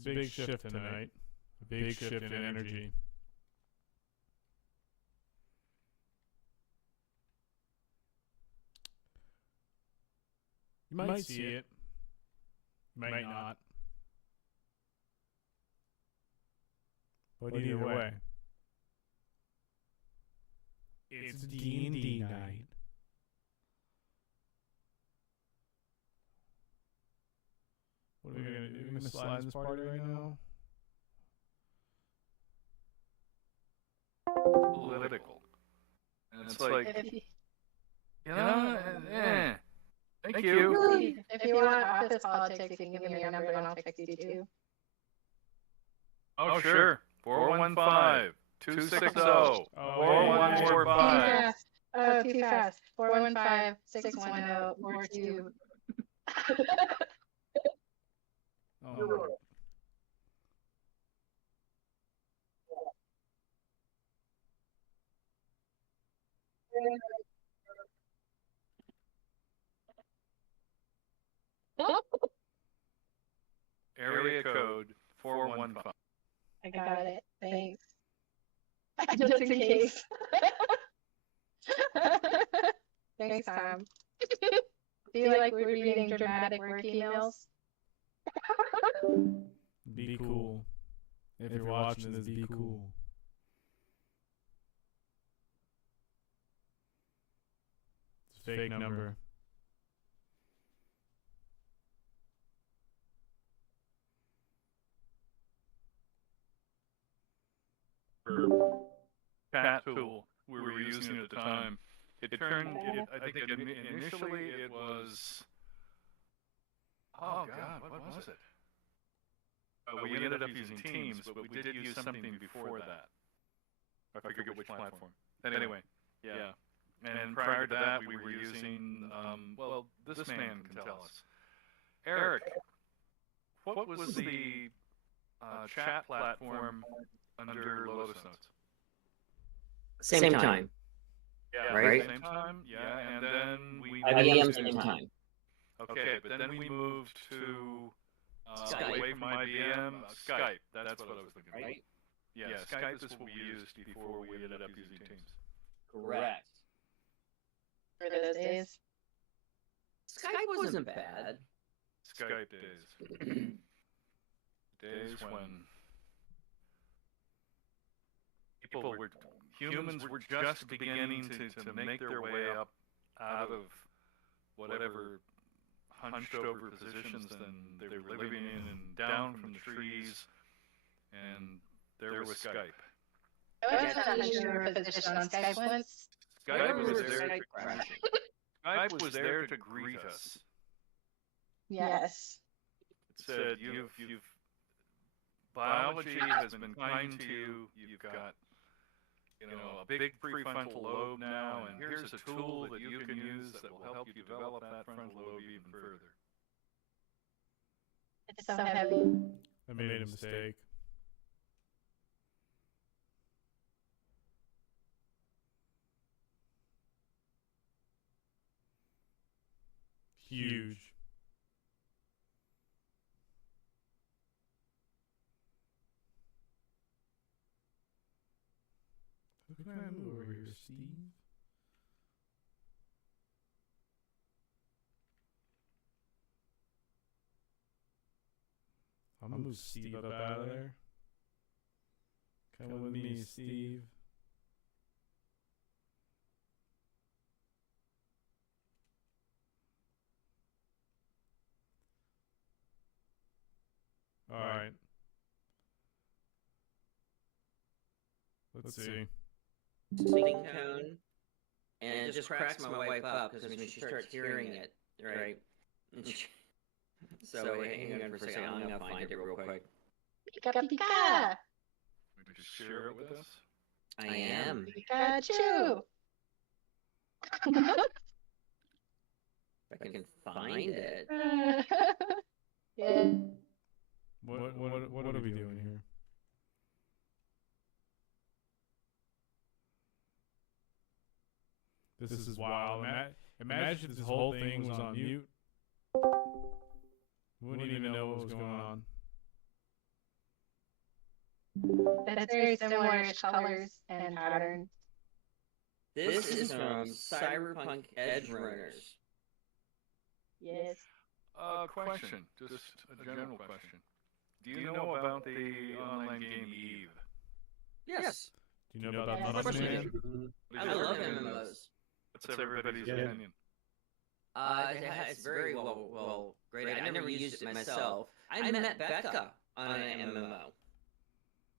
It's a big shift tonight. A big shift in energy. You might see it. You might not. But either way, it's D&D night. What are we gonna do? We're gonna slide this party right now? Political. And it's like, thank you. Really, if you want office politics, you can give me your number and I'll text you too. Oh, sure. 415-260-4145. Oh, too fast. 415-610-42. Oh. Area code 415. I got it. Thanks. Just in case. Thanks, Tom. Feel like we're reading dramatic work emails? Be cool. If you're watching this, be cool. It's a fake number. Chat tool we were using at the time. It turned, I think initially it was, oh God, what was it? We ended up using Teams, but we did use something before that. I forget which platform. Anyway, yeah. And prior to that, we were using, well, this man can tell us. Eric, what was the chat platform under Lotus Notes? Same time. Yeah, right? Same time, yeah, and then we... IBM same time. Okay, but then we moved to... Skype. Away from IBM, Skype. That's what I was thinking. Right? Yeah, Skype is what we used before we ended up using Teams. Correct. For those days. Skype wasn't bad. Skype days. Days when humans were just beginning to make their way up out of whatever hunched over positions than they were living in, and down from the trees, and there was Skype. I was unsure of a position on Skype once. Skype was there to greet us. Yes. It said, you've biology has been kind to you. You've got, a big prefrontal lobe now, and here's a tool that you can use that will help you develop that frontal lobe even further. It's so heavy. I made a mistake. Huge. Who can I move over here, Steve? I'm gonna move Steve up out of there. Come with me, Steve. All right. Let's see. Speaking tone, and it just cracks my wife up because when she starts hearing it, right? So hang on for a second. I'm gonna find it real quick. Pika pika. Would you share it with us? I am. Pikachu. If I can find it. Yeah. What are we doing here? This is wild. Imagine if this whole thing was on mute. We wouldn't even know what was going on. That's very similar colors and pattern. This is from Cyberpunk Edge Runners. Yes. Question, just a general question. Do you know about the online game Eve? Yes. Do you know about Yeah, the of course Muscle we Man? do. I love MMOs. What's everybody's opinion? It's very great. I never used it myself. I met Becca on an MMO.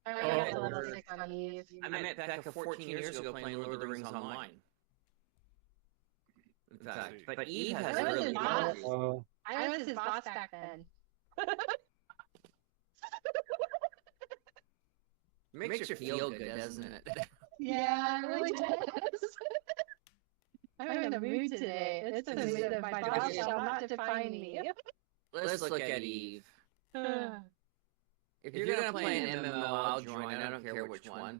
I Oh. went to level 6 on Eve. I met Becca 14 years ago playing Lord of the Rings Online. In fact, but Eve has I was really his boss. good. I was his boss back then. Makes you feel good, doesn't it? Yeah, it really does. I'm in a mood today. It's a mood that my boss shall not define me. Let's look at Eve. If you're gonna play an MMO, I'll join. I don't care which one.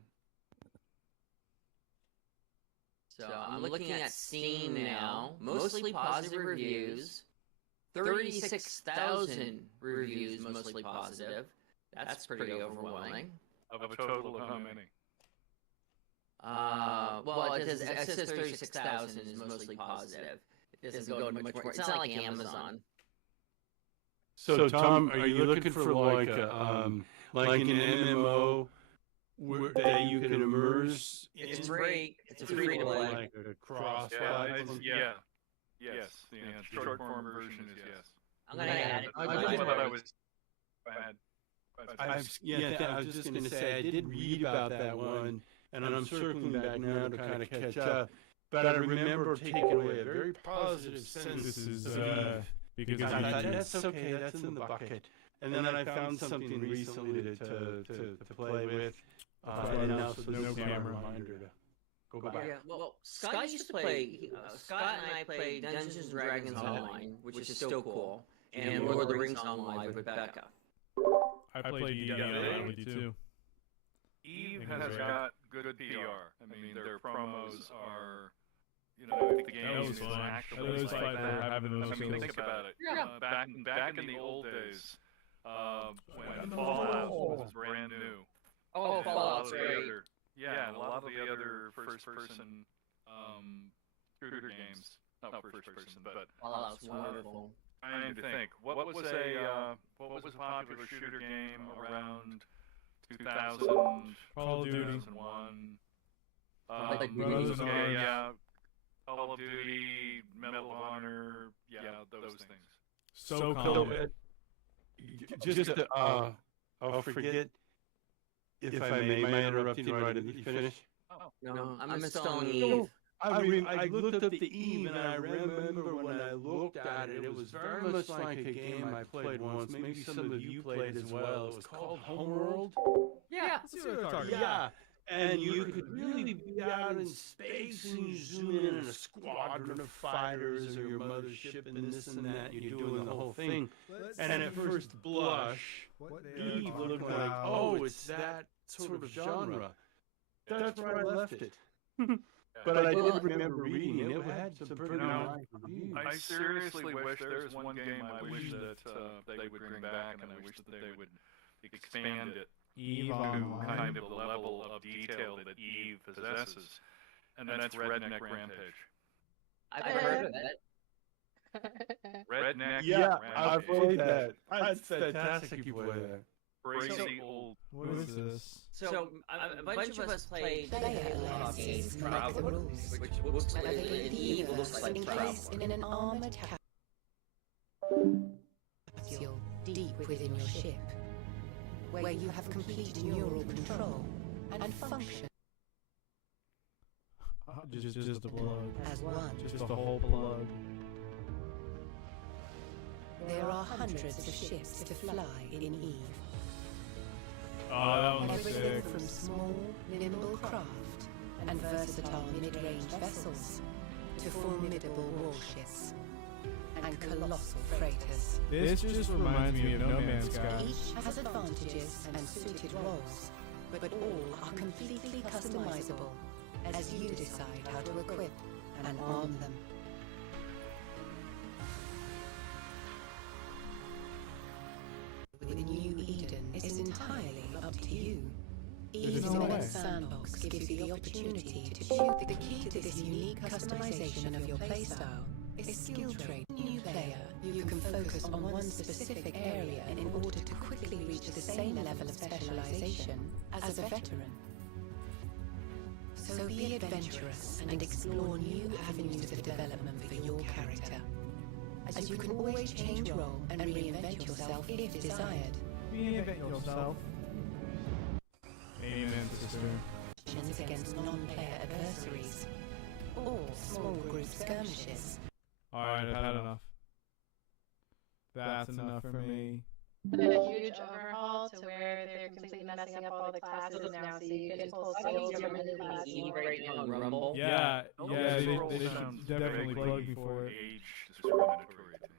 So I'm looking at Steam now. Mostly positive reviews. 36,000 reviews, mostly positive. That's pretty overwhelming. Of a total of how many? Well, it says 36,000 is mostly positive. It doesn't go to much more. It's not like Amazon. So Tom, are you looking for like an MMO that you can immerse? It's free. It's free to play. Like a cross Yes. The short form version is yes. I'm gonna add it. I thought I was. Go ahead. I was just going to say I did read about that one, and I'm circling back now to kind of catch up. But I remember taking away a very positive sense. This is because I I thought did. that's okay, that's in the bucket. And then I found something recently to play with, and now so no no camera. reminder to go back. Yeah, well, Scott used to play. Scott and I played Dungeons and Dragons Online, which is still cool, and Lord of the Rings Online with Becca. I played D&D online with you too. Eve has got good PR. I mean, their promos are, I think the game That was is fun. actively That was like fun for that. having those I mean, skills. think about it. Yeah. Back in the old days, when Fallout was brand new. Oh, and a lot Fallout's of the great. other- Yeah, and a lot of the other first-person shooter games. Not first-person, but Fallout's wonderful. trying to think. What was a popular shooter game around 2000, Call of Duty. 2001? Like Brothers in Arms. yeah. Call of Duty, Medal of Honor, those things. So So, common. just I'll forget if I may. Am I interrupting right at the finish? No, I'm installing Eve. I looked up the Eve, and I remember when I looked at it, it was very much like a game I played once. Maybe some of you played as well. It was called Homeworld. Yeah. Yeah, and you could really be out in space, and you zoom in a squadron of fighters or your mothership and this and that. You're doing the whole thing. And at first blush, Eve looked like, oh, it's that sort of genre. That's where I left it. But I did remember reading it. It had some pretty nice reviews. I seriously wish there's one game I wish that they would bring back, and I wish that they would expand it Eve to Online. kind of the level of detail that Eve possesses, and that's Redneck Rampage. I've heard of it. Redneck Yeah, Rampage. I've played that. That's fantastic you play that. Crazy old. What is this? So a bunch of us played Player games make the Travel, rules. which looks like Elevate in the Eve looks universe like in travel. place in an armored capsule deep within your ship, where you have complete neural control and function Just a plug. as one. Just a whole plug. There are hundreds of ships to fly in Eve. Oh, that one's Everything sick. from small, nimble craft and versatile mid-range vessels to formidable warships and colossal freighters. This just reminds me of No Man's Sky. Each has advantages and suited roles, but all are completely customizable as you decide how to equip and arm them. The New Eden is entirely up to you. Ease Minute Sandbox gives you the opportunity to choose. The key to this unique customization of your playstyle is skill trait. New player, you can focus on one specific area in order to quickly reach the same level of specialization as a veteran. So be adventurous and explore new avenues of development for your character, as you can always change role and reinvent yourself if desired. Reinvent yourself. Amen, sister. Against non-player adversaries, or small group skirmishes. Alright, I've had enough. That's enough for me. A huge overhaul to where they're completely messing up all the classes now, so you can pull skills from any class you want. Right now, Rumble. Yeah, yeah, Those they roles should sound definitely vaguely plug me for it. Age discriminatory to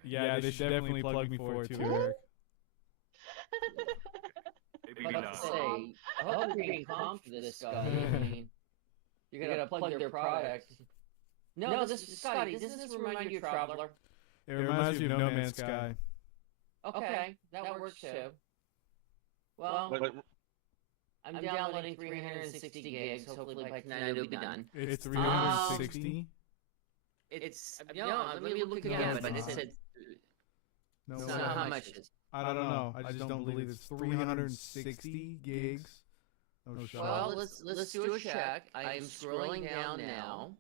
me. Yeah, they should definitely plug me for it too, Eric. Maybe I was about not. to say, I hope you're getting comped for this, Scotty. I mean, you're gonna plug their product. No, this is Scotty. Doesn't this remind you of Traveler? It reminds me of No Man's Sky. Okay, that works too. Well, I'm downloading 360 gigs. Hopefully by tonight it'll be done. It's 360? It's let me look again, but it said No, it's not how much it is. I don't know. I just don't believe it's 360 gigs. No shot. Well, let's do a check. I am scrolling down now.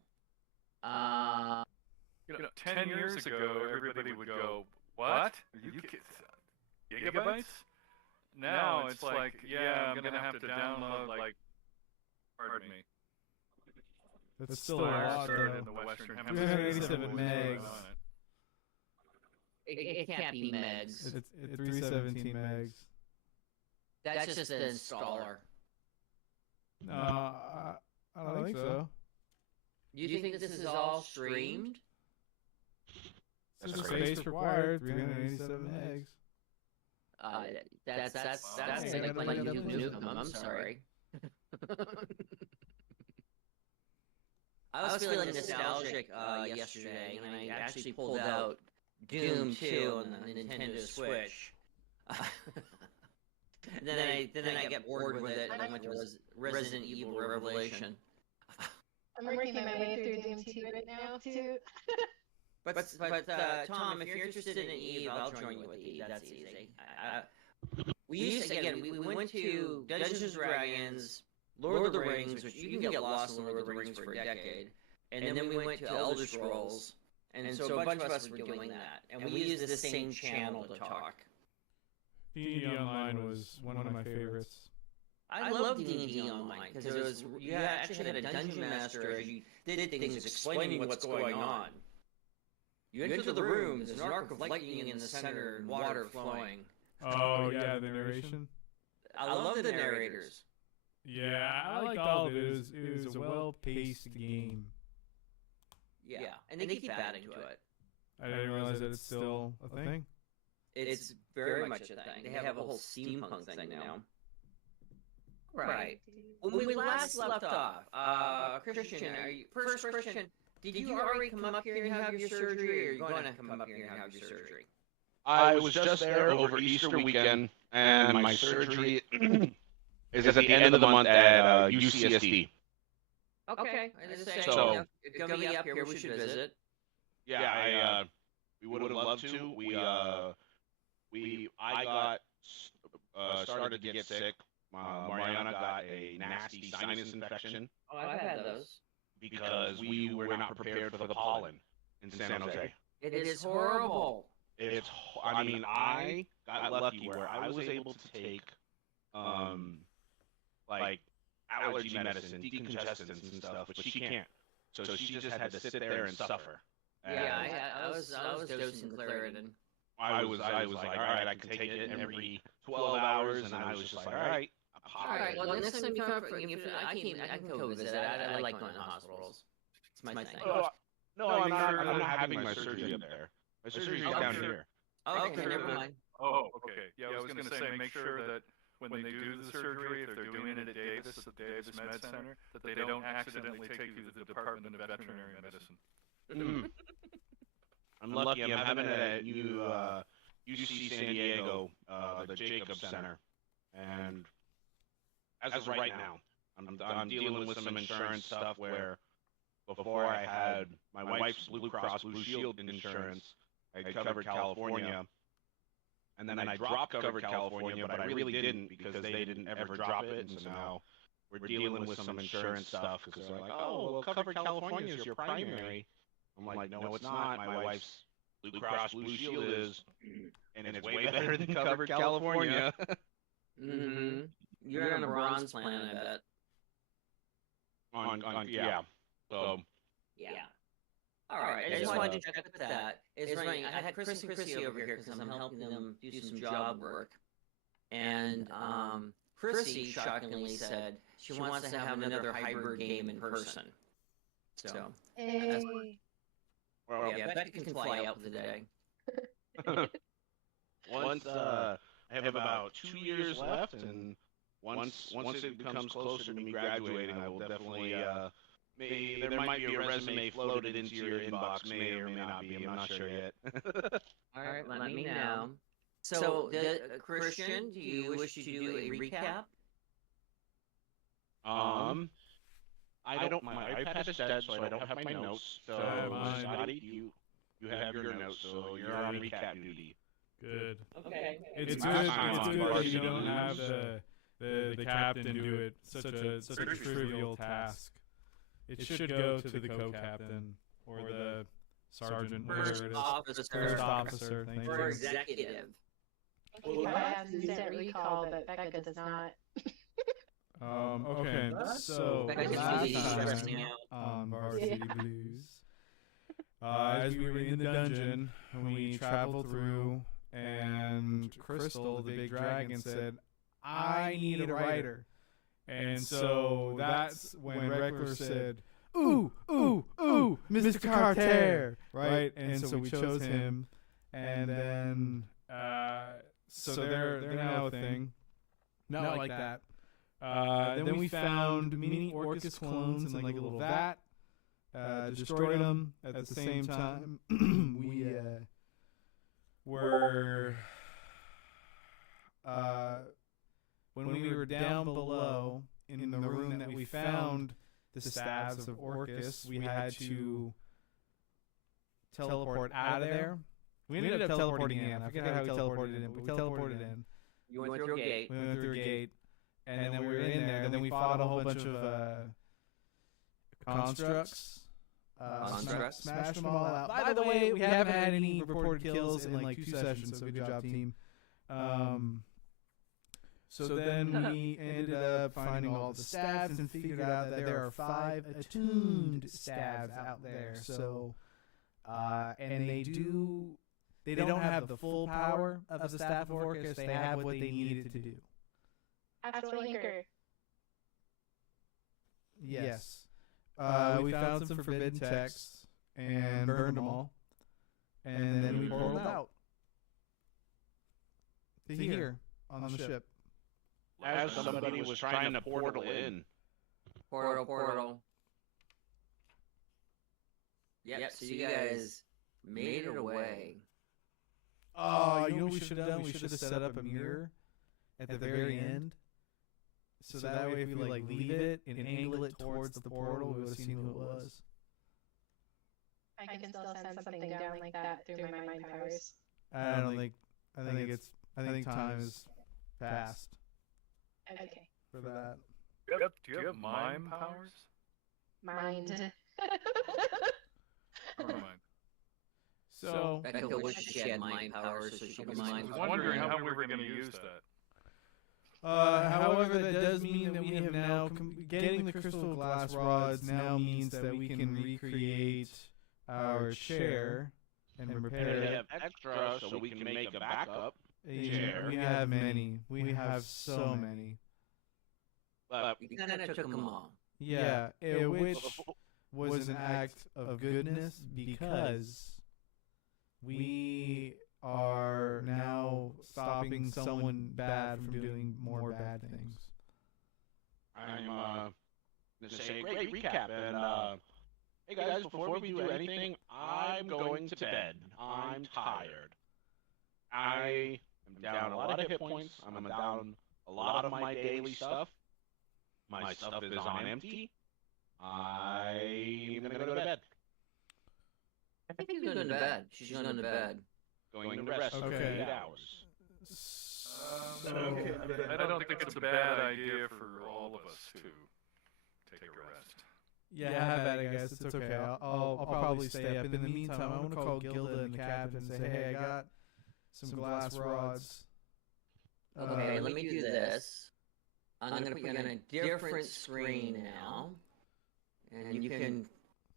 10 years ago, everybody would go, "What? You gigabytes?" Now it's like, yeah, I'm gonna have to download like, pardon me. That's still a lot, in the though. Western 387 megs. It can't be megs. It's 317 megs. That's just the installer. No, I don't think so. You think this is all streamed? It's just space required, 387 megs. That's Hey, like gotta playing look it up. Duke Nukem. I'm sorry. I was feeling nostalgic yesterday, and I actually pulled out Doom 2 on the Nintendo Switch. And then I get bored with it, and I went to Resident Evil Revelation. I'm working my way through Doom 2 right now, too. But Tom, if you're interested in Eve, I'll join you with Eve. That's easy. We went to Dungeons and Dragons, Lord of the Rings, which you can get lost in Lord of the Rings for a decade, and then we went to Elder Scrolls, and so a bunch of us were doing that, and we used the same channel to talk. D&D Online was one of my favorites. I loved D&D Online because you actually had a dungeon master as you did things explaining what's going on. You enter the room, there's an arc of lightning in the center and water flowing. Oh, yeah, the narration? I love the narrators. Yeah, I liked all of it. It was a well-paced game. Yeah, and they keep adding to it. I didn't realize that it's still a thing. It's very much a thing. They have a whole steampunk thing now. Right. When we last left off, Christian, Christian, did you already come up here and have your surgery, or are you going to come up here and have your surgery? I was just there over Easter weekend, and my surgery is at the end of the month at UCSD. Okay. So, come up here, we should visit. Yeah, we would have loved to. I got started to get sick. Mariana got a nasty sinus infection. Oh, I've had those. Because we were not prepared for the pollen in San Jose. It is horrible. I mean, I got lucky where I was able to take, like, allergy medicine, decongestants and stuff, but she can't. So she just had to sit there and suffer. Yeah, I was dosing Claritin. I was like, all right, I can take it every 12 hours, and I was just like, all right. All right, well, next time you come for, I can go visit. I like going to hospitals. It's my thing. No, I'm not having my surgery up there. My surgery's down here. Okay, never mind. Oh, okay. Yeah, I was going to say, make sure that when they do the surgery, if they're doing it at Davis, the Davis Med Center, that they don't accidentally take you to the Department of Veterinary Medicine. I'm lucky. I'm having it at UC San Diego, the Jacobs Center, and as of right now, I'm dealing with some insurance stuff where before I had my wife's Blue Cross Blue Shield insurance, I covered California, and then I dropped covered California, but I really didn't because they didn't ever drop it, and so now we're dealing with some insurance stuff because they're like, oh, well, covered California is your primary. I'm like, no, it's not. My wife's Blue Cross Blue Shield is, and it's way better than covered California. Mm-hmm. You're on a bronze plan, I bet. Yeah. So. Yeah. All right. I just wanted to check with that. It's funny. I had Chris and Chrissy over here because I'm helping them do some job work, and Chrissy shockingly said she wants to have another hybrid game in person. So. Hey. Well, yeah, Becky can fly out for the day. Once I have about 2 years left, and once it becomes closer to me graduating, I will definitely there might be a resume floated into your inbox, may or may not be. I'm not sure yet. All right, let me know. So, Christian, do you wish to do a recap? I don't. My iPad is dead, so I don't have my notes. So, Scotty, you have your notes, so you're on recap duty. Good. Okay. It's good. It's good you don't have the captain do it. Such a trivial task. It should go to the co-captain or the sergeant, whatever it is. First officer. Thank Or you. executive. I have instant recall, but Becca does not. Okay. So Becca's last really time stressing out. on Varsity Blues, as we were in the dungeon, we traveled through, and Crystal, the big dragon, said, "I need a writer." And so that's when Reckler said, "Ooh, ooh, ooh, Mr. Carter," right? And so we chose him, and then so they're now a thing, not like that. Then we found mini Orcus clones in like a little vat, destroyed them. At the same time, we were when we were down below in the room that we found the stabs of Orcus, we had to teleport out of there. We ended up teleporting in. I forget how we teleported in, but we teleported in. You went through a gate. We went through a gate, and then we were in there, and then we fought a whole bunch of constructs. Smashed them all out. By the way, we haven't had any reported kills in like 2 sessions, so good job, team. So then we ended up finding all the stabs and figured out that there are 5 attuned stabs out there. So, and they don't have the full power of the staff of Orcus. They have what they needed to do. Astral Anchor. Yes. We found some forbidden texts and burned them all. And then we portaled out to here on the ship. As somebody was trying to portal in. Portal. Yep, so you guys made it away. Oh, you know what we should have done? We should have set up a mirror at the very end. So that way if we like leave it and angle it towards the portal, we would have seen who it was. I can still send something down like that through my mind powers. I think time has passed Okay. for that. Do you have mime powers? Mind. Never mind. So Becca wishes she had mind powers so she could I mind. was wondering how we were going to use that. however, that does mean that we have now getting the crystal glass rods now means that we can recreate our chair and repair We it. have extra, so we can make a backup. chair. We have many. We have so many. But You kind of took them all. Yeah, which was an act of goodness because we are now stopping someone bad from doing more bad things. I'm gonna say great recap, and hey guys, before we do anything, I'm going to bed. I'm tired. I am down a lot of hit points. I'm down a lot of my daily stuff, my stuff is on empty, I'm gonna go to bed. I think she's going to bed. She's going to bed. Going to rest for Okay. 8 hours. Okay. I don't think it's a bad idea for all of us to take a rest. Yeah, have at it, guys. It's okay. I'll probably stay up. In the meantime, I want to call Gilda and the captain and say, hey, I got some glass rods. Okay, let me do this. I'm going to put you on a different screen now. And you can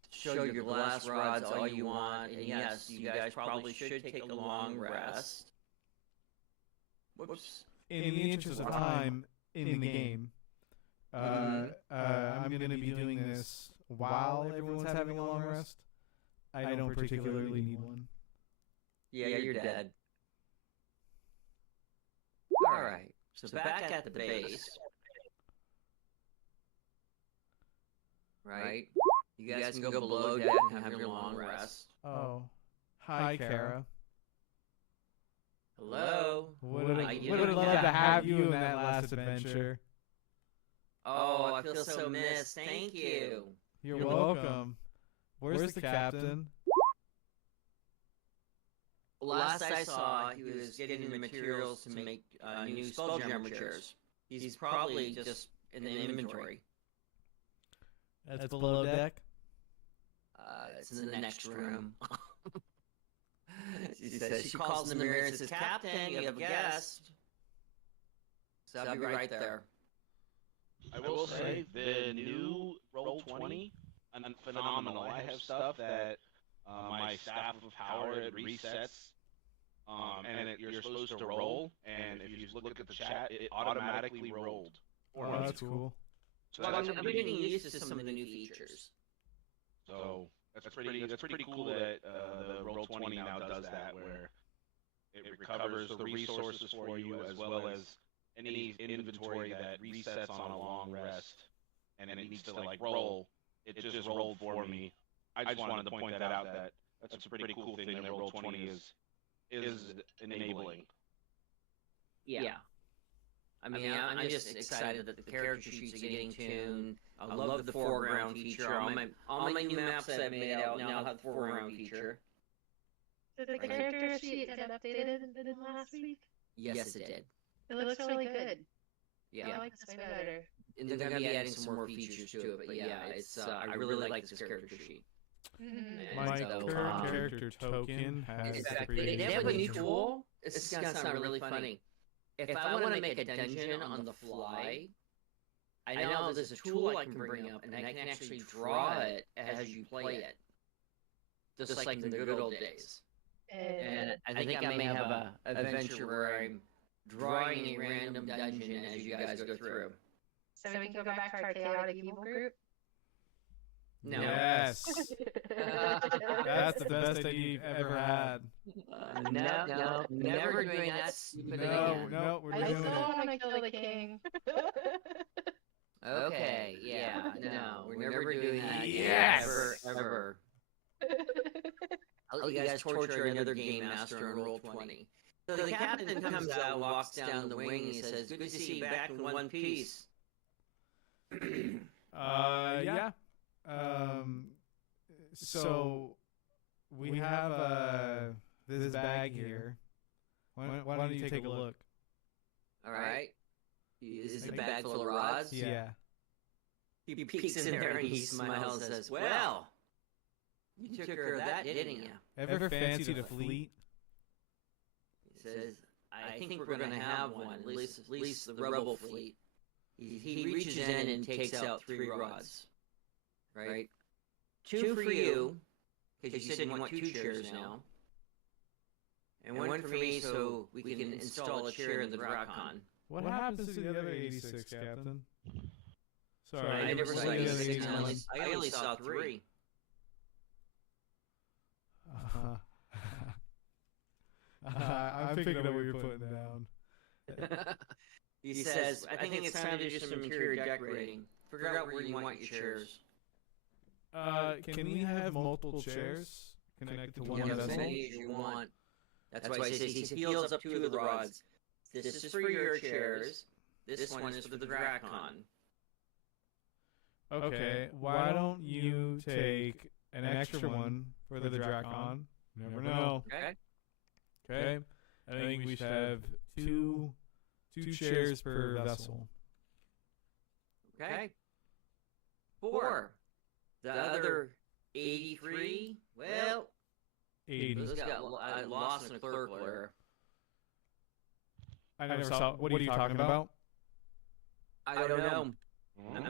show your glass rods all you want. And yes, you guys probably should take a long rest. Whoops. In the interest of time in the game, I'm going to be doing this while everyone's having a long rest. I don't particularly need one. Yeah, you're dead. Alright, so back at the base. Right? You guys can go below deck and have your long rest. Oh. Hi, Kara. Hello? Would How have you loved doing, to Captain? have you in that last adventure. Oh, I feel so missed. Thank you. You're welcome. Where's the captain? Last I saw, he was getting the materials to make new spelljammer chairs. He's probably just in the inventory. That's below deck. It's in the next room. She calls in the mirror and says, Captain, you have a guest. So I'll be right there. I will say the new Roll20, phenomenal. I have stuff that my staff of power it resets, and you're supposed to roll. And if you look at the chat, it automatically rolled. Oh, that's cool. So I'm getting used to some of the new features. So that's pretty cool that the Roll20 now does that, where it recovers the resources for you as well as any inventory that resets on a long rest, and it needs to like roll. It just rolled for me. I just wanted to point that out. That's a pretty cool thing that Roll20 is enabling. Yeah. I mean, I'm just excited that the character sheets are getting tuned. I love the foreground feature. All my new maps that I've made out now have the foreground feature. Did the character sheet get updated in last week? Yes, it did. It looks really good. Yeah. I like this way better. And they're going to be adding some more features to it, but yeah, it's I really like this character sheet. Mhm. My And so, current character token has they have a new tool. It's going to sound really funny. If I want to make a dungeon on the fly, I know there's a tool I can bring up, and I can actually draw it as you play it. Just like in the good old days. And I think I may have a adventure where I'm drawing a random dungeon as you guys go through. So we can go back to our chaotic evil group? No. Yes. That's the best idea you've ever had. No, never doing that stupid again. No, we're I doing still it. want to kill the king. Okay, yeah, no, we're never doing that. Yes! Ever. I'll let you guys torture another game master on Roll20. So the captain comes out and walks down the wing and he says, good to see you back in one piece. Yeah. So we have this bag here. Why don't you take a look? Alright. Is the bag full of rods? Yeah. He peeks in there and he smiles and says, well, you took care of that, didn't you? Ever fancied a fleet? He says, I think we're going to have one, at least the rebel fleet. He reaches in and takes out 3 rods. Right? 2 for you, because you said you want 2 chairs now. And 1 for me so we can install a chair in the Drakon. What happens to the other 86, Captain? Sorry, I never saw the other 86, 86. I only saw 3. I'm picking up what you're putting down. He says, I think it's time to do some interior decorating. Figure out where you want your chairs. Can we have multiple chairs connected to one You have as vessel? many as you want. That's why he says he heals up 2 of the rods. This is for your chairs. This one is for the Drakon. Okay, why don't you take an extra one for the Dracon? Never know. Okay. Okay, I think we should have two chairs per vessel. Okay. 4. The other 83. Well, 80. those got lost in a clerical error. I never saw. What are you talking about? I don't know.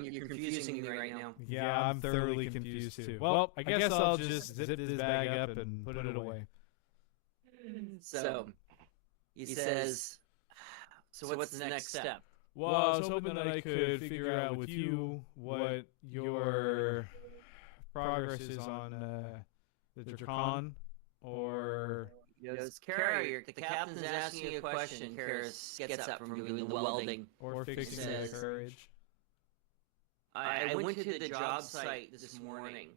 You're confusing me right now. Yeah, I'm thoroughly confused too. Well, I guess I'll just zip this bag up and put it away. So, he says, so what's the next step? Well, I was hoping that I could figure out with you what your progress is on the Dracon, or Goes, Kara, the captain's asking you a question. Kara gets up from doing the welding. or fixing the says- courage. I went to the job site this morning.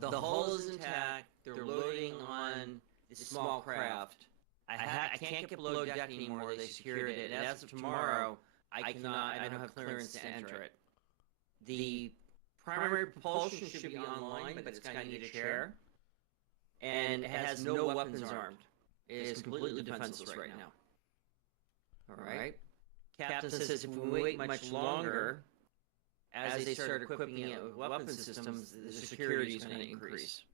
The hull is intact. They're loading on this small craft. I can't get below deck anymore. They secured it. And as of tomorrow, I don't have clearance to enter it. The primary propulsion should be online, but it's going to need a chair. And it has no weapons armed. It is completely defenseless right now. All right. Captain says if we wait much longer, as they start equipping it with weapon systems, the security is going to increase.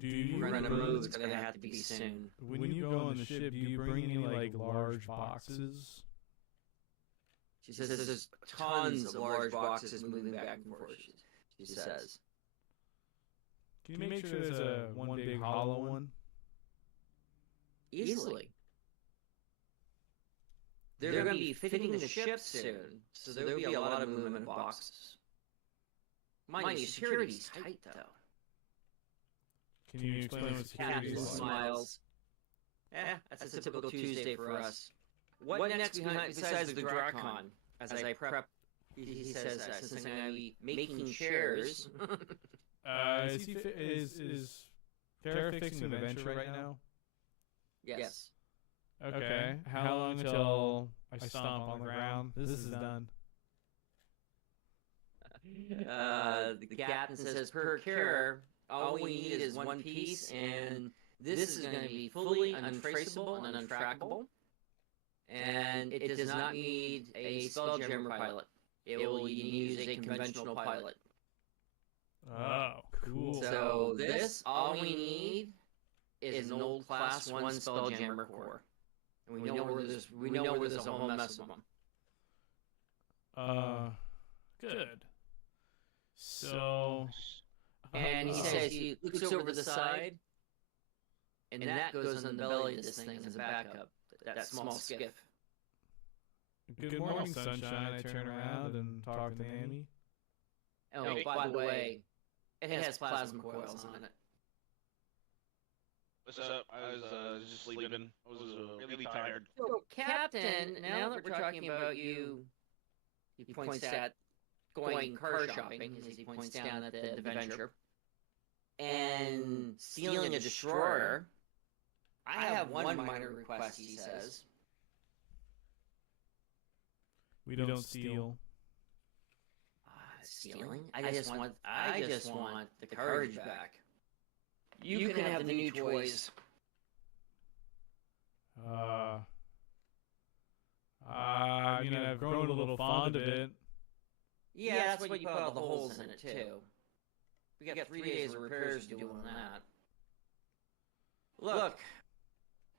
Do you We're going to move. It's going to have to be soon. when you go on the ship? Do you bring any like large boxes? She says there's tons of large boxes moving back and forth. She says. Can you make sure there's a one big hollow one? Easily. They're going to be fitting the ship soon, so there'll be a lot of movement of boxes. Mind you, security's tight, though. Can you explain what security Captain is like? smiles. That's a typical Tuesday for us. What next besides the Dracon? As I prep, he says that since I'm going to be making chairs. Is Kara fixing the Venture right now? Yes. Okay. How long until I stomp on the ground? This is done. The captain says, per Kara, all we need is one piece, and this is going to be fully untraceable and untrackable. And it does not need a Spelljammer pilot. It will use a conventional pilot. Oh, cool. So this, all we need is an old Class 1 Spelljammer core. And we know where there's a whole mess of them. Good. So. And he says he looks over the side, and that goes on the belly of this thing as a backup. That small skiff. Good morning, sunshine. I turn around and talk to Amy. Oh, by the way, it has plasma coils on it. What's up? I was just sleeping. I was really tired. So, Captain, now that we're talking about you, he points at going car shopping, as he points down at the Venture, and stealing a destroyer. I have one minor request, he says. We don't steal. Stealing? I just want the courage back. You can have the new toys. I mean, I've grown a little fond of it. Yeah, that's what you put all the holes in it, too. We got 3 days of repairs to do on that. Look,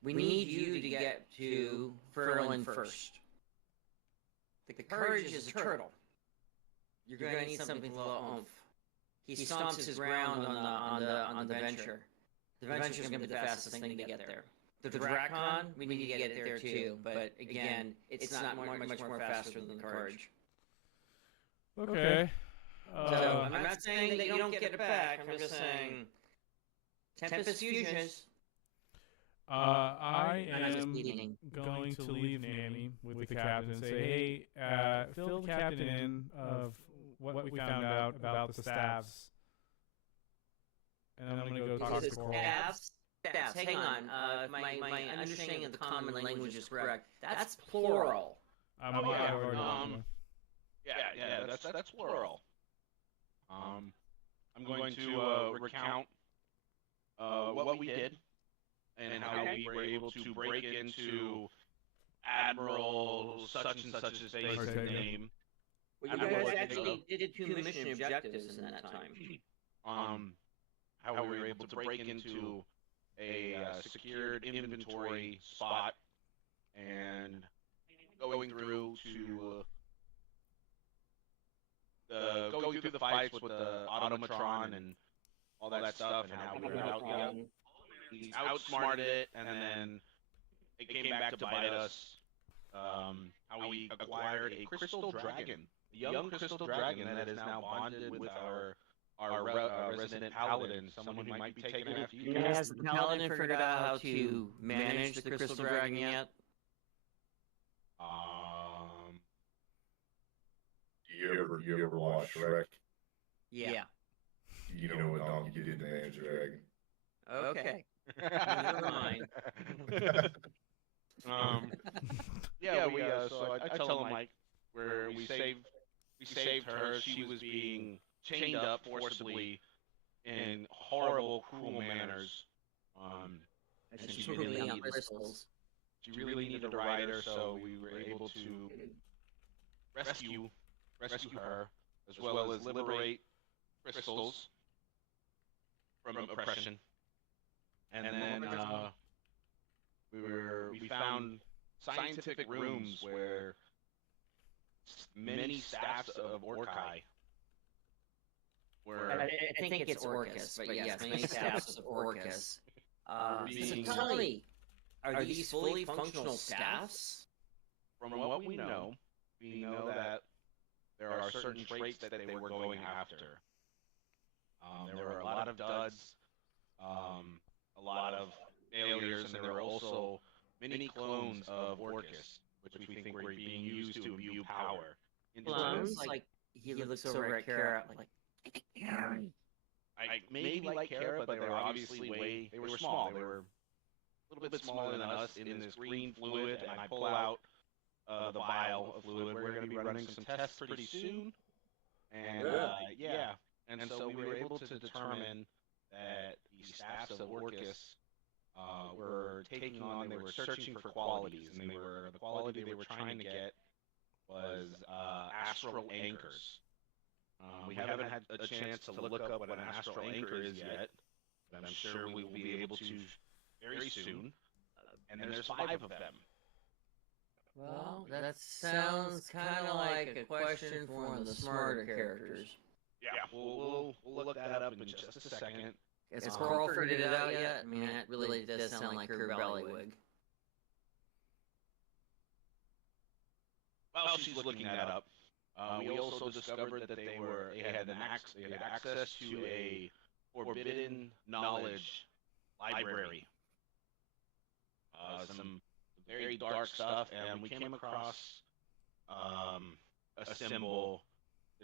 we need you to get to Ferlin first. The courage is a turtle. You're going to need something a little oomph. He stomps his ground on the Venture. The Venture's going to be the fastest thing to get there. The Dracon, we need to get it there too, but again, it's not much more faster than the Courage. Okay. So, I'm not saying that you don't get it back, I'm just saying, Tempest Fusions. I I'm just am leading. going to leave Nanny with the captain and say, hey, fill the captain in of what we found out about the staves. And I'm going to go talk to Coral. Staffs, hang on. My understanding of the common language is correct. That's plural. I've already done one. Yeah, that's plural. I'm going to recount what we did and how we were able to break into Admiral such and such's base name. Well, you guys actually did 2 mission objectives in that time. How we were able to break into a secured inventory spot and going through the fights with the automatron and all that stuff, and how we were we outsmarted it, and then it came back to bite us. How we acquired a crystal dragon, a young crystal dragon that is now bonded with our resident paladin, someone who might be taken after you. Has the paladin figured out how to manage the crystal dragon yet? Do you ever watch Shrek? Yeah. You know what donkey did to manage a dragon? Okay. Never mind. So I tell him like where we saved her. She was being chained up forcibly in horrible, cruel manners. And she's really on crystals. She really needed a rider, so we were able to rescue her, as well as liberate crystals from oppression. And then we found scientific rooms where many staffs of Orkai were. I think it's Orcus, but yes, many staffs of Orcus. So tell me, are these fully functional staffs? From what we know that there are certain traits that they were going after. There were a lot of duds, a lot of failures, and there were also many clones of Orcus, which we think were being used to imbue power. Clones? Like, he looks over at Kara, like, maybe like Kara, but they were obviously they were small. They were a little bit smaller than us in this green fluid, and I pull out the vial of fluid. We're going to be running some tests pretty soon. And and so we were able to determine that the staffs of Orcus were taking on, they were searching for qualities, and the quality they were trying to get was astral anchors. We haven't had a chance to look up what an astral anchor is yet, but I'm sure we will be able to very soon. And there's 5 of them. Well, that sounds kind of like a question for one of the smarter characters. Yeah, we'll look that up in just a second. Has Coral figured it out yet? I mean, that really does sound like her ballywig. While she's looking that up, we also discovered that they had access to a forbidden knowledge library. Some very dark stuff, and we came across a symbol.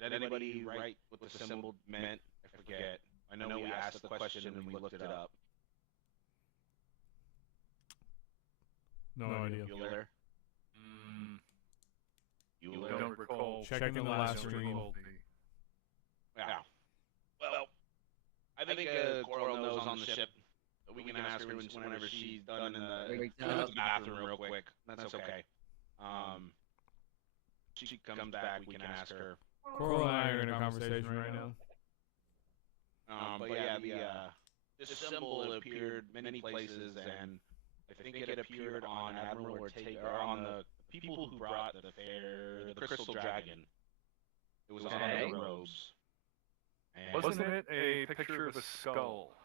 Did anybody write what the symbol meant? I forget. I know we asked the question and we looked it up. No idea. Bueller? I don't recall. Checking the last screen. Yeah. Well, I think Coral knows on the ship. But we can ask her whenever she's done in the bathroom real quick. That's okay. She comes back, we can ask her. Coral and I are in a conversation right now. But yeah, this symbol appeared many places, and I think it appeared on Admiral Ortega, or on the people who brought the Crystal Dragon. It was on their robes. And Wasn't it a picture of a skull?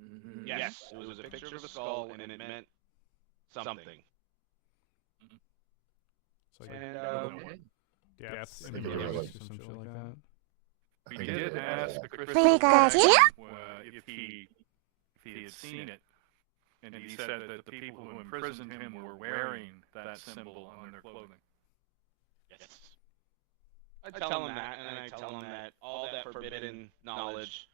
Mm-hmm. Yes, it was a picture of a skull, and it meant something. It's like And death and and religion. or some shit like that. We did ask the Crystal Pikachu? Dragon if he had seen it, and he said that the people who imprisoned him were wearing that symbol on their clothing. Yes. I tell him that, and I tell him that all that forbidden knowledge,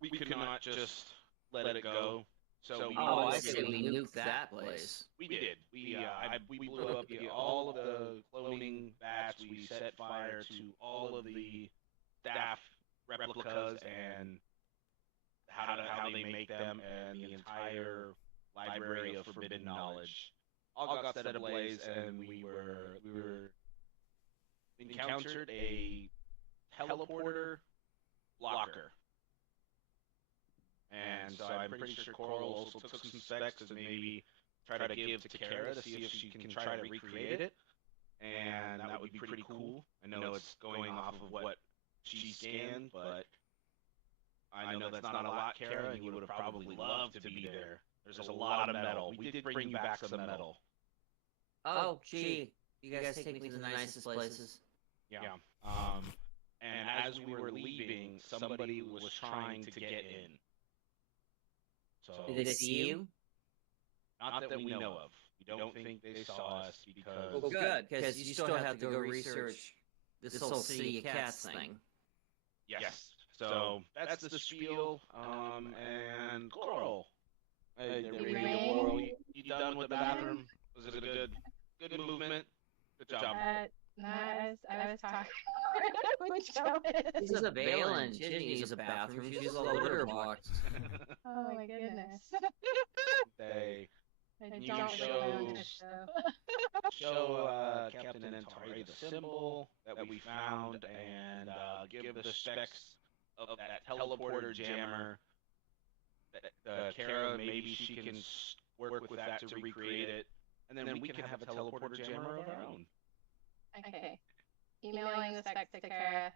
we could not just let it go. So we Oh, I blew up say we nuked that place. We did. We blew up all of the cloning vats. We set fire to all of the staff replicas and how they make them, and the entire library of forbidden knowledge. All got set ablaze, and we encountered a teleporter blocker. And so I'm pretty sure Coral also took some specs to maybe try to give to Kara to see if she can try to recreate it. And that would be pretty cool. I know it's going off of what she scanned, but I know that's not a lot, Kara, and you would have probably loved to be there. There's a lot of metal. We did bring you back some metal. Oh, gee. You guys take me to the nicest places. Yeah. And as we were leaving, somebody was trying to get in. So Did they see you? not that we know of. We don't think they saw us because Well, good, because you still have to go research this whole City of Cats thing. yes. So that's the spiel. And Coral. Hey, there we go, Coral. You done with the bathroom? Was it a good movement? Good job. No, I was talking. Which job She's a Valen. She didn't use a bathroom. She used a litter box. Oh my goodness. They I you don't show- really show Captain Antari the symbol that we found, and give the specs of that teleporter jammer. Kara, maybe she can work with that to recreate it, and then we can have a teleporter jammer of our own. Okay. Emailing the specs to Kara.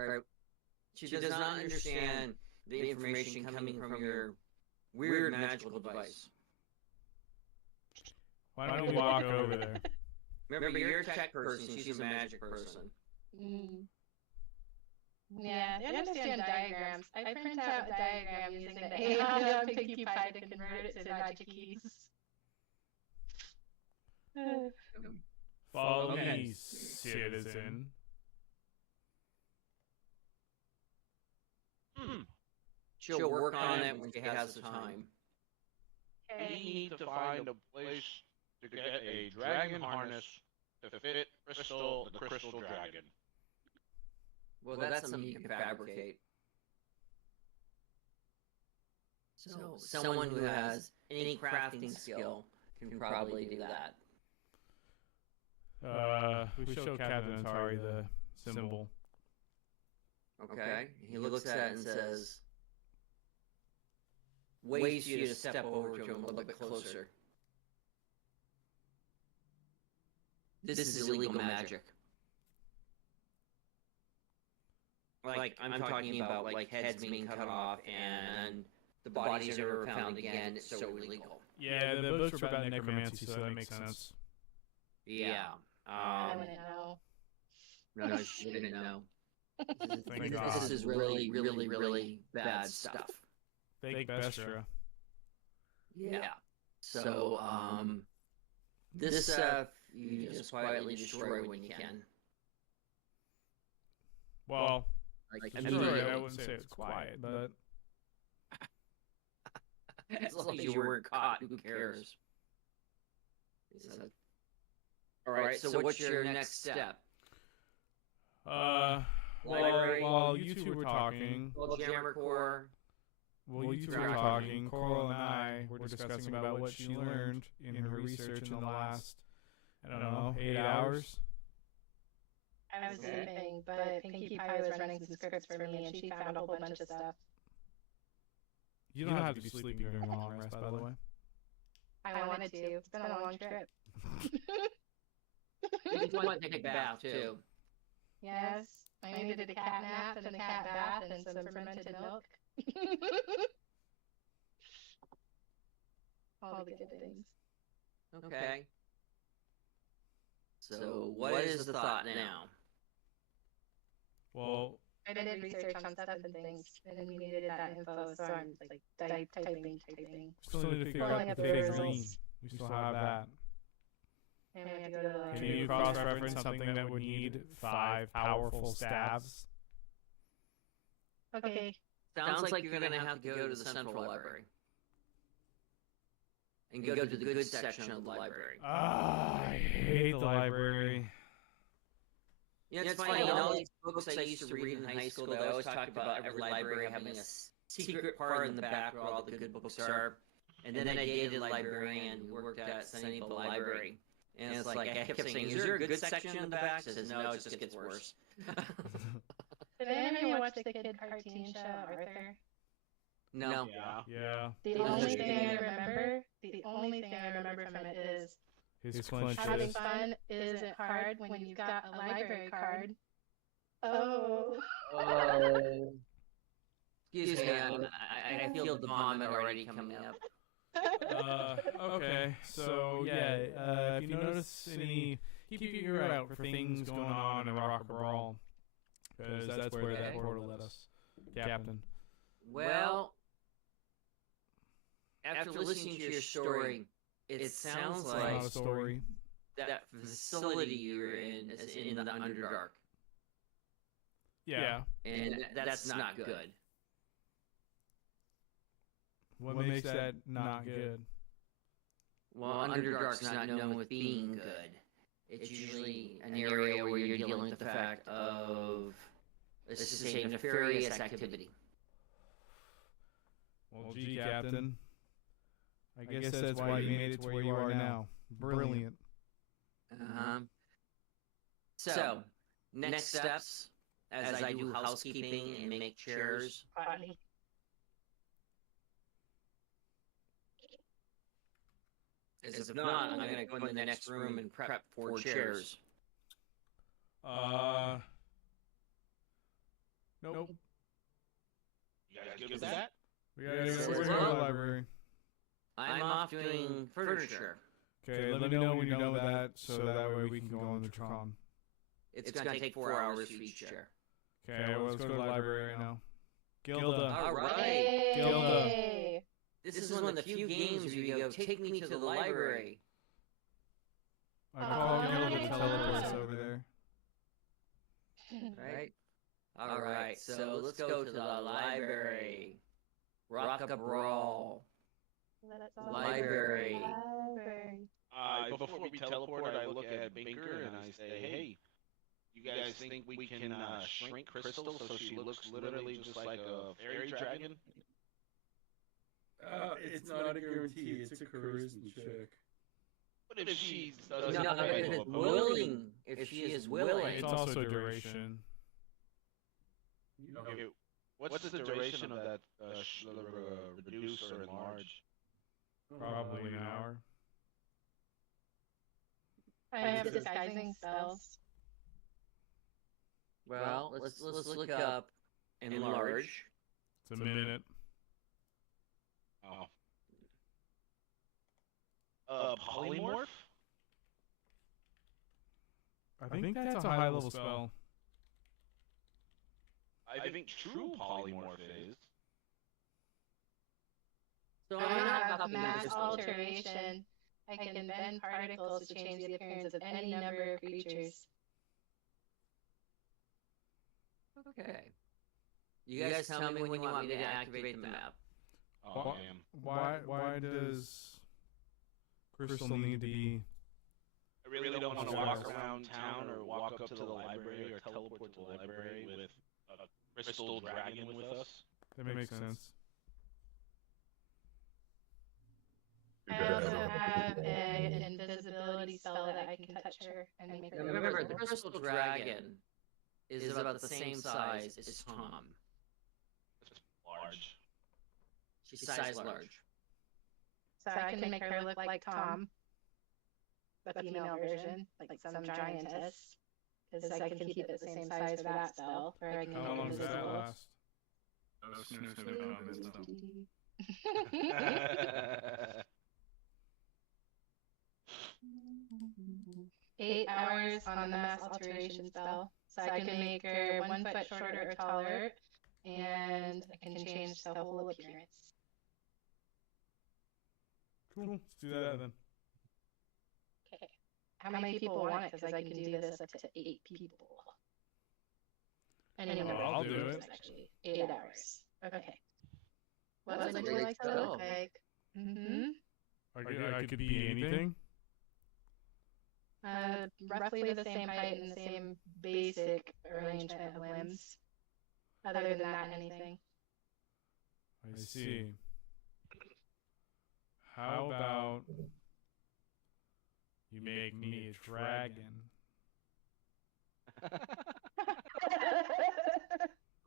Alright. She does not understand the information coming from your weird magical device. Why don't we walk over there? Remember, you're a tech person, she's a magic person. Mm. Yeah, I understand diagrams. I print out a diagram using the Aeon Pinkie Pie to convert it to magic keys. Follow Okay. me, citizen. She'll work on it when she has the time. We Okay. need to find a place to get a dragon harness to fit Crystal, the Crystal Dragon. Well, that's something you can fabricate. So, someone who has any crafting skill can probably do that. We show Captain Atari the symbol. Okay? He looks at it and says, ways for you to step over to him a little bit closer. This is illegal magic. Like, I'm talking about, like, heads being cut off and the bodies are never found again. It's so illegal. Yeah, the books were about necromancy, so that makes sense. Yeah. I wouldn't know. No, she didn't know. Thank This God. is really, really, really bad stuff. Fake Bestra. Yeah. So, this stuff you just quietly destroy when you can. Well, Like, sorry, I immediately. wouldn't say it's quiet, but As long as you weren't caught, who cares? He said. Alright, so what's your next step? while you two were talking, Well, Jammer Core. while you two were talking, Coral and I were discussing about what she learned in her research in the last, I don't know, 8 hours. I was sleeping, but Pinkie Pie was running some scripts for me, and she found a whole bunch of stuff. You don't have to be sleeping during a long rest, by the way. I wanted to. It's been a long trip. You just want to take a bath, too. Yes, I needed a cat nap and a cat bath and some fermented milk. All the good things. Okay. So, what is the thought now? Well, I did research on stuff and things, and we needed that info, so I'm like typing. we still need to figure Pulling out up the the fake results. green. We still have that. And we have to go to Can the you cross-reference something that would need 5 powerful stabs? Okay, Sounds like you're gonna have to go to the central library. And go to the good section of the library. I hate the library. You know, it's funny, in all these books I used to read in high school, they always talked about every library having a secret part in the back where all the good books are. And then I dated a librarian who worked at Sunnyvale Library. And it's like, I kept saying, is there a good section in the back? She says, no, it just gets worse. Did any of you watch the kid cartoon show, Arthur? No. Yeah. The only thing I remember from it is His clenched having fist. fun isn't hard when you've got a library card. Oh. Excuse me, I feel the vomit already coming up. Okay, so yeah, if you notice any, keep your ear out for things going on in Rock Brawl, because that's where that portal led us, Captain. Well, after listening to your story, it sounds It's like not a story. that facility you're in is in the Underdark, Yeah. and that's not good. What makes that not good? Well, Underdark's not known with being good. It's usually an area where you're dealing with the fact of, let's just say, nefarious activity. Well, gee, Captain. I guess that's why you made it to where you are now. Brilliant. So, next steps, as I do housekeeping and make chairs. Funny. As if not, I'm going to go in the next room and prep 4 chairs. Nope. You guys good with that? We gotta Yes, go to as the well. library. I'm off doing furniture. Okay, let me know when you're done with that, so that way we can go on the Tron. It's going to take 4 hours for each chair. Okay, well, let's go to the library right now. Gilda. All right. Gilda. Yay! This is one of the few games where you go, take me to the library. I call Gilda Oh, to teleport us over there. Right? All right, so let's go to the library. Rock a Brawl. Let's all Library. Library. Before we teleport, I look at Binker and I say, hey, you guys think we can shrink Crystal so she looks literally just like a fairy dragon? It's not a guarantee. It's a charisma check. What if she No, doesn't have if a it's willing, if she is willing. It's also duration. Okay, what's the duration of that reduce or enlarge? Probably an hour. I have disguising spells. Well, let's look up enlarge. It's a minute. Polymorph? I think that's a high level spell. I think true polymorph is. So I I'm not have copying mass this. alteration. I can bend particles to change the appearance of any number of creatures. Okay. You guys tell me when you want me to activate the map. Oh, damn. Why does Crystal need to be? I really don't want to walk around town or walk up to the library or teleport to the library with a crystal dragon with us. That makes sense. I also have an invisibility spell that I can touch her and make her Remember, the invisible. crystal dragon is about the same size as Tom. It's large. She's size large. So I can make her look like Tom, the female version, like some giantess. Because I can keep it the same size for that spell, or I can How make long it does that invisible. last? No snooze, no comment, so. 8 hours on the mass alteration spell. So I can make her 1 foot shorter or taller, and I can change the whole appearance. Cool. Let's do that then. Okay. How many people want it? Because I can do this up to 8 people. Any number I'll of do people, it. actually. 8 hours. Okay. What That's a would you great like to spell. look like? Mm-hmm. I could be anything. Roughly the same height and the same basic arrangement of limbs. Other than that, anything. I see. How about you make me a dragon?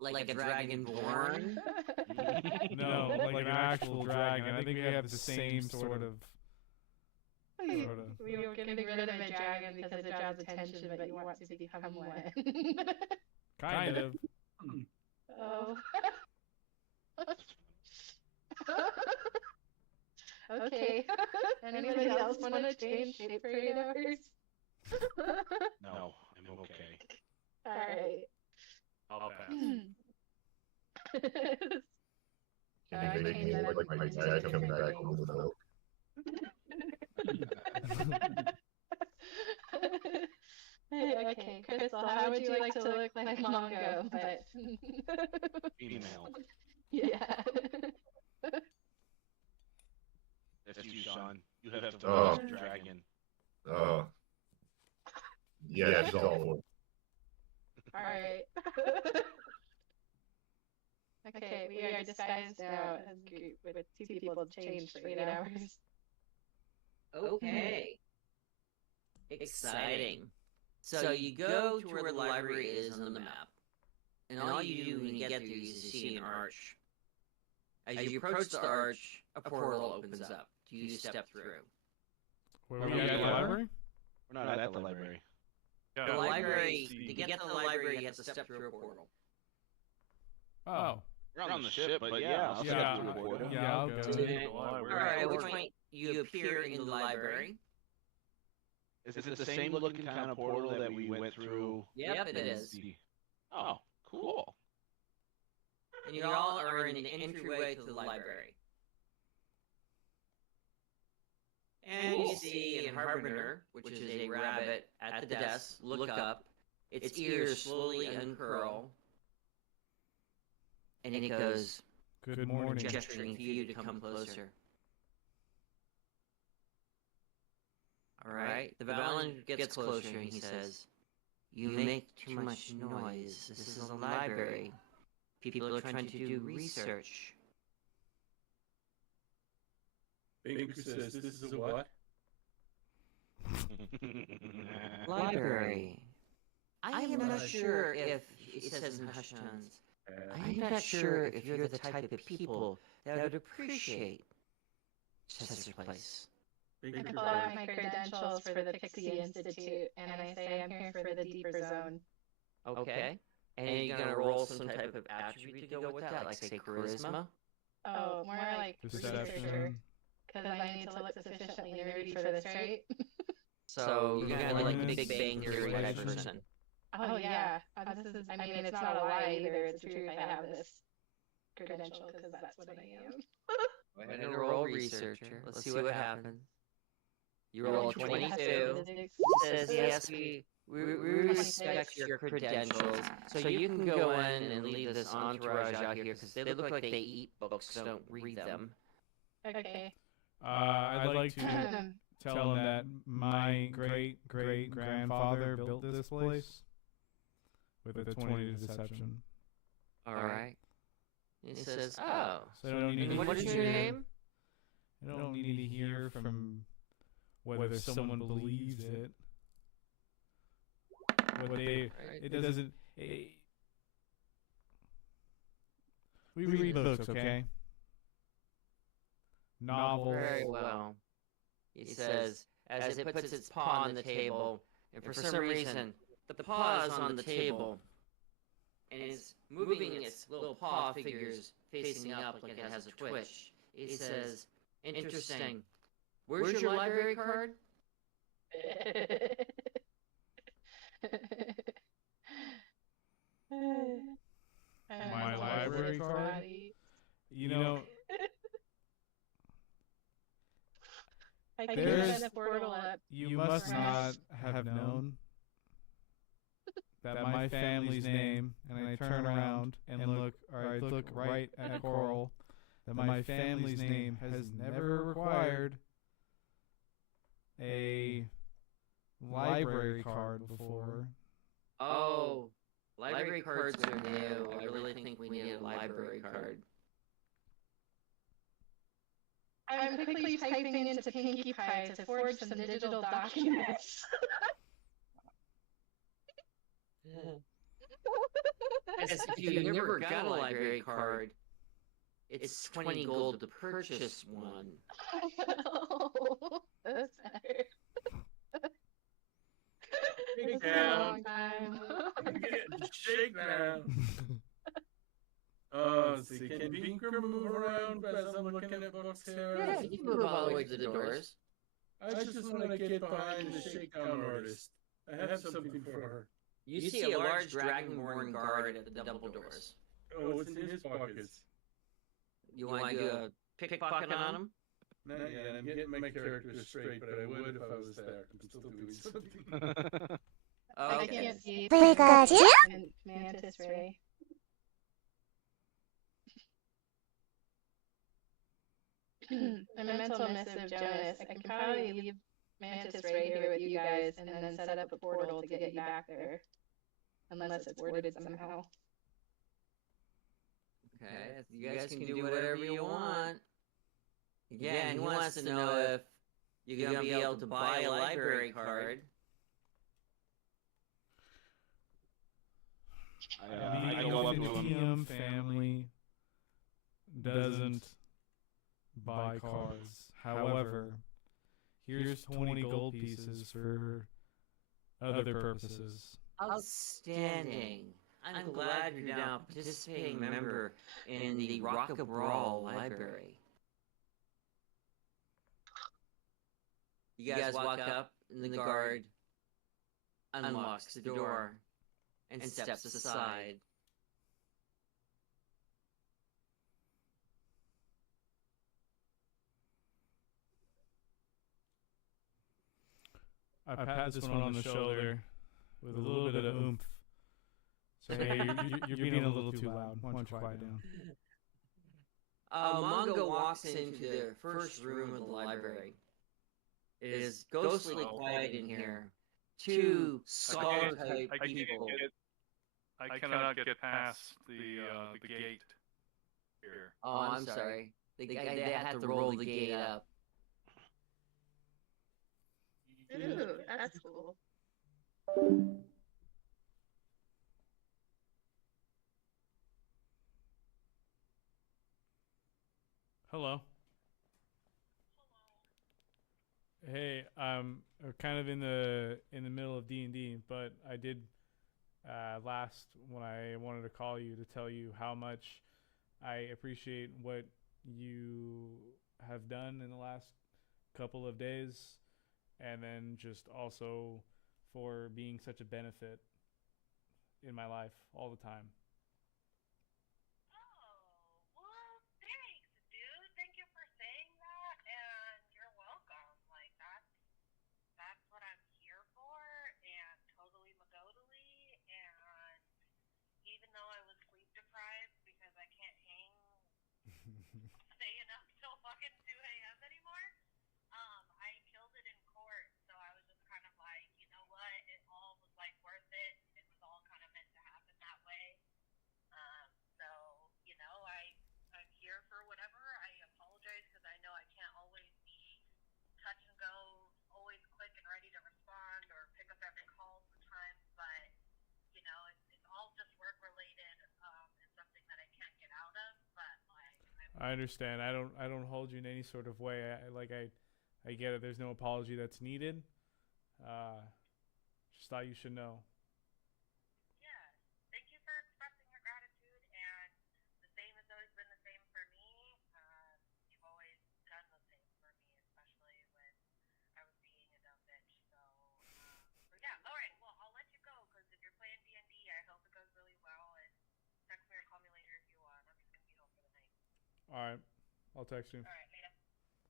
Like a dragonborn? No, like an actual dragon. I think we have the same sort of. We were getting rid of a dragon because it draws attention, but you want to become one. Kind of. Oh. Okay. Anybody else want to change shape for 8 hours? No, I'm okay. Alright. I'll pass. Can you make me look like my dad coming back from the milk? Okay, Crystal, how would you like to look like Mongo? But Female. yeah. That's you, Sean. You have to Oh. voice the dragon. Yeah, it's all for Alright. Okay, we are disguised now as a group with 2 people changed for 8 hours. Okay. Exciting. So you go to where the library is on the map, and all you do when you get there is you see an arch. As you approach the arch, a portal opens up. You step through. Were we at the library? We're not at the library. Yeah, The library, see- to get to the library, you have to step through a portal. Oh. We're on the ship, but yeah, I'll Yeah, step through the portal. yeah, I'll go. To the library. Alright, at which point you appear in the library. Is it the same looking kind of portal that we went through? Yep, it is. Oh, cool. And you all are in the entryway to the library. And you see in Harbinger, which is a rabbit at the desk, look up. Its ears slowly uncurl. And it goes, Good morning. gesturing for you to come closer. Alright, the Valen gets closer and he says, You make too much noise. This is a library. People are trying to do research. Banker says this is a what? Library. I am not sure if, it says in hushed tones, I'm not sure if you're the type of people that would appreciate such a place. I pull out my credentials for the Pixie Institute, and I say I'm here for the deeper zone. Okay. And you're gonna roll some type of attribute to go with that, like say charisma? Oh, more like researcher, Deception. because I need to look sufficiently nerdy for this, right? So you're gonna be like the Luminous Big Bang Theory type person. Oh yeah, this is. I mean, it's not a lie either. It's true. I have this credential because that's what I am. Go ahead and roll researcher. Let's see what happens. You roll a 22. It says yes, we respect your credentials, so you can go in and leave this entourage out here because they look like they eat books, don't read them. Okay. I'd like to tell him that my great-great-grandfather built this place with a 20 to deception. All right. It says, oh. So I don't need And to what is your hear- name? I don't need to hear from whether someone believes it. What they, it doesn't. We read books, okay? Novels. Very well. He says, as it puts its paw on the table, and for some reason, the paw is on the table, and is moving its little paw figures facing up like it has a twitch. It says, interesting. Where's your library card? My library card? You know, I There's- can set a portal up. you must not have known that my family's name, and I turn around and look, or I look right at Coral, that my family's name has never required a library card before. Oh, library cards are new. I really think we need a library card. I'm quickly typing into Pinkie Pie to forge some digital documents. As if you never got a library card, it's 20 gold to purchase one. That's better. Shake It's been a down. long time. Shake down. Let's see. Can Pinker move around as I'm looking at books here? Yeah, you can move all the way to the doors. I just want to get behind the shakedown artist. I have something for her. You see a large dragonborn guard at the double doors. Oh, it's in his pockets. You want to do a pickpocket on him? Not yet. I'm getting my character straight, but I would if I was there. I'm still doing something. I Okay. can't see. Pikachu? And Mantis Ray. A mental missive, Jonas. I can probably leave Mantis Ray here with you guys and then set up a portal to get you back there. Unless it's worded somehow. Okay, you guys can do whatever you want. Again, he wants to know if you're gonna be able to buy a library card. I go up to him. Medium family doesn't buy cards. However, here's 20 gold pieces for other purposes. Outstanding. I'm glad you're now a participating member in the Rocka Brawl Library. You guys walk up, and the guard unlocks the door and steps aside. I pat this one on the shoulder with a little bit of oomph. So, hey, you're being a little too loud. Why don't you quiet down? Mongo walks into the first room of the library. It is ghostly quiet in here. Two scholar-type people. I cannot get past the gate here. Oh, I'm sorry. They had to roll the gate up. Ooh, that's cool. Hello. Hey, I'm kind of in the middle of D&D, but I did last when I wanted to call you to tell you how much I appreciate what you have done in the last couple of days, and then just also for being such a benefit in my life all the time. I understand. I don't hold you in any sort of way. I get it. There's no apology that's needed. Just thought you should know. All right. I'll text you. All right, later.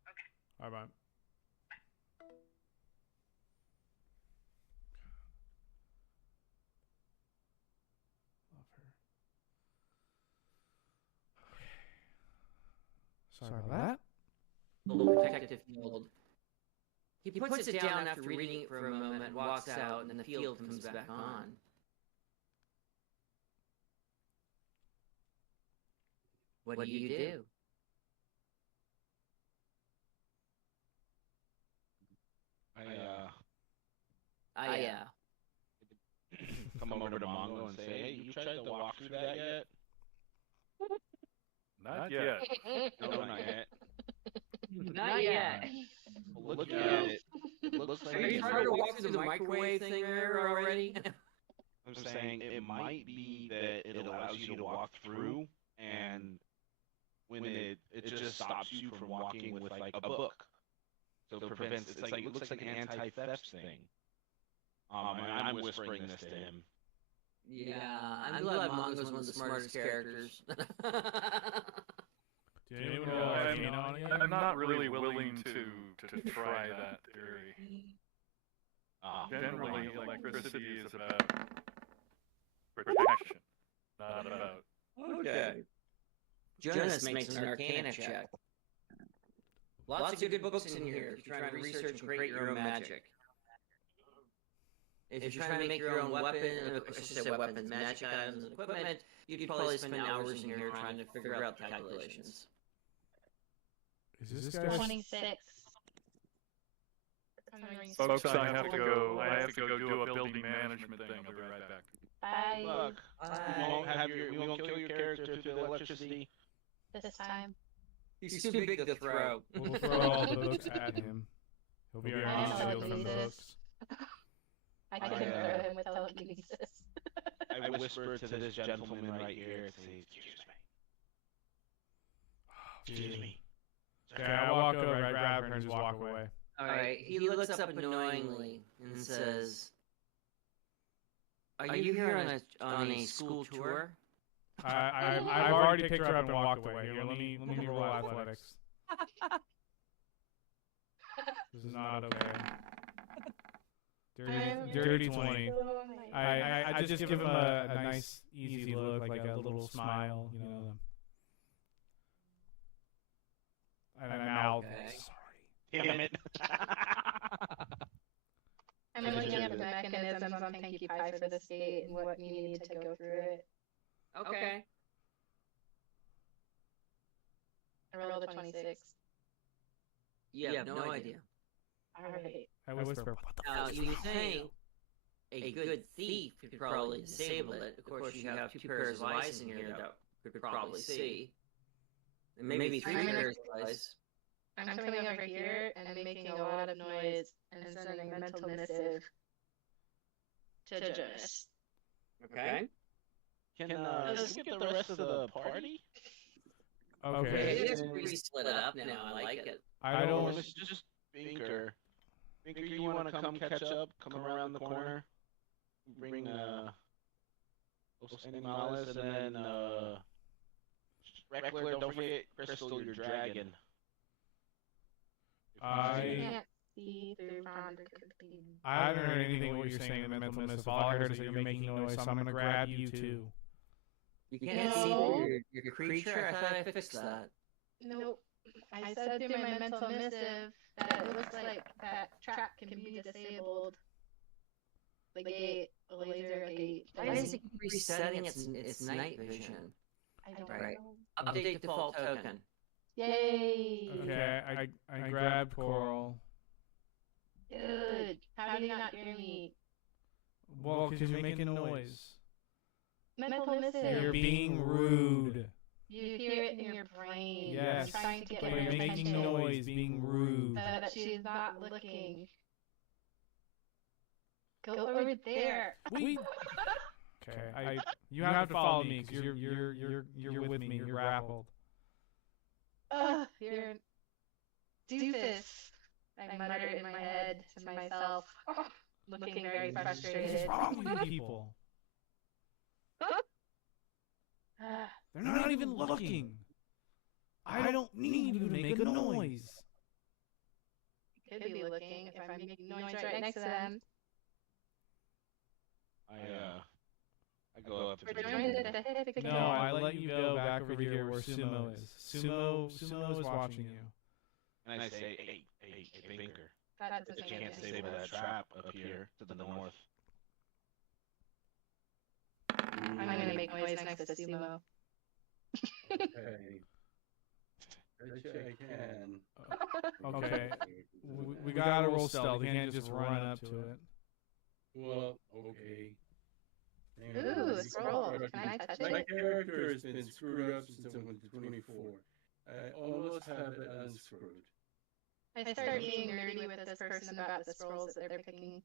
Okay. All right, bye. Sorry about that. Little protective field. He puts it down after reading it for a moment, walks out, and the field comes back on. What do you do? I come over to Mongo and say, hey, you tried to walk through that yet? Not yet. No, not yet. Not yet. Well, look at it. It looks like Are you it's... trying to walk through the microwave thing there already? I'm saying it might be that it allows you to walk through, and when it just stops you from walking with like a book. So it prevents. It's like it looks like an anti-theft thing. And I'm whispering this to him. Yeah, I'm glad Mongo's one of the smartest characters. Did anyone know I'm not really willing to try that theory. Generally, electricity is about protection, not about... Okay. Jonas makes an Arcana check. Lots of good books in here if you're trying to research and create your own magic. If you're trying to make your own weapon, I should say weapons, magic items, and equipment, you'd probably spend hours in here trying to figure out the calculations. Is this guy? 26. Folks, I have to go do a building management thing. I'll be right back. Bye. Look, we won't kill your character through the electricity. This time. He's too big to throw. We'll throw all the books at him. He'll be our I new know shield from telekinesis. books. I can throw him with telekinesis. I whispered to this gentleman right here and say, excuse me. Okay, I walk over, I grab her and just walk away. Alright, he looks up annoyingly and says, "Are you here on a school tour?" I've already picked her up and walked away. Here, let me roll athletics. This is not okay. Dirty 20. I just give him a nice, easy look, like a little smile, you know. And I'm out. Okay. Sorry. Damn it. I'm looking at the mechanisms on Pinkie Pie for this gate and what you need to go through it. Okay. I rolled a 26. You have no idea. Alright. I whisper, Now, you think a good thief could probably disable it. Of course, you have 2 pairs of eyes in here that could probably see. And maybe 3 pairs of eyes. I'm coming over here and making a lot of noise and sending a mental missive to Jonas. Okay. Can we get the rest of the party? okay. It is pretty split up now. I like it. I don't. It's just Binker. Binker, you want to come catch up? Come around the corner. Bring Los Animales, and then Reckler. Don't forget Crystal, your dragon. I can't see through Rhonda Cooping. I haven't heard anything what you're saying in the mental missive. All I heard is that you're making noise, so I'm gonna grab you too. You can't see through your creature? I thought I fixed that. Nope. I said through my mental missive that it looks like that trap can be disabled. The gate, the laser gate. Why is it resetting its night vision? I don't Right. know. Update default token. Yay! Okay, I grabbed Coral. Good. How do you not hear me? Well, because you're making noise. Mental missive. You're being rude. You hear it in your brain. Yes, I'm trying to get but her you're making attention. noise, being rude. That she's not looking. Go over there. We. Okay, you have to follow me because you're with me. You're grappled. Ugh, you're doofus. I mutter in my head to myself, looking very frustrated. What's wrong with you people? Ah, They're not even looking. I don't need you to make a noise. could be looking if I'm making noise right next to them. I go up to We're joined at the hip again. No, I let you go back over here where Sumo is. Sumo is watching you. and I say, hey, Binker, That you doesn't can't make stay any by sense. that trap up here to the north. I'm gonna make noise next to Sumo. Okay. Bet I can. Okay. We gotta roll stealth. We can't just run up to it. Well, okay. Hang on, Ooh, let me scroll. see. Can I touch My it? character has been screwed up since I went to 24. I almost have it unscrewed. I start being nerdy with this person about the scrolls that they're picking.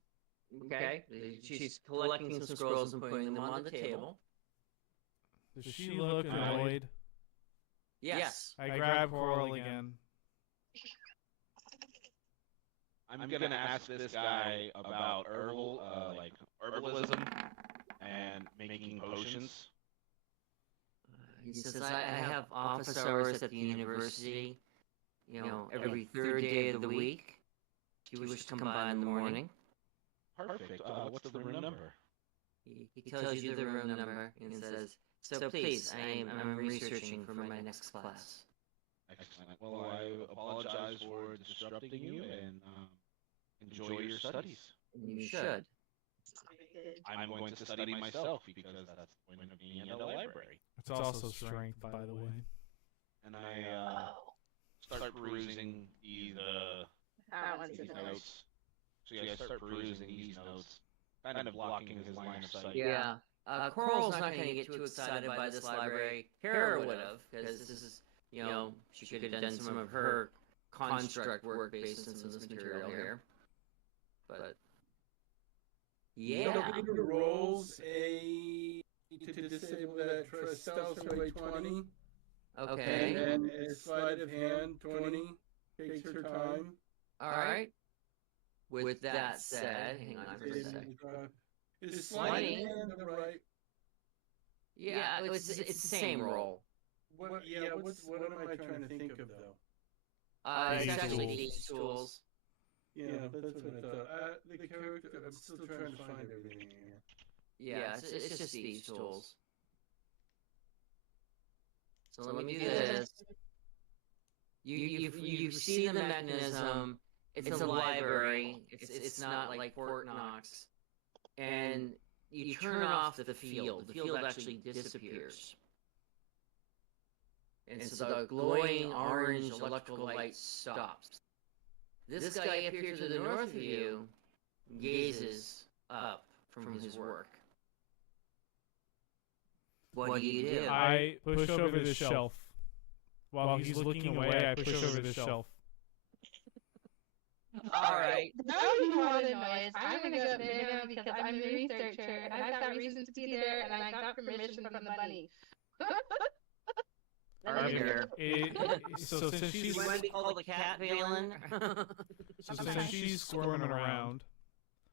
Okay. She's collecting some scrolls and putting them on the table. Does she look annoyed? Yes. I grab Coral again. I'm gonna ask this guy about herbalism and making potions. He says, I have office hours at the university, every third day of the week. Do you wish to come by in the morning? Perfect. What's the room number? He tells you the room number and says, so please, I'm researching for my next class. Excellent. Well, I apologize for disrupting you and enjoy your studies. You should. I'm going to study myself because that's the point of being in the library. It's also strength, by the way. And I start perusing these notes. So yeah, I start perusing these notes, kind of blocking his line of sight. Yeah. Coral's not going to get too excited by this library. Kara would have, because this is, she could have done some of her construct work based on some of this material here. But, yeah. Nobody rolls to disable that stealth away 20. Okay. And then a sleight of hand 20 takes her time. All right. With that said, hang on for a second. Is sleight of hand the right? Yeah, it's the same roll. What am I trying to think of though? It's actually these tools. Yeah, that's what I thought. The character, I'm still trying to find everything here. Yeah, it's just these tools. So let me do this. You see the mechanism. It's a library. It's not like Fort Knox. And you turn off the field. The field actually disappears. And so the glowing orange electrical light stops. This guy up here to the north of you gazes up from his work. What do you do? I push over the shelf. While he's looking away, I push over the shelf. All right. Now you want to noise. I'm gonna go there now because I'm the researcher and I've got reason to be there and I got permission from the bunny. All right. So since she's You want to be called a cat, Valen? since she's squirming around,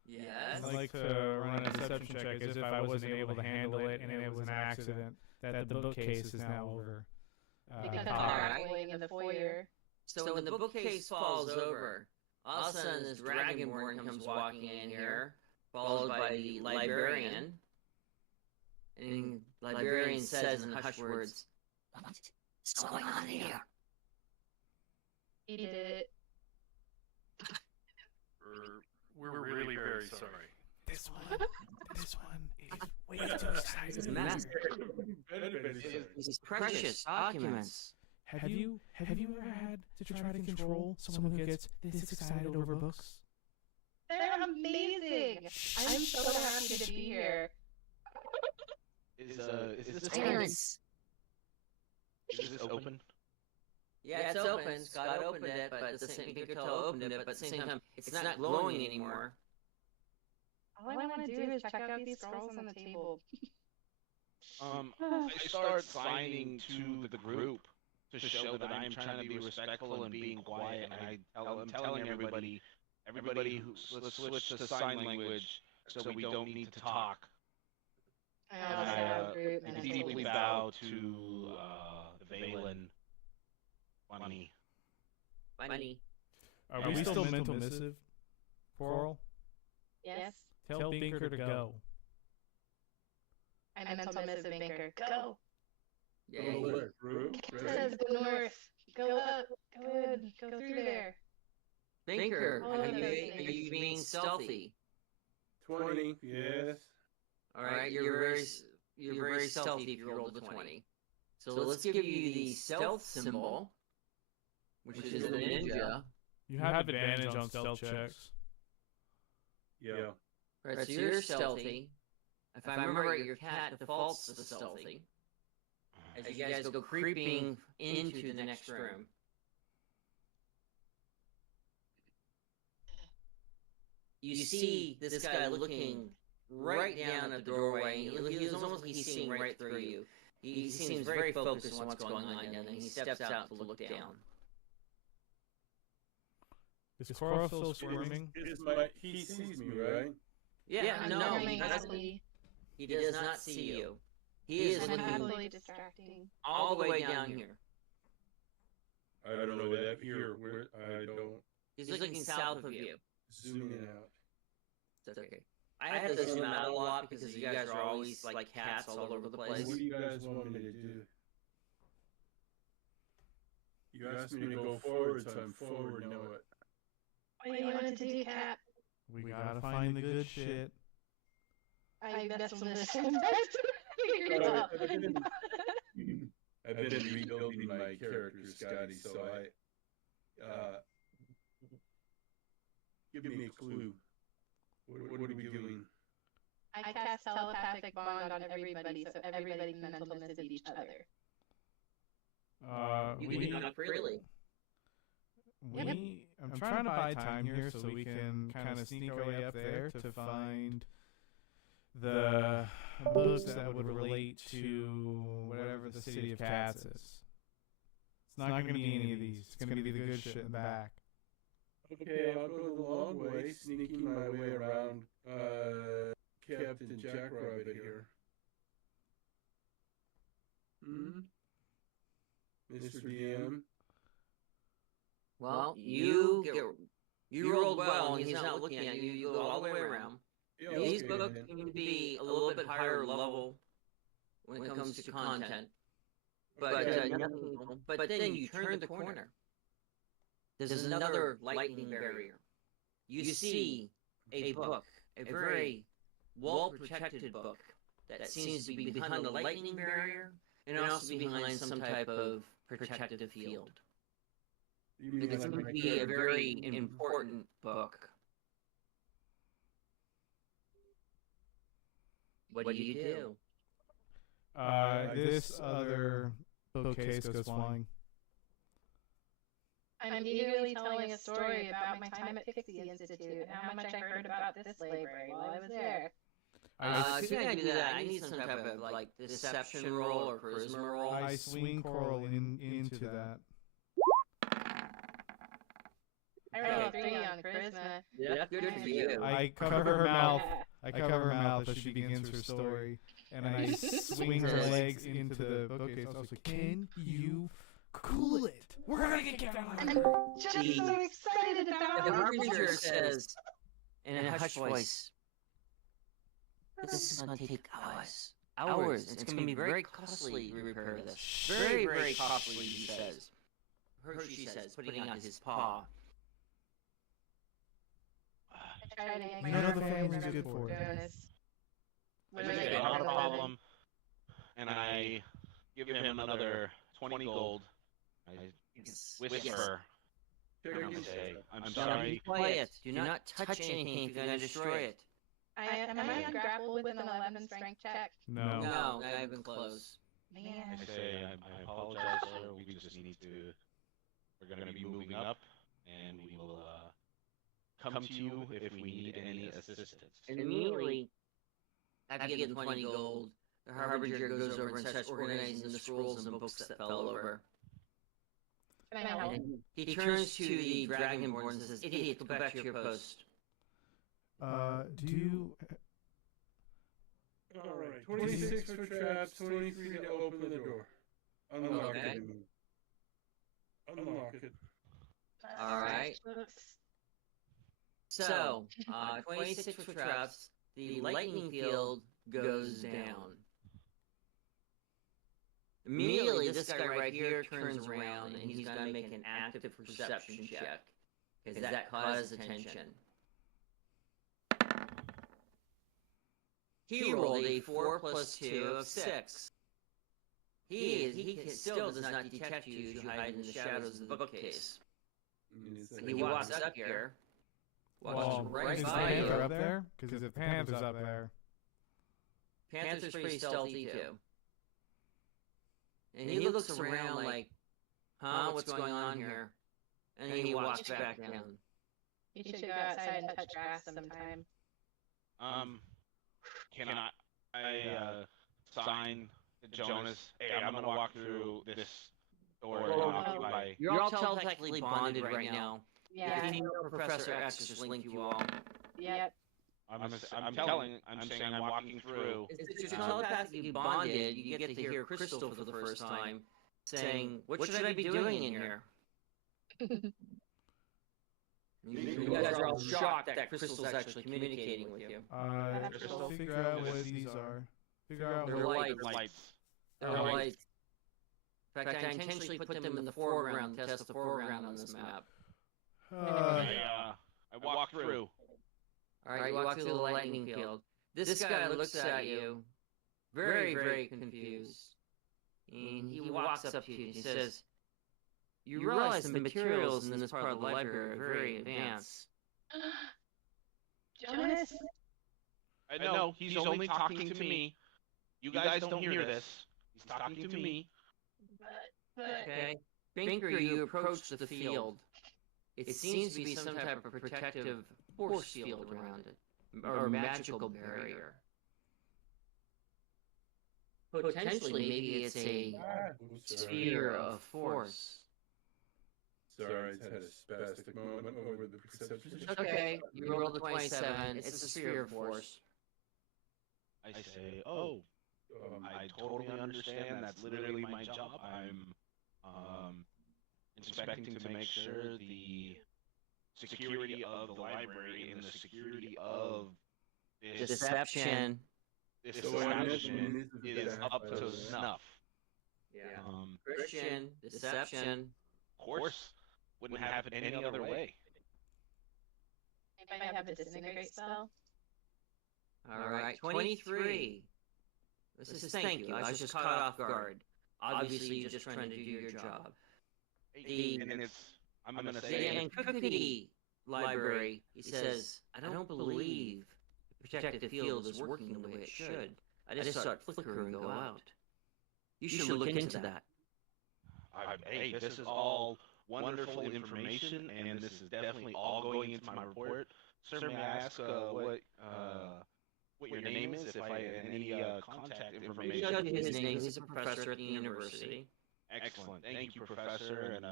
Yes. I'd like to run a deception check as if I wasn't able to handle it and it was an accident. That the bookcase is now over. Because they're Alright. actually in the foyer. So when the bookcase falls over, all of a sudden this dragonborn comes walking in here, followed by the librarian. And the librarian says in hushed words, "What's going on here?" He did it. We're really very sorry. This one is way too exciting. This mess. These precious documents. Have you ever had to try to control someone who gets this excited over books? They're amazing. I'm so happy to be here. Is this Silence. Is this open? Yeah, it's open. Scott opened it, but at the same Pinkertel opened it, but at the same time, it's not glowing anymore. All I want to do is check out these scrolls on the table. I start signing to the group to show that I'm trying to be respectful and being quiet, and I'm telling everybody let's switch to sign language so we don't need to talk. I And also have group I messages. deeply bow to the Valen bunny. Funny. Are we still mental missive? Coral? Yes. Tell Binker to go. I mental missive Banker. Go. Yay. Cat says go north. Go up. Go in. Go through there. Banker, All are of those you things. being stealthy? 20, yes. All right, you're very stealthy if you rolled a 20. So let's give you the stealth symbol, which is the ninja. You have advantage on stealth checks. Yeah. Right, so you're stealthy. If I remember right, your cat defaults to stealthy. As you guys go creeping into the next room. You see this guy looking right down at the doorway. He's almost like he's seeing right through you. He seems very focused on what's going on down there. He steps out to look down. Is Coral still squirming? He sees me, right? Yeah, no, Squirming happily. he does not see you. He is And looking happily distracting. all the way down here. I don't know that here. Where I don't He's looking south of you. zoom in out. That's okay. I have to zoom out a lot because you guys are always like cats all over the place. What do you guys want me to do? You asked me to go forward, so I'm forward. Know it. What do you want to do, Cat? We gotta find the good shit. I vessel this. Figure it out. I've been rebuilding my character, Scotty. So give me a clue. What are we doing? I cast telepathic bond on everybody, so everybody can mental missive each other. You can do that freely. I'm trying to buy time here so we can kind of sneak our way up there to find the books that would relate to whatever the City of Cats is. It's not going to be any of these. It's going to be the good shit in the back. Okay, I'll go the long way, sneaking my way around Captain Jackrabbit here. Mr. DM? Well, you rolled well, and he's not looking at you. You go all the way around. Yeah, These okay, books then. can be a little bit higher level when it comes to content, but then you turn the corner. There's another lightning barrier. You see a book, a very well-protected book that seems to be behind the lightning barrier and also behind some type of protective field. You mean It's like going to my be a character? very important book. What do you do? This other bookcase goes flying. I'm eagerly telling a story about my time at Pixie Institute and how much I heard about this library while I was there. If you're gonna do that, I need some type of like deception roll or charisma roll. I swing Coral into that. I rolled a 3 on charisma. That's good for you. I cover her mouth. I cover her mouth as she begins her story, and I swing her legs into the bookcase. I was like, "Can you cool it? We're gonna get kicked out." I'm just so excited about The it. harbinger says in a hushed voice, "This is going to take hours. Hours. It's going to be very costly to repair this. Very, very costly," he says. Hershey says, putting out his paw. I try to make You my know the library family's run good for it. bonus. I When just I say, get not a my problem. And I give him another 20 gold. I whisper. Check and your I say, stuff. I'm Be sorry. quiet. Do not touch anything if you're going to destroy it. Am I on grapple with an 11 strength check? No. No, not even close. I Man. say, I apologize, sir. We just need to. We're going to be moving up, and we will come to you if we need any assistance. And immediately, after getting 20 gold, the harbinger goes over and starts organizing the scrolls and books that fell over. Can I help? And he turns to the dragonborn and says, "Idiot, go back to your post." Do you? All right, 26 for traps, 23 to open the door. Unlock Okay. it. Unlock it. All right. So, 26 for traps. The lightning field goes down. Immediately, this guy right here turns around and he's going to make an active perception check, because that causes attention. He rolled a 4 plus 2 of 6. He still does not detect you as you hide in the shadows of the bookcase. He walks up here. Walks right is by Panther you. up there? Because if Panther's up there, Panther's pretty stealthy too. And he looks around like, huh, what's going on here? And then he walks back down. You should go outside and touch grass sometime. Can I sign to Jonas? Hey, I'm gonna walk through this door and occupy. You're all telepathically bonded right now. Yeah. If you know Professor X just link you all. Yep. I'm saying I'm walking through. If you're telepathically bonded, you get to hear Crystal for the first time saying, "What should I be doing in here?" You guys are all shocked that Crystal's actually communicating with you. Crystal, figure out what these are. Figure out They're what lights. They're lights. In fact, I intentionally put them in the foreground to test the foreground on this map. I walk through. Alright, you walk through the lightning field. This guy looks at you, very, very confused. And he walks up to you and he says, "You realize the materials in this part of the library are very advanced." Jonas? I know, he's only talking to me. You guys don't hear this. He's talking to me. But... Okay. Binker, you approach the field. It seems to be some type of protective force field around it, or magical barrier. Potentially, maybe it's a sphere of force. Sorry, I had a spastic moment over the perception. Okay, you rolled a 27. It's a sphere of force. I say, oh, I totally understand. That's literally my job. I'm inspecting to make sure the security of the library and the security of this Deception. This establishment is up to snuff. Yeah. Christian, deception. Of course, wouldn't have it any other way. If I have a disintegrate spell. Alright, 23. This is thank you. I was just caught off guard. Obviously, you're just trying to do your job. And it's, I'm gonna say, in Cookity Library, he says, "I don't believe the protective field is working the way it should. I just saw it flicker and go out. You should look into that." Hey, this is all wonderful information, and this is definitely all going into my report. Sir, may I ask what your name is, if I any contact He information? tells you his name. He's a professor at the university. Excellent, thank you, Professor. And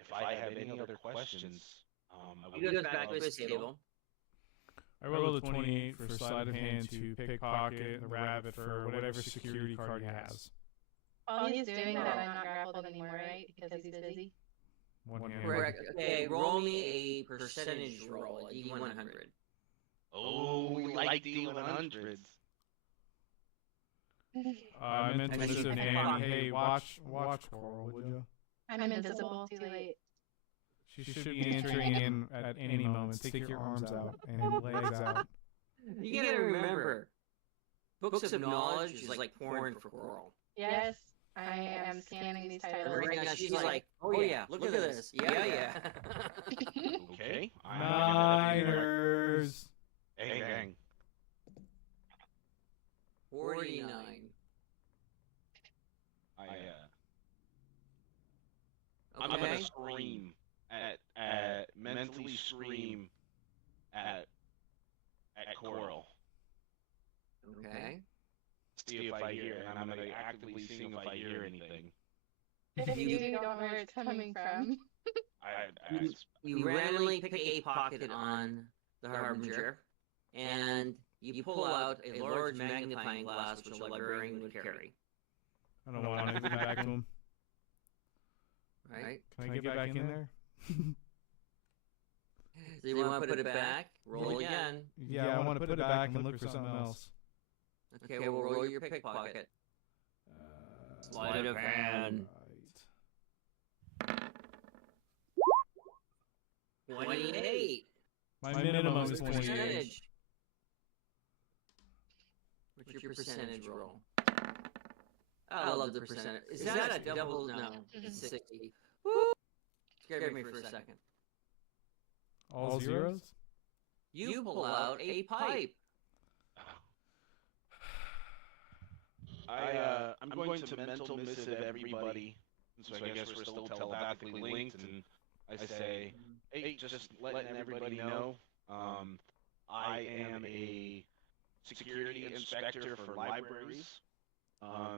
if I have any other questions, He goes back to his table. I rolled a 28 for sleight of hand to pickpocket the rabbit for whatever security card he has. While he's doing that, I'm not grappled anymore, right? Because he's busy. One hand. Correct. Okay, roll me a percentage roll, a D100. oh, we like D100s. I meant to listen, Danny. Hey, watch Coral, would you? I'm invisible, too late. She should be entering in at any moment. Take your arms out and legs out. You gotta remember, books of knowledge is like porn for Coral. Yes, I am scanning these titles. Right now she's like, "Oh yeah, look at this. Yeah. Okay. Niners. Bang, bang. 49. I'm Okay. gonna scream mentally scream at Coral. Okay. See if I hear, and I'm gonna actively see if I hear anything. If you don't know where it's coming from. You randomly pick a pocket on the Harbinger, and you pull out a large magnifying glass which a librarian would carry. I don't want to give it back to him. Right? Can I get back in there? So you want to put it back? Roll again. Yeah, I want to put it back and look for something else. Okay, we'll roll your pickpocket. Sleight of hand. Right. 28. My minimum is 28. Percentage. What's your percentage roll? I love the percentage. Is that a double? No, it's 60. Woo! Scared me for a second. All zeros? You pull out a pipe. I'm going to mental missive everybody, so I guess we're still telepathically linked, and I say, hey, just letting everybody know, I am a security inspector for libraries.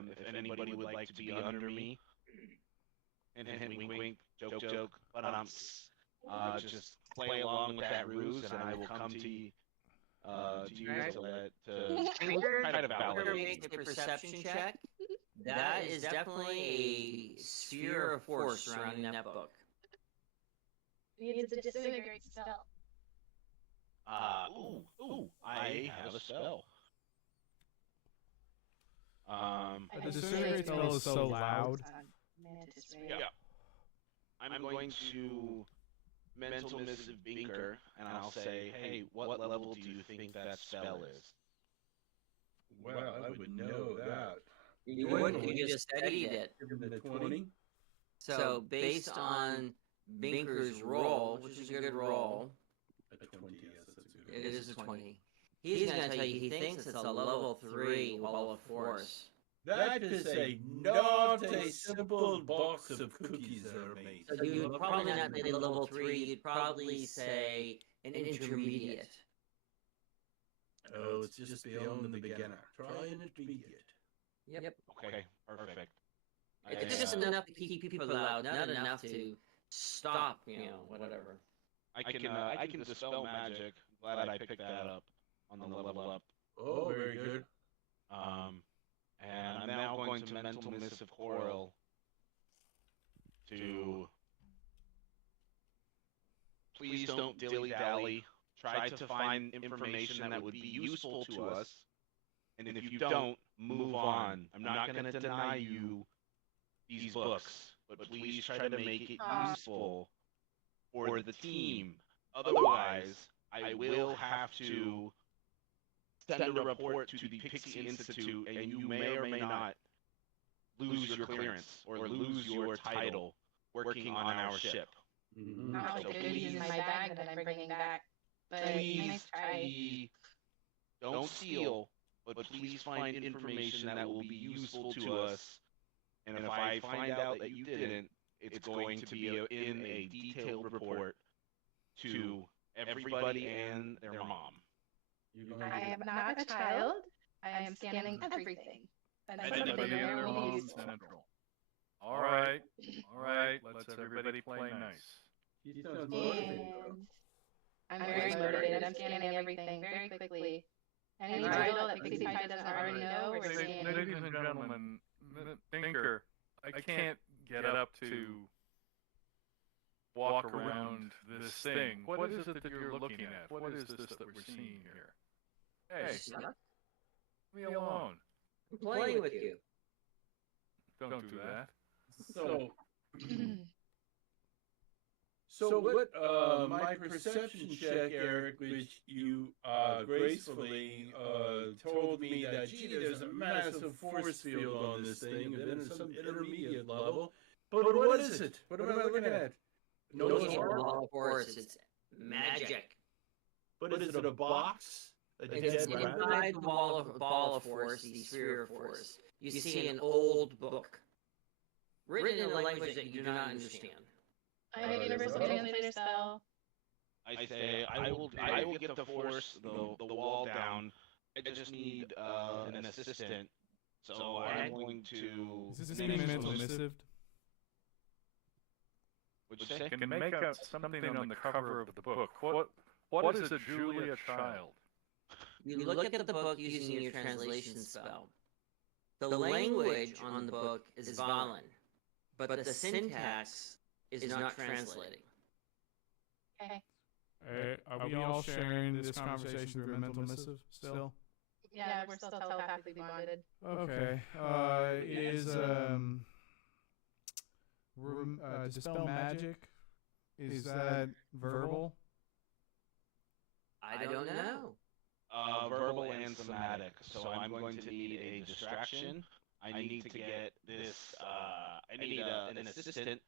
If anybody would like to be under me, and wink, wink, joke, but just play along with that ruse, and I will come to you to kind of validate. Make the perception check. That is definitely a sphere of force surrounding that book. Needs a disintegrate spell. I have a spell. The disintegrate spell is so loud. Yeah. I'm going to mental missive Binker, and I'll say, hey, what level do you think that spell is? Well, I would know that. You would. You just studied it. Give him the 20. So based on Binker's roll, which is a good roll, A 20, yes, that's a good it is a 20. He's going to tell you he thinks it's a level 3 wall of force. That is a not a simple box of cookies that are made. So you would probably not say level 3, you'd probably say an intermediate. Oh, it's just beyond the beginner. Try an intermediate. Yep. Okay, perfect. It's just enough to keep people out, not enough to stop, whatever. I can dispel magic. Glad I picked that up on the level up. Oh, very good. And I'm now going to mental missive Coral to please don't dilly-dally. Try to find information that would be useful to us. And if you don't, move on. I'm not going to deny you these books, but please try to make it useful for the team. Otherwise, I will have to send a report to the Pixie Institute, and you may or may not lose your clearance or lose your title working on our ship. Not So like good using my bag that I'm bringing back. But Please nice try. don't steal, but please find information that will be useful to us. And if I find out that you didn't, it's going to be in a detailed report to everybody and their mom. I am not a child. I am scanning everything. And Anybody something and their very mom useful. central. All right. Let's everybody play nice. He sounds motivated. And I'm very motivated. I'm scanning everything very quickly. Any title that Pixie Pie doesn't already know, we're scanning. Ladies and gentlemen, Binker, I can't get up to walk around this thing. What is it that you're looking at? What is this that we're seeing here? Hey, leave me alone. I'm playing with you. Don't do that. So what, my perception check, Eric, which you gracefully told me that, gee, there's a massive force field on this thing, and then some intermediate level. But what is it? What am I looking at? No, It's a wall of force. It's magic. But is it a box? It's inside the ball of force, the sphere of force. You see an old book written in a language that you do not understand. I have universal translator spell. I say I will get the force, the wall down. I just need an assistant. So I'm going to. Is this being mental missive? Would you say? Can make out something on the cover of the book. What is a Julia child? You look at the book using your translation spell. The language on the book is Valen, but the syntax is not translating. Okay. Are we all sharing this conversation through a mental missive still? Yeah, we're still telepathically bonded. Okay. Dispel magic? Is that verbal? I don't know. Verbal and somatic. So I'm going to need a distraction. I need to get this. I need an assistant,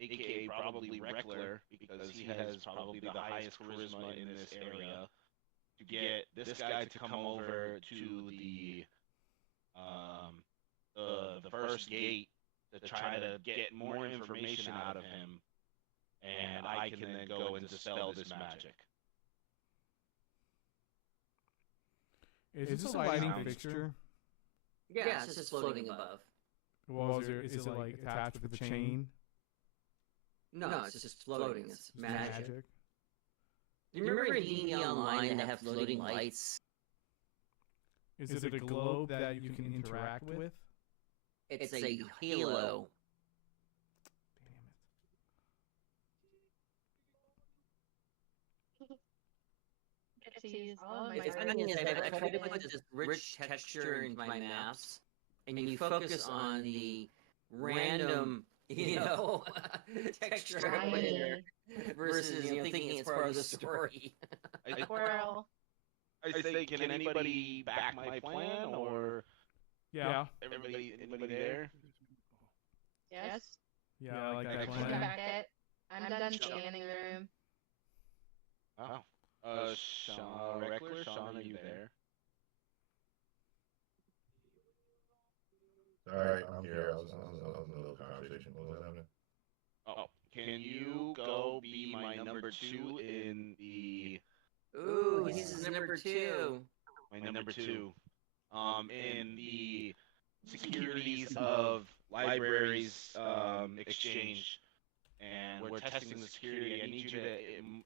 aka probably Reckler, because he has probably the highest charisma in this area, to get this guy to come over to the first gate to try to get more information out of him, and I can then go and dispel this magic. Is this a lighting fixture? Yeah, it's just floating above. Well, is it like attached with a chain? No, it's just floating. It's Just magic. You remember in D&D Online they have floating lights? Is it a globe that you can interact with? It's a halo. Get to use all of my The thing is, I try to put this rich texture in my maps, and you focus on the random, texture I put in there versus, thinking it's part of the story. Squirrel. I say, can anybody back my plan, or Yeah. anybody there? Yes. Yeah, I like that I can plan. back it. I'm done scanning the room. Oh. Reckler, Sean, are you there? Alright, I'm here. I was in the middle of a conversation. What was happening? Oh, can you go be my number 2 in the... Ooh, he's number 2. My number 2. In the Securities of Libraries exchange. And we're testing the security. I need you to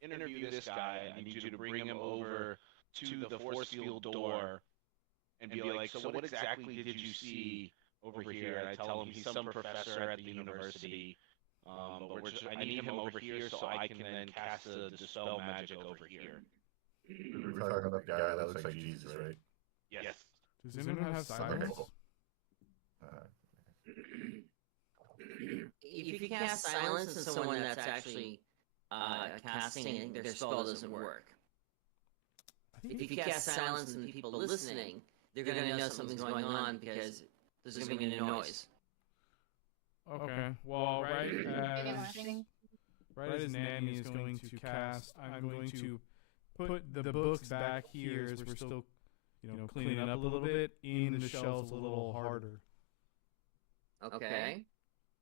interview this guy. I need you to bring him over to the force field door and be like, so what exactly did you see over here? And I tell him he's some professor at the university. But I need him over here so I can then cast the dispel magic over here. We're talking about the guy that looks like Jesus, right? Yes. Does anyone have silence? cool. If you cast silence on someone that's actually casting it, their spell doesn't work. If you cast silence on the people listening, they're going to know something's going on because there's going to be no noise. Okay. Well, Anyone? right as Nami is going to cast, I'm going to put the books back here as we're still, cleaning up a little bit in the shelves a little harder. Okay.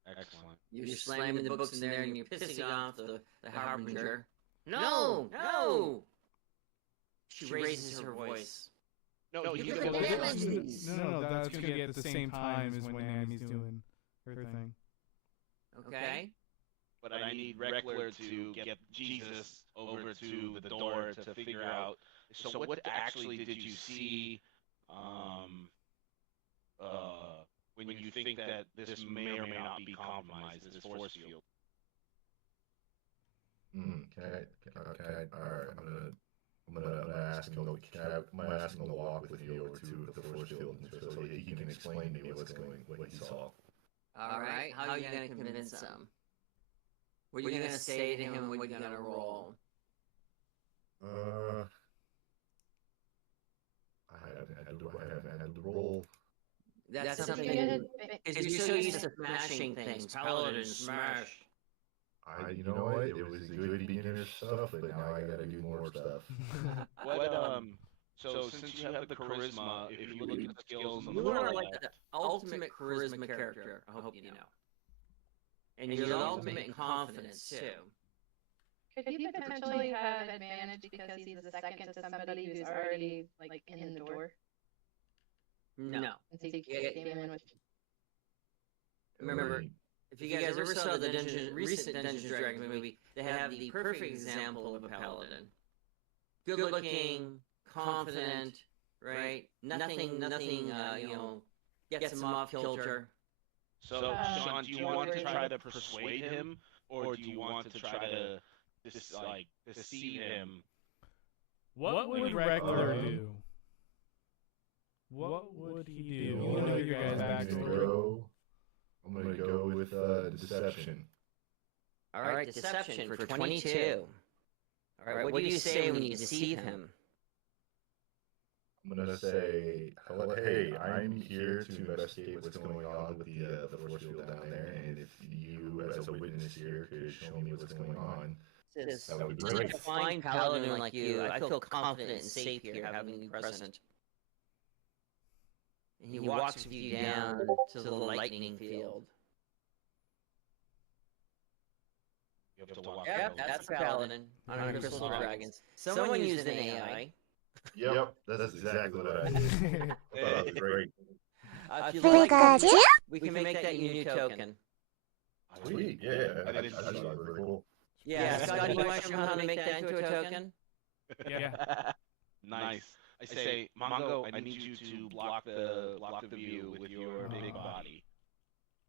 Excellent. You're slamming the books in there and you're pissing off the Harbinger. No! No! She raises her voice. No, You you could go. damage these. No, that's going to be at the same time as when Nami's doing her thing. Okay? But I need Reckler to get Jesus over to the door to figure out. So what actually did you see? When you think that this may or may not be compromised, this force field. Okay. Alright, I'm gonna ask him to walk with you over to the force field so he can explain to me what he saw. Alright, how are you going to convince him? What are you going to say to him? What are you going to roll? I had to roll. That's Something something. good. Because you're so used to smashing things. Paladin smash. You know what? It was good beginner stuff, but now I gotta do more stuff. So since you have the charisma, if you look at the skills on the You are right, like the ultimate charisma character, I hope you know. And you're the ultimate in confidence, too. Could he potentially have advantage because he's the second to somebody who's already in the door? No. And so he came in with. Remember, if you guys ever saw the recent Dungeons & Dragons movie, they have the perfect example of a paladin. Good-looking, confident, right? Nothing, gets him off kilter. So Sean, do you want to try to persuade him, or do you want to try to deceive him? What would Reckler do? What would he do? You You know want to what? hear your guys' backstory? I'm gonna go with deception. All right, deception for 22. All right, what do you say when you deceive him? I'm gonna say, hey, I'm here to investigate what's going on with the force field down there, and if you, as a witness here, could show me what's going on, that would be Just great. a fine paladin like you, I feel confident and safe here having you present. And he walks with you down to the lightning field. You have to walk Yep, over. that's a paladin on our crystal dragons. Someone used an AI. Yep, that's exactly what I did. I thought that was great. If you like, we can make that your new token. Sweet, yeah, I thought it was very cool. Yeah, Scott, do you want to show him how to make that into a token? Yeah. Nice. I say, Mongo, I need you to block the view with your big body.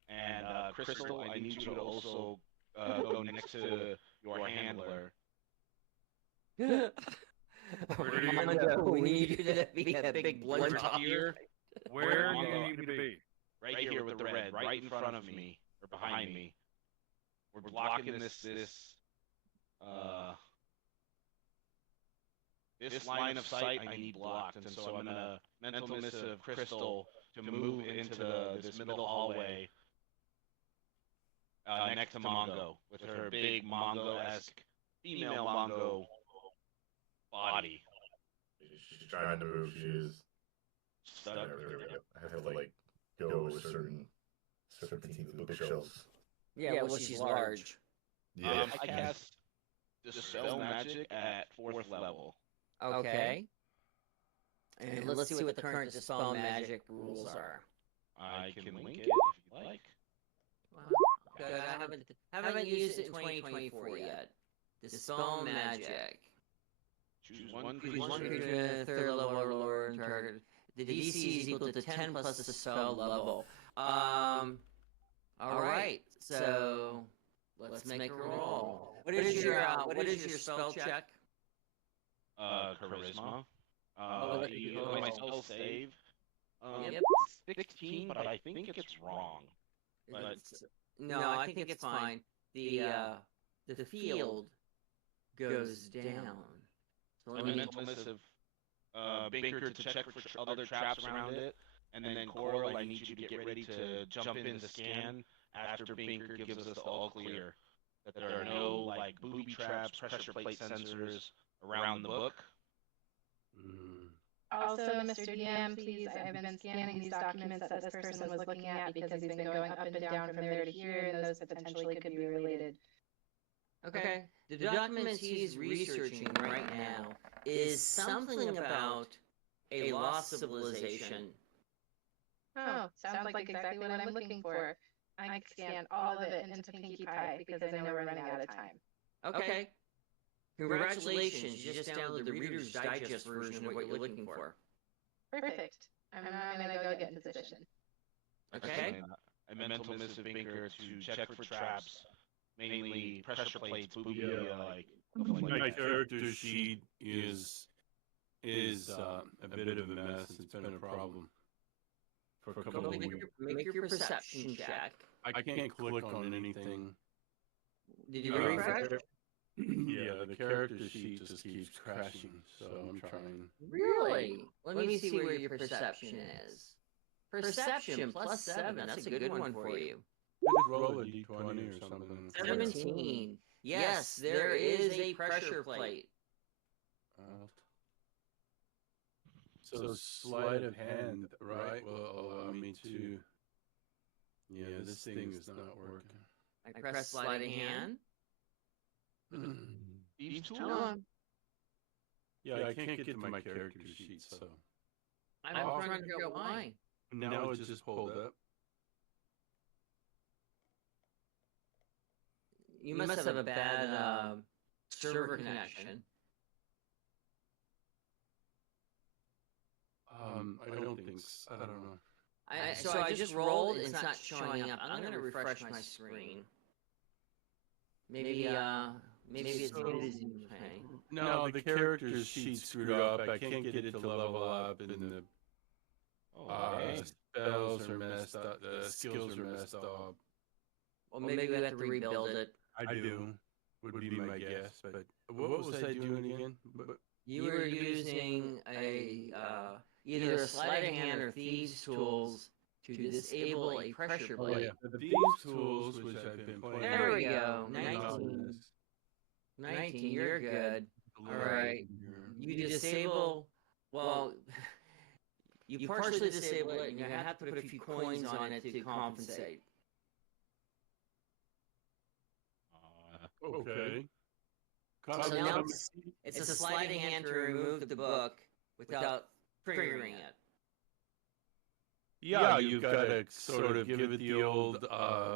And Crystal, I need you to also go next to your handler. Mongo, we need you to be a big blunt Here, Where do you need me to be? right here with the red, right in front of me or behind me. We're blocking this line of sight I need blocked, and so I'm gonna mental missive Crystal to move into this middle hallway next to Mongo with her big Mongo-esque female Mongo body. She's trying to move, she is. Stuck. There we go. I have to, like, go with certain bookshelves. Yeah, well, she's large. Yeah. I cast Dispel Magic at 4th level. Okay. And let's see what the current Dispel Magic rules are. I can link it if you like. Good, I haven't used it in 2024 yet. Dispel Magic. Choose one Choose one creature in the 3rd level or lower and target. The DC is equal to 10 plus the spell level. Alright, so let's make a roll. What is your spell check? Charisma. Oh, My spell save. Yep. 16, but I think it's wrong. But No, I think it's fine. The field goes down. So I'm a mental missive Binker to check for other traps around it, and then Coral, I need you to get ready to jump in the scan after Binker gives us the all clear. That there are no like booby traps, pressure plate sensors around the book. Also, Mr. DM, please, I've been scanning these documents that this person was looking at because he's been going up and down from there to here, and those potentially could be related. Okay. The documents he's researching right now is something about a lost civilization. Oh, sounds like exactly what I'm looking for. I scanned all of it into Pinkie Pie because I know we're running out of time. Okay. Congratulations, you just downloaded the Reader's Digest version of what you're looking for. Perfect. I'm now gonna go get in position. Okay. I mental missive Binker to check for traps, mainly pressure plates, booby, like. My character sheet is a bit of a mess. It's been a problem for a couple of weeks. Make your perception check. I can't click on anything. Did you refresh? Yeah, the character sheet just keeps crashing, so I'm trying. Really? Let me see where your perception is. Perception plus 7, that's a good one for you. Just roll a d20 or something. 17. Yes, there is a pressure plate. So sleight of hand, right, will allow me to... Yeah, this thing is not working. I press sleight of hand. Thieves' Come tools? on. Yeah, I can't get to my character sheet, so... I'm trying to figure out why. Now it's just pulled up. You must have a bad server connection. I don't think so. I don't know. So I just rolled and it's not showing up. I'm gonna refresh my screen. Maybe it's busy. No, the character sheet screwed up. I can't get it to level up, and Okay. Spells are messed up. The skills are messed up. Well, maybe we have to rebuild it. I do. Would be my guess. But what was I doing again? You were using either a sleight of hand or thieves' tools to disable a pressure Oh plate. yeah, the thieves tools, which I've been playing. There we go. about 19. this. 19, you're good. A All little right. bit here. You disable, well, you partially disable it, and you have to put a few coins on it to compensate. Okay. So now it's a sleight of hand to remove the book without triggering it. Yeah, you've got to sort of give it the old,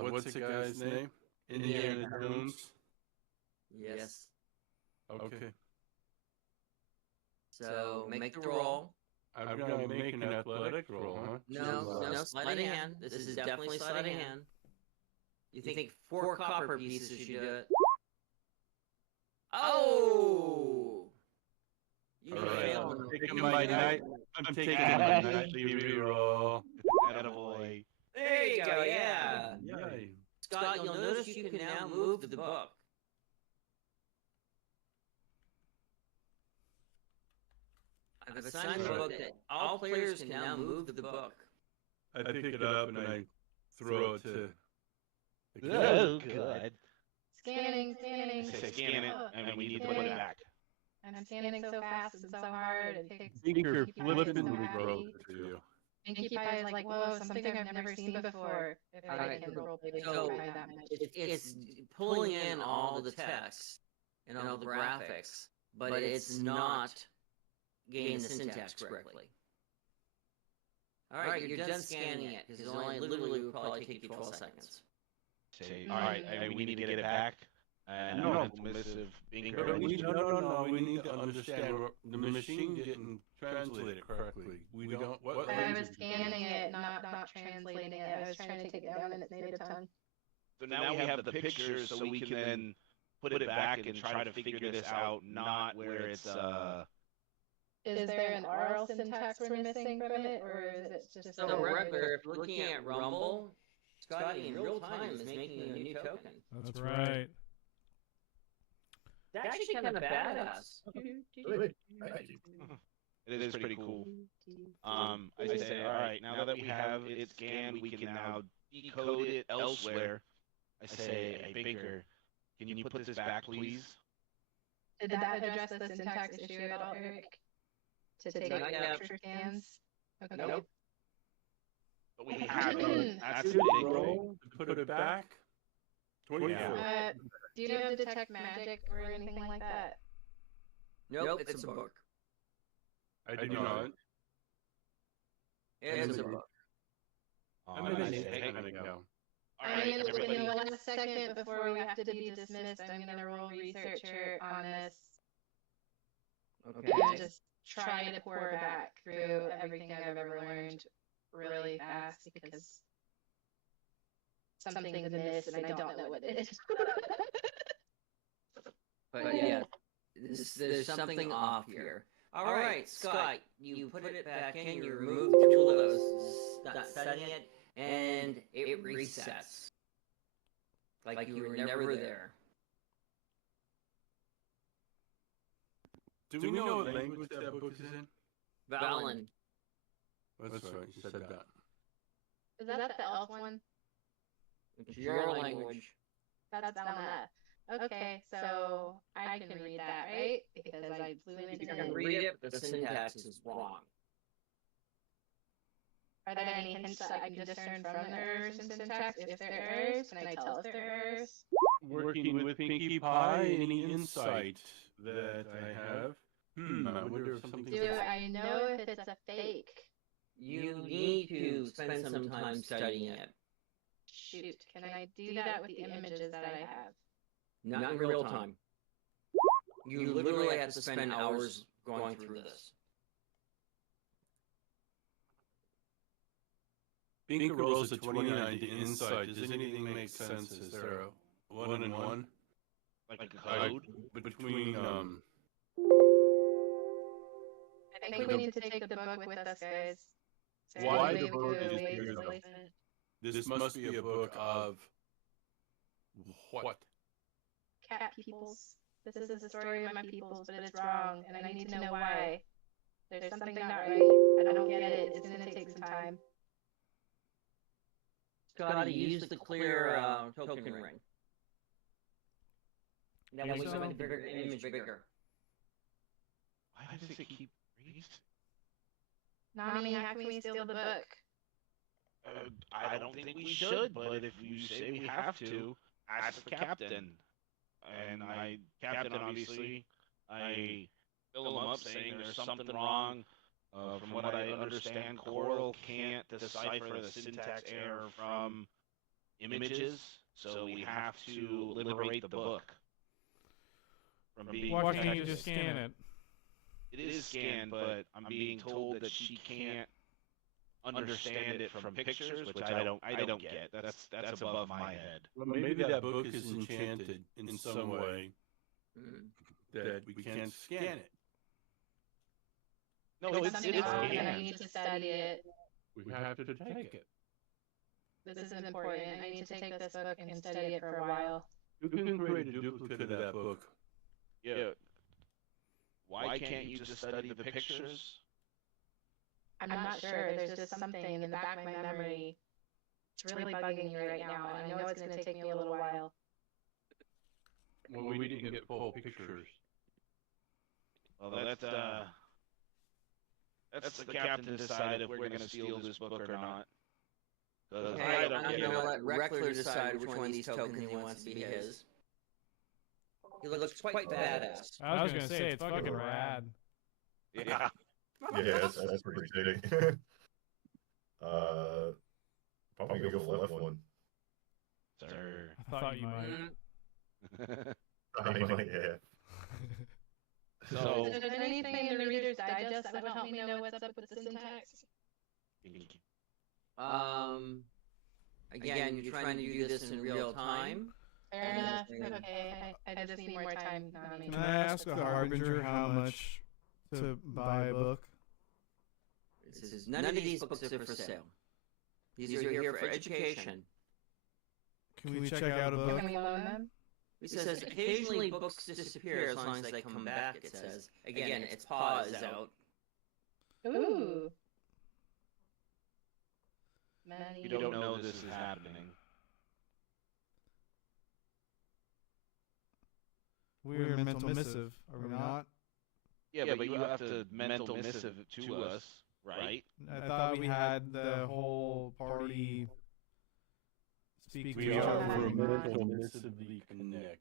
what's the guy's name? Indiana Jones? Yes. Okay. So make the roll. I've got to make an athletic roll, huh? No, sleight of hand. This is definitely sleight of hand. You think 4 copper pieces should do it? Oh! You All right. failed. I'm taking my nightly reroll. Attaboy. There you go, yeah. Yay. Scott, you'll notice you can now move the book. I've assigned the book that all players can now move the book. I pick it up and I throw it to the Oh, good. Scanning. Say scan it, and we need to put it back. And I'm scanning so fast and so hard. It takes Tinker Pinkie Pie flipping is the so grove happy. to you. Pinkie Pie is like, whoa, something I've never seen before. If I Alright, can roll Pinkie so Pie that much. it's pulling in all the text and all the graphics, but it's not getting the syntax correctly. All right, you're done scanning it because it only literally will probably take you 12 seconds. Say, all right, we need to get it back. And No. missive But Binker. no, we need to understand the machine didn't translate it correctly. We don't. What I was language? scanning it, not translating it. I was trying to take it down in its native tongue. So now we have the pictures, so we can then put it back and try to figure this out, not where it's Is there an oral syntax we're missing from it, or is it just So regular, if you're looking at Rumble, Scotty in real time is making a new token. That's right. It's actually kind of badass. Wait, thank you. It is pretty cool. I say, all right, now that we have it scanned, we can now decode it elsewhere. I say, hey, Baker, can you put this back, please? Did that address the syntax issue at all, Eric? To take Not yet. extra scans? Okay. Nope. But we have it. That's the Should big thing. roll to put it back. 24. Do you know detect magic or anything like that? Nope, it's a book. I do not. It's a book. I'm I gonna say, take hey, it now. all I'm right, gonna, everybody. in the last second before we have to be dismissed, I'm gonna roll researcher on this and just try to pour back through everything I've ever learned really fast because something's amiss and I don't know what it is. But yeah, there's something off here. All right, Scott, you put it back in, you remove the tool that was not setting it, and it resets. Like you were never there. Do we know what language that book is in? Valen. That's right, you said that. Is that the elf one? Which is your language. That's Valna. Okay, so I can read that, right? Because I flew into You can it. read it, but the syntax is wrong. Are there any hints that I can discern from the errors in syntax? If they're errors, can I tell if they're errors? Working with Pinkie Pie, any insight that I have? I wonder if something. Do I know if it's a fake? You need to spend some time studying it. Shoot, can I do that with the images that I have? Not in real time. You literally have to spend hours going through this. Binker rolls a 29 to insight. Does anything make sense? Is there a 1 and 1? Like a code? Between, I think we need to take the book with us, guys. Is there Why any the way we book could is wait bigger to than- place it? This must be a book of what? Cat peoples. This is the story of my peoples, but it's wrong, and I need to know why. There's something not right. I don't get it. It's gonna take some time. Scotty, use the clear token ring. That way you can make the bigger image bigger. Why does it keep freezing? Nami, how can we steal the book? I don't think we should, but if you say we have to, ask the captain. And captain, obviously, I fill him up saying there's something wrong. From what I understand, Coral can't decipher the syntax error from images, so we have to liberate the book from being. Why can't you infected. just scan it? It is scanned, but I'm being told that she can't understand it from pictures, which I don't get. That's above my head. Well, maybe that book is enchanted in some way that we can't scan it. No, There's it's something wrong, and I scanned. need to study it. We have to take it. This is important. I need to take this book and study it for a while. You can create a duplicate of that book. Yeah. Why can't you just study the pictures? I'm not sure. There's just something in the back of my memory. It's really bugging me right now, and I know it's going to take me a little while. Well, we didn't get full pictures. Well, that's the captain to decide if we're going to steal this book or not. 'Cause Okay, I I'm don't gonna get it. let Reckler decide which one of these tokens he wants to be his. He looks quite badass. I was gonna say it's fucking rad. Yeah. Yeah, that's pretty exciting. Probably gonna go for the left one. Sir. I thought you might. I might, yeah. So, Is there anything in the Reader's Digest that would help me know what's up with the syntax? Again, you're trying to do this in real time. Fair enough. Okay, I just need more time. Nami. Can I ask a harbinger how much to buy a book? It says none of these books are for sale. These are here for education. Can we check out a book? Can we loan them? It says occasionally books disappear as long as they come back, it says. Again, its paw is out. Ooh. you don't know this is happening. We're a mental missive, are we not? Yeah, but you have to mental missive it to us, right? I thought we had the whole party speak to We each are other. permissively connected.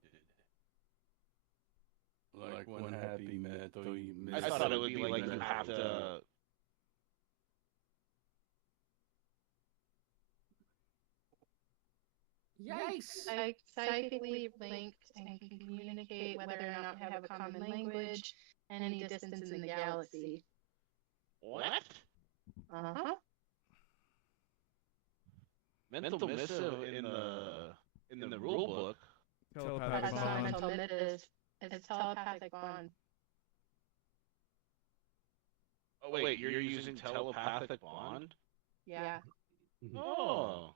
Like one happy mental. I thought it would be like you have to. Yikes! Psychically linked and can communicate whether or not we have a common language and any distance in the galaxy. What? Uh-huh. Mental missive in the rule book. Telepathic That's not bond. mental missive. It's telepathic bond. Oh wait, you're using telepathic bond? Yeah. Oh.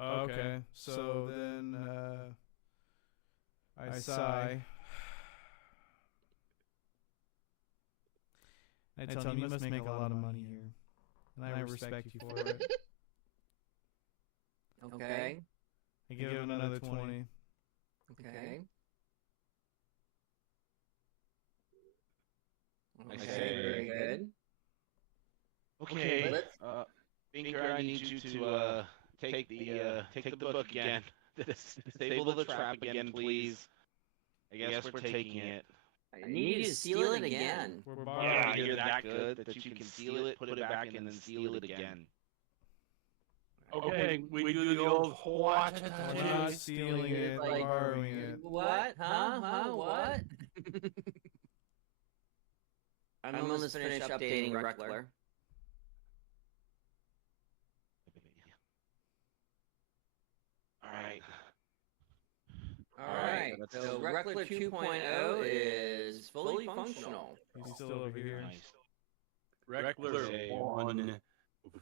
Okay, so then I sigh. I tell him you must make a lot of money here, and I respect you for it. Okay. I give him another 20. Okay. I Okay, say very good. Okay. Let's- Binker, I need you to take the book again. Disable the trap again, please. I guess we're taking it. I need you to seal it again. We're Yeah, borrowing. you're that good that you can seal it, put it back, and then seal it again. Okay, we do the old what? We're not stealing it, we're Like- borrowing it. What? Huh? What? I'm almost finished updating Reckler. Alright. Alright, so Reckler 2.0 is fully functional. He's still over here. Nice. Reckler Okay. 1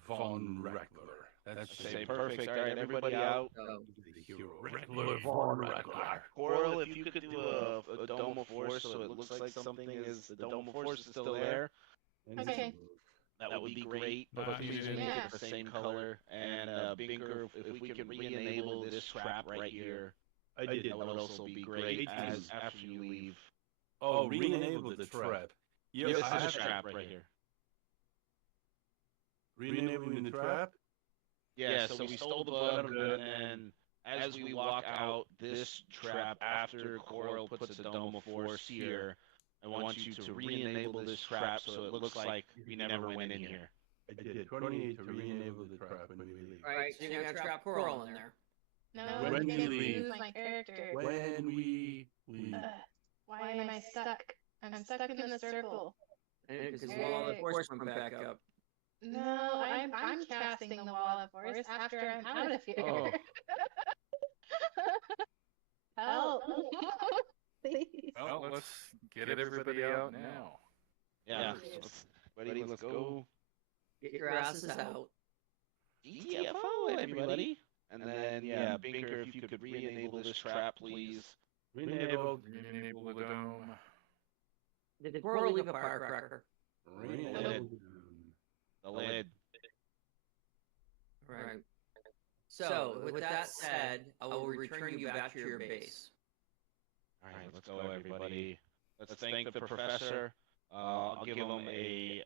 Von Reckler. That's Say perfect. All right, everybody out. the hero. Reckler Von Reckler. Coral, if you could do a dome of force so it looks like something is the dome of force is still there. Okay. That would be great, but please make it the same color. And Binker, if we can re-enable this trap right here, I did. that would also be great as after you leave. Oh, re-enable the trap. Yes, I this have is a trap right here. Re-enabling the trap? Yeah, so we stole the bottom, and then as we walk out this trap after Coral puts a dome of force here, I want you to re-enable this trap so it looks like we never went in here. I did. 28 to re-enable the trap when we leave. Right, so you're gonna trap Coral in there. No, When it's we gonna leave. lose my character. When we leave. Why am I stuck? I'm stuck in the circle. Because the wall of force went back up. No, I'm casting the wall of force after I'm out of here. Oh. Help! Please. Well, let's get everybody out now. Yeah, Yes. let's go. Get your asses out. GTFO, everybody. And then, yeah, Binker, if you could re-enable this trap, please. Re-enable. Enable the dome. Did Coral leave a firecracker? Re-enable. The lid. Right. So, with that said, I will return you back to your base. All right, let's go, everybody. Let's thank the professor. I'll give him a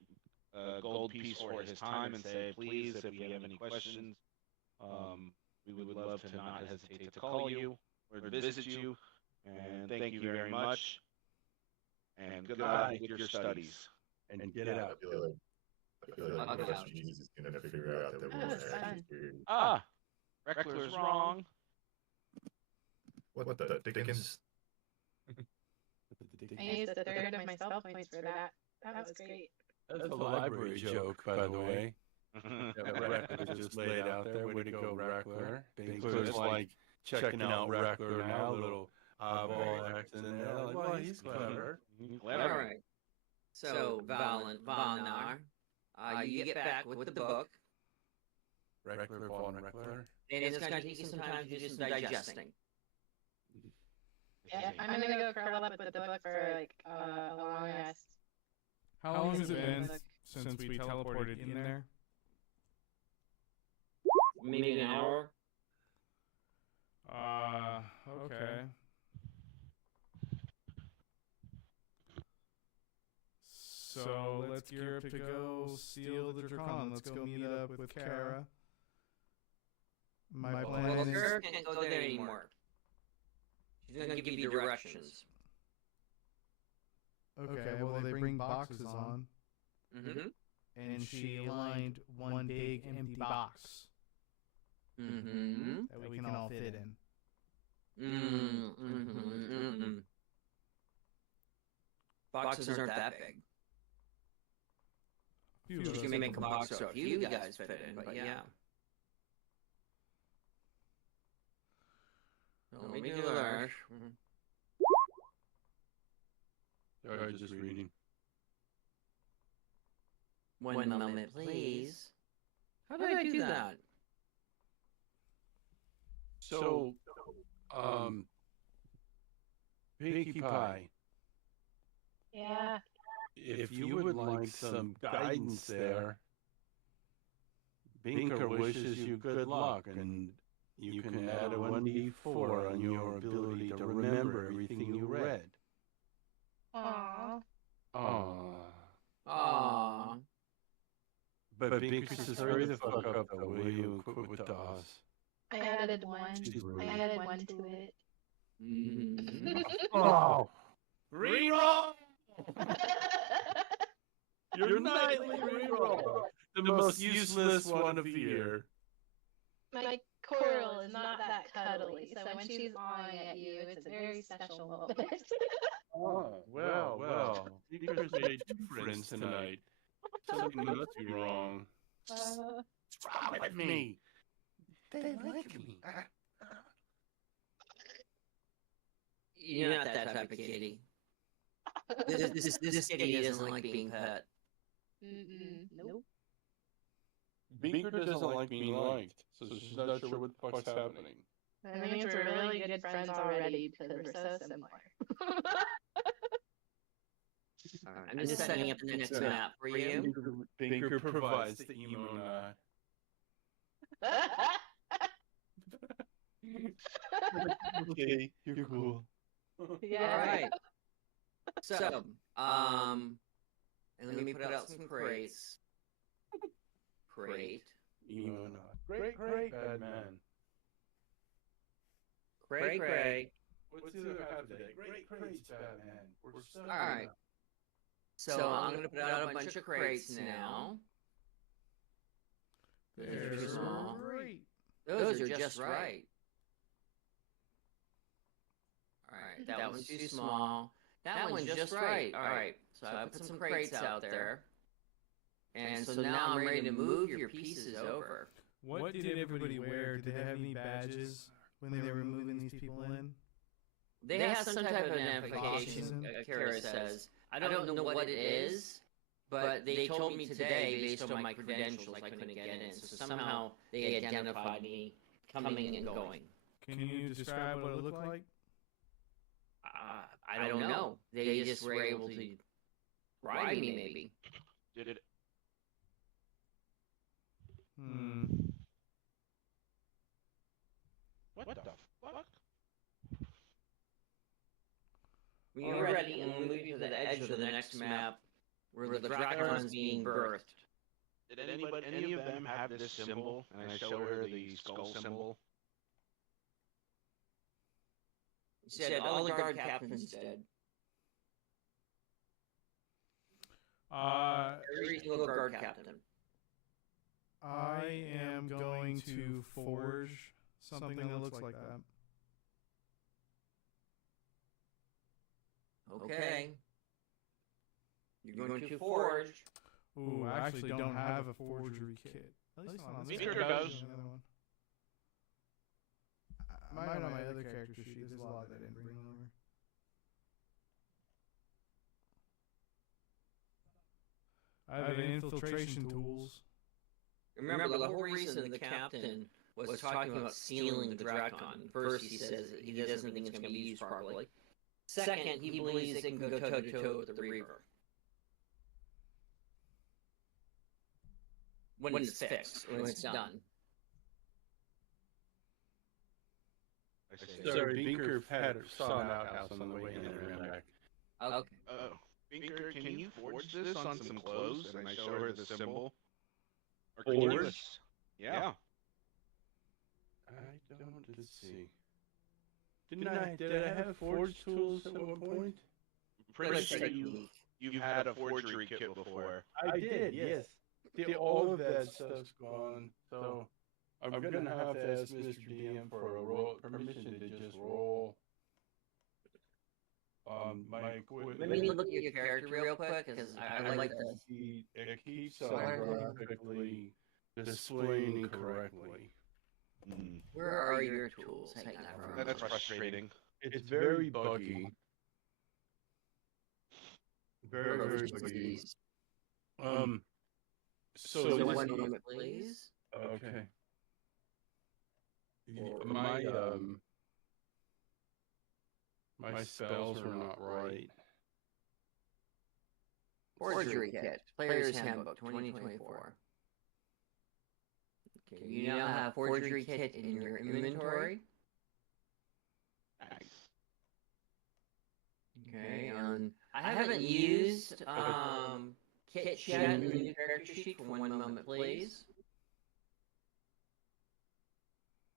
gold piece for his time and say, please, if you have any questions, we would love to not hesitate to call you or to visit you. And thank you very much. And good luck with your studies. And get out. I feel like Professor Jesus is gonna figure out that we're That's fun. actually here. Reckler's wrong. What the Dickens? I used a third of my spell points for that. That was great. That's a library joke, by the way. That Reckler just laid out there. Way to go, Reckler. Binkler's like checking out Reckler now, little eyeball accent in there. Like, well, he's clever. All right. So, Valnar, you get back with the book, Reckler Von Reckler. and it's going to take you some time to do some digesting. Yeah, I'm gonna go curl up with the book for like a long rest. How long has it been since we teleported in there? Maybe an hour. Okay. So let's gear up to go steal the Dracon. Let's go meet up with Kara. My Well, plan is... Kara can't go there anymore. She's going to give you directions. Okay, well, they bring boxes on, Mm-hmm. and she aligned one big empty box Mm-hmm. that we can all fit in. Mm-hmm. Boxes aren't that big. Few of You us can have make a them. box so a few guys fit in, but yeah. Let me do that. Sorry, just reading. One moment, please. How did I do that? So, Pinkie Pie, Yeah. if you would like some guidance there, Binker wishes you good luck, and you can add a 1d4 on your ability to remember everything you read. Aww. Aww. But Binker says, hurry the fuck up, though, will you, and quit with DOS. I added one. She's rude. I added one to it. Mm-hmm. Oh! Reroll! Your nightly reroll! The most useless one of the year. My Coral is not that cuddly, so when she's awing at you, it's a very special moment. Oh, well. Binker's made two friends tonight. Something must be wrong. What's wrong with me? They like me. You're not that type of kitty. This kitty doesn't like being pet. Mm-mm. Nope. Binker doesn't like being liked, so she's not sure what the fuck's happening. That means we're really good friends already because we're so similar. I'm just setting up the next map for you. Binker provides the emo nod. Okay, you're cool. Yeah. All right. So, and let me put out some crates. Crate. Emo nod. Great, bad man. Cray. What's the other half of the day? Great, bad man. We're so All right. So I'm going to put out a bunch of crates now. They're too small. Great. Those are just right. All right, that one's too small. That one's just right. All right, so I put some crates out there. And so now I'm ready to move your pieces over. What did everybody wear? Did they have any badges when they were moving these people in? They have some type of identification, Kara says. I don't know what it is, but they told me today, based on my credentials, I couldn't get in. So somehow they identified me coming and going. Can you describe what it looked like? I don't know. They just were able to ride me, maybe. Did it? What the fuck? When you're ready, and we'll move you to the edge of the next map where the Dracon's being birthed. Did any of them have this symbol? And I show her the skull symbol. He said all the guard captains dead. Every single guard captain. I am going to forge something that looks like that. Okay. You're going to forge. Ooh, I actually don't have a forgery kit. At least not on this Binker character. does. The other one. I might on my other character sheet. There's a lot that I didn't bring over. I have infiltration tools. Remember, the whole reason the captain was talking about sealing the Drakon. First, he says he doesn't think it's going to be used properly. Second, he believes it can go toe-to-toe with the Reaver. When it's fixed, when it's done. Sorry, Binker saw an outhouse on the way in and ran back. Okay. Binker, can you forge this on some clothes? And I show her the symbol. Or Forge? Yeah. I don't. Let's see. Did I have forge tools at one point? Pretty sure you've had a forgery kit before. I did, yes. All of that stuff's gone, so I'm gonna have to ask Mr. DM for permission to just roll. My equipment. Let me look at your character real quick, because I like to see it keeps on graphically displaying incorrectly. Where are your tools? Hang on. That's frustrating. It's very buggy. Very buggy. So one moment, please. Okay. My spells are not right. Forgery kit. Player's Handbook 2024. Okay, you now have forgery kit in your inventory. Nice. Okay, I haven't used kit yet in the new character sheet for one moment, please.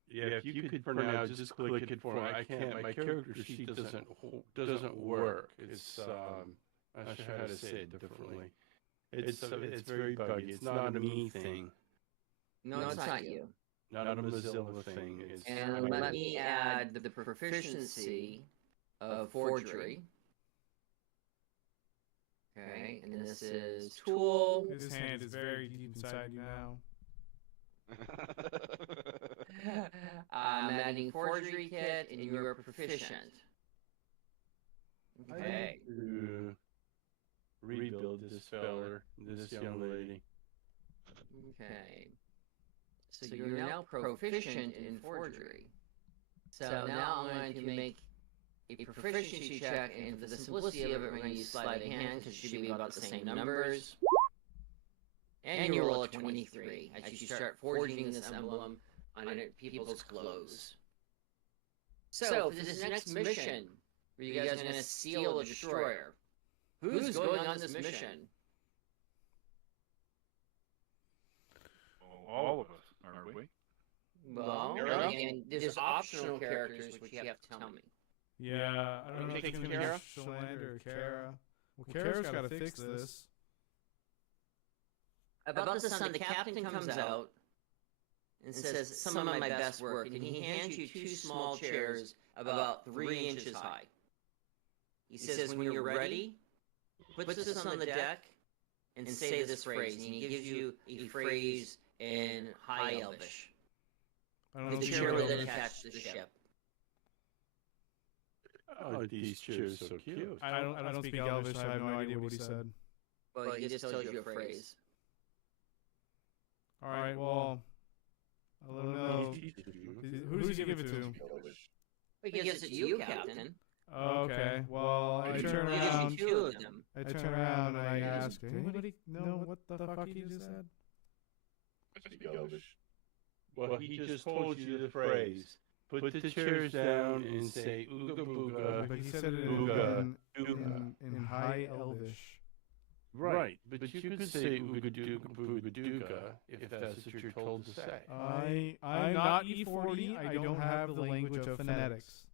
Yeah, if you could for now just click it for me. I can't. My character sheet doesn't work. It's I should how to say it differently. It's very buggy. It's not a me thing. No, it's not you. Not a Mozilla thing. And let me add the proficiency of forgery. Okay, and this is tool. His hand is very deep inside you now. I'm adding forgery kit, and you are proficient. Okay. To rebuild this feller, this young lady. Okay. So you're now proficient in forgery. So now I'm going to make a proficiency check, and for the simplicity of it, we're going to use sleight of hand because it should be about the same numbers. And you roll a 23 as you start forging this emblem on people's clothes. So for this next mission, where you guys are going to steal a destroyer, who's going on this mission? All of us, aren't we? Well, and there's optional characters which you have to tell me. Yeah, I don't know if it's Think gonna Kara? be Shalander or Kara. Well, Kara's got to fix this. About the sun, the captain comes out and says, "Some of my best work," and he hands you 2 small chairs about 3 inches high. He says, "When you're ready, put this on the deck and say this phrase," and he gives you a phrase in High Elvish. I don't know The if chair you will know then this. attach to the ship. Oh, these chairs so cute. I don't speak Elvish, so I have no idea what he said. Well, he just tells you a phrase. All right, well, I let him know. Who does he give it to? He gives it to you, Captain. Okay, well, I He turn gives around. you 2 of them. I turn around and I ask, anybody know what the fuck he just said? Well, he just told you the phrase. Put the chairs down and say ooga booga. But he said it Ooga. in High Elvish. Right, but you could say ooga dooga booga dooga if that's what you're told to say. I'm not E40. I don't have the language of phonetics.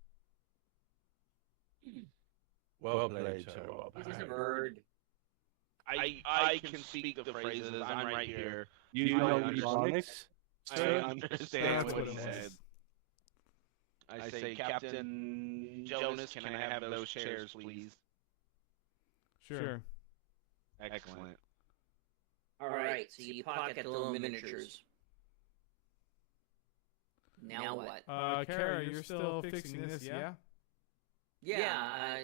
Well played, sir. Well He's a played. bird. I can speak the phrases. I'm right here. You know Ebonics? I Sir? understand That's what what he it said. I say, Captain Jonas, can I have those chairs, please? Sure. Excellent. All right, so you pocket the little miniatures. Now what? Kara, you're still fixing this, yeah? Yeah,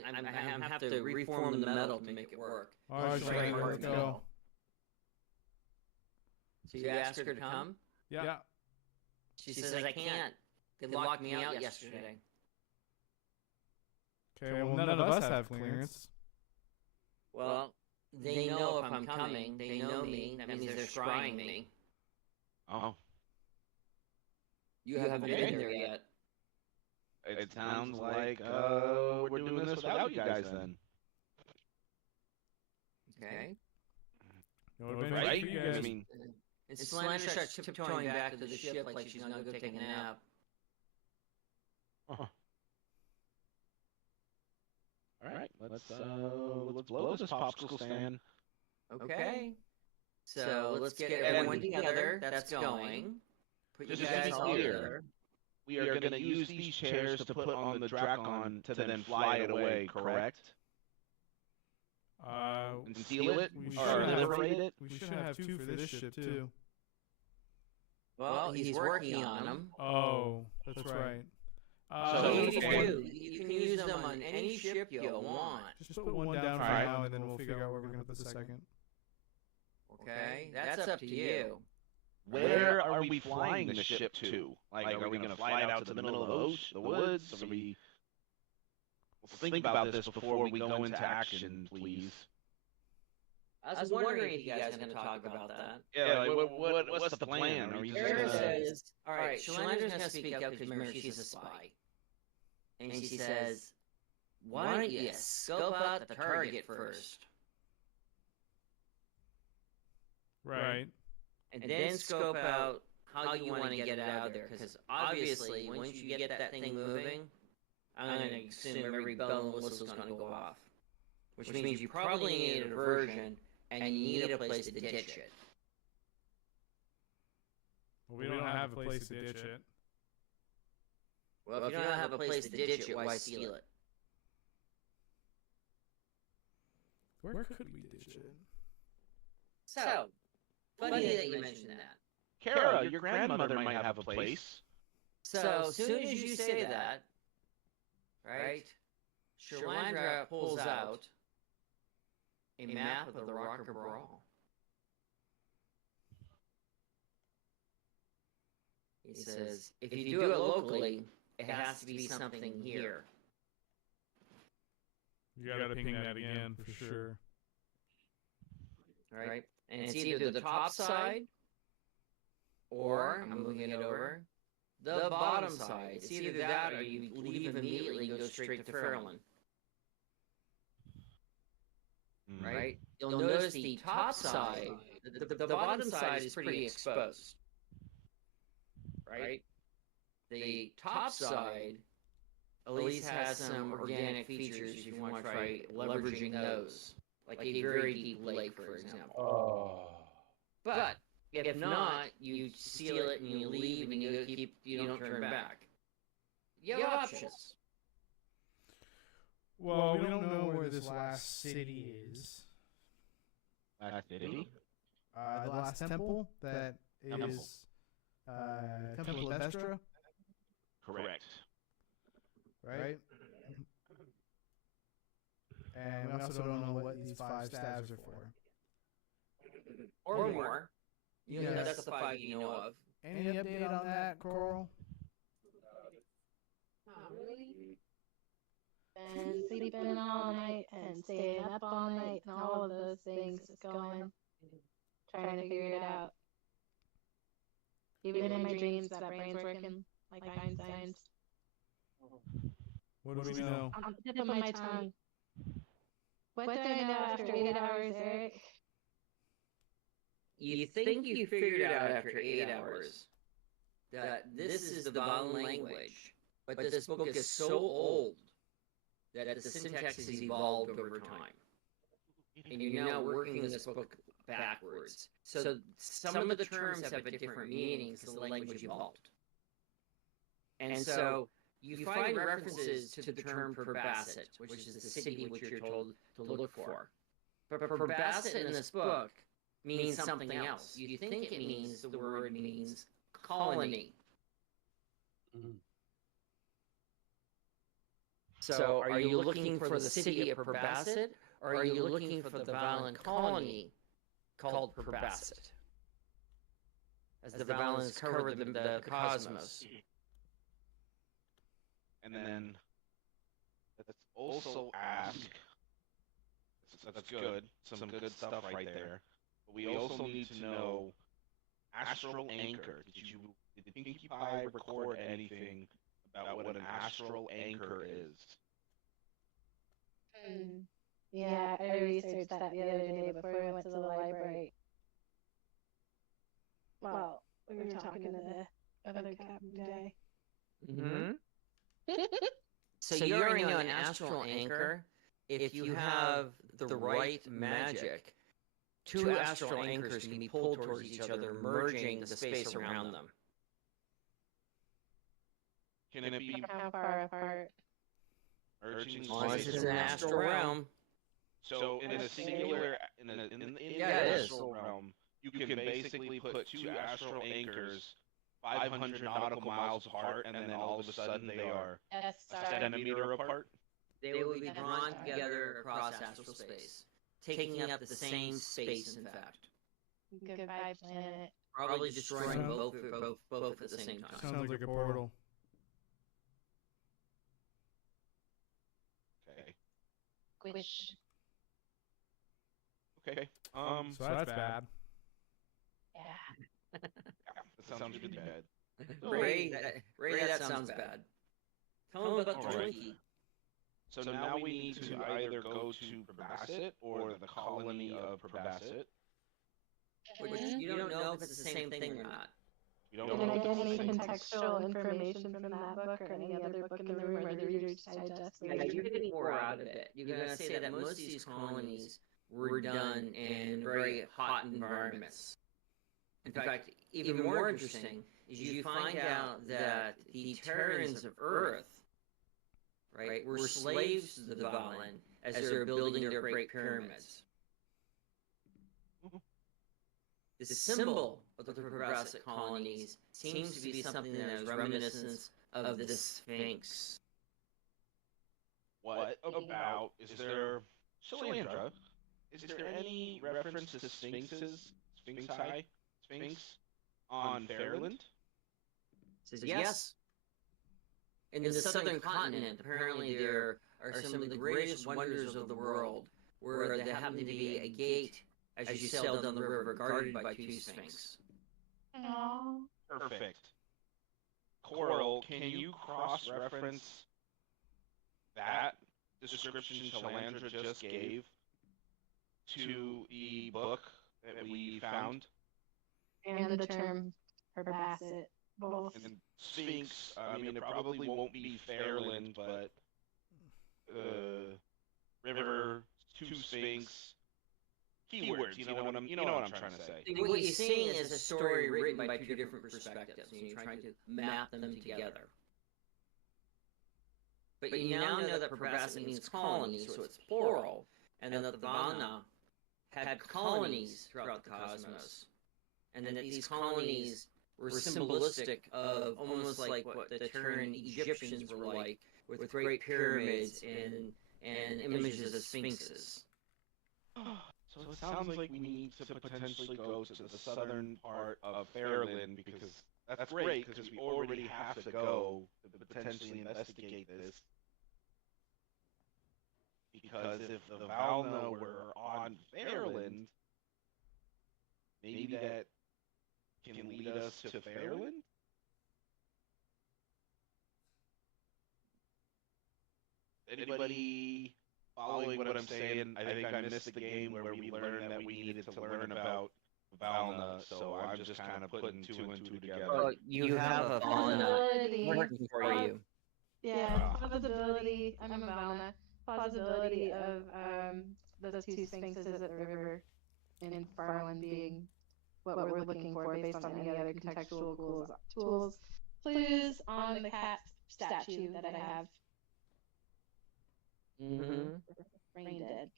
I have to reform the metal to make it work. All right, Straight Shalander, hard let's go. metal. So you asked her to come? Yeah. She says, "I can't. They locked me out yesterday." Okay, well, none of us have clearance. Well, they know if I'm coming. They know me. That means they're scrying me. Oh, You haven't been there yet. it sounds like we're doing this without you guys then. Okay. No advantage Right? for you I guys. mean, And Slander starts tiptoeing back to the ship like she's gonna go take a nap. all right, let's blow this popsicle stand. Okay. So let's get everyone together. That's going. Put you Just to guys be all clear, together. We are going to use these chairs to put on the Dracon to then fly it away, correct? And steal it we or should have- liberate it? We should have 2 for this ship, too. Well, he's working on them. Oh, that's right. So You okay. can use them on any ship you want. Just put one down for Alright. now, and then we'll figure out where we're going to put the second. Okay, that's up to you. Where are we flying the ship to? Like, are we going to fly it out to the middle of the woods? Are we... Let's think about this before we go into action, please. I was wondering if you guys are going to talk about that. Yeah, like, what's the plan? Are we just Kara gonna... says, all right, Shalander's going to speak up because remember, she's a spy. And she says, why don't you scope out the target first? Right. And then scope out how you want to get it out of there. Because obviously, once you get that thing moving, I'm going to assume every bell and whistle's going to go off. Which means you probably need a diversion, and you need a place to ditch it. Well, we don't have a place to ditch it. Well, if you don't have a place to ditch it, why steal it? Where could we ditch it? So, funny that you mentioned that. Kara, your grandmother might have a place. So, as soon as you say that, right, Shalandra pulls out a map of the Rock of Brawl. He says, if you do it locally, it has to be something here. You gotta ping that again for sure. All right? And it's either the top side, or, I'm moving it over, the bottom side. It's either that or you leave immediately and go straight to Fairland. Right? You'll notice the top side, the bottom side is pretty exposed. Right? The top side at least has some organic features if you want to try leveraging those. Like a very deep lake, for example. Oh. But if not, you seal it and you leave and you don't turn back. You have options. Well, we don't know where this last city is. Last city? The last temple that is Temple of Vestra, Correct. right? And we also don't know what these 5 stabs are for. Or more. You know, Yes. that's the 5 you know of. Any update on that, Coral? Not really. Been sleeping all night and staying up all night and all of those things just going, trying to figure it out. Even in my dreams, that brain's working like Einstein's. What do we know? On the tip of my tongue. What do I know after 8 hours, Eric? You think you figured out after 8 hours that this is the Valen language, but this book is so old that the syntax has evolved over time. And you're now working this book backwards. So some of the terms have different meanings because the language evolved. And so you find references to the term Purbasset, which is the city which you're told to look for. But Purbasset in this book means something else. You think it means, the word means colony. So are you looking for the city of Purbasset, or are you looking for the Valen colony called Purbasset? As the Valens cover the cosmos. And then let's also ask. That's good. Some good stuff right there. But we also need to know astral anchor. Did Pinkie Pie record anything about what an astral anchor is? Yeah, I researched that the other day before we went to the library. Well, we were talking to the other captain guy. Mm-hmm. So you already know an astral anchor. If you have the right magic, 2 astral anchors can be pulled towards each other, merging the space around them. Can it be How far apart? merging As long as space it's in the around? astral realm. So in a singular, in Yeah, the it is. astral realm, you can basically put 2 astral anchors 500 nautical miles apart, and then all of a sudden they are Yes, a sorry. centimeter apart. They will be drawn together across astral space, taking up the same space, in fact. Goodbye, planet. Probably destroying Sounds- both at the same time. Sounds like a portal. Okay. Squish. Okay. So that's bad. Yeah. That sounds really bad. Ray, that sounds bad. Tell him about the Alright. Twinkie. So now we need to either go to Purbasset or the colony of Purbasset. Which you don't know if it's the same thing or not. We don't Can I know. get any if it's the same- contextual information from that book or any other book in the room or the Reader's Digest? Yeah, you're getting more out of it. You're going to say that most of these colonies were done in very hot environments. In fact, even more interesting is you find out that the Terrans of Earth, right, were slaves to the Valen as they were building their great pyramids. The symbol of the Purbasset colonies seems to be something that is reminiscent of the Sphinx. What about, is there, Shalandra, is there any reference to Sphinx on Fairland? Says yes. In the southern continent, apparently there are some of the greatest wonders of the world, where there happened to be a gate as you sail down the river, guarded by 2 sphinx. Aww. Perfect. Coral, can you cross-reference that description Shalandra just gave to the book that we found? And the term Herbasset, both. And Sphinx, I mean, it probably won't be Fairland, but river, 2 Sphinx, keywords. You know what I'm trying to say. What you're seeing is a story written by 2 different perspectives, and you're trying to map them together. But you now know that Herbasset means colony, so it's plural, and that the Valna had colonies throughout the cosmos, and that these colonies were symbolistic of almost like what the Terran Egyptians were like, with great pyramids and images of sphinxes. So it sounds like we need to potentially go to the southern part of Fairland, because that's great, because we already have to go to potentially investigate this. Because if the Valna were on Fairland, maybe that can lead us to Fairland? Anybody following what I'm saying? I think I missed the game where we learned that we needed to learn about Valna, so I'm just kind of putting 2 and 2 together. Well, you have a Valna working for you. Yeah, plausibility. I'm a Valna. Plausibility of those 2 sphinxes at the river in Farland being what we're looking for based on any other contextual clues on the cat statue that I have. Brain dead.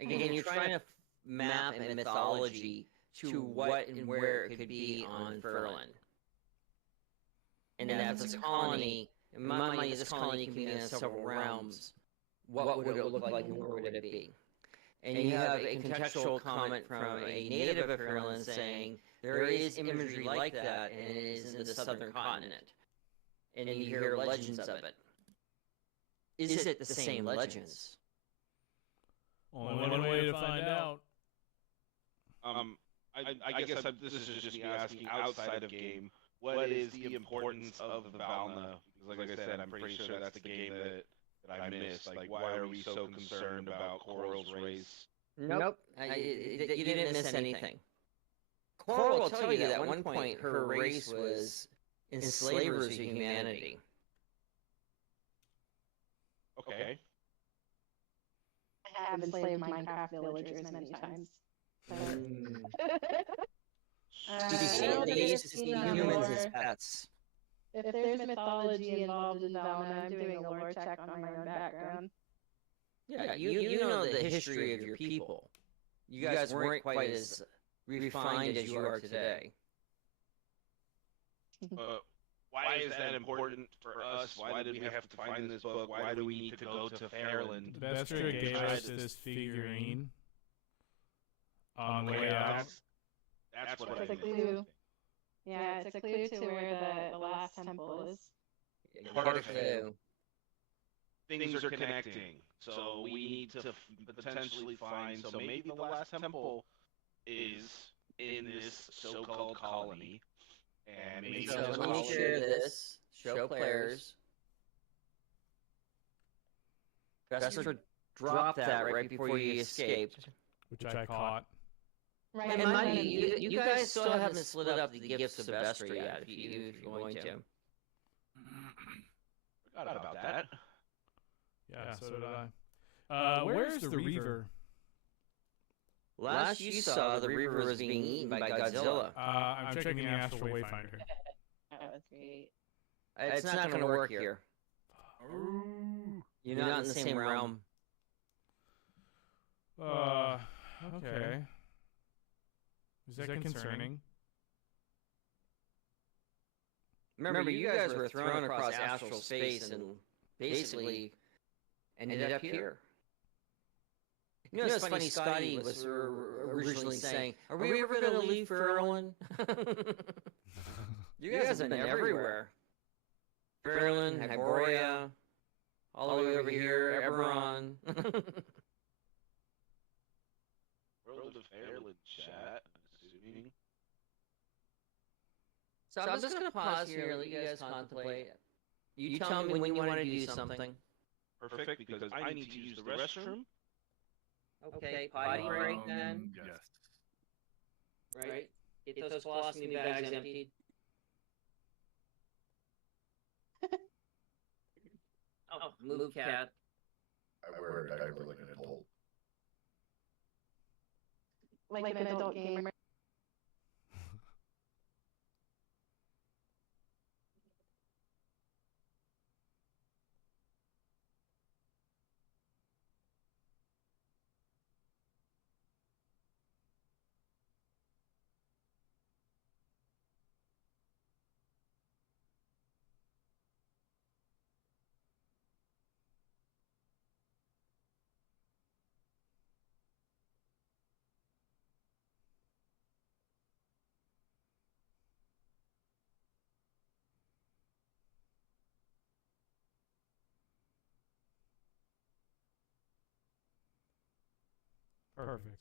Again, you're trying to map a mythology to what and where it could be on Fairland. And that's a colony. In my mind, this colony can be in several realms. What would it look like and where would it be? And you have a contextual comment from a native of Fairland saying there is imagery like that, and it is in the southern continent. And you hear legends of it. Is it the same legends? Only one way to find out. I guess this is just me asking outside of game. What is the importance of the Valna? Because like I said, I'm pretty sure that's the game that I missed. Like, why are we so concerned about Coral's race? Nope. You didn't miss anything. Coral will tell you that at one point her race was enslavers of humanity. Okay. I have enslaved Minecraft villagers many times. They used to see humans as pets. If there's mythology involved in Valna, I'm doing a lore check on my own background. Yeah, you know the history of your people. You guys weren't quite as refined as you are today. Why is that important for us? Why did we have to find this book? Why do we need to go to Fairland? Vestra gave us this figurine on the way out. That's what It's a clue. Yeah, it's a clue to where the last temple is. Part of it. Things are connecting, so we need to potentially find. So maybe the last temple is in this so-called colony, and maybe So let me share this. Show players. Vestra dropped that right before you escaped. Which I caught. Right. And mind you guys still haven't split up the gifts of Vestra yet, if you're going to. Forgot about that. Yeah, so did I. Where's the Reaver? Last you saw, the Reaver was being eaten by Godzilla. I'm checking the Astral Wayfinder. That was great. It's not going to work here. You're not in the same realm. Okay. Is that concerning? Remember, you guys were thrown across astral space and basically ended up here. You know, it's funny, Scotty was originally saying, are we ever going to leave Fairland? You guys have been everywhere. Fairland, Hyboria, all the way over here, Eberron. World of Fairland chat, I'm assuming. So I'm just going to pause here and let you guys contemplate. You tell me when you want to do something. Perfect, because I need to use the restroom. Okay, potty break then. Yes. Right? Get those colostomy bags emptied. Oh, move, cat. I wear a diaper like an adult. Like an adult gamer. Perfect.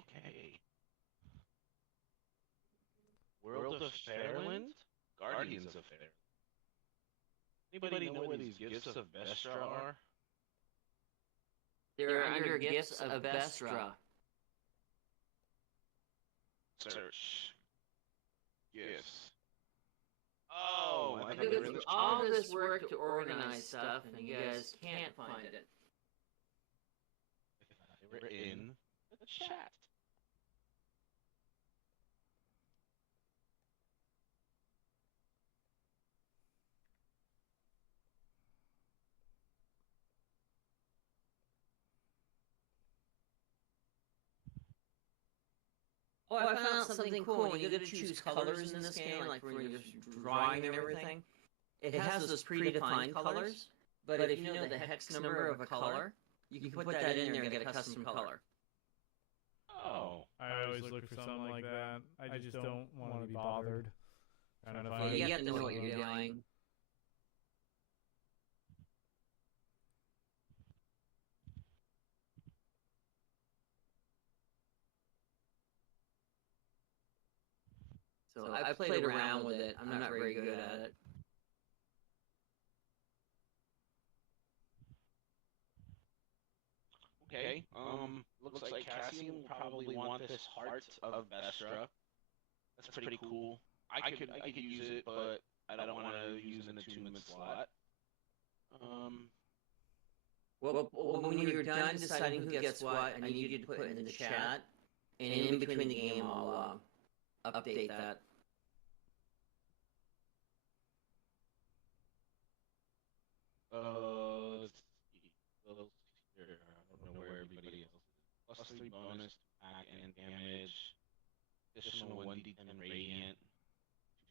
Okay. World of Fairland? Guardians of Fairland. Anybody know where these gifts of Vestra are? They're under gifts of Vestra. Search. Gifts. Oh, I I thought did they were in the all this work to organize stuff, and you guys can't find it. They were in the chat. Oh, I found out something cool. When you get to choose colors in this game, like when you're drawing and everything, it has those predefined colors. But if you know the hex number of a color, you can put that in there and get a custom color. Oh. I always look for something like that. I just don't want to be bothered. Trying to Yeah, find you have to know what you're doing. So I've played around with it. I'm not very good at it. Okay. Looks like Cassian will probably want this heart of Vestra. That's pretty cool. I could use it, but I don't want to use an attunement slot. Well, when you're done deciding who gets what, I need you to put it in the chat, and in between the game, I'll update that. Let's see. Here, I don't know where everybody else is. +3 bonus to attack and damage. Additional 1d10 radiant.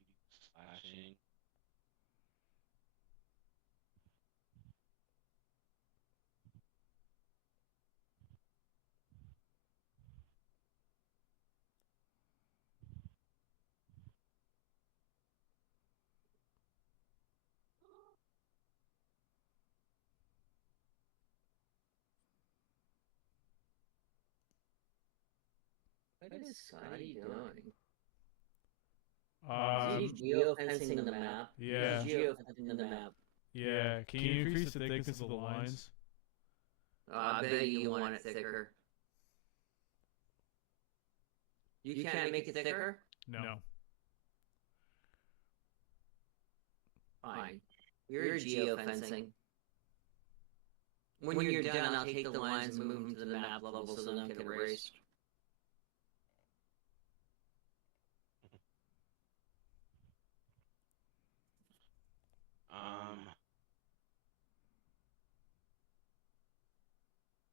2d slashing. What is Scotty doing? Um, Is he geofencing the map? yeah. He's geofencing the map. Yeah. Can you increase the thickness of the lines? I bet you want it thicker. You can't make it thicker? No. Fine. You're geofencing. When you're done, I'll take the lines and move them to the map level so they don't get erased.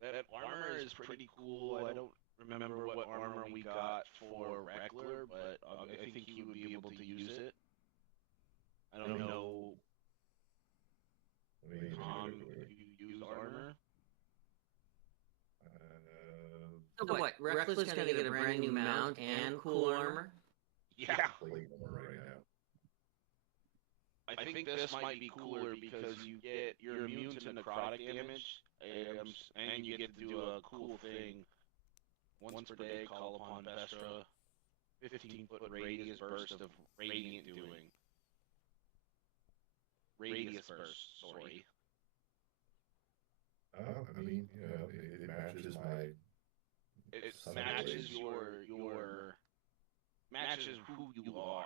That armor is pretty cool. I don't remember what armor we got for Reckler, but I think he would be able to use it. I don't know. I mean, You use armor? So what? Reckless gonna get a brand new mount and cool armor? Yeah. plate armor right now. I think this might be cooler because you're immune to necrotic damage, and you get to do a cool thing. Once per day, call upon Vestra. 15-foot radius burst of radiant doing. Radius burst, sorry. I mean, you know, it matches my. It Some matches ways. your matches who you are.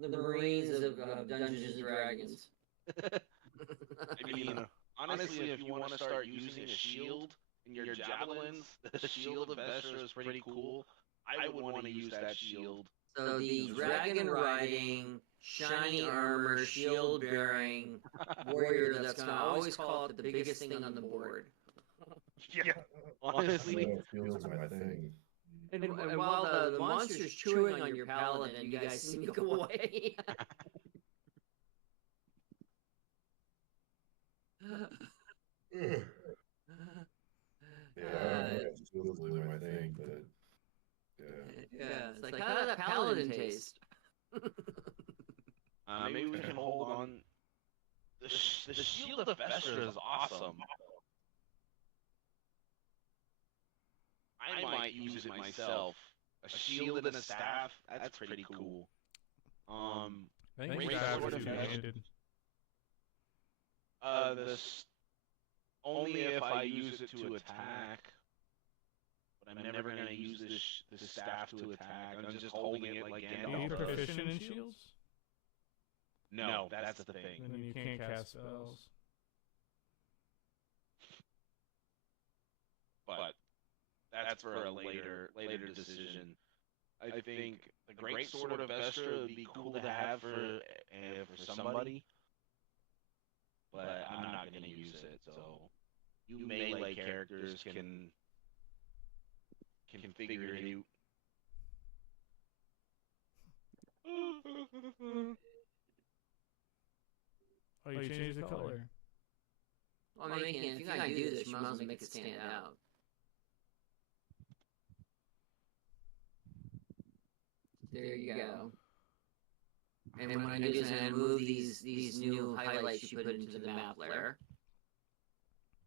The Marines of Dungeons and Dragons. I mean, honestly, if you want to start using a shield in your javelins, the shield of Vestra is pretty cool. I would want to use that shield. So the dragon riding, shiny armor, shield bearing warrior that's gonna always call it the biggest thing on the board. Yeah, honestly. Shields are my thing. And while the monster's chewing on your paladin, you guys sneak away. Yeah, shields are my thing, but Yeah, it's like, how did that paladin taste? Maybe we can hold on. The shield of Vestra is awesome. I might use it myself. A shield and a staff, that's pretty cool. I think Great staff sword is of two-handed. Only if I use it to attack. But I'm never going to use this staff to attack. I'm just holding it like Are you Gandalf does. proficient in shields? No, that's the thing. Then you can't cast spells. But that's for a later decision. I think the Great Sword of Vestra would be cool to have for somebody, but I'm not going to use it. So you melee characters can figure it out. Oh, you changed the color. Well, I mean, if you're gonna do this, you might as well make it stand out. There you go. And what I'm gonna do is I'm gonna move these new highlights you put into the map layer.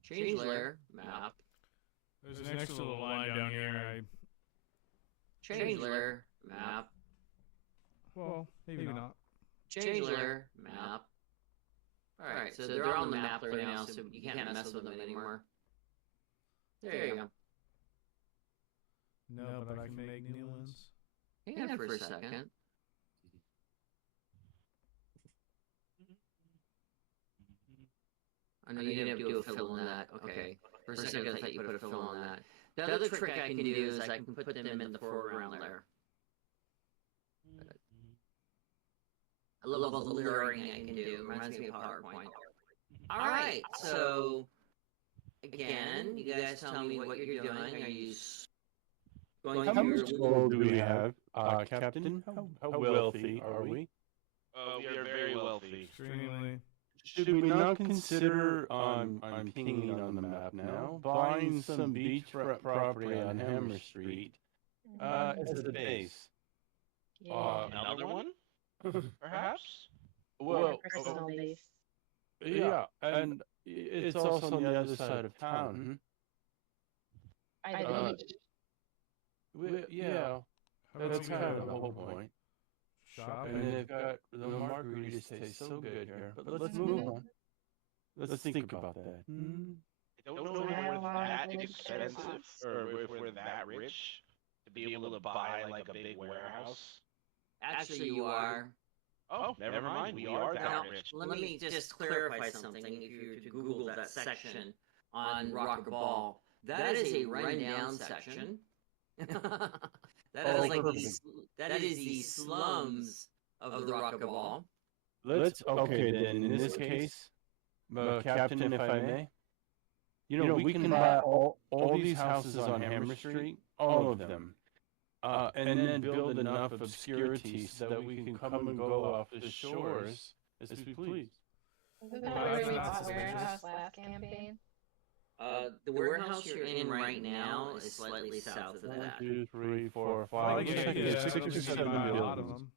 Change layer, map. There's an extra little line down here. Change layer, map. Well, maybe not. Change layer, map. Alright, so they're on the map right now, so you can't mess with them anymore. There you go. No, but I can make new ones. Hang on for a second. I know you didn't do a fill on that. Okay. For a second, I thought you put a fill on that. The other trick I can do is I can put them in the foreground layer. A little bit of layering I can do. Reminds me of PowerPoint. Alright, so again, you guys tell me what you're doing. Are you going How through much gold do we have, Captain? How wealthy are we? We are very wealthy. Extremely. Should we not consider, I'm pinging on the map now, buying some beachfront property on Hammer Street as a base? Another one? Perhaps? Well, Personal base. yeah, and it's also on the other side of town. I Uh, think Yeah, How that's about kind we of the go whole point. shopping? And they've got the margaritas taste so good here. But let's move on. Let's think about that. I don't know if we're that expensive or if we're that rich to be able to buy like a big warehouse. Actually, you are. Oh, never mind. We are Now, that rich. let me just clarify something. If you were to Google that section on Rock Ball, that is a rundown section. That is like that is the slums of the Rock Ball. Okay, then in this case, Captain, if I may. You know, we can buy all these houses on Hammer Street, all of them, and then build enough obscurity so that we can come and go off the shores as we please. Isn't Well, that where that's we not bought suspicious. warehouse last campaign? The warehouse you're in right now is slightly south of that, 1, 2, 3, 4, I 5. think Looks like yeah, it's I 6 don't or think you 7 buy a lot of buildings. them.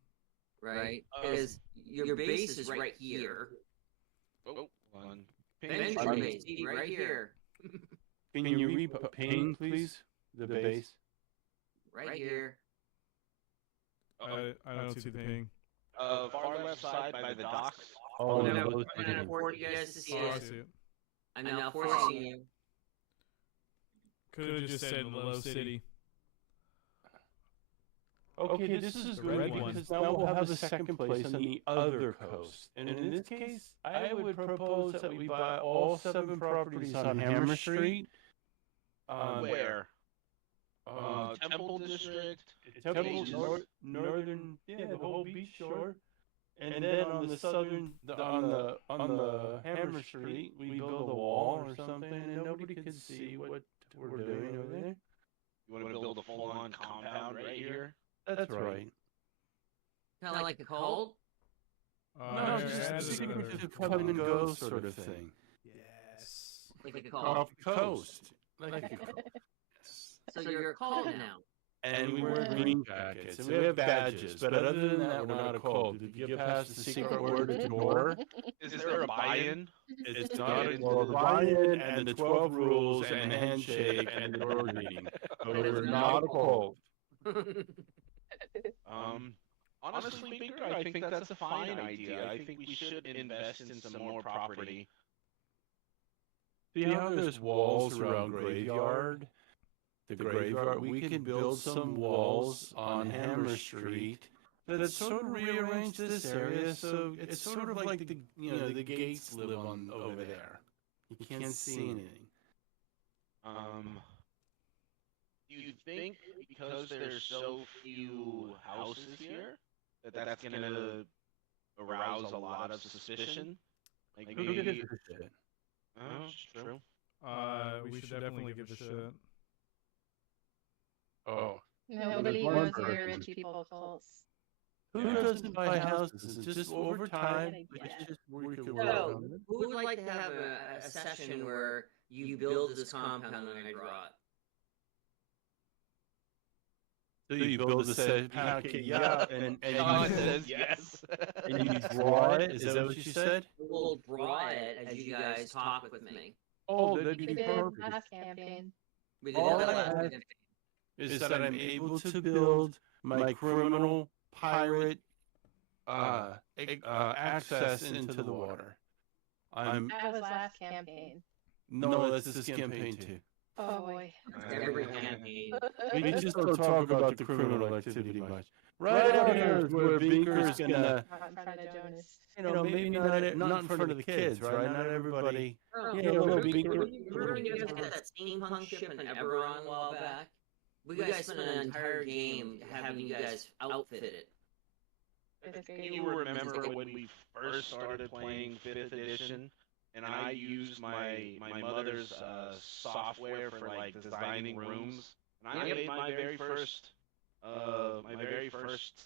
right? Because your base is right here. Oh, one. Benjamin base, see, right here. Can you repaint, please, the base? Right here. I don't see the ping. Far left side by the docks. Oh, I'm those gonna things. force you guys to see Oh, I it. see it. I'm now forcing you. Could have just said Low City. Okay, this is The good red one. because now we'll have a second place on the other coast. And in this case, I would propose that we buy all 7 properties on Hammer Street. Where? Temple District. Temple, Beaches. northern, the whole beach shore. And then on the southern, on the Hammer Street, we build a wall or something, and nobody could see what we're doing over there. You want to build a full-on compound right here? That's right. Kind of like a cult. No, just a secretive come and go sort of thing. Yes. Like a cult. Off the coast. Like a cult. So you're a cult now. And we wear green jackets, and we have badges, but other than that, we're not a cult. If you get past the secret word at the door, Is there a buy-in? it's not a well, the buy-in and the 12 rules and the handshake and the door greeting. But we're not a cult. Honestly, Binker, I think that's a fine idea. I think we should invest in some more property. See how there's walls around Graveyard? The Graveyard, we can build some walls on Hammer Street that sort of rearrange this area so it's sort of like the gates live on over there. You can't see anything. You think because there's so few houses here that's gonna arouse a lot of suspicion? Like Who gives maybe. a shit? Oh, it's true. We should definitely give a shit. Oh. Nobody one goes near person. rich people cults. Who doesn't buy houses? It's just over time. Yeah. We could work So, on it. who would like to have a session where you build this compound and I draw it? So you build a set, yeah, and John you, says yes. and you draw it. Is that what you said? We'll draw it as you guys talk with me. Oh, that'd We be did perfect. last campaign. We did All that I last have- campaign. Is that I'm able to build my criminal pirate access into the water. I'm That was last campaign. no, that's this campaign too. Oh boy. Every campaign. We just don't talk about the criminal activity much. Right out here is where Binker's gonna, Not in front of Jonas. maybe not in front of the kids, right? Not everybody. Oh, Yeah, a little Binker. Remember when you guys had that steampunk ship in Eberron a while back? We guys spent an entire game having you guys outfit it. It's great. You remember when we first started playing 5th edition, and I used my mother's software for like designing rooms, and I made my very first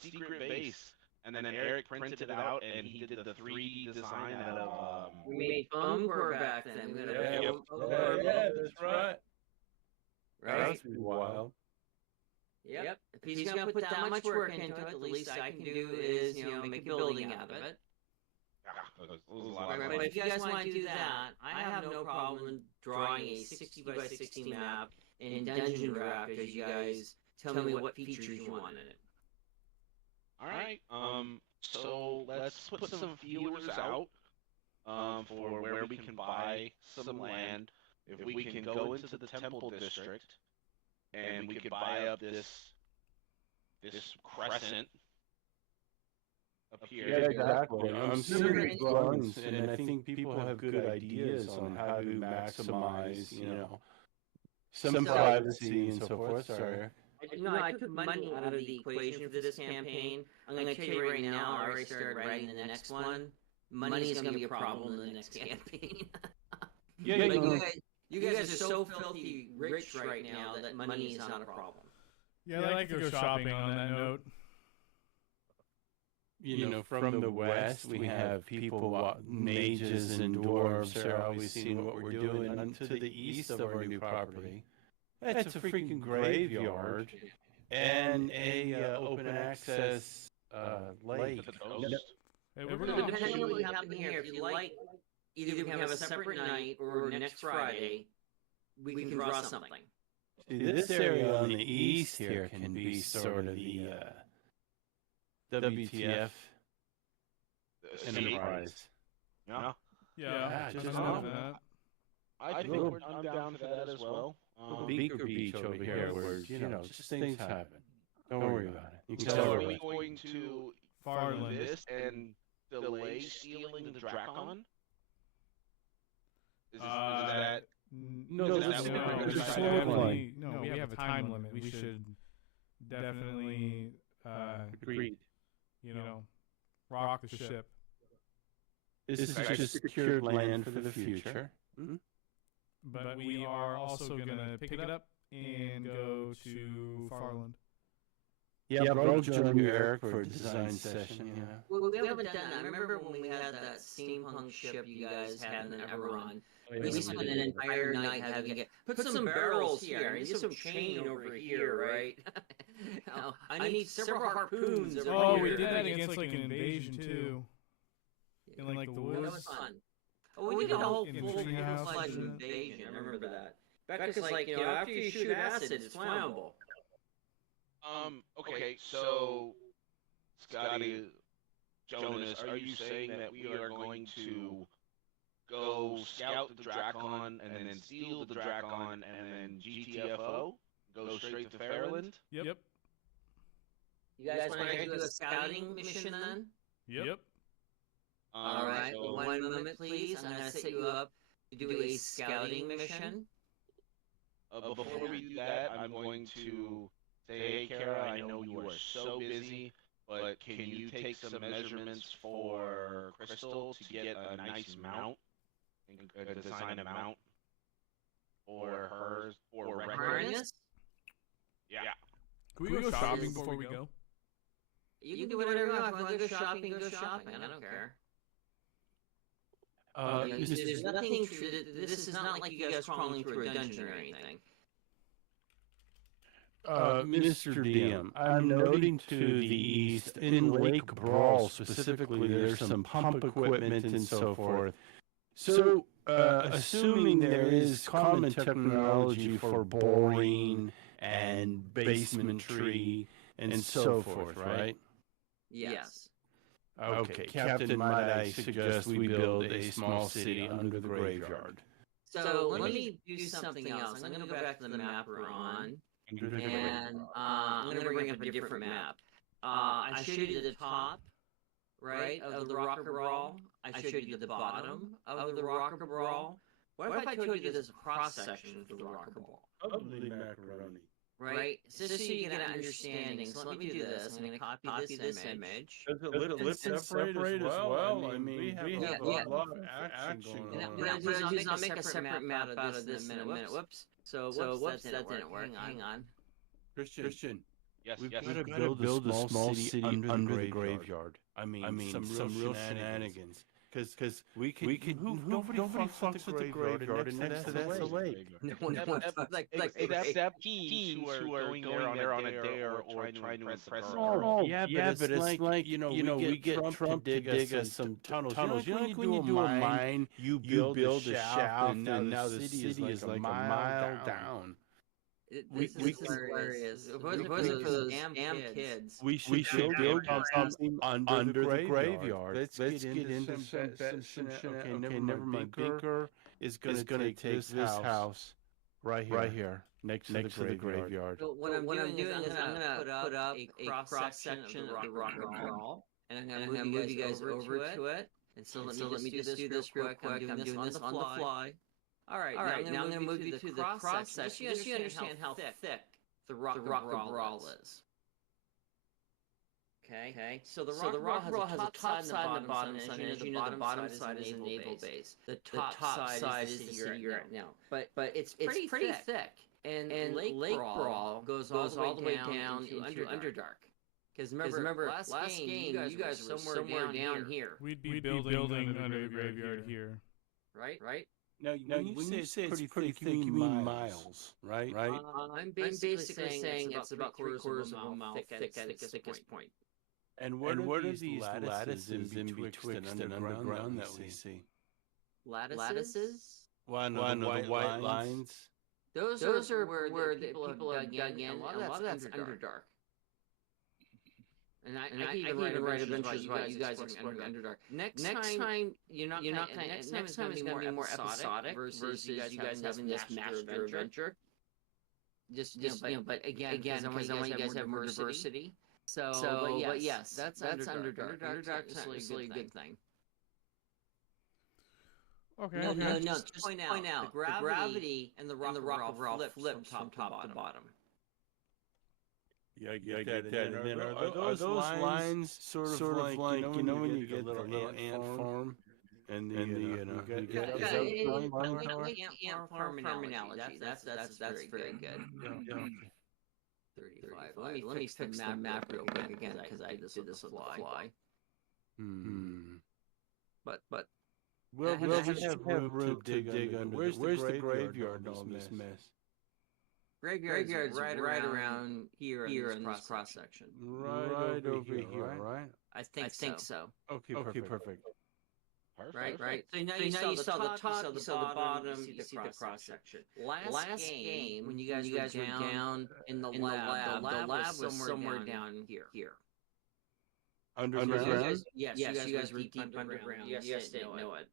secret base, and then Eric printed it out, and he did the 3D design out of. We made foam core back then. We had a Yep. foam core. that's right. Right? That's pretty wild. Yep. If he's gonna put that much work into it, the least I can do is, make a building out of it. Right, but if you guys want to do that, I have no problem drawing a 60 by 60 map in Dungeon Draft as you guys tell me what features you want in it. All right. So let's put some feelers out for where we can buy some land. If we can go into the Temple District, and we could buy up this crescent up here. Yeah, exactly. I'm seeing Sure. the drawings, and I think people have good ideas on how to maximize, some privacy and so forth. Sorry. I took money out of the equation for this campaign. I'm going to tell you right now, I already started writing the next one. money is going to be a problem in the next campaign. Yeah, But you know, you guys are so filthy rich right now that money is not a problem. Yeah, I like to go shopping on that note. you know, from the west, we have people, mages and dwarves are always seeing what we're doing. And to the east of our new property, that's a freaking graveyard and a open access lake. Hey, Well, we're not- depending on what happened here, if you like, either we can have a separate night or next Friday, we can draw something. See, this area on the east here can be sort of the WTF Enterprise. Yeah. Yeah, just just enough of enough. that. I think I'm down for that as well. Beaker Beach over here, where just things happen. Don't worry about it. You can So tell are her. we going to Farland. this and delay stealing the Dracon? Is that No, is that's that what we're we gonna should try? definitely- no, we have a time limit. We should definitely, Agreed. rock the ship. This is just secured land for the future. But we are also gonna pick it up and go to Farland. Yeah, but I'll join you, Eric, for a design session. Well, we haven't done that. I remember when we had that steampunk ship you guys had in Everon. We spent an entire night having it. Put some barrels here. I need some chain over here, right? Now, I need several harpoons over Oh, here. we did that against like an invasion too. In like the That woods. was fun. Oh, we did a whole In full Treehouse. full-fledged invasion. I remember that. Becca's like, after you shoot acid, it's flammable. Okay, so Scotty, Jonas, are you saying that we are going to go scout the Dracon and then steal the Dracon and then GTFO? Go straight to Fairland? Yep. You guys want to do a scouting mission then? Yep. All right, so- one moment, please. I'm going to set you up to do a scouting mission. Before we do that, I'm going to say, hey, Kara, I know you are so busy, but can you take some measurements for Crystal to get a nice mount? And design a mount for hers, or record? Harness? Yeah. Can we go shopping before we go? You can do whatever you want. If you want to go shopping, go shopping. I don't care. There's nothing. This is not like you guys crawling through a dungeon or anything. Mr. DM, I'm noting to the east, in Lake Brawl specifically, there's some pump equipment and so forth. So, assuming there is common technology for boring and basement tree and so forth, right? Yes. Okay, Captain, might I suggest we build a small city under the graveyard? So let me do something else. I'm going to go back to the map we're on. And I'm going to bring up a different map. I showed you the top, right, of the Rocker Brawl. I showed you the bottom of the Rocker Brawl. What if I told you there's a cross-section for the Rocker Brawl? Ugly macaroni. Right? So you get an understanding. So let me do this. I'm going to copy this image. Does it separate as well? I mean, we have a lot of action going on. I'll make a separate map out of this in a minute. Whoops. So whoops, that didn't work. Hang on. Christian, Yes, we've yes. got to build a small city under the graveyard. I mean some real shenanigans. Because we can nobody fucks with the graveyard, and next to that's a lake. No one like Except teens who are going there on a dare or trying to impress the girl. Oh, yeah, but it's like we get Trump to dig us some tunnels. You know, like when you do a mine, you build a shaft, and now the city is like a mile down. This is hilarious. If it wasn't for those damn kids. We should build something under the graveyard. Let's get into some okay, never mind. Beaker is going to take this house right here next to the graveyard. So what I'm doing is I'm gonna put up a cross-section of the Rocker Brawl, and I'm gonna move you guys over to it. And so let me just do this real quick. I'm doing this on the fly. All right, now I'm going to move you to the cross-section, just so you understand how thick the Rocker Brawl is. Okay. So the rock and roll has a top side and the bottom side. And as you know, the bottom side is a naval base. The top side is the city you're at now. But it's pretty thick. And Lake Brawl goes all the way down into Underdark. Because remember, last game, you guys were somewhere down here. We'd be building under the graveyard here. Right? Now, when you say it's pretty thick, you mean miles, right? I'm basically saying it's about three-quarters of a mile thick at its thickest point. And what are these lattices in betwixt and underground that we see? Lattices? Well, the white lines. Those are where the people have dug in. A lot of that's Underdark. And I can even write adventures about you guys exploring Underdark. Next time it's going to be more episodic versus you guys having this master adventure. But again, because I want you guys to have more diversity. But yes, that's Underdark. Underdark's really a good thing. Okay. No. Just point out the gravity and the rock overall flip from top to bottom. Yeah, I get that. And then are those lines sort of like when you get the little ant farm and the ant farm analogy. That's very good. Yeah. 35. Let me fix the map real quick again because I did this on the fly. But we'll just have room to dig under. Where's the graveyard in all this mess? Graveyard's right around here in this cross section. Right over here, right? I think so. Okay, perfect. Right. So now you saw the top, you saw the bottom, you see the cross section. Last game, when you guys were down in the lab was somewhere down here. Underground? Yes, you guys were deep underground. You guys didn't know it.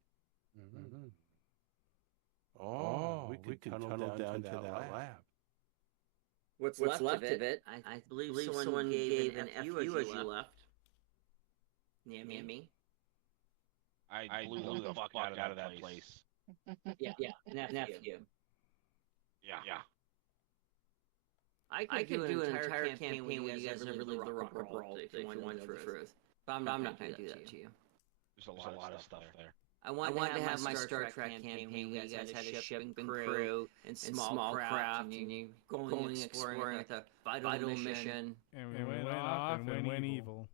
Oh, we could tunnel down to that lab. What's left of it? I believe someone gave an FU as you left. Near me. I blew the fuck out of that place. Yeah, an FU. Yeah. I could do an entire campaign where you guys never leave the rock brawl if you want the truth. But I'm not going to do that to you. There's a lot of stuff there. I wanted to have my Star Trek campaign where you guys had a ship and crew and small craft and you going exploring with a vital mission. And we went off and went evil.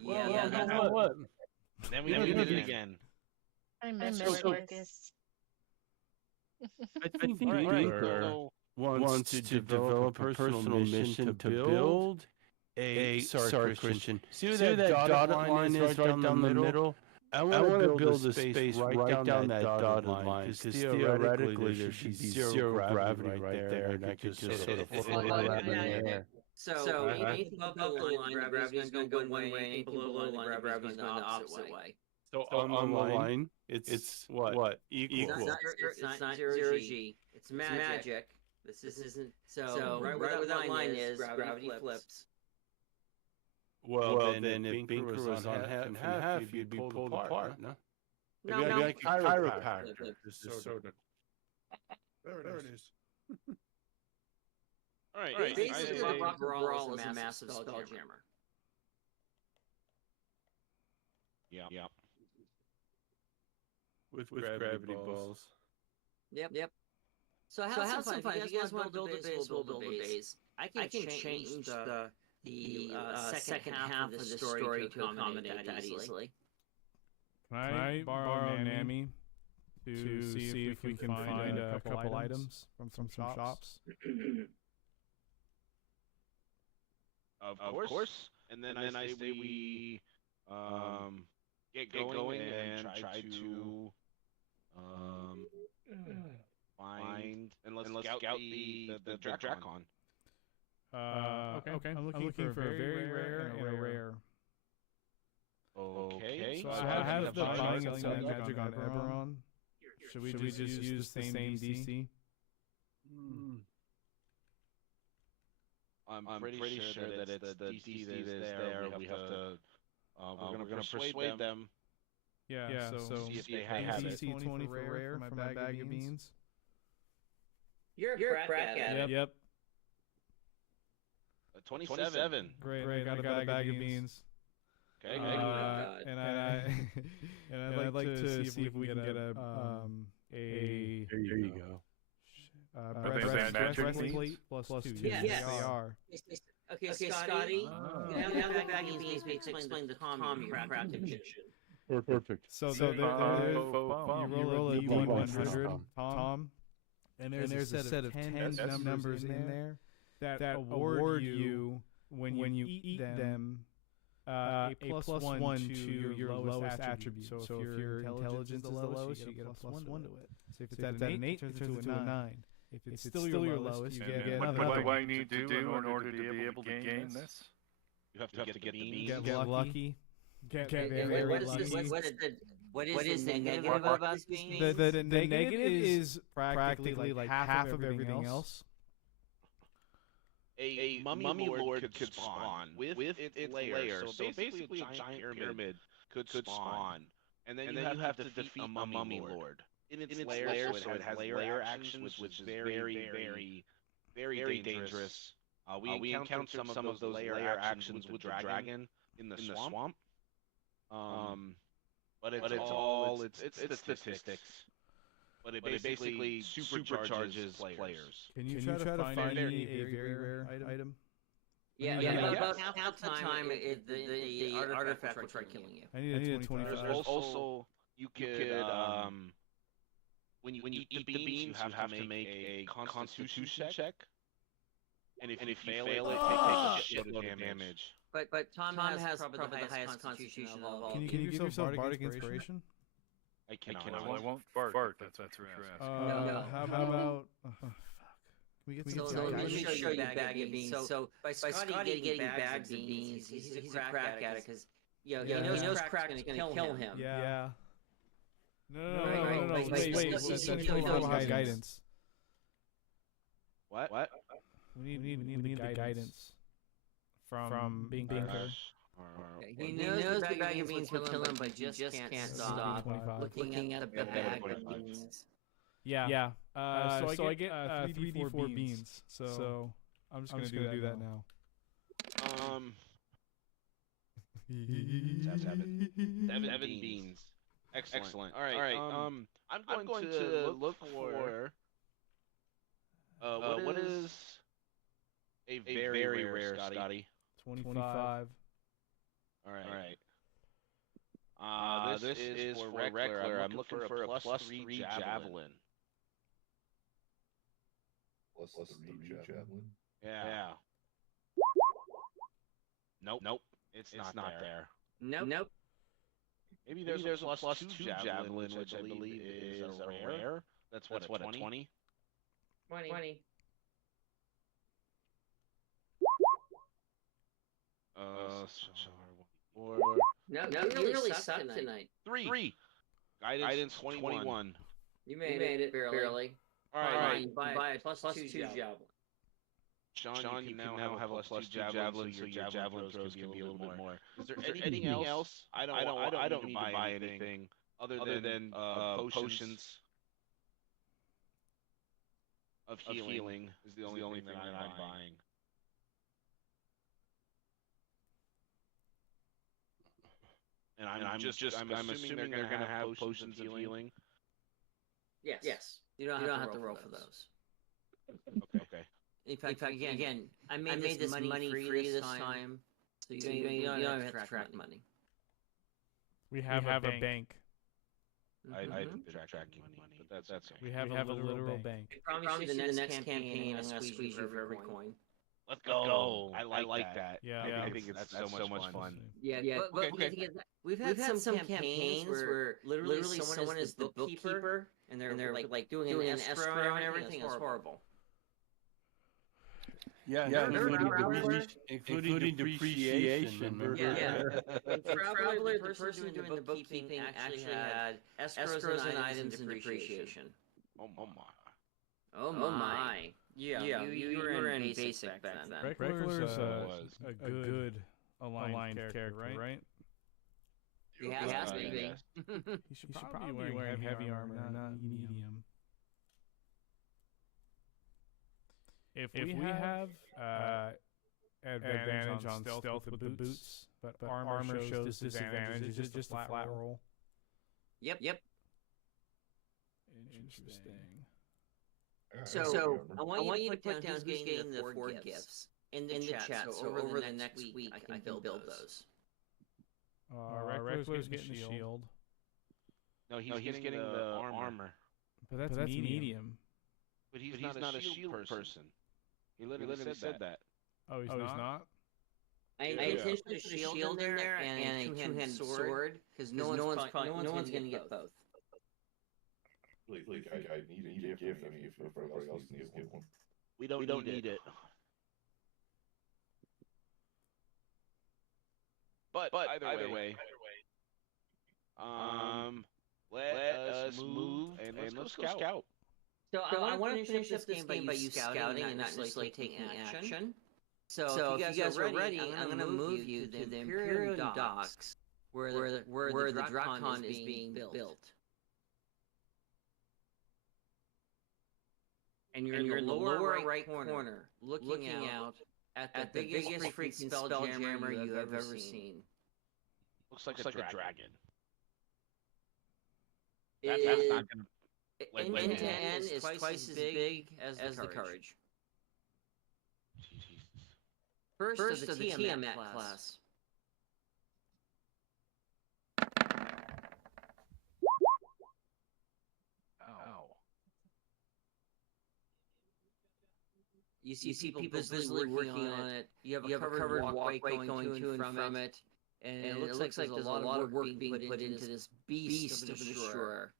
Yeah, that's what. Then we did it again. I miss Marcus. I think Winkler wants to develop a personal mission to build a... Sorry, Christian. See where that dotted line is right down the middle? I want to build a space right down that dotted line, because theoretically there should be zero gravity right there, and I could just sort of float around in the air. So anything above the line, gravity is going to go one way, anything below the line, gravity is going the opposite way. So on the line, it's what? Equal. It's not zero G. It's magic. This isn't. So right where that line is, gravity flips. Well, then if Binker was on half and half, you'd be pulled apart, no? No, like a chiropractor. Sort of. There it is. All right. Basically, Rock and Brawl is a massive spelljammer. Yeah. With gravity balls. Yep. So have some fun. If you guys want to build a base, we'll build a base. I can change the second half of the story to accommodate that easily. Can I borrow Nami to see if we can find a couple items from some shops? Of course. And then I say we get going and try to find and let's scout the Drakon. Okay. I'm looking for a very rare and a rare. Okay. So I have the Binding of Magic on Eberron. Should we just use the same DC? I'm pretty sure that it's the DC that is there. We have to. We're gonna persuade them. Yeah. So see if they have it. DC 20 for rare for my bag of beans. You're a crack at it. Yep. 27. Great. I got a bag of beans. Okay. Oh, God. And I'd like to see if we can get a There you go. breastplate plus 2. Yes. Yes, they are. Okay, Scotty. You have the bag of beans. We explain the Tom you cracked the Perfect. So So there, you roll a D100, Tom. Tom, and there's a set of 10 numbers in there that award you when you eat them a plus 1 to your lowest attribute. So if your intelligence is the lowest, you get a plus 1 to it. So if it's at an 8, it turns into a 9. If it's still your lowest, you get What another. do I need to do in order to be able to gain this? You have to get the beans. Get lucky. Get very lucky. What is the negative about these beans? The negative is practically like half of everything else. A mummy lord could spawn with its layer. So basically, a giant pyramid could spawn, and then you have to defeat a mummy lord in its layer. So it has layer actions, which is very dangerous. We encountered some of those layer actions with the dragon in the swamp. But it's all statistics. But it basically supercharges players. Can you try to find me a very rare item? Yeah, about half the time the artifact will try killing you. I need a 25. There's also you could when you eat the beans, you have to make a constitution check. And if you fail it, take a shitload of damage. But Tom has probably the highest constitution of all. Can you give yourself bardic inspiration? I cannot. I won't fart. That's what you're asking. No. How about? Fuck. Can we get some So let guidance? me show you a bag of beans. So by Scotty getting bags of beans, he's a crack at it because he knows crack's going to kill him. Yeah. No. Right. Wait. That's 24 high guidance. What? We need the guidance from Binker. He knows the bag of beans will kill him, but just can't stop 25. looking at the bag of beans. Yeah. So I get 3d4 beans. So I'm just gonna do that now. 7 beans. Excellent. All right. I'm going to look for what is a very rare, Scotty? 25. All right. This is for regular. I'm looking for a +3 javelin. +3 javelin. Yeah. Nope. It's not there. Nope. Maybe there's a +2 javelin, which I believe is a rare. That's what, a 20? 20. No, you really suck tonight. 3. Guidance 21. You made it barely. All right. You buy a +2 javelin. Sean, you can now have a +2 javelin, so your javelin throws can be a little bit more. Is there anything else? I don't need to buy anything other than potions of healing is the only thing that I'm buying. And I'm assuming they're gonna have potions of healing. Yes. You don't have to roll for those. Okay. In fact, again, I made this money free this time, so you don't have to track money. We have a bank. I track money, but that's okay. We have a literal bank. I promise you the next campaign, I'm gonna squeeze you for every coin. Let's go. I like that. Yeah. I think that's so much fun. Yeah. But we've had some campaigns where literally someone is the bookkeeper, and they're like doing an escrow and everything. It's horrible. Yeah, including depreciation. Yeah. And Traveler, the person doing the bookkeeping, actually had escrows and items and depreciation. Oh my. Yeah, you were in basic back then. Reckler's a good aligned character, right? He has to be. He should probably be wearing heavy armor, not medium. If we have advantage on stealth with the boots, but armor shows disadvantage. Is it just a flat roll? Yep. Interesting. So I want you to put down who's getting the 4 gifts in the chat. So over the next week, I can build those. Reckler's getting the shield. No, he's getting the armor. But that's medium. But he's not a shield person. He literally said that. Oh, he's not? I intend to put a shield in there and a two-handed sword, because no one's going to get both. I need a gift. I mean, if everybody else needs one. We don't need it. But either way, let us move and let's go scout. So I want to finish up this game by you scouting and not necessarily taking action. So if you guys are ready, I'm going to move you to the Imperial Docks, where the Drakon is being built. And you're in the lower right corner, looking out at the biggest freaking spelljammer you have ever seen. Looks like a dragon. That's not gonna... End to end is twice as big as the Courage. First of the Tiamat class. Ow. You see people busily working on it. You have a covered walkway going to and from it. And it looks like there's a lot of work being put into this beast of a destroyer.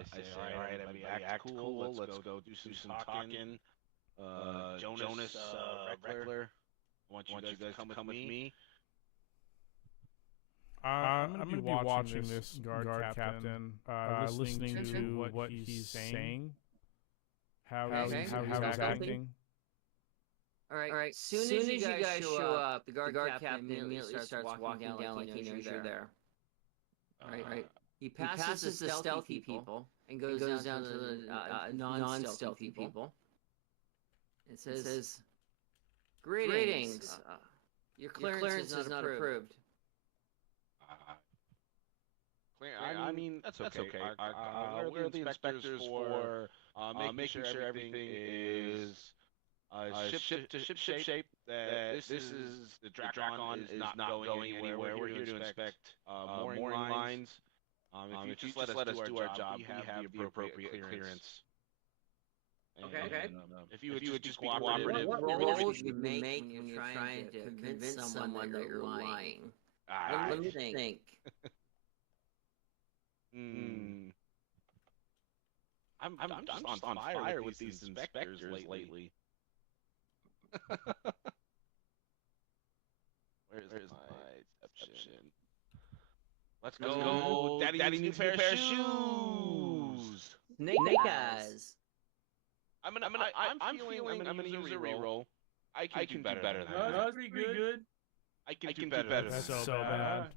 I say, all right, everybody act cool. Let's go do some talking. Jonas, Reckler, I want you guys to come with me. I'm going to be watching this guard captain, listening to what he's saying, how he's acting. All right. Soon as you guys show up, the guard captain immediately starts walking down like he knows you're there. All right. He passes the stealthy people and goes down to the non-stealthy people. It says, "Greetings. Your clearance is not approved." I mean, that's okay. We're the inspectors for making sure everything is ship shape. That this is the Drakon is not going anywhere. We're here to inspect mooring lines. If you just let us do our job, we have the appropriate clearance. Okay. If you would just be cooperative. What roles would you make when you're trying to convince someone that you're lying? Let me think. I'm just on fire with these inspectors lately. Where's my deception? Let's go. Daddy's new pair of shoes. Snake Eyes. I'm gonna use a reroll. I can do better than that. That's pretty good. I can do better than that. That's so bad.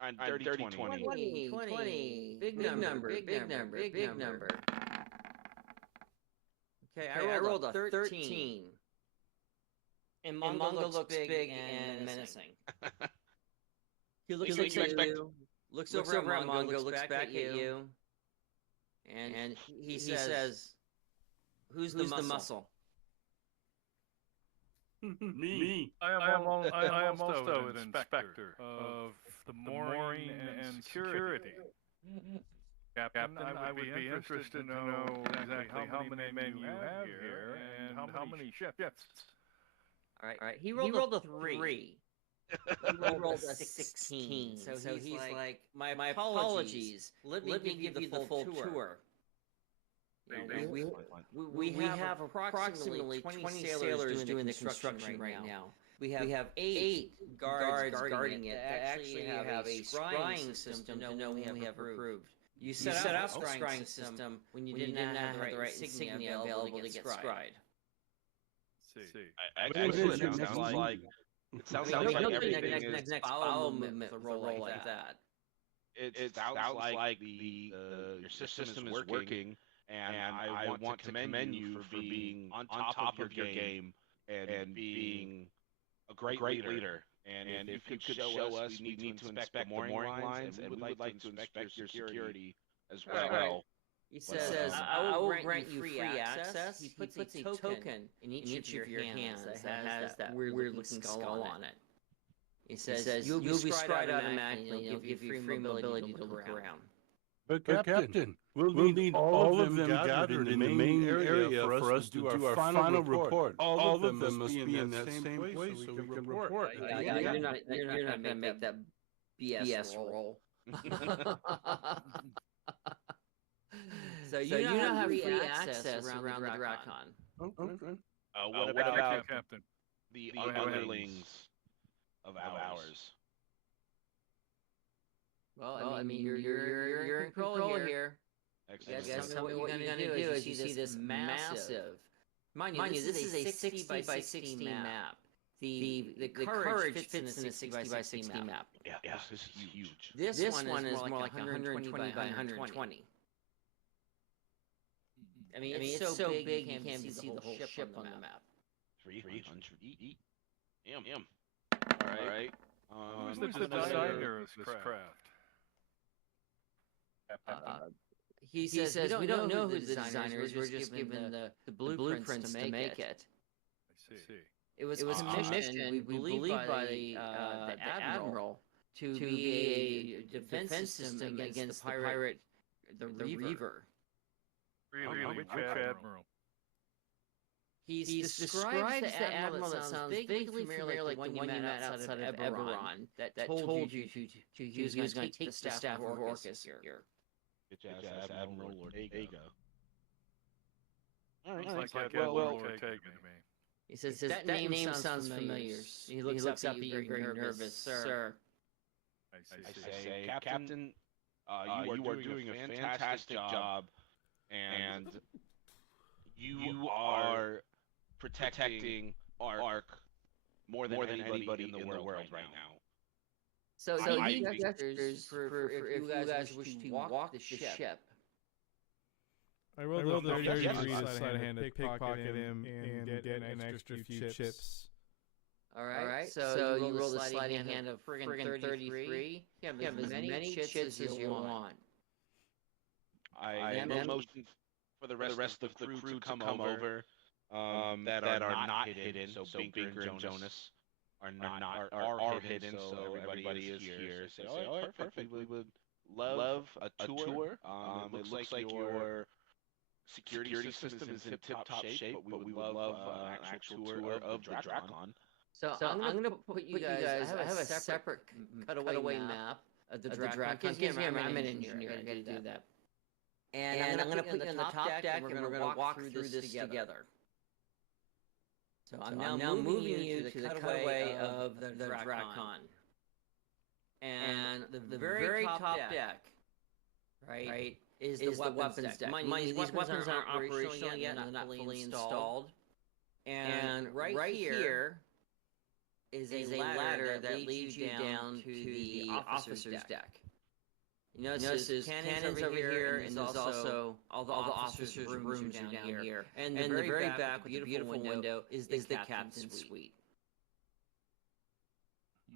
On 30-20. 20. Big number. Okay, I rolled a 13. And Mongo looks big and menacing. He looks at you, looks over at Mongo, looks back at you, and he says, "Who's the muscle?" Me. I am also an inspector of the mooring and security. Captain, I would be interested to know exactly how many men you have here and how many ships. All right. He rolled a 3. He rolled a 16. So he's like, my apologies. Let me give you the full tour. We have approximately 20 sailors doing the construction right now. We have 8 guards guarding it that actually have a scrying system to know when we have approved. You set up a scrying system when you didn't have the right insignia available to get scryed. It sounds like everything is next foul movement with a roll like that. it sounds like your system is working, and I want to commend you for being on top of your game and being a great leader. And if you could show us, we need to inspect the mooring lines, and we would like to inspect your security as well. Right. He says, I will grant you free access. He puts a token in each of your hands that has that weird-looking skull on it. He says, you'll be scryed automatically, and he'll give you free mobility to look around. But Captain, we'll need all of them gathered in the main area for us to do our final report. All of them must be in that same place so we can report. You're not going to make that BS roll. So you don't have free access around the Drakon. Okay. What about Captain? the Go ahead. underlings of ours? Well, I mean, you're in control here. Excellent. Yes, tell me what you're gonna do is you see this massive. Mind you, this is a 60 by 60 map. The courage fits in a 60 by 60 map. Yeah, this is huge. This one is more like 120 by 120. I mean, it's so big you can't even see the whole ship on the map. 300 each. Yum. All right. Who's the designer of this craft? He says we don't know who the designer is. We're just given the blueprints to make it. I see. It was commissioned, we believe, by the admiral to be a defense system against the pirate, the Reaver. Really, which admiral? He describes the admiral that sounds vaguely familiar like the one you met outside of Eberron that told you he was going to take the staff of Orcus here. Get your ass Admiral Ortega. All right. Looks like Admiral Ortega to me. He says that name sounds familiar. He looks up at you very nervous, sir. I I say, Captain, you are doing a fantastic job, and you are protecting Ark more than anybody in the world right now. So I he think- gestures for if you guys wish to walk the ship. I rolled the 30 degree to sleight of hand to pickpocket him and get an extra few chips. All right. So you roll the sliding hand of friggin' 33. You have as many chips as you want. I am motion for the rest of the crew to come over that are not hidden. So Binker and Jonas are hidden. So everybody is here. So say, all right, perfect. We would love a tour. It looks like your security system is in tip-top shape, but we would love an actual tour of the Drakon. So I'm going to put you guys. I have a separate cutaway map of the Drakon. I'm an engineer. I got to do that. And I'm going to put you on the top deck, and we're going to walk through this together. So I'm now moving you to the cutaway of the Drakon. And the very top deck, right, is the weapons deck. Mind you, these weapons aren't operational yet, they're not fully installed. And right here is a ladder that leads you down to the officer's deck. You notice there's cannons over here, and there's also all the officers' rooms are down here. And the very back with the beautiful window is the captain's suite.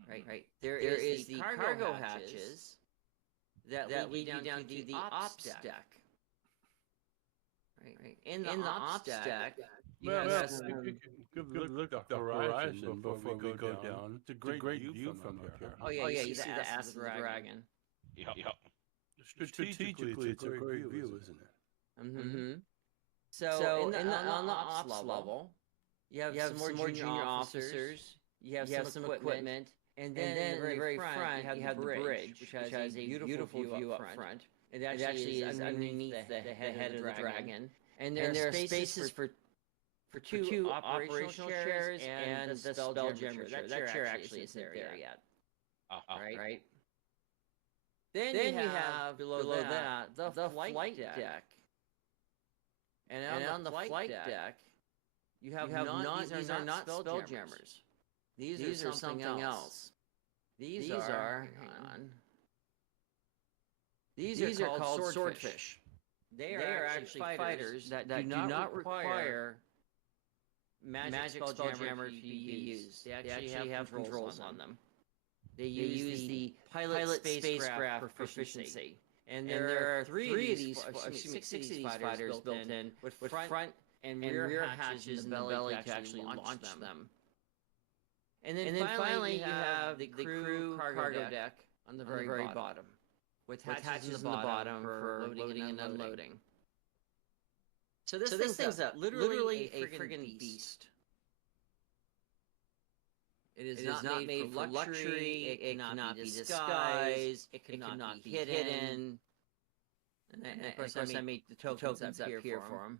Right. There is the cargo hatches that lead you down to the ops deck. Right. In the ops deck, you have some... Good look at the horizon before we go down. It's a great view from up here. Oh yeah, you see the ass of the dragon. Yep. Strategically, it's a great view, isn't it? Mm-hmm. So on the ops level, you have some more junior officers. You have some equipment, and then in the very front, you have the bridge, which has a beautiful view up front. It actually is underneath the head of the dragon, and there are spaces for two operational chairs and the Spelljammer chair. That chair actually isn't there yet. Right. Then you have below that the flight deck. And on the flight deck, you have these are not Spelljammers. These are something else. These are, hang on. These are called swordfish. They are actually fighters that do not require magic spelljammer to be used. They actually have controls on them. They use the pilot spacecraft proficiency. And there are six of these fighters built in with front and rear hatches in the belly to actually launch them. And then finally you have the crew cargo deck on the very bottom, with hatches in the bottom for loading and unloading. So this thing's literally a friggin' beast. It is not made for luxury, it cannot be disguised, it cannot be hidden. And of course I made the tokens up here for him.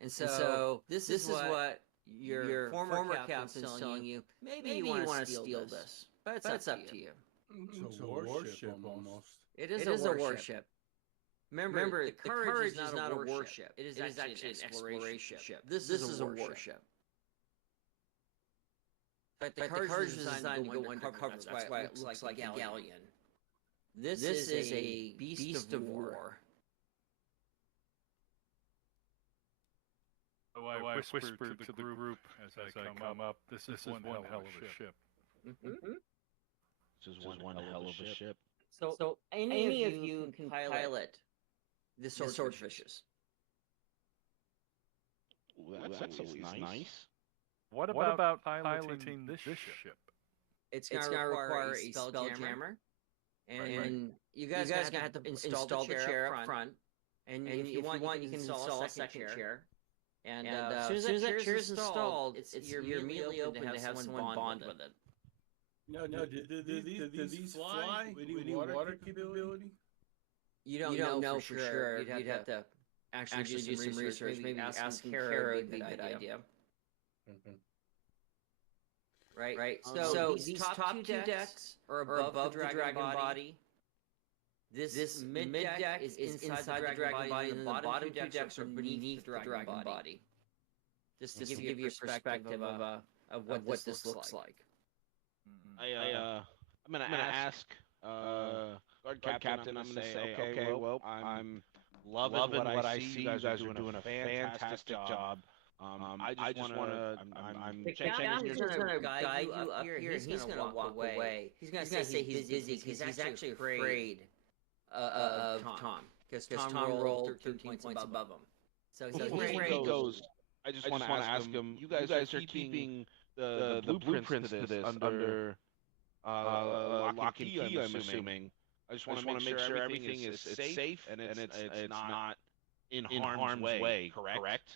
And so this is what your former captain's telling you. Maybe you want to steal this, but it's up to you. It's a warship almost. It is a warship. Remember, the Courage is not a warship. It is actually an exploration ship. This is a warship. But the Courage is designed to go undercover. That's why it looks like a galleon. This is a beast of war. So I whispered to the group as I come up, this is one hell of a ship. This is one hell of a ship. So any of you can pilot the swordfishes. Ooh, that sounds nice. What about piloting this ship? It's going to require a spelljammer. And you guys are going to have to install the chair up front. And if you want, you can install a second chair. And as soon as that chair is installed, you're immediately open to have someone bond with it. No, do these fly? Any water capability? You don't know for sure. You'd have to actually do some research. Maybe ask Kara would be a good idea. Right? So these top two decks are above the dragon body. This mid deck is inside the dragon body, and the bottom two decks are beneath the dragon body. Just to give you a perspective of what this looks like. I'm gonna ask guard captain. I'm gonna say, okay, well, I'm loving what I see. You guys are doing a fantastic job. I just wanna. I'm checking. He's gonna guide you up here, and he's gonna walk away. He's gonna say he's busy because he's actually afraid of Tom, because Tom rolled 13 points above him. So he goes. I just want to ask him. You guys are keeping the blueprints to this under lock and key, I'm assuming. I just want to make sure everything is safe and it's not in harm's way. Correct.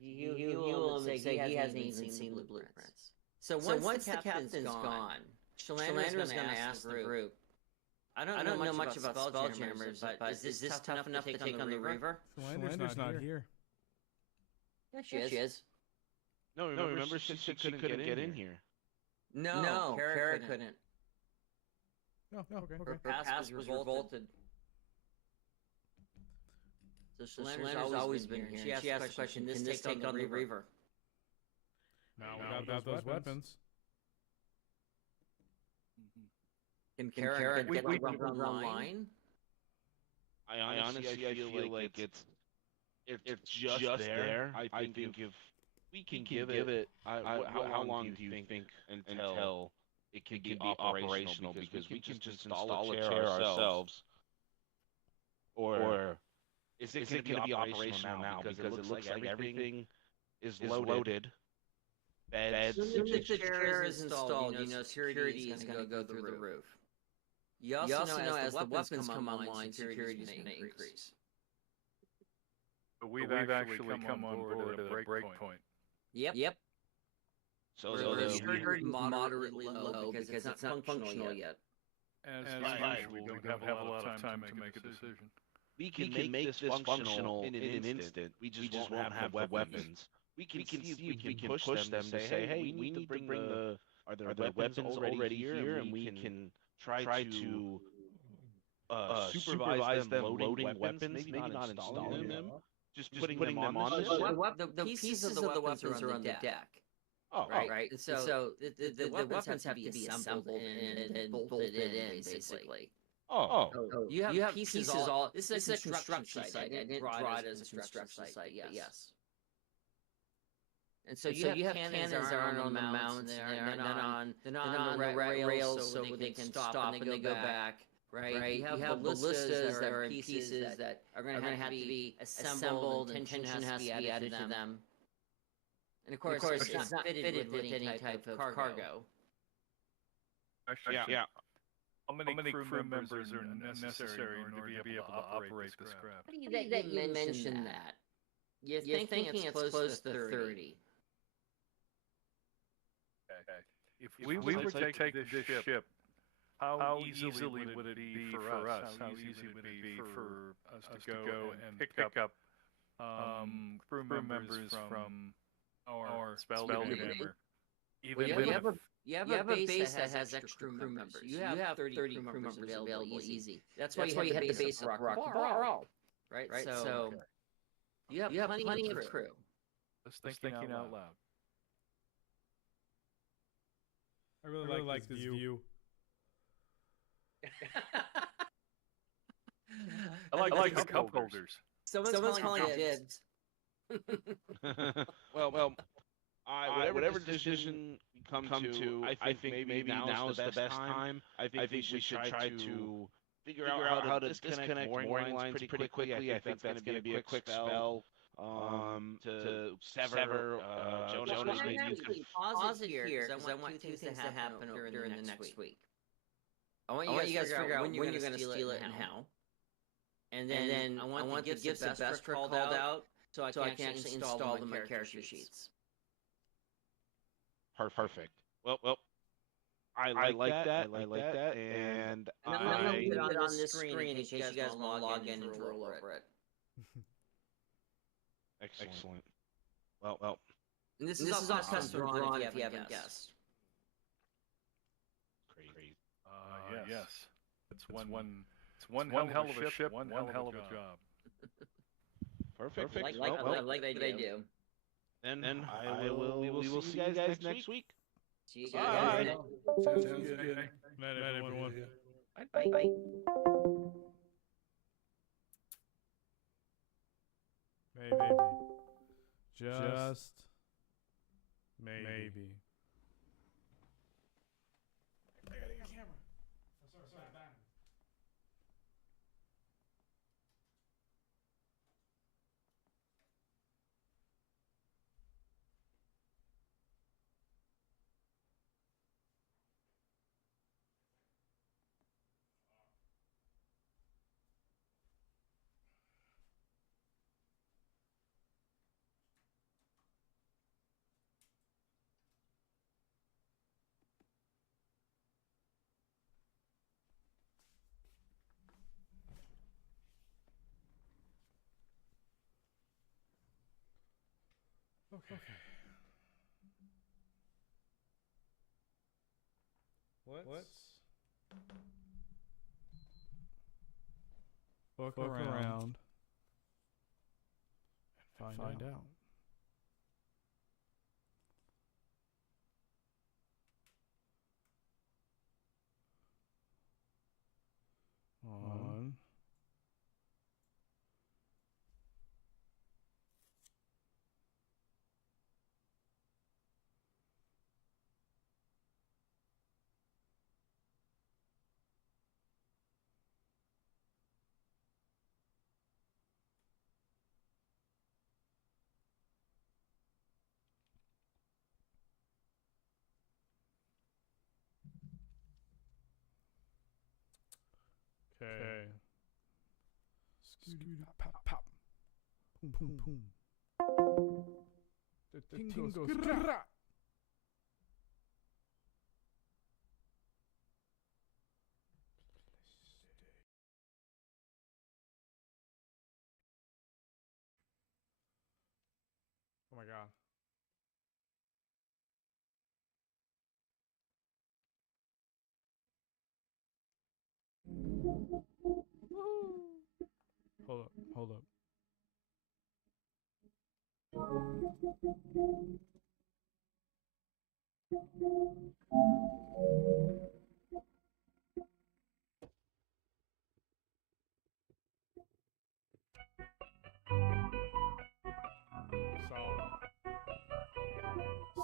He will say he hasn't even seen the blueprints. So once the captain's gone, Shalandra's going to ask the group. I don't know much about spelljammers, but is this tough enough to take on the Reaver? Shalandra's not here. Yeah, she is. No, remember she couldn't get in here. No, Kara couldn't. No, okay. Her pass was revolted. So Shalandra's always been here. She asked the question, can this take on the Reaver? Now without those weapons. Can Kara get the Reaver online? I honestly feel like it's just there. I think if we can give it, how long do you think until it can be operational? Because we can just install a chair ourselves, or is it going to be operational now? Because it looks like everything is loaded. Beds. As soon as the chair is installed, security is going to go through the roof. You also know as the weapons come online, security is going to increase. But we've actually come on board at a break point. Yep. So the security is moderately low because it's not functional yet. As usual, we don't have a lot of time to make a decision. We can make this functional in an instant. We just won't have the weapons. We can see if we can push them to say, hey, we need to bring the... Are there weapons already here? And we can try to supervise them loading weapons, maybe not installing them. Just putting them on the ship. The pieces of the weapons are on the deck. Oh, right. So the weapons have to be assembled and bolted in, basically. Oh, You have pieces all. This is a construction site. I didn't draw it as a construction site, but yes. And so you have cannons that are on the mounts there, and then on the rails so they can stop and they go back. Right? You have ballistas that are pieces that are going to have to be assembled, and tension has to be added to them. And of course, it's not fitted with any type of cargo. Actually, yeah. How many crew members are necessary in order to be able to operate this craft? Funny that you mentioned that. You're thinking it's close to 30. Okay. If we were to take this ship, how easily would it be for us? How easy would it be for us to go and pick up crew members from our Spelljammer? You have a base that has extra crew members. You have 30 crew members available easy. That's why you had the base of Rock Bar. Right? So you have plenty of crew. Just thinking out loud. I really like this view. I like the cup holders. Someone's calling it dibs. well, whatever decision we come to, I think maybe now's the best time. I think we should try to figure out how to disconnect mooring lines pretty quickly. I think that's going to be a quick spell to sever Jonas. Maybe you can pause it here because I want two things to happen during the next week. I want you guys to figure out when you're going to steal it and how. And then I want the gifts of Vestra called out so I can actually install them on my character sheets. Perfect. Well, I like that. I like that. And I'm going to put it on this screen in case you guys want to log in and roll over it. Excellent. Well. And this is all custom drawn if you haven't guessed. Crazy. Yes. It's one hell of a ship, one hell of a job. Perfect. Like they do. Then we will see you guys next week. See you guys. Sounds good. Night, everyone. Bye. Maybe. Just maybe. I gotta get a camera. Sorry, back. Okay. Let's look around and find out. On. Okay. Scooter pop pop. Boom boom boom. The thing goes grrrr. Oh my god. Hold up.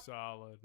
solid.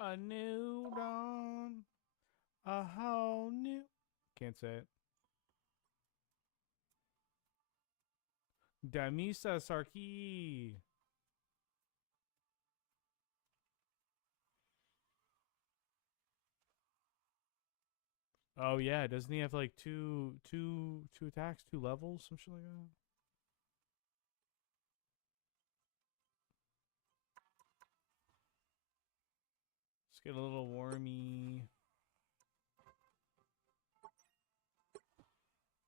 A new dawn, a whole new. Can't say it. Damisa Sarki. Oh yeah, doesn't he have like two attacks, 2 levels, some shit like that? Let's get a little wormy.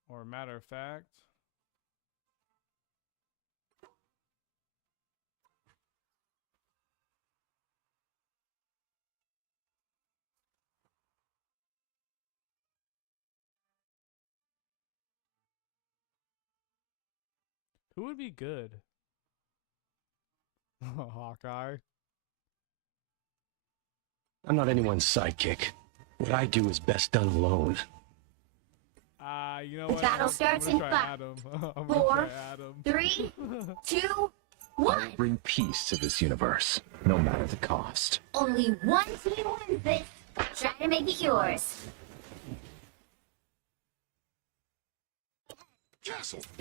Or matter of fact. Who would be good? Hawkeye. I'm not anyone's sidekick. What I do is best done alone. You know The what? battle starts in 5, Adam. 4, 3, 2, 1. I'll bring peace to this universe, no matter the cost. Only one team wins this. Try to make it yours.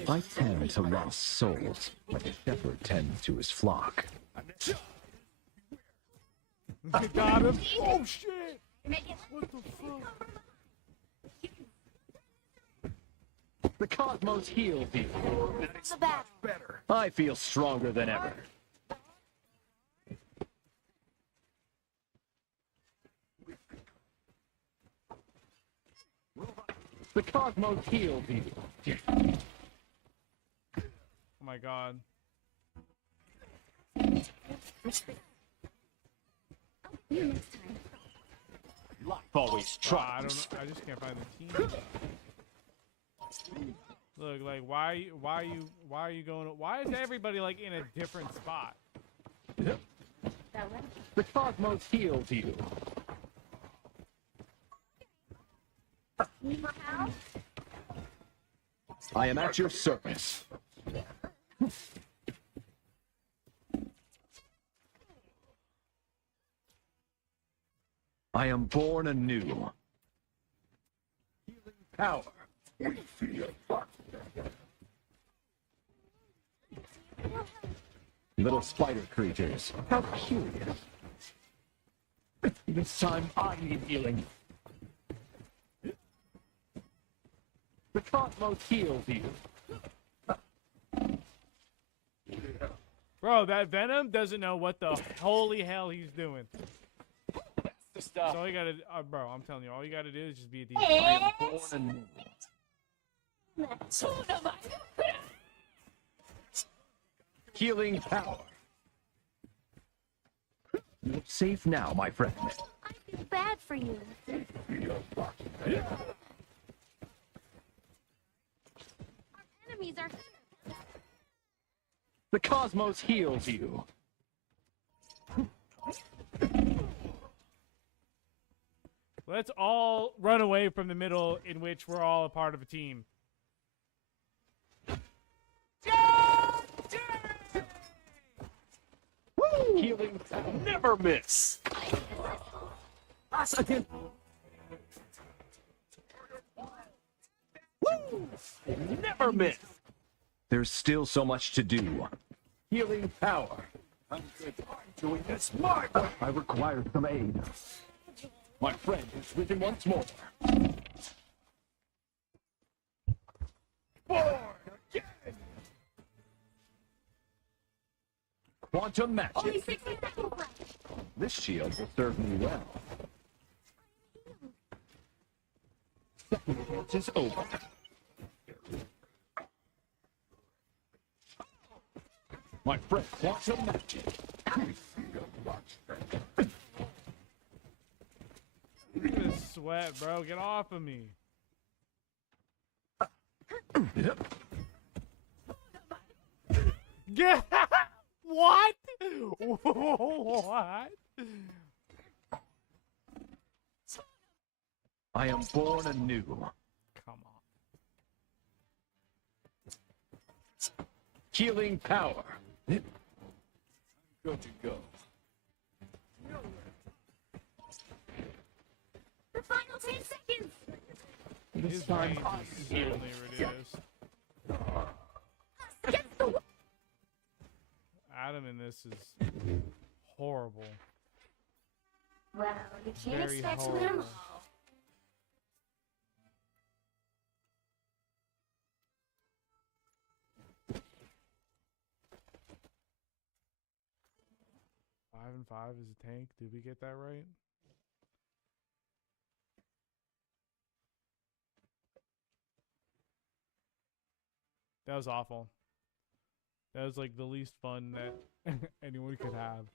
I tend to lost souls, like a shepherd tends to his flock. Got him. Oh shit! What the fuck? The cosmos heals you. The back. Better. I feel stronger than ever. The cosmos heals you. Oh my god. Life always I tries. don't know. I just can't find the team. Look, like, why are you going? Why is everybody like in a different spot? The cosmos heals you. I am at your service. I am born anew. Healing power. Little spider creatures. How curious. This time I need healing. The cosmos heals you. Bro, that Venom doesn't know what the holy hell he's doing. So all you gotta, bro, I'm telling you, all you gotta do is just be a decent. I am born anew. Healing power. You're safe now, my friend. I feel bad for you. Our enemies are. The cosmos heals you. Let's all run away from the middle in which we're all a part of a team. Healing never miss. Us again. Woo! Never miss. There's still so much to do. Healing power. I'm good. I'm doing this. I require some aid. My friend is risen once more. Born again. quantum magic. Only 60 seconds left. This shield will serve me well. Second chance is over. My friend, quantum magic. Look at this sweat, bro. Get off of me. Get what? What? I am born anew. Come on. Healing power. Good to go. The final 10 seconds. His range is certainly reduced. Get the Adam in this is horrible. Well, you can't Very expect to win 'em horrible. all. Five and 5 is a tank. Did we get that right? That was awful. That was like the least fun that anyone could have.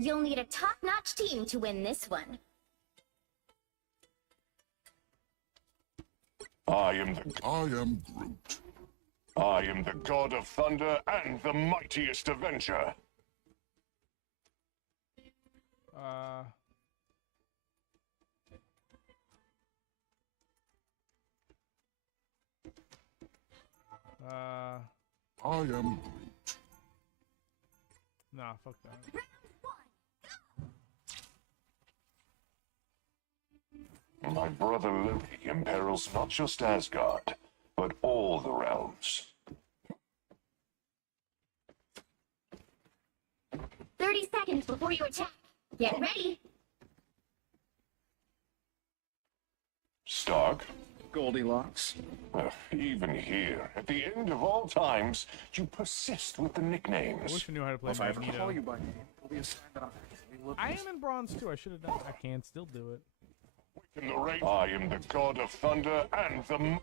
You'll need a top-notch team to win this one. I am Groot. I am the god of thunder and the mightiest avenger. I am Groot. Nah, fuck that. My brother Loki imperils not just Asgard, but all the realms. 30 seconds before you attack. Get ready. Stark? Goldilocks. Even here, at the end of all times, you persist with the I nicknames. wish I knew how to play If I ever Magneto. call you by name, it'll be a sign that I'm actually looking. I am in bronze too. I should have done. I can still do it. I am the god of thunder and the...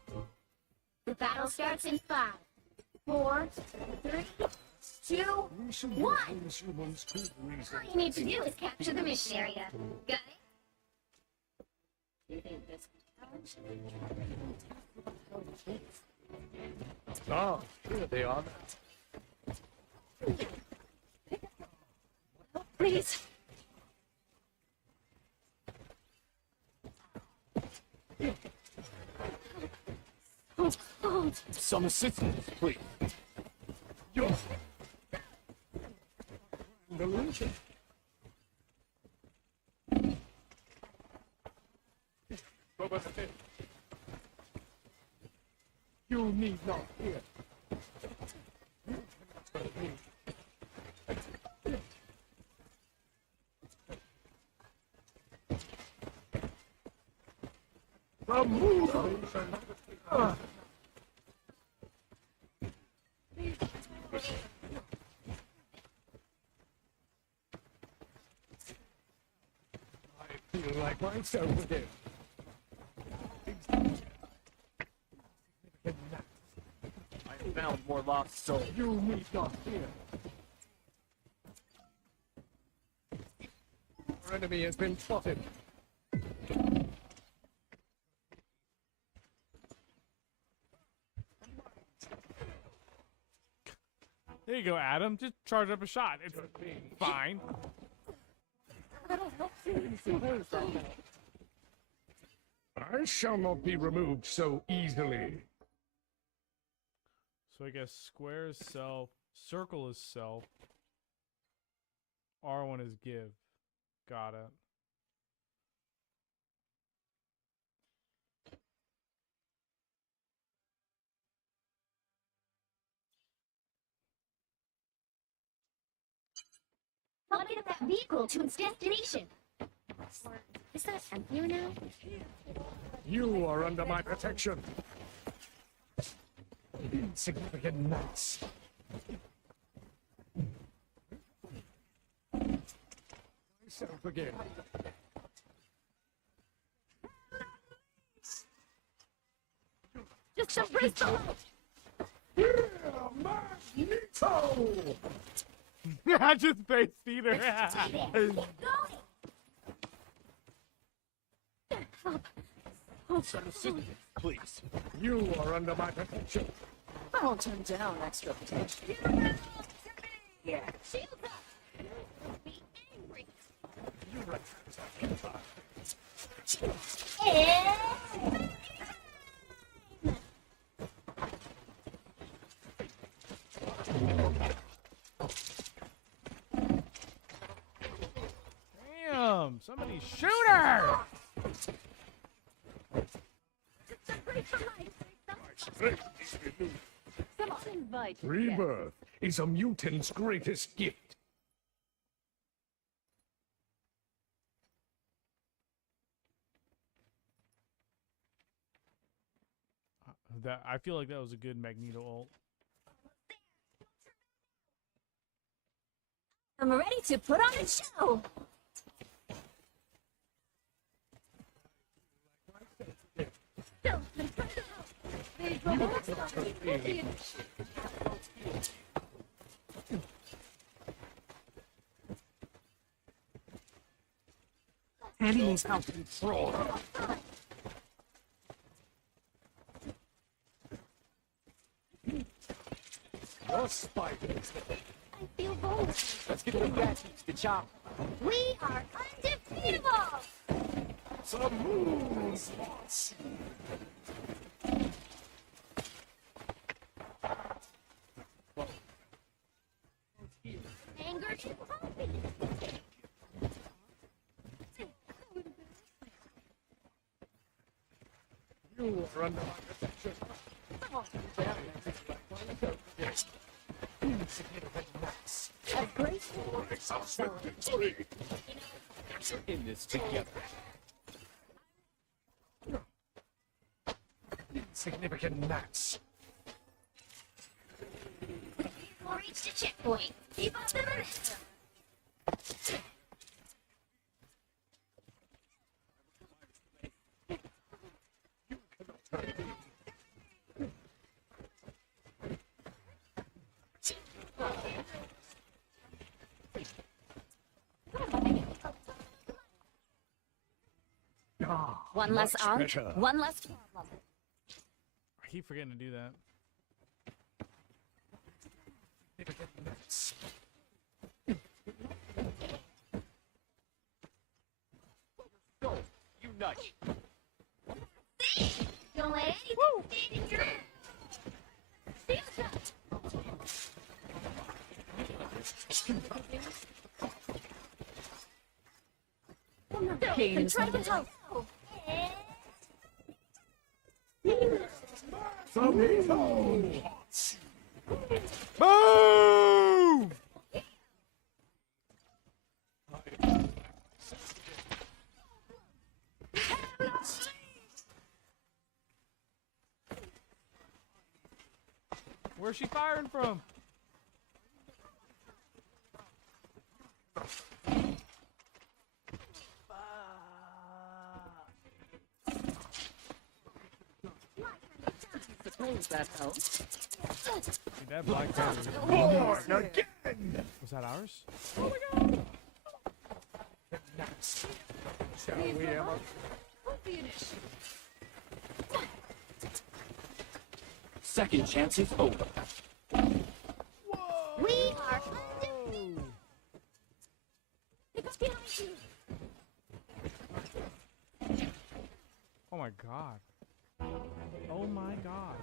The battle starts in 5, 4, 3, 2, 1. All you need to do is capture the mission area. Got it? You think this Oh, here they are. Please. Hold. Some assistance, please. Yo. Illusion. You need not fear. I feel like myself again. I found more lost souls. You need not fear. Our enemy has been spotted. There you go, Adam. Just charge up a shot. It's fine. I shall not be removed so easily. So I guess square is self, Circle is self. R1 is give. Got it. Help get that vehicle to its destination. Is that emptier now? You are under my protection. Insignificant nuts. Myself again. Just embrace the light. Magneto! I just faced Peter. Keep going. Please. You are under my protection. I won't turn down extra potential. Yeah. Shields up. Be angry. You're right. Damn! Somebody shoot her! Rebirth is a mutant's greatest gift. That I feel like that was a good Magneto ult. I'm ready to put on a show. Enemies out control. Your spiders. I feel bold. Let's get the gadgets to chop. We are undefeatable. Some moon spots. Anger is pumping. You are under my protection. I want to down yes. Insignificant nuts. A graceful victory. In this together. Insignificant nuts. We'll reach the checkpoint. Keep up the momentum. One less arm, one less problem. I keep forgetting to do that. Go, unite. Don't let anything stand in your way. Shields up. Pain Try to help. Boom! Where's she firing from? Suppose that helps. Dude, that black battery. Born again. Was that ours? Oh my god. Shall we ever? Won't be an issue. Second chance is over. We are undefeated. Pick up behind you. Oh my god. Oh my god.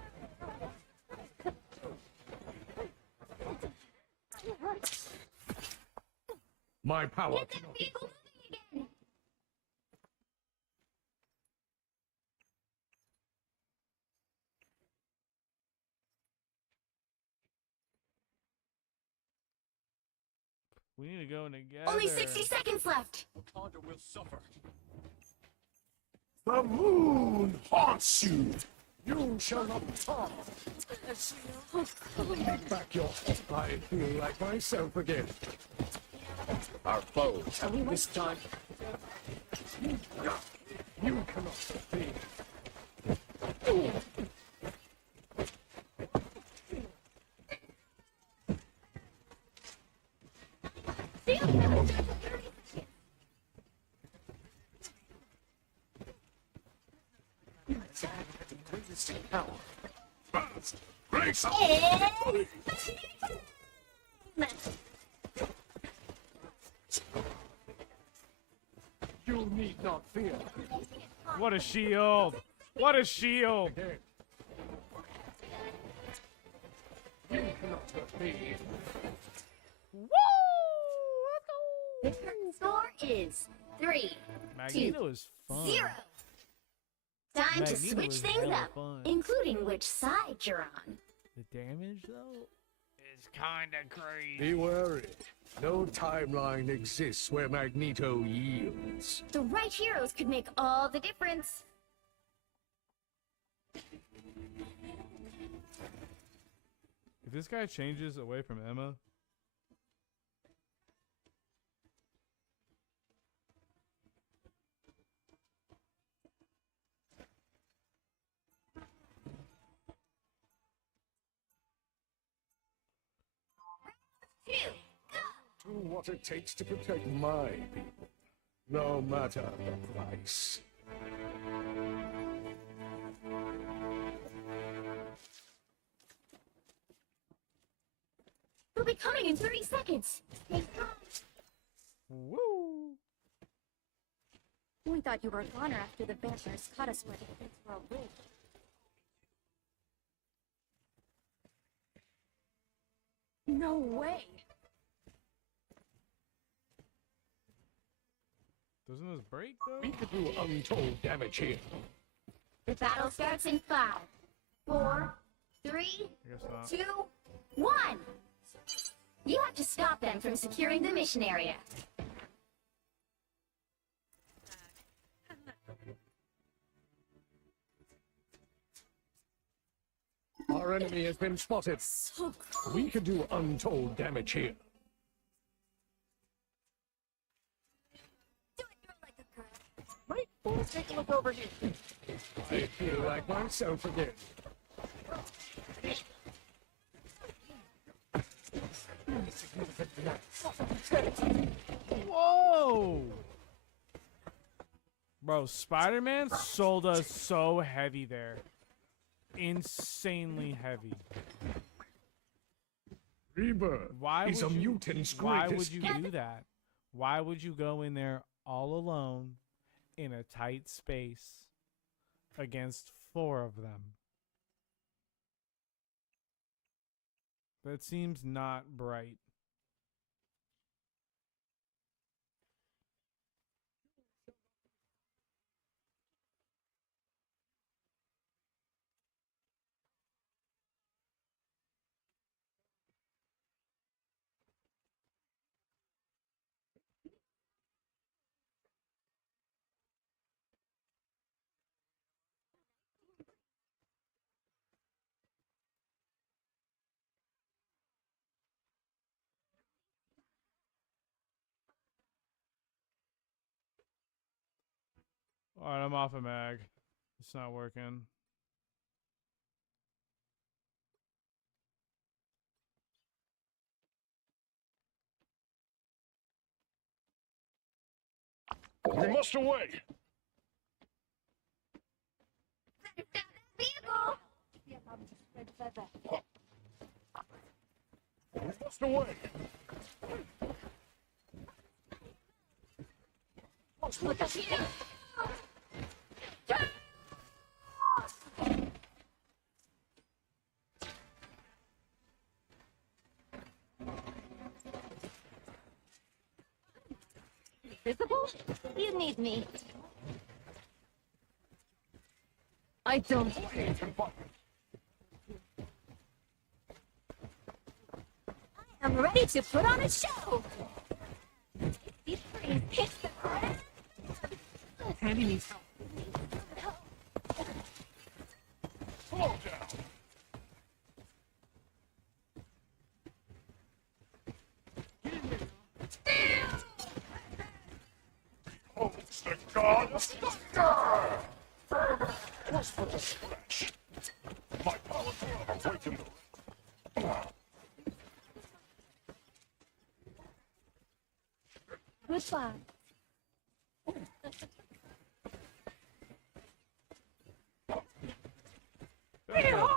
My power Get that cannot. vehicle moving again! We need to go together. Only 60 seconds left! Wakanda will suffer. The moon haunts you. You shall not pass. Take back your I feel like myself again. Our foes have this time. You cannot succeed. Grace! You need not fear. What a shield! What a shield! Again. You cannot hurt me. The current score is 3, Magneto is fun. 0. Time to Magneto switch is things hella up, fun. including which side you're on. The damage though is kinda crazy. Be wary. No timeline exists where Magneto yields. The right heroes could make all the difference. If this guy changes away from Emma, Do what it takes to protect my people, no matter the price. They'll be coming in 30 seconds. Stay calm. woo! We thought you were a goner after the vampires caught us where the things were all rigged. No way. Doesn't this break though? We could do untold damage here. The battle starts in 5, 4, 3, I guess not. 2, 1. You have to stop them from securing the mission area. Our enemy has been spotted. So We could do untold damage here. do it like a girl. Wait, let's take a look over here. I feel like myself again. Whoa! Bro, Spider-Man sold us so heavy there. Insanely heavy. Rebirth Why is would a you, mutant's why greatest would you do that? Why would you go in there all alone in a tight space against 4 of them? That seems not bright. Alright, I'm off of mag. It's not working. We must away! Vehicle! We must away! Look up here! invisible? You need me. I don't. I'm ready to put on a show. These freeze hits the ground. Handy needs help. Fall down. Beholds the god of thunder! Was but a scratch. My power will awaken the... Goodbye.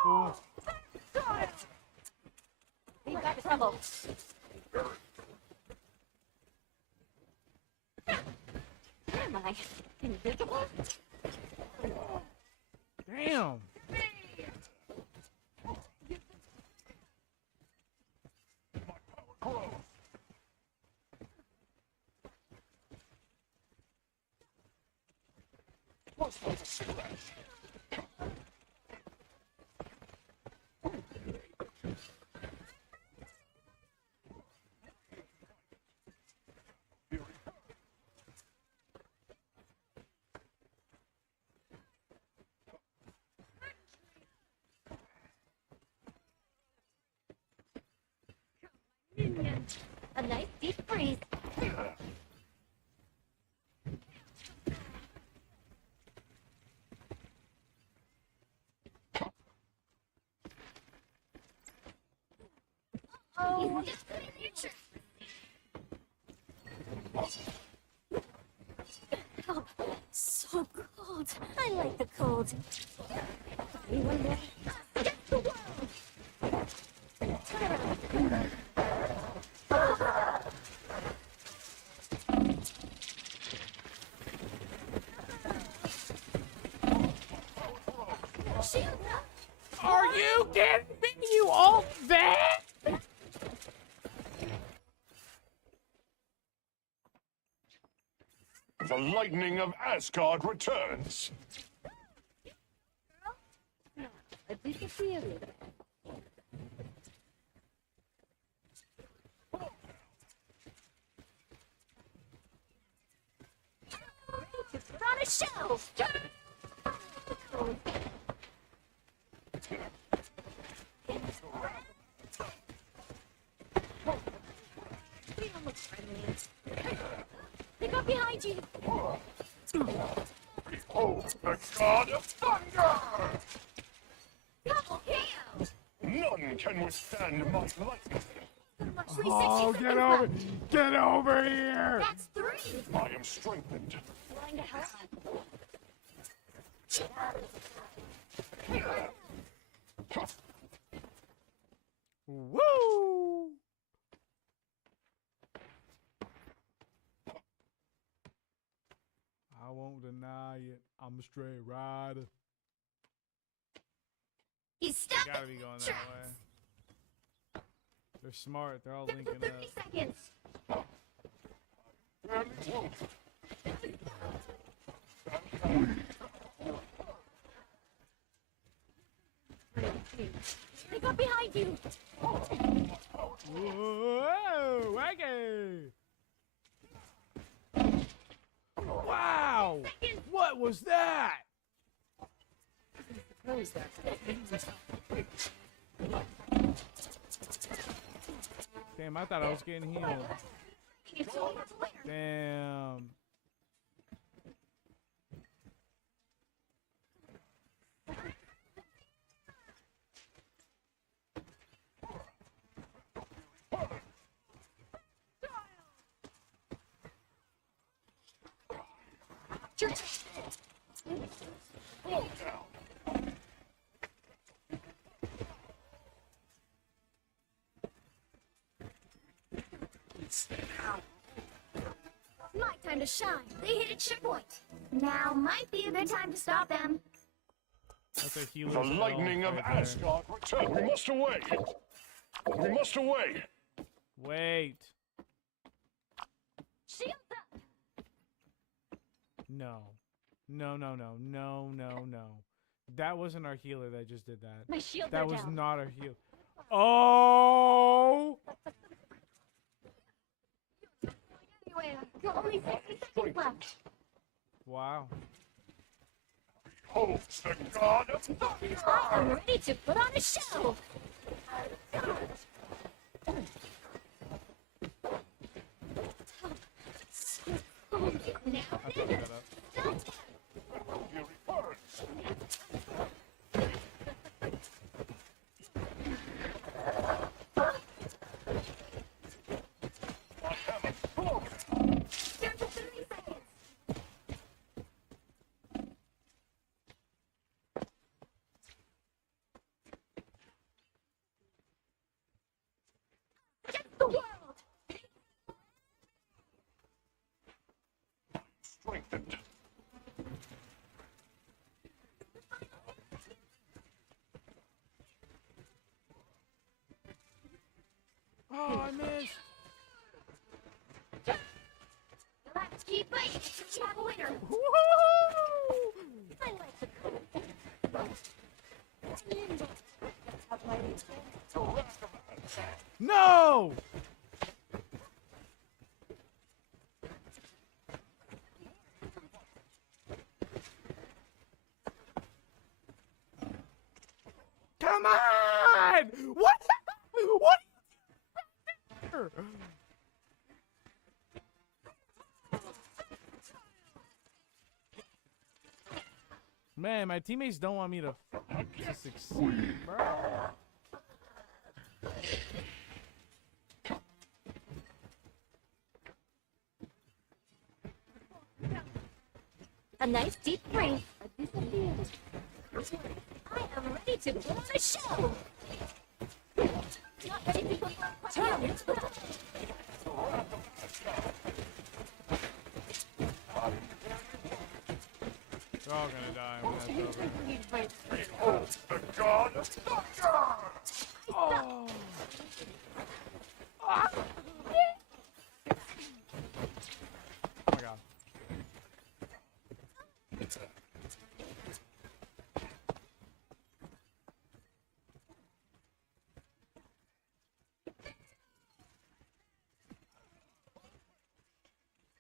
Cool. We got trouble. Am I invisible? Damn. Was but a scratch. A nice deep freeze. Oh, it's good nature. Oh, so cold. I like the cold. One day, against the world. Shield up. Are you kidding me? You all that? The lightning of Asgard returns. At least it's you. Put on a show. They got behind you. Behold the god of thunder! Double KO. None can withstand my lightning. Oh, get over! Get over here! That's 3. I am strengthened. Flying to hell. Woo! I won't deny it. I'm a straight rider. He's stuck. Gotta be going that way. They're smart. They're all linking 30 up. seconds. They got behind you. Whoa! Wacky! Wow! What was that? Damn, I thought I was getting healed. Damn. My time to shine. They hit a checkpoint. Now might be a good time to stop them. That's a The healer's lightning health of right there. Asgard returns. We must away. We must away. Wait. Shield up. No. No, no, no, no, no, no. That wasn't our healer that just did that. My shields That are was down. not our healer. Oh! Only 60 seconds left. Wow. Holds the god of I am ready to put on a show. Now I fucked that up. Fury burns. My hammer forward. down to 30 seconds. Against the world. Strengthened. Oh, I missed. Let's keep fighting. We have a winner. I like the No! Come on! What? What? Are you doing? Man, my teammates don't want me to succeed, bro. A nice deep breath. I am ready to put on a show. Not ready to put on a show. They're all gonna die when that's over. Behold the god of thunder! Oh! Oh my god.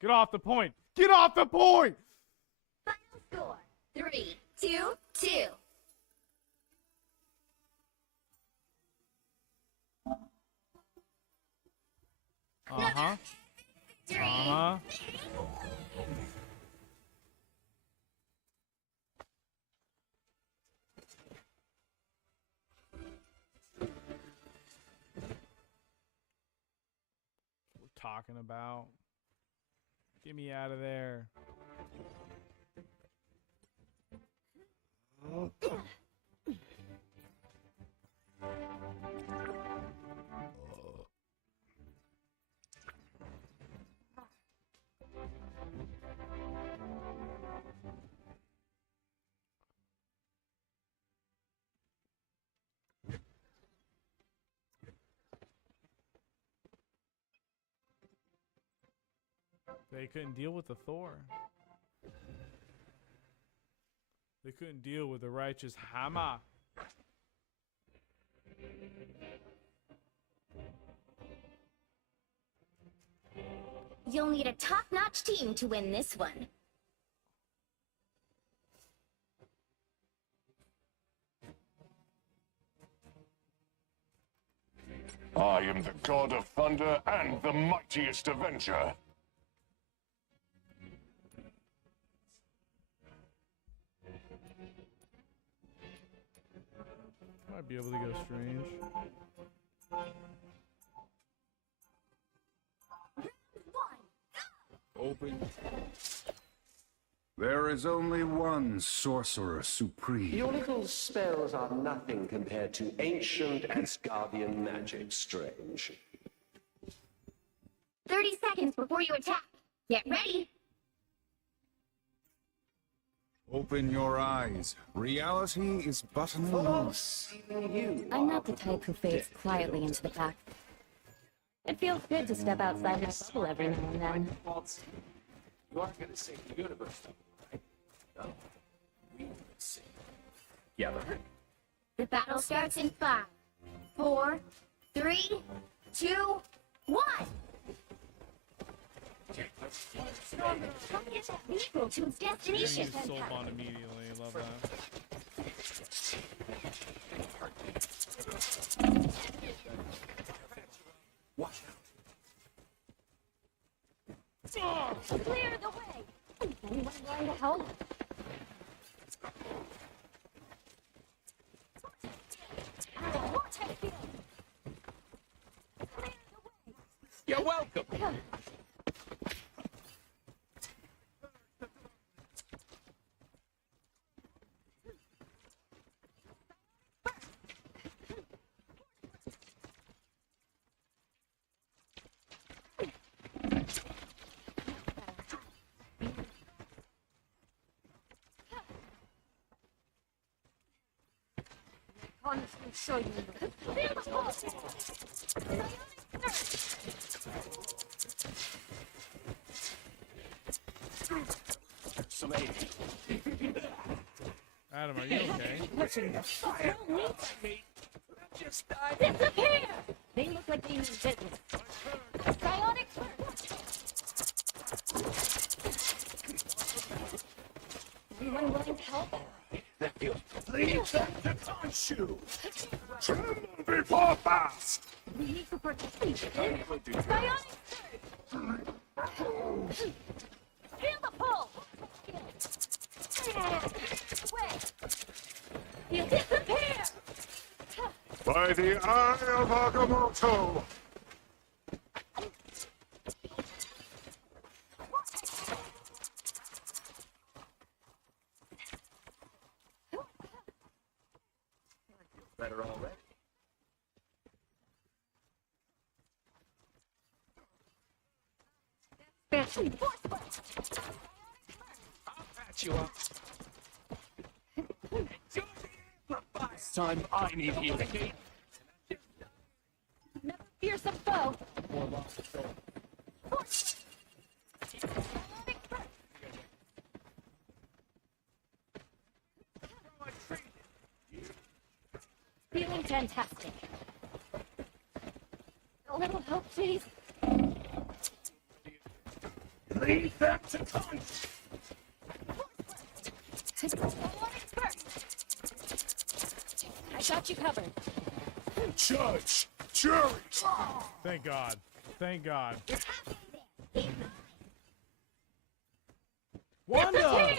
Get off the point! Get off the point! Final score 3, 2, 2. Uh-huh. Uh-huh. We're talking about. Get me out of there. They couldn't deal with the Thor. They couldn't deal with the righteous hammer. You'll need a top-notch team to win this one. I am the god of thunder and the mightiest avenger. Might be able to go strange. Open. There is only one sorcerer supreme. Your little spells are nothing compared to ancient Asgardian magic, Strange. 30 seconds before you attack. Get ready. Open your eyes. Reality is but an illusion. I'm not the type who fades quietly into the pack. It feels good to step outside my bubble every now and then. You aren't going to save the universe, though. Together. The battle starts in 5, 4, 3, 2, 1. Come get that vehicle to its Getting destination. you soul bond immediately. Love that. Watch Clear the way. Anyone willing to help? Vortex field. Clear the way. You're welcome. Honestly, show you. Clear the hole. Some aid. Adam, are you okay? Pushing the fire. Just died. Disappear! They look like they mean business. Psionic burst. Anyone willing to help? That feels please that to Khonshu. Tremble before fast. We need to protect these. Psionic surge. Feel the pull. Wait. You disappear. By the eye of Agamotto! Better already. I'll patch you up. It's time I need healing. Never fearsome foe. More lost control. Feeling fantastic. A little help, please. Leave that to Khonshu. I got you covered. Judge! Jury! Thank God. Thank God. Wanda!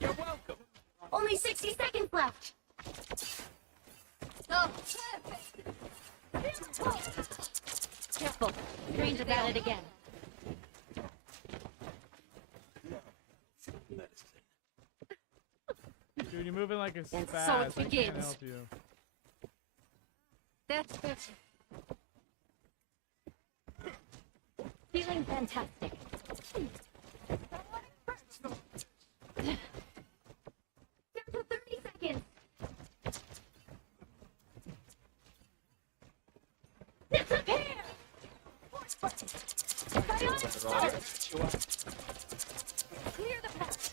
You're welcome. Only 60 seconds left. Oh, careful. Range is at it again. Dude, you're moving like a And spaz. so it I can't begins. help you. That's feeling fantastic. Down to 30 seconds. Disappear! Clear the path.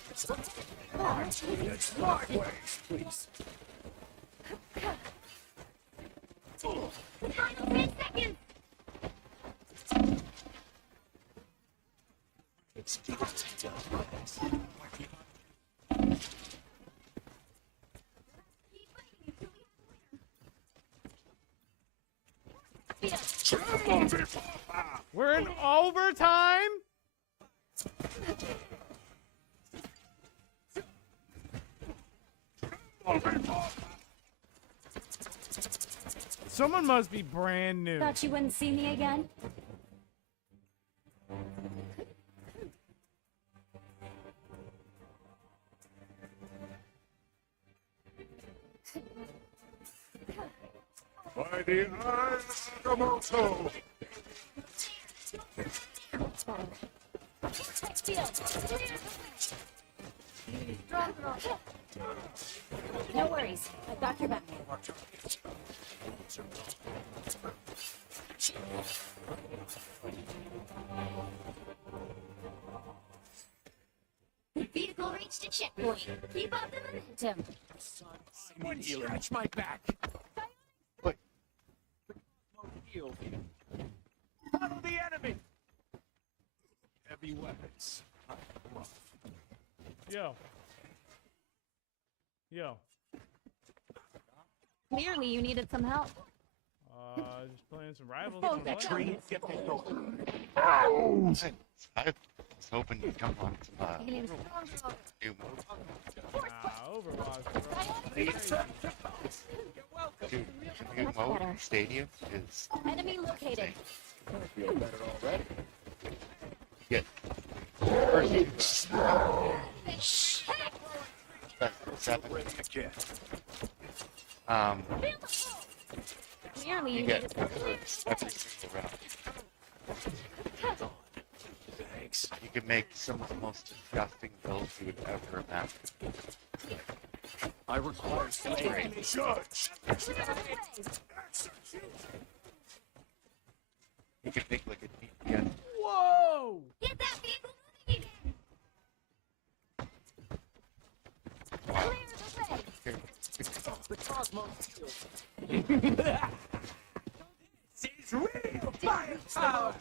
It's my way, please. Final 10 seconds. It's got to do this. Tremble before fast! We're in overtime? Someone must be brand new. Thought you wouldn't see me again? By the eye of Agamotto! No worries. I've got your back. The vehicle reached a checkpoint. Keep up the momentum. One scratch my back. Follow the enemy. Heavy weapons. Yo. Yo. Clearly, you needed some help. Just playing some rivals. Oh, on that what? tree. I was hoping you'd come on to new mode. Overwatch, Dude, new mode Stadium is Enemy located. feeling better already. Yeah. First, seven. Clearly, You you get needed some perks every single round. Thanks. You can make some of the most disgusting builds you would ever imagine. I require some aid. Judge. You can make like a DPS. Whoa! Get that vehicle moving again. Clear the way. The Cosmos Shield. This is real firepower.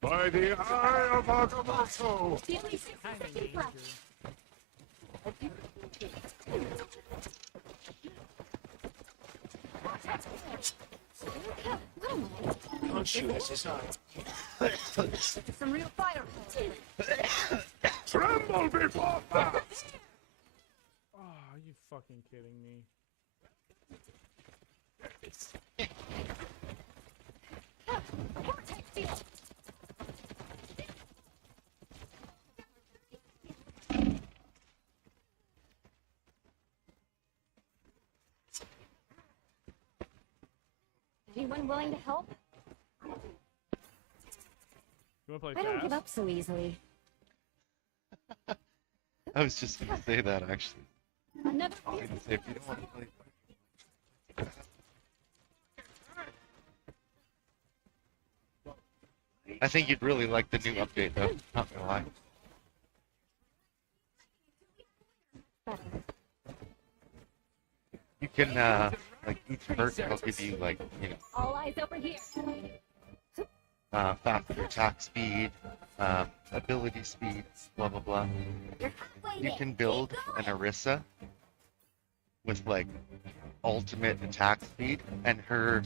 By the eye of Agamotto! Give me 60 seconds left. Don't shoot us, it's not. Some real firepower. Tremble before that! Oh, are you fucking kidding me? Vortex field. Anyone willing to help? You wanna play I don't fast? give up so easily. I was just gonna say that actually. Another I was gonna say if you don't want to play. I think you'd really like the new update though, not gonna lie. You can like each perk will give you like, you know, all eyes over here. faster attack speed, ability speed, blah blah blah. You can build an Orisa with like ultimate attack speed, and her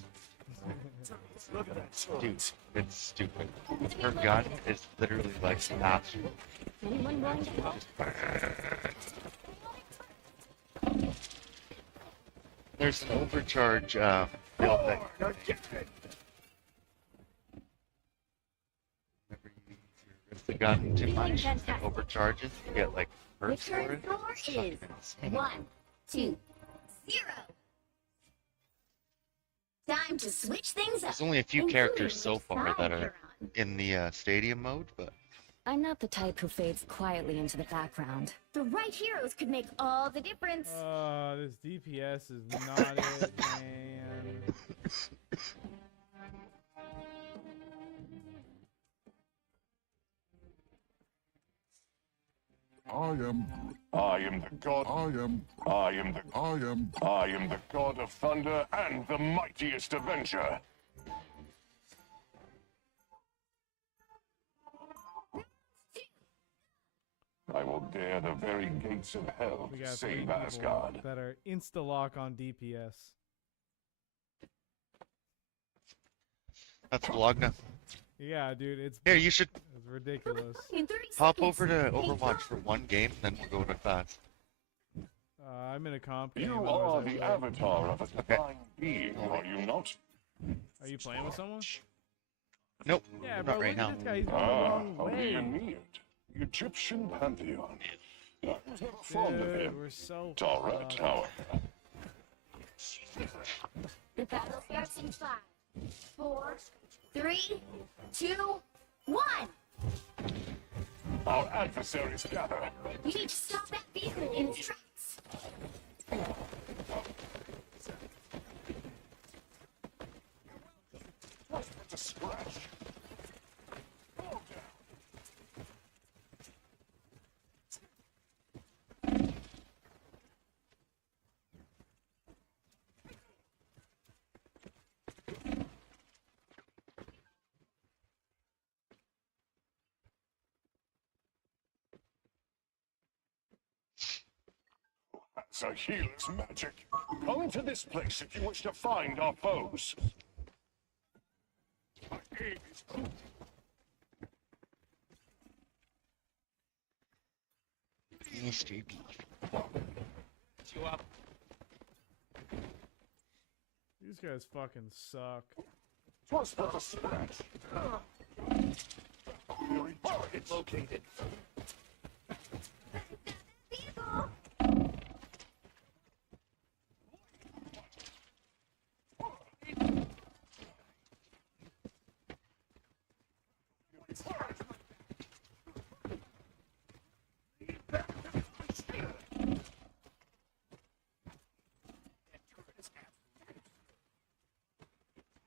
dude, it's stupid. Her gun is literally like faster. Anyone willing to help? There's an overcharge build that whenever you use the gun too much, it overcharges. You get like perks for Return it. score is 1, 2, 0. Time to switch things up. There's only a few including characters so which far side that you're are in the stadium mode, but I'm not the type who fades quietly into the background. The right heroes could make all the difference. This DPS is not it, man. I am the god. I am the god of thunder and the mightiest avenger. I will dare the very gates of hell We to got 3 save people Asgard. that are insta-lock on DPS. that's Vlogna. Yeah, dude, it's Here, you should it's ridiculous. hop over to Overwatch for one game, then we'll go to class. I'm in a comp game. You otherwise are I the would. avatar of a divine being, are you not? Are you playing with someone? Nope, Yeah, bro, not right look now. at this guy. He's going the wrong of the way. Aeneid, Egyptian pantheon. I was never fond of Dude, him. we're so Tauret, fucked. however. The battle starts in 5, 4, 3, 2, 1. Our adversaries gather. You need to stop that vehicle in its tracks. That's a healer's magic. Come to this place if you wish to find our foes. My aim is cruel. Mr. Beef. You up? These guys fucking suck. Twas but a scratch. Your target located.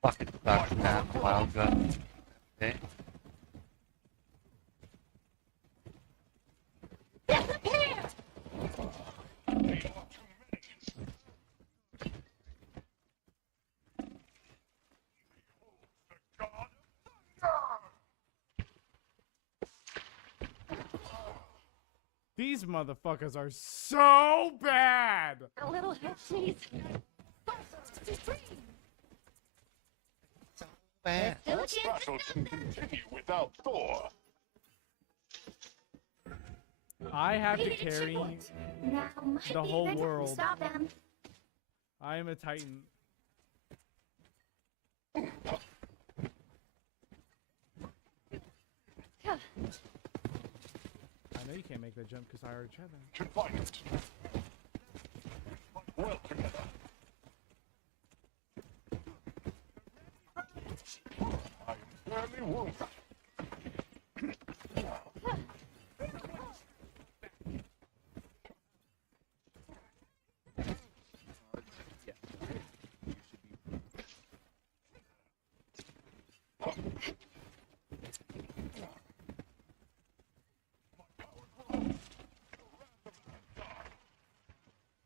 Fucking sucks, man. Wild gun. Okay. These motherfuckers are so bad. A little help, please. Bad. This battle can continue without Thor. I have to carry Now might the be whole the time to world. Stop them. I am a titan. I know you can't make that jump because I already tried that. Confinement. Well together. I am badly wounded.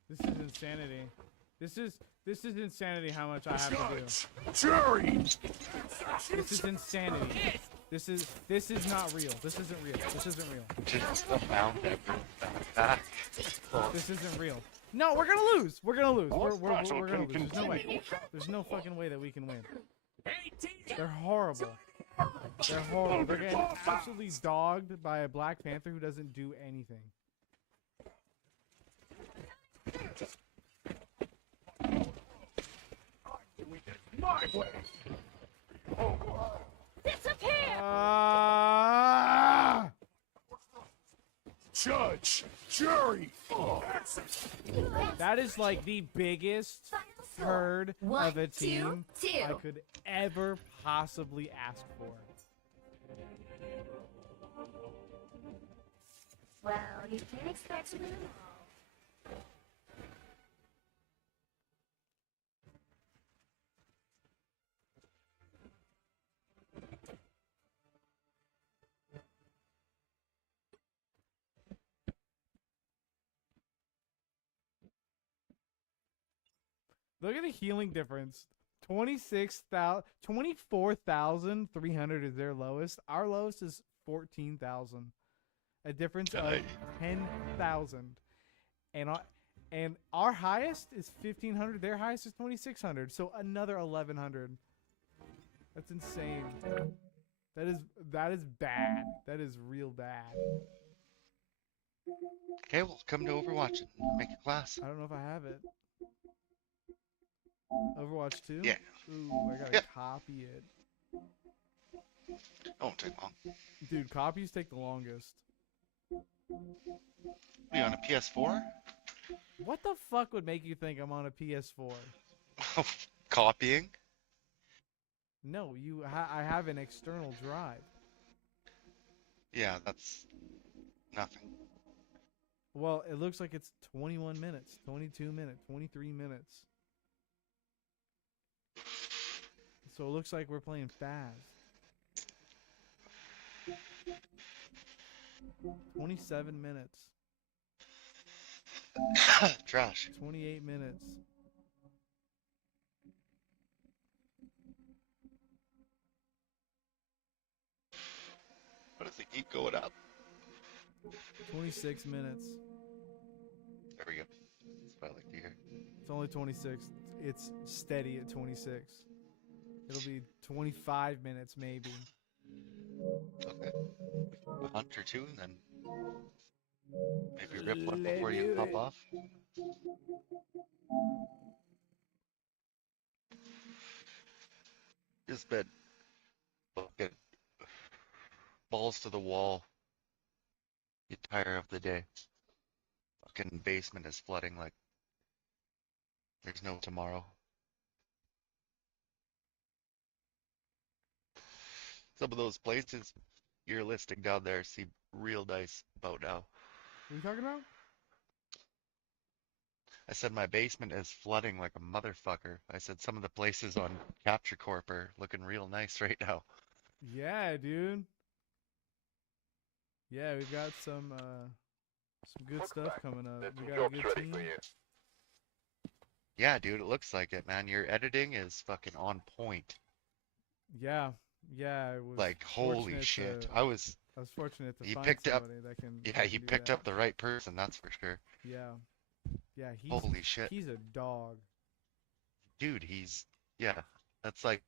This is insanity. This is insanity how much I have to do. Jerry! This is insanity. This is not real. This isn't real. This isn't real. Just found everyone back. This isn't real. No, we're gonna lose. We're gonna lose. We're gonna lose. There's no way. There's no fucking way that we can win. They're horrible. They're horrible. They're getting absolutely dogged by a Black Panther who doesn't do anything. My way. Disappear! Judge! Jury! That is like the biggest herd One, of a team two. I could ever possibly ask for. Well, you can't expect to win them all. Look at the healing difference. 24,300 is their lowest. Our lowest is 14,000. A difference of 10,000. And our highest is 1,500. Their highest is 2,600. So another 1,100. That's insane. That is bad. That is real bad. Okay, well, come to Overwatch and make a class. I don't know if I have it. Overwatch 2? Yeah. Ooh, I gotta copy it. Won't take long. Dude, copies take the longest. Are you on a PS4? What the fuck would make you think I'm on a PS4? Copying? No, I have an external drive. Yeah, that's nothing. Well, it looks like it's 21 minutes, 22 minutes, 23 minutes. So it looks like we're playing fast. 27 minutes. Trash. 28 minutes. What does it keep going up? 26 minutes. There we go. That's what I like to hear. It's only 26. It's steady at 26. It'll be 25 minutes maybe. Okay. A hunt or two, and then maybe rip one before Let's you do pop it. off. Just been fucking balls to the wall the entire of the day. Fucking basement is flooding like there's no tomorrow. Some of those places you're listing down there seem real nice about now. What are you talking about? I said my basement is flooding like a motherfucker. I said some of the places on Capture Corp are looking real nice right now. Yeah, dude. Yeah, we've got some good stuff coming up. We got a good team. Yeah, dude, it looks like it, man. Your editing is fucking on point. Yeah, yeah. I was Like, holy fortunate shit. to- I was fortunate to you find picked up somebody that can. Yeah, that you can do picked that. up the right person, that's for sure. Yeah, yeah. Holy shit. He's a dog. Dude, yeah, that's like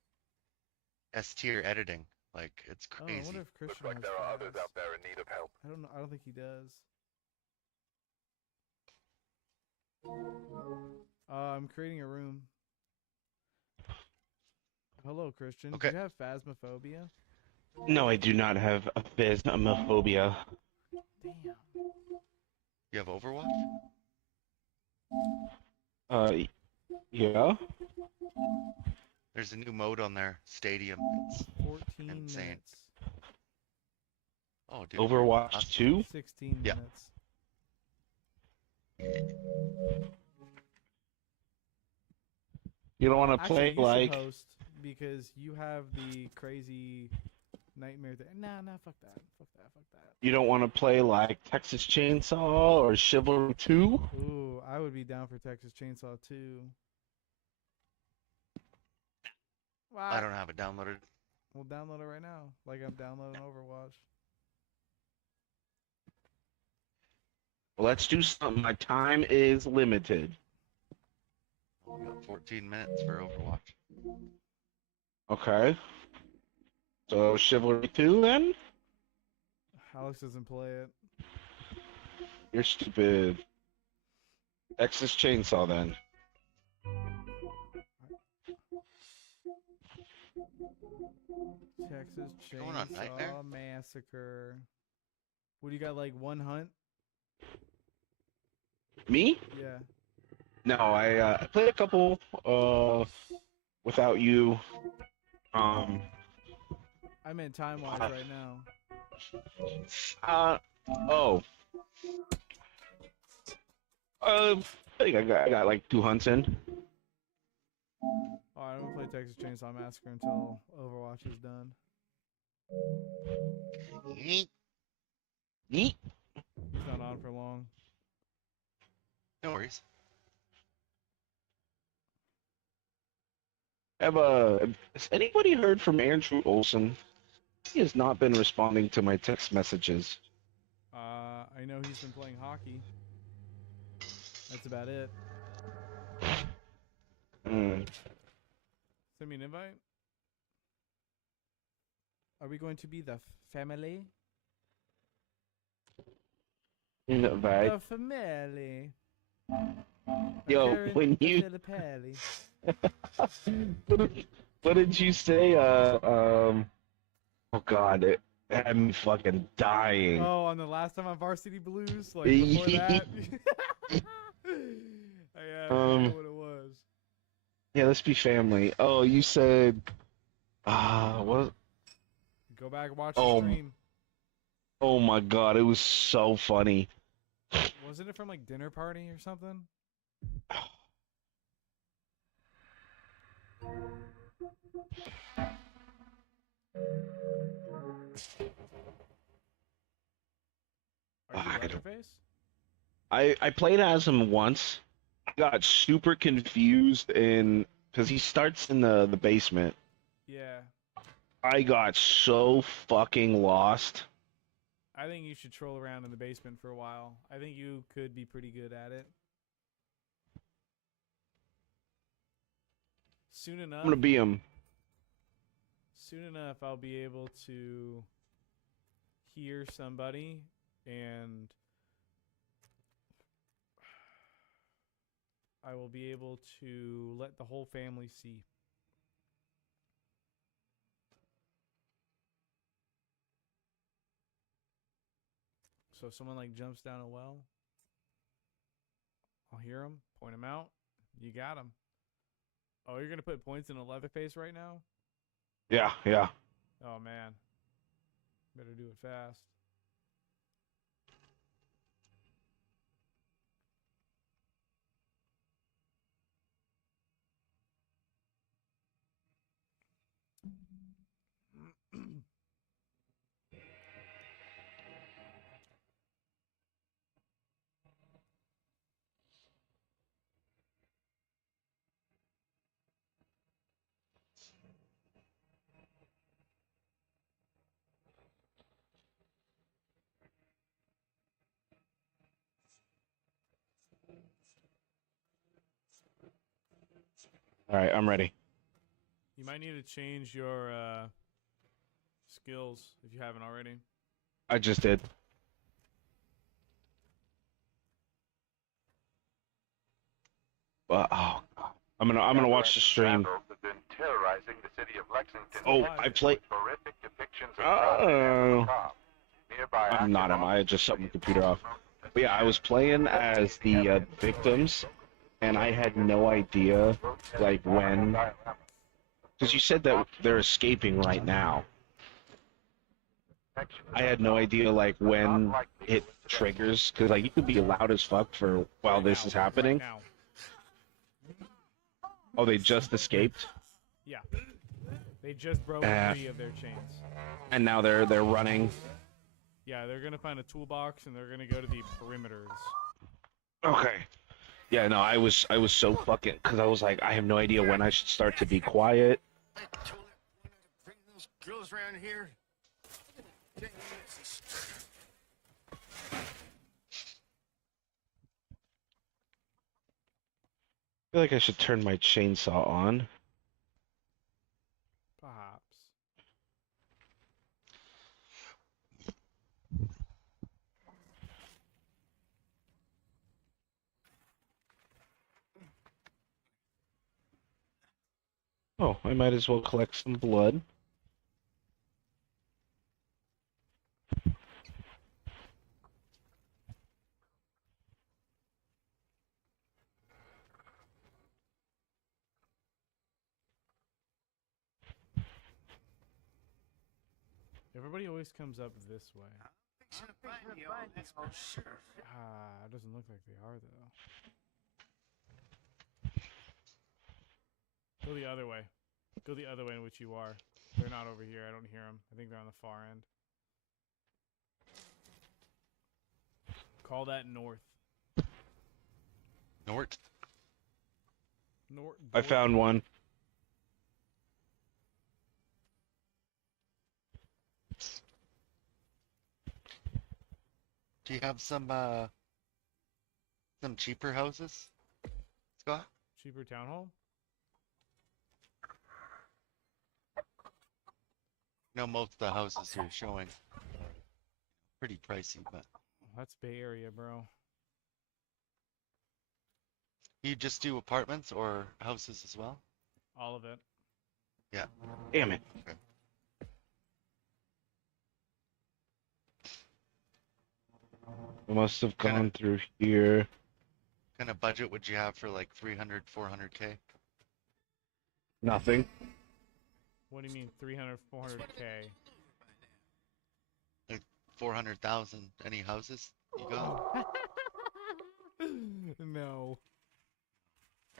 S tier editing. Like, it's Oh, I crazy. wonder if Christian Looks like has there are others files. out there in need of help. I don't know. I don't think he does. I'm creating a room. Hello, Christian. Okay. Do you have phasmophobia? No, I do not have a phasmophobia. Damn. You have Overwatch? Yeah. There's a new mode on there, Stadium. It's 14 insane. minutes. Oh, dude. Overwatch 2? 16 Yeah. minutes. You don't want to Actually, play you should like... host because you have the crazy nightmare thing. Nah, fuck that. Fuck that. Fuck that. You don't want to play like Texas Chainsaw or Chivalry 2? Ooh, I would be down for Texas Chainsaw 2. Wow. I don't have it downloaded. We'll download it right now. Like I'm downloading Overwatch. Well, let's do something. My time is limited. We got 14 minutes for Overwatch. Okay. So Chivalry 2 then? Alex doesn't play it. You're stupid. Texas Chainsaw then. Texas Going on Nightmare? Chainsaw Massacre. What do you got? Like one hunt? Me? Yeah. No, I played a couple without you. I meant time wise right now. Oh. I think I got like 2 hunts in. Oh, I don't play Texas Chainsaw Massacre until Overwatch is done. Yeet. It's not on for long. No worries. Has anybody heard from Andrew Olson? He has not been responding to my text messages. I know he's been playing hockey. That's about it. Hmm. Send me an invite. Are we going to be the family? Invite. The family. Yo, Karen when you Filippelli. what did you say? Oh God, it had me fucking dying. Oh, on the last time on Varsity Blues, like before that. I don't know what it was. Yeah, let's be family. Oh, you said, what? Go back and watch the stream. Oh my God, it was so funny. Wasn't it from like dinner party or something? Are you Leatherface? I played as him once. I got super confused because he starts in the basement. Yeah. I got so fucking lost. I think you should troll around in the basement for a while. I think you could be pretty good at it. Soon enough. I'm gonna be him. Soon enough, I'll be able to hear somebody and I will be able to let the whole family see. So if someone like jumps down a well, I'll hear them, point them out. You got them. Oh, you're gonna put points in a Leatherface right now? Yeah, yeah. Oh man, better do it fast. All right, I'm ready. You might need to change your skills if you haven't already. I just did. Oh, I'm gonna watch the stream. Have been terrorizing the city of Lexington. Oh, I play. Horrific depictions of Oh. nearby. I'm not. Am I? I just shut my computer off. But yeah, I was playing as the victims, and I had no idea, like when. Because you said that they're escaping right now. I had no idea, like, when it triggers. Because, like, you could be loud as fuck for while this is happening. Oh, they just escaped? Yeah. They just broke 3 of their chains. And now they're running. Yeah, they're gonna find a toolbox and they're gonna go to the perimeters. Okay. Yeah, no, I was so fucking, because I was like, I have no idea when I should start to be quiet. Bring those girls around here. 10 minutes. I feel like I should turn my chainsaw on. Perhaps. Oh, I might as well collect some blood. Everybody always comes up this way. That's for sure. Ah, it doesn't look like they are though. Go the other way. Go the other way in which you are. They're not over here. I don't hear them. I think they're on the far end. Call that north. North? North. I found one. Do you have some cheaper houses, Scott? Cheaper town hall? No, most of the houses you're showing are pretty pricey, but That's Bay Area, bro. you just do apartments or houses as well? All of it. Yeah. Damn it. Okay. I must have gone through here. Kind of budget would you have for like 300, 400K? Nothing. What do you mean 300, 400K? Like 400,000. Any houses you got? No.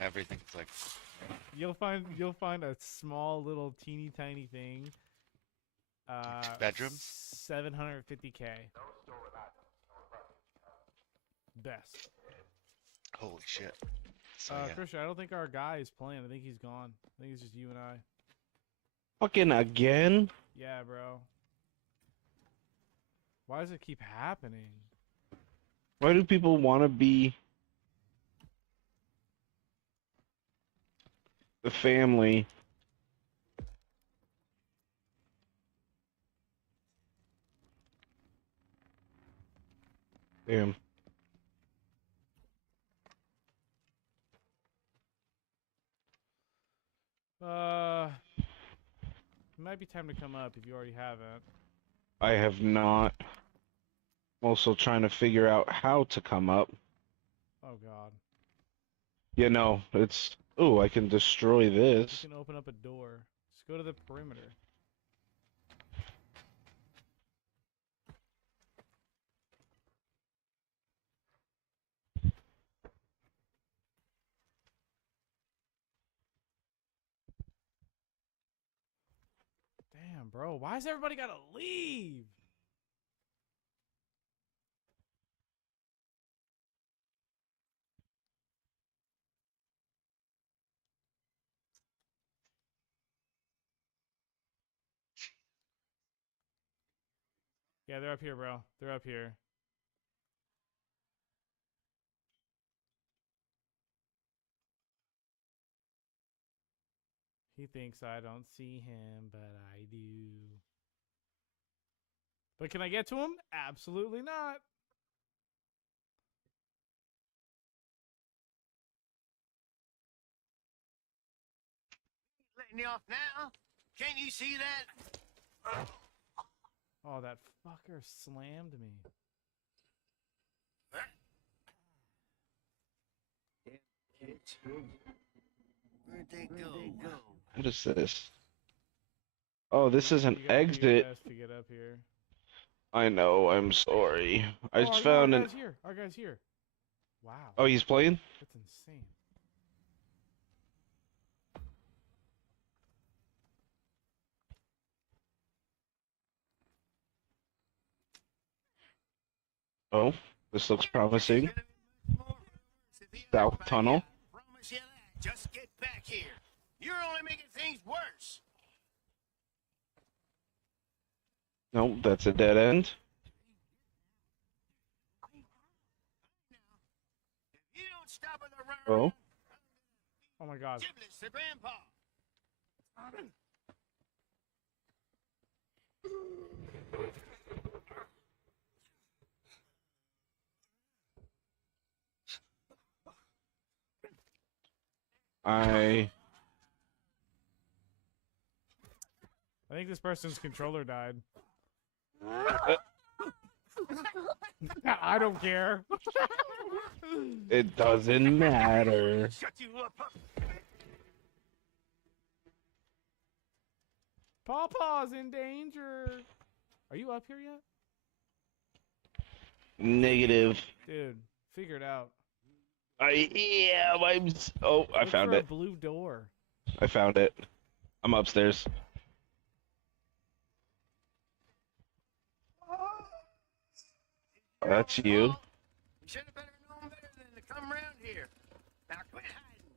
Everything's like You'll find a small little teeny tiny thing. Bedroom? 750K. Best. holy shit. So yeah. Christian, I don't think our guy is playing. I think he's gone. I think it's just you and I. Fucking again? Yeah, bro. Why does it keep happening? Why do people want to be... the family. Damn. It might be time to come up if you already haven't. I have not. I'm also trying to figure out how to come up. Oh god. You know, it's... Ooh, I can destroy this. You can open up a door. Just go to the perimeter. Damn, bro. Why has everybody gotta leave? Yeah, they're up here, bro. They're up here. He thinks I don't see him, but I do. But can I get to him? Absolutely not. Letting you off now? Can't you see that? Oh, that fucker slammed me. Where'd they go? What is this? Oh, this is an You gotta do your exit. best to get up here. I know, I'm sorry. I Oh, just no, found our an... guy's here. Our guy's here. Wow. Oh, he's playing? That's insane. Oh, this looks promising. South tunnel. Promise you that. Just get back here. You're only making things worse. No, that's a dead end. You don't stop at the run. Oh. Oh my god. Giblets to Grandpa. I think this person's controller died. I don't care. It doesn't matter. Shut you up. Pawpaw's in danger. Are you up here yet? Negative. Dude, figure it out. Yeah, oh, I Look found for it. A blue door. I found it. I'm upstairs. That's you. You should have better known better than to come around here. Now quit hiding.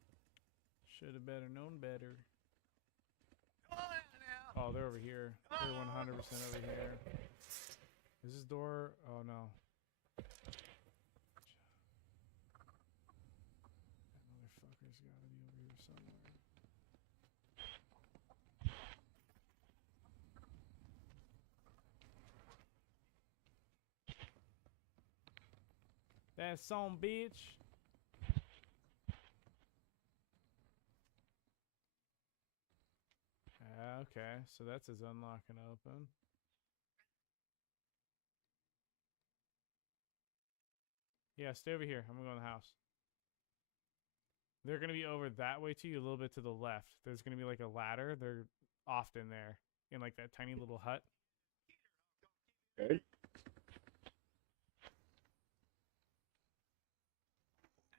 Should have better known better. Come on out now. Oh, they're over here. They're 100% over here. Is this door? Oh no. That motherfucker's gotta be over here somewhere. That son bitch. Okay, so that's his unlock and open. Yeah, stay over here. I'm gonna go in the house. They're gonna be over that way to you, a little bit to the left. There's gonna be like a ladder. They're often there in like that tiny little hut. Okay.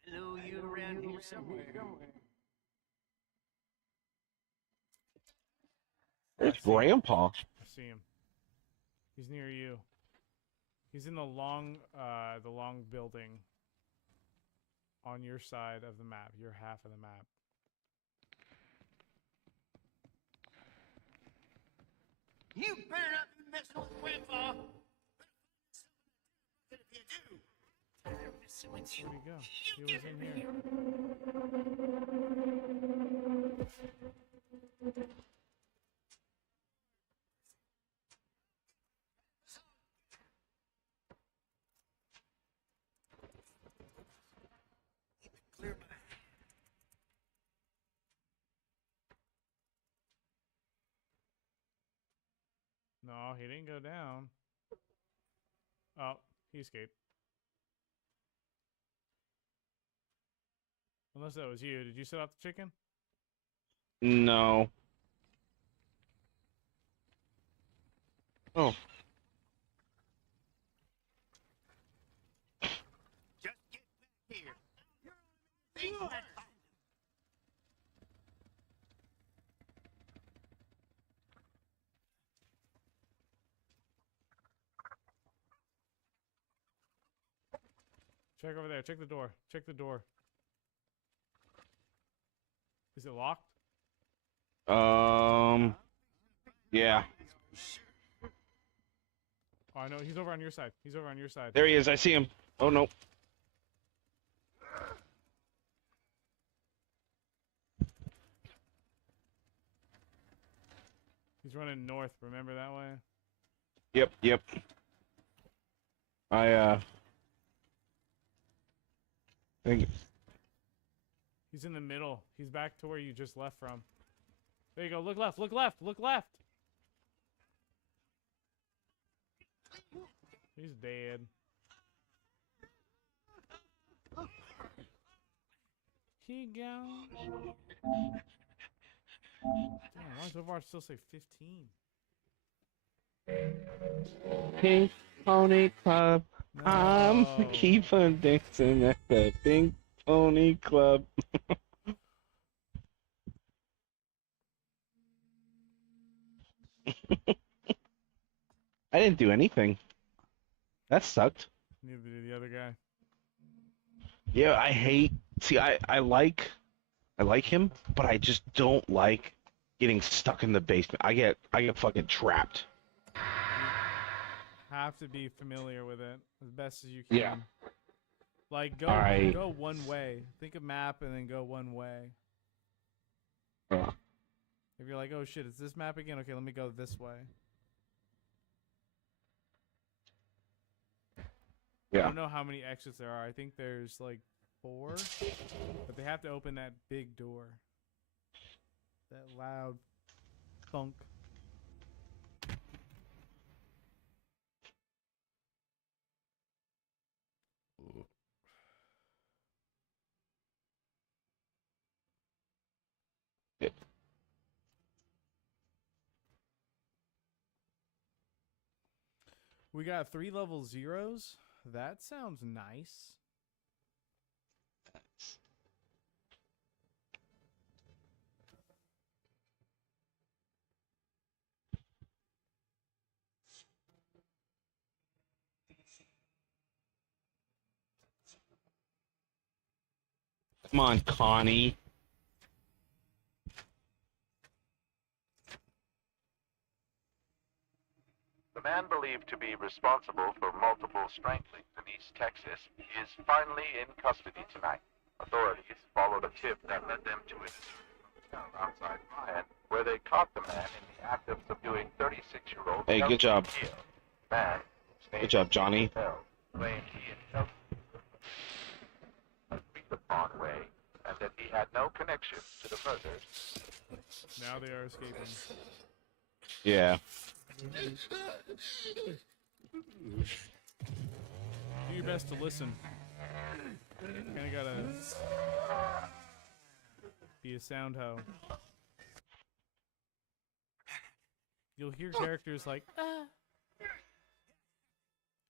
I know you around here somewhere. There's Grandpa. I see him. He's near you. He's in the long building on your side of the map, your half of the map. You better not be messing with Grandpa. If you do, I'm messing with you. Here we go. He was in here. No, he didn't go down. Oh, he escaped. Unless that was you. Did you set up the chicken? No. Oh. Check over there. Check the door. Check the door. Is it locked? Yeah. Oh, I know. He's over on your side. He's over on your side. There he is. I see him. Oh, no. He's running north. Remember that way? Yep, yep. I think He's in the middle. He's back to where you just left from. There you go. Look left. Look left. Look left. He's dead. He gone. Damn, why does Overwatch still say 15? Pink Pony Club. No. I'm keep on dancing at the Pink Pony Club. I didn't do anything. That sucked. Neither did the other guy. Yeah, I hate. See, I like him, but I just don't like getting stuck in the basement. I get fucking trapped. Have to be familiar with it as best as you can. Yeah. Like go one way. Think of map and then go one way. If you're like, oh shit, it's this map again. Okay, let me go this way. I Yeah. don't know how many exits there are. I think there's like 4, but they have to open that big door. That loud thunk. We got 3 level 0s. That sounds nice. Come on, Connie. The man believed to be responsible for multiple stranglings in East Texas is finally in custody tonight. Authorities followed a tip that led them to a town outside Ryan, where they caught the man in the act of subduing 36-year-old. Hey, good job. Man, Good job, Johnny. claimed he and Chelsea agreed-upon way, and that he had no connection to the murders. Now they are escaping. Yeah. Do your best to listen. Kinda gotta be a sound hoe. You'll hear characters like,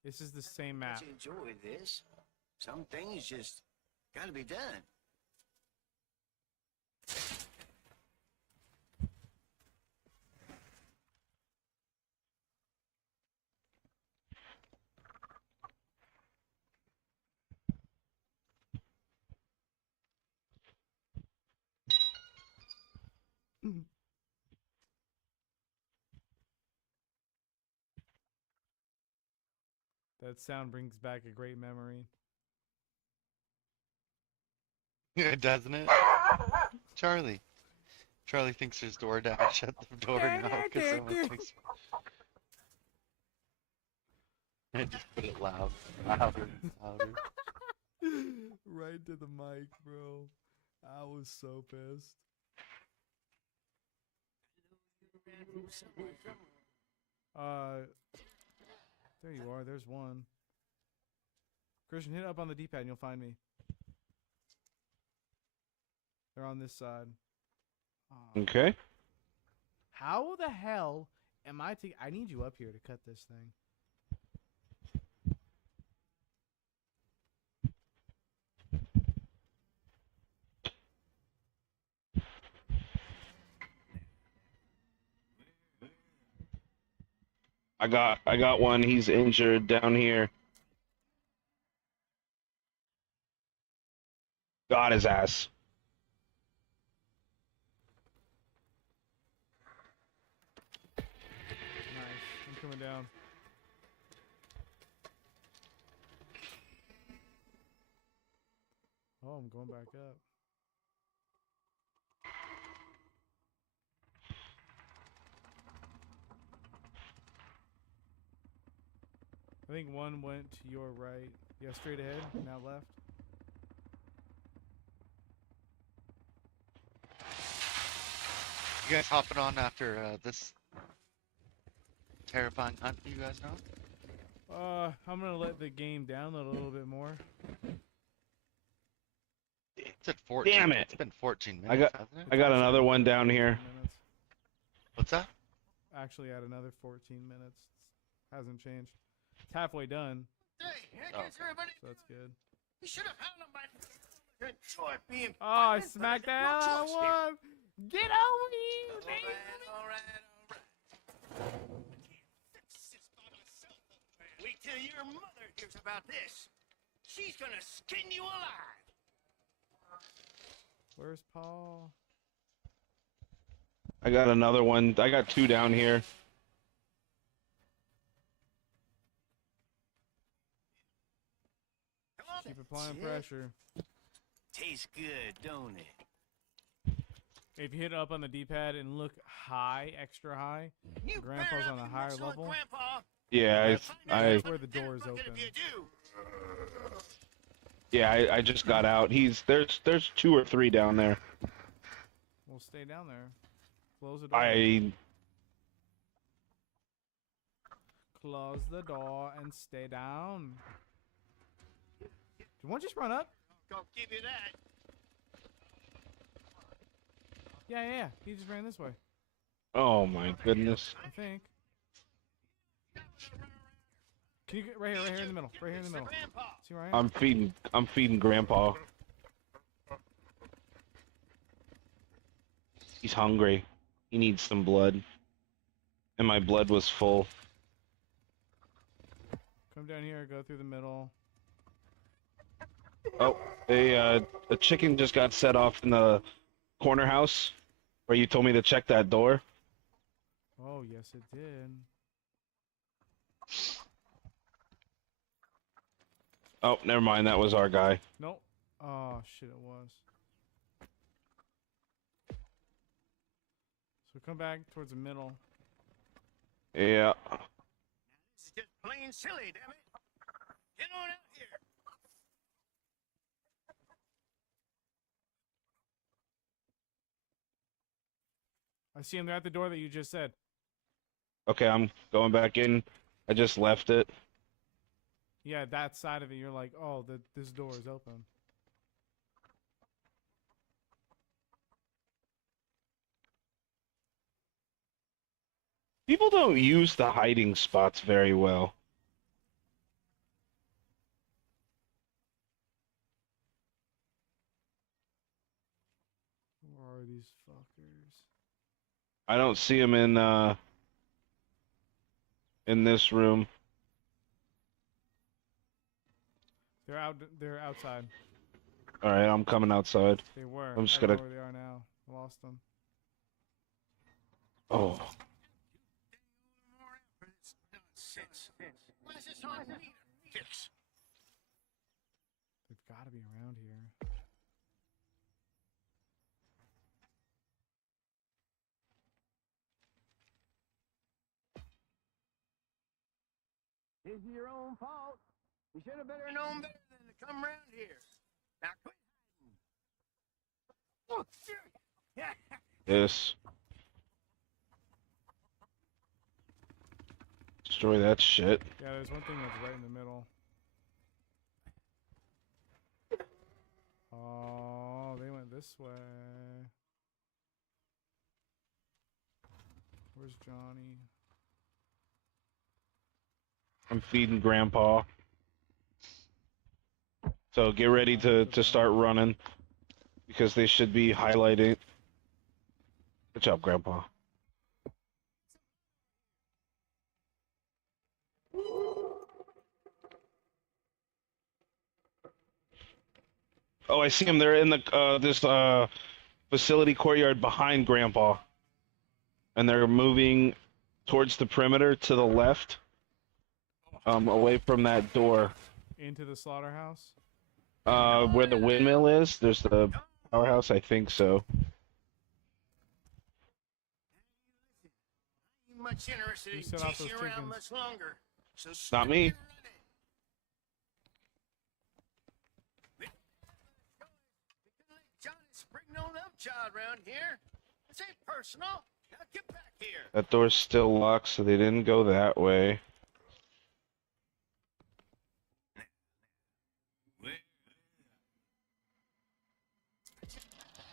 This is the same map. Enjoy this. Some things just gotta be done. That sound brings back a great memory. Yeah, doesn't it? Charlie. Charlie thinks there's DoorDash at the door now because someone thinks. I just put it loud, louder, louder. Right to the mic, bro. I was so pissed. There you are. There's one. Christian, hit up on the D-pad and you'll find me. They're on this side. Okay. How the hell am I I need you up here to cut this thing. I got one. He's injured down here. Got his ass. Nice. I'm coming down. Oh, I'm going back up. I think one went to your right. Yeah, straight ahead, now left. You guys hopping on after this terrifying hunt you guys know? I'm gonna let the game download a little bit more. It's at 14. Damn it! It's been 14 minutes, hasn't it? I got another one down here. Minutes. What's that? Actually, add another 14 minutes. Hasn't changed. It's halfway done. Hey, here comes everybody. So that's good. You should have had them by enjoy being. Oh, I smacked that out of one. Get over here, baby. All right. Wait till your mother hears about this. She's gonna skin you alive. Where's Paul? I got another one. I got two down here. Keep applying pressure. Tastes good, don't it? If you hit up on the D-pad and look high, extra high, Grandpa's on a higher level. Yeah, That's where the door is open. Yeah, I just got out. There's two or three down there. We'll stay down there. Close the door. Close the door and stay down. Did one just run up? Gonna give you that. Yeah. He just ran this way. Oh my goodness. I think. Can you get right here in the middle? Right here in the middle. See where I am? I'm feeding Grandpa. He's hungry. He needs some blood. And my blood was full. Come down here, go through the middle. Oh, a chicken just got set off in the corner house where you told me to check that door. Oh, yes it did. Oh, never mind. That was our guy. Nope. Oh, shit, it was. So come back towards the middle. Yeah. This is just plain silly, damn it. Get on out here. I see him. They're at the door that you just said. Okay, I'm going back in. I just left it. Yeah, that side of it. You're like, oh, this door is open. People don't use the hiding spots very well. Where are these fuckers? I don't see them in this room. They're out. They're outside. All right, I'm coming outside. They were. I'm just I don't gonna. know where they are now. Lost them. Oh. Where's this on me to fix? They've got to be around here. is your own fault. You should have better known better than to come around here. Now quit hiding. This. Destroy that shit. Yeah, there's one thing that's right in the middle. Oh, they went this way. Where's Johnny? I'm feeding Grandpa. So get ready to start running. Because they should be highlighting. Good job, Grandpa. Oh, I see them. They're in the this facility courtyard behind Grandpa. And they're moving towards the perimeter to the left. Away from that door. Into the slaughterhouse? Where the windmill is? There's the powerhouse, I think so. Ain't much interested Who in set off chasing those around chickens? much longer. So Not me. Johnny spring no love child around here. This ain't personal. Now get back here. That door's still locked, so they didn't go that way.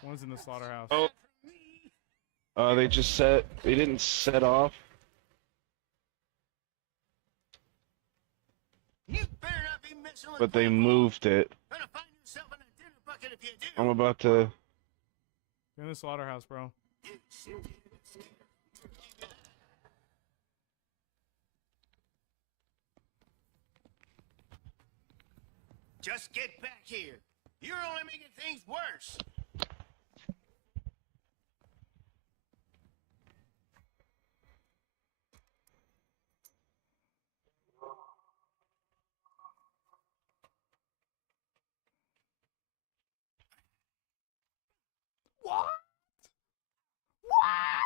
One's in the slaughterhouse. Oh. They didn't set off. You better not be messing with But they moved it. Gonna find yourself in a dinner bucket if you do. I'm about to... You're in the slaughterhouse, bro. Just get back here. You're only making things worse. What? What?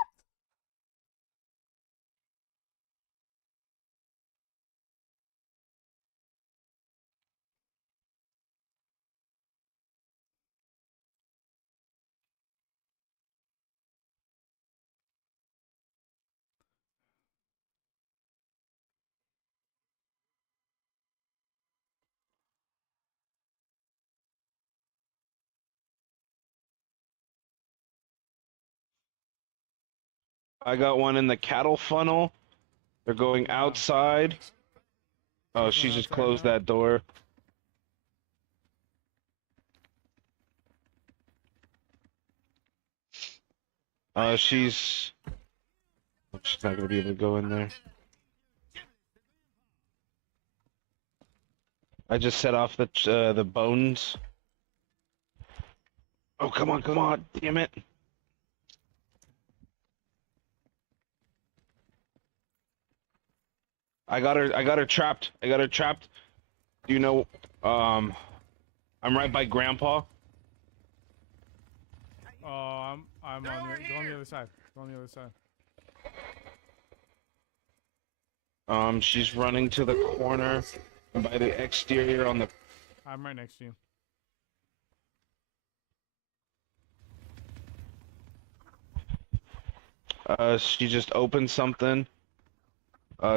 I got one in the cattle funnel. They're going outside. Oh, she just closed that door. She's not gonna be able to go in there. I just set off the bones. Oh, come on, damn it. I got her trapped. Do you know, I'm right by Grandpa. Oh, I'm on the, go on the other side. Go on the other side. She's running to the corner by the exterior on the... I'm right next to you. She just opened something.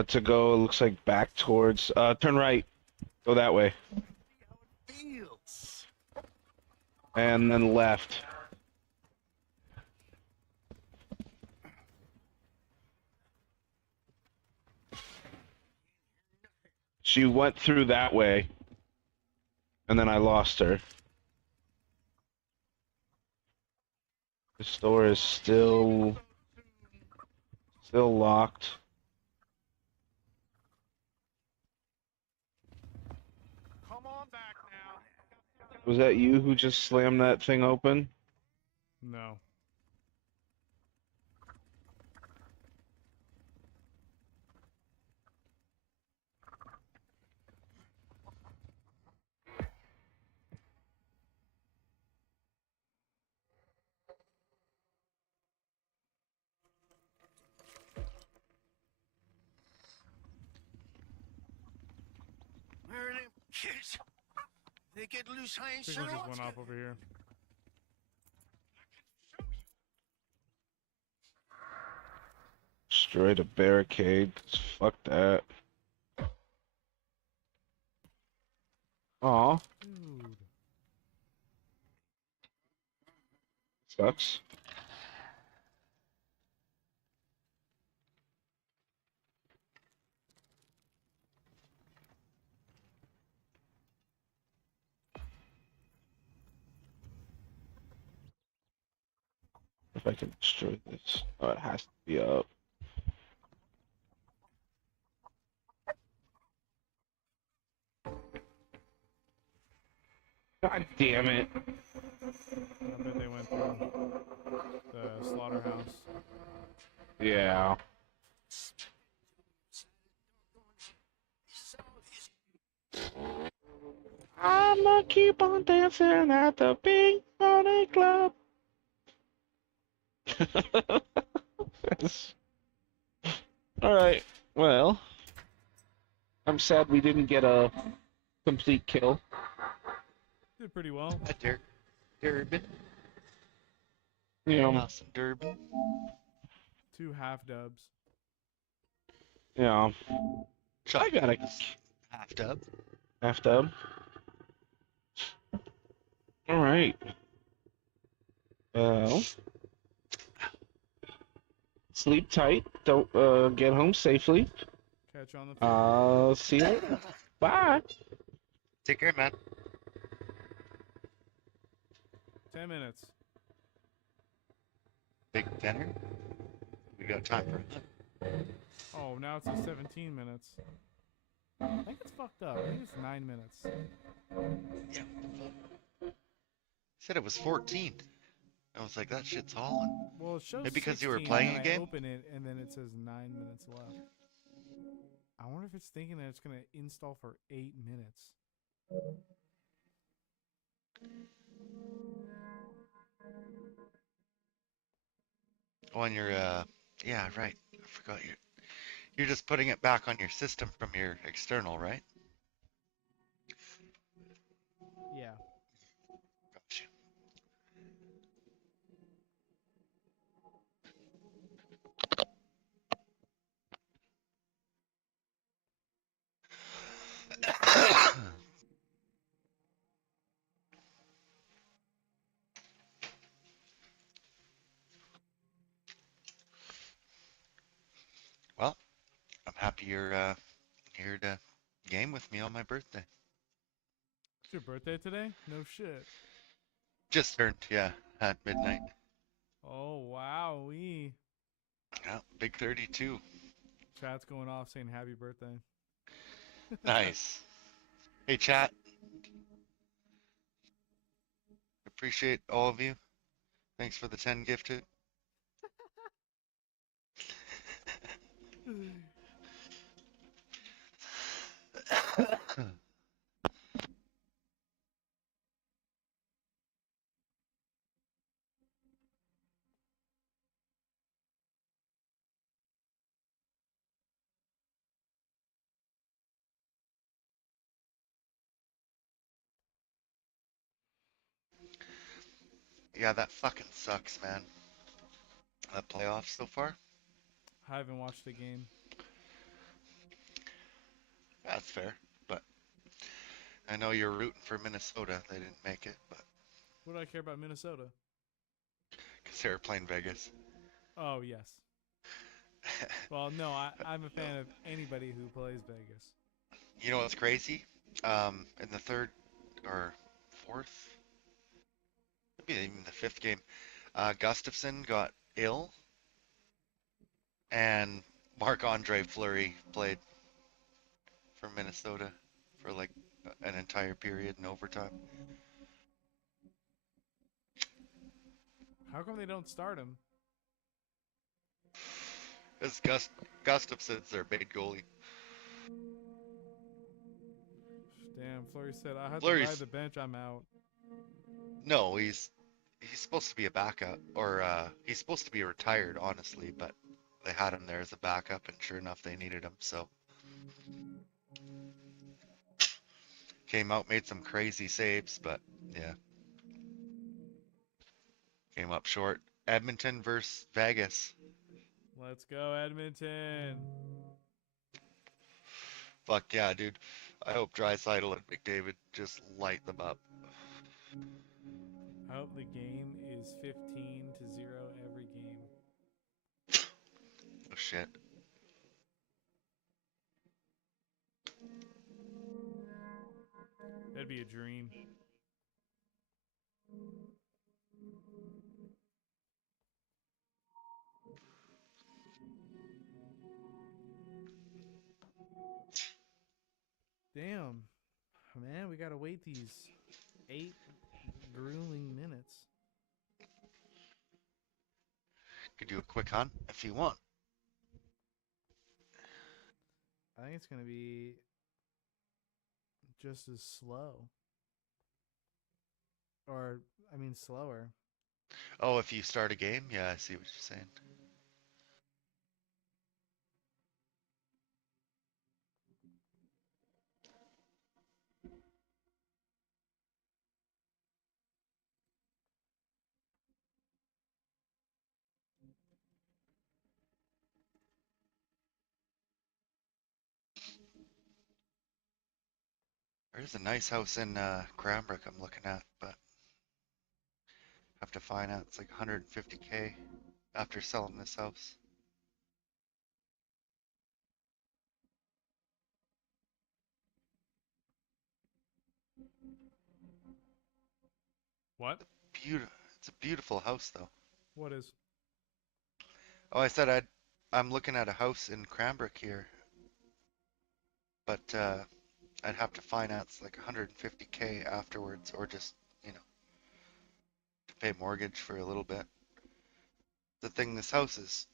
To go, it looks like back towards, turn right. Go that way. And then left. She went through that way. And then I lost her. This door is still locked. Was that you who just slammed that thing open? No. kids. They get loose, I ain't Signal sure just what's went off over here. Destroy the barricade. 'Cause fuck that. Aw. Dude. Sucks. If I can destroy this. Oh, it has to be up. God damn it. I bet they went through the slaughterhouse. Yeah. I'ma keep on dancing at the Pink Money Club. Alright, well. I'm sad we didn't get a complete kill. Did pretty well. Durbin. You know, Awesome, Durbin. 2 half dubs. yeah. I got a half dub. Half dub. Alright. Well. Sleep tight. Don't get home safely. Catch you on the field. See you later. Bye. Take care, man. 10 minutes. Big dinner. We got time for it. Oh, now it's at 17 minutes. I think it's fucked up. I think it's 9 minutes. Yeah. Said it was 14. I was like, that shit's hauling. Well, it shows Maybe because you were 16, playing and a then I game? open it, and then it says 9 minutes left. I wonder if it's thinking that it's going to install for 8 minutes. On your, yeah, right. I forgot you're just putting it back on your system from your external, right? Yeah. Well, I'm happy you're here to game with me on my birthday. It's your birthday today? No shit. Just turned, yeah, at midnight. Oh, wow. Yeah, big 32. Chat's going off saying happy birthday. Nice. Hey, chat. Appreciate all of you. Thanks for the 10 gifted. Yeah, that fucking sucks, man. That playoff so far? I haven't watched the game. That's fair, but I know you're rooting for Minnesota. They didn't make it, but What do I care about Minnesota? because they were playing Vegas. Oh, yes. Well, no, I'm a fan of anybody who plays Vegas. You know what's crazy? In the third or fourth, maybe even the fifth game, Gustafson got ill, and Marc-Andre Fleury played for Minnesota for like an entire period in overtime. How come they don't start him? Because Gustafson's their big goalie. Damn, Fleury said, I have to Fleury's- ride the bench, I'm out. No, he's supposed to be a backup, or he's supposed to be retired, honestly, but they had him there as a backup, and sure enough, they needed him. So Came out, made some crazy saves, but yeah, came up short. Edmonton versus Vegas. Let's go, Edmonton. Fuck yeah, dude. I hope Draisaitl and McDavid just light them up. I hope the game is 15-0 every game. Oh shit. That'd be a dream. Damn. Man, we gotta wait these 8 grueling minutes. Could do a quick hunt if you want. I think it's gonna be just as slow. Or, I mean, slower. Oh, if you start a game? Yeah, I see what you're saying. There's a nice house in Cranbrook I'm looking at, but have to finance like 150K after selling this house. What? It's a beautiful house though. What is? Oh, I said I'm looking at a house in Cranbrook here, but I'd have to finance like 150K afterwards, or just, you know, to pay mortgage for a little bit. The thing, this house is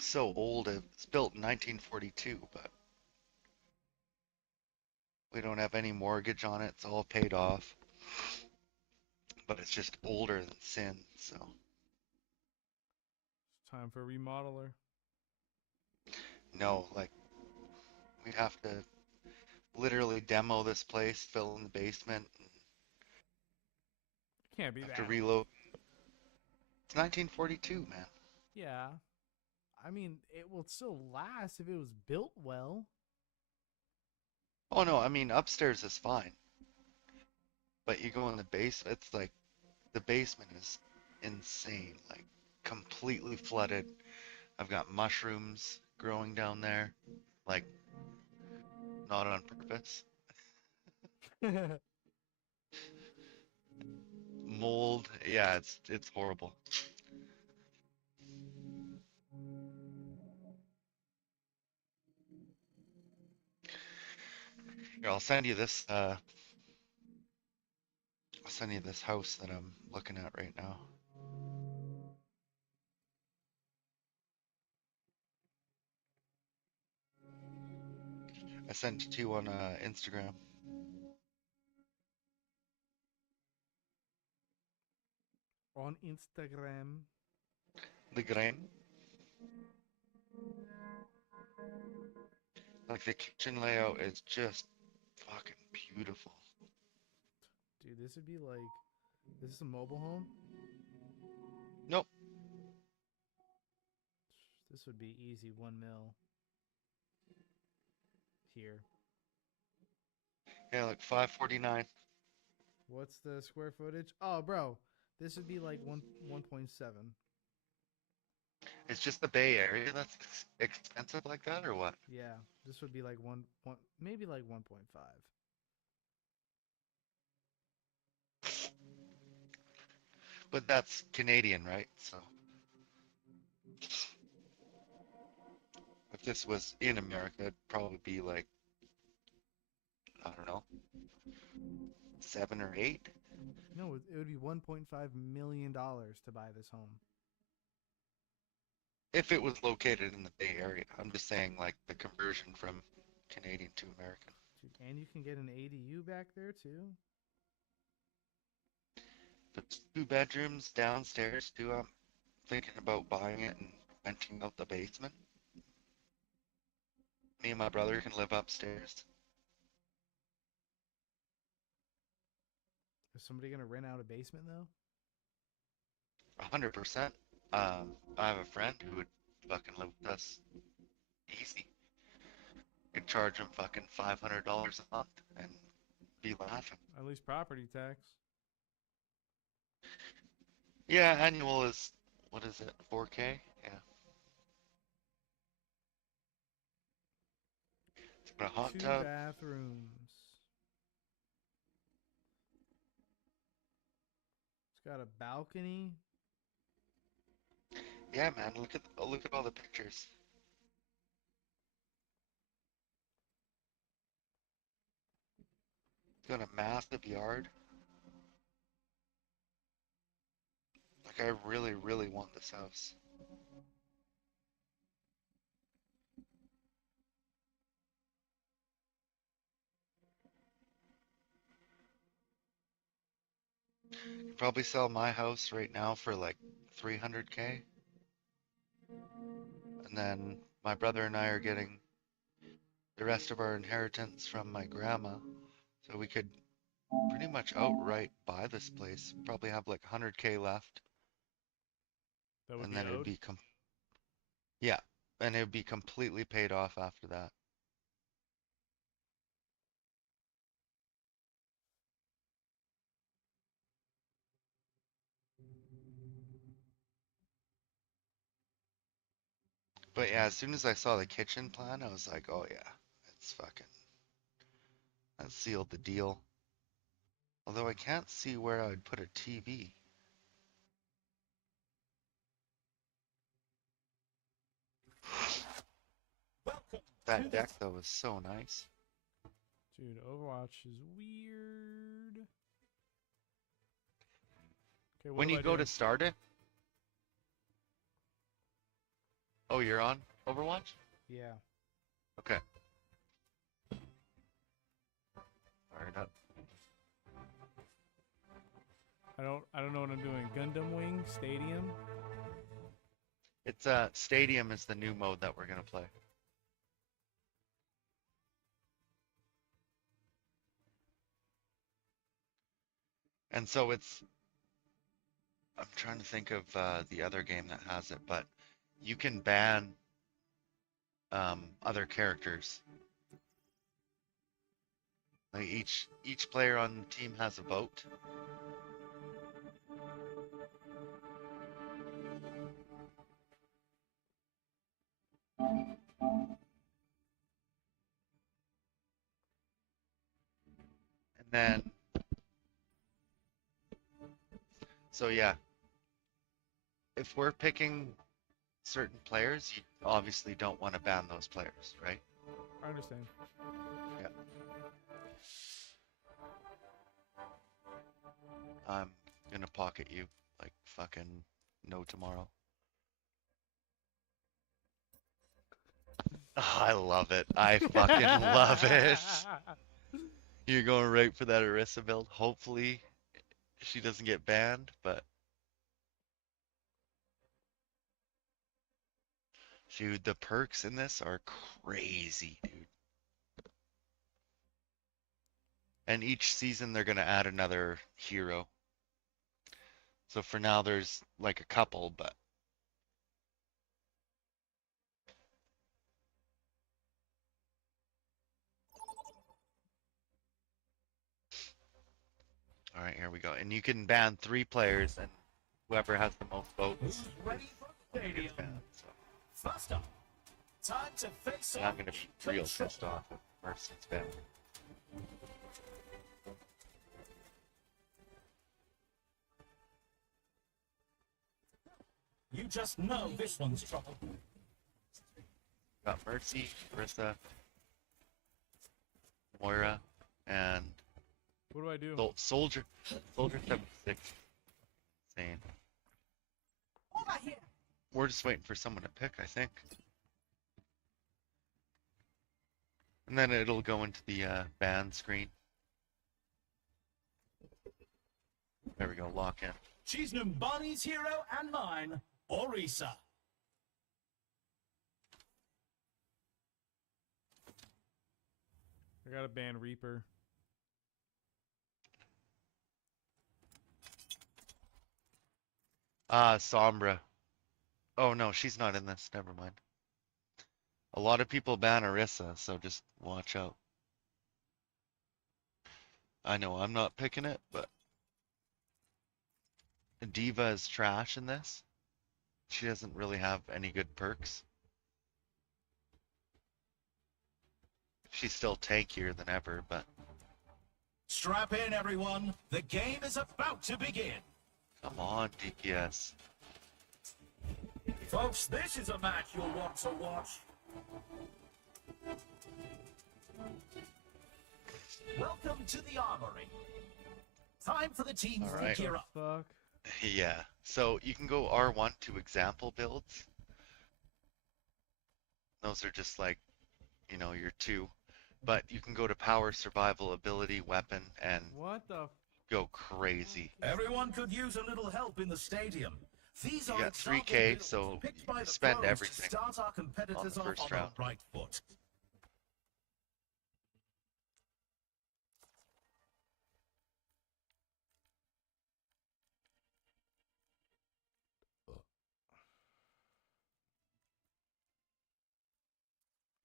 so old. It's built in 1942, but we don't have any mortgage on it. It's all paid off, but it's just older than sin. So It's time for a remodeler. no, like we'd have to literally demo this place, fill in the basement, and Can't be have that. to reload. It's 1942, man. Yeah. I mean, it will still last if it was built well. Oh no, I mean upstairs is fine, but you go in the basement, it's like the basement is insane, like completely flooded. I've got mushrooms growing down there, like not on purpose. Mold, yeah, it's horrible. Here, I'll send you this house that I'm looking at right now. I sent it to you on Instagram. On Instagram. The gram. Like the kitchen layout is just fucking beautiful. Dude, this would be like... Is this a mobile home? Nope. This would be easy 1 mil. Here. Yeah, like 549. What's the square footage? Oh, bro. This would be like 1.7. It's just the Bay Area that's expensive like that, or what? Yeah, this would be like maybe like 1.5. But that's Canadian, right? So if this was in America, it'd probably be like, I don't know, 7 or 8. No, it would be $1.5 million to buy this home. If it was located in the Bay Area. I'm just saying, like, the conversion from Canadian to American. Dude, and you can get an ADU back there too. But 2 bedrooms downstairs too. I'm thinking about buying it and renting out the basement. Me and my brother can live upstairs. Is somebody gonna rent out a basement though? 100%. I have a friend who would fucking live with us. Easy. Could charge him fucking $500 a month and be laughing. At least property tax. Yeah, annual is, what is it, 4K? Yeah. It's got a hot 2 tub. bathrooms. It's got a balcony. Yeah, man, look at all the pictures. It's got a massive yard. Like, I really, really want this house. Could probably sell my house right now for like 300K. And then my brother and I are getting the rest of our inheritance from my grandma. So we could pretty much outright buy this place. Probably have like 100K left. That would And be then it would owed? be yeah, and it would be completely paid off after that. But yeah, as soon as I saw the kitchen plan, I was like, oh yeah, it's fucking, that sealed the deal. Although I can't see where I would put a TV. That deck though was so nice. Dude, Overwatch is weird. Okay, When you go to start it, oh, you're on Overwatch? Yeah. Okay. Fired up. I don't know what I'm doing. Gundam Wing Stadium. It's Stadium is the new mode that we're gonna play. And so it's, I'm trying to think of the other game that has it, but you can ban other characters. Like each player on the team has a vote. And then, so yeah, if we're picking certain players, you obviously don't want to ban those players, right? I understand. Yeah. I'm gonna pocket you like fucking no tomorrow. Oh, I love it. I fucking love it. You're going right for that Orisa build. Hopefully she doesn't get banned, but dude, the perks in this are crazy, dude. And each season they're gonna add another hero. So for now there's like a couple, but all right, here we go. And you can ban 3 players, and whoever has the most votes Ready for stadium. gets banned. So First up, time to face I'm gonna be real pissed off if Mercy's banned. You just know this one's trouble. Got Mercy, Orisa, Moira, and What do I do? Soldier 76. Insane. Over here. We're just waiting for someone to pick, I think. And then it'll go into the ban screen. There we go, lock in. She's Numbani's hero and mine, Orisa. I got to ban Reaper. Sombra. Oh no, she's not in this. Never mind. A lot of people ban Orisa, so just watch out. I know I'm not picking it, but Diva is trash in this. She doesn't really have any good perks. She's still tankier than ever, but Strap in, everyone. The game is about to begin. come on, DPS. Folks, this is a match you'll want to watch. Welcome to the armory. Time for the teams All to right. gear up. Fuck. Yeah, so you can go R1 to example builds. Those are just like, you know, your two. But you can go to power, survival, ability, weapon, and What the? go crazy. Everyone could use a little help in the stadium. These You are got example 3K, builds so picked you by can the spend pros to everything start our on competitors the off first on round. the right foot.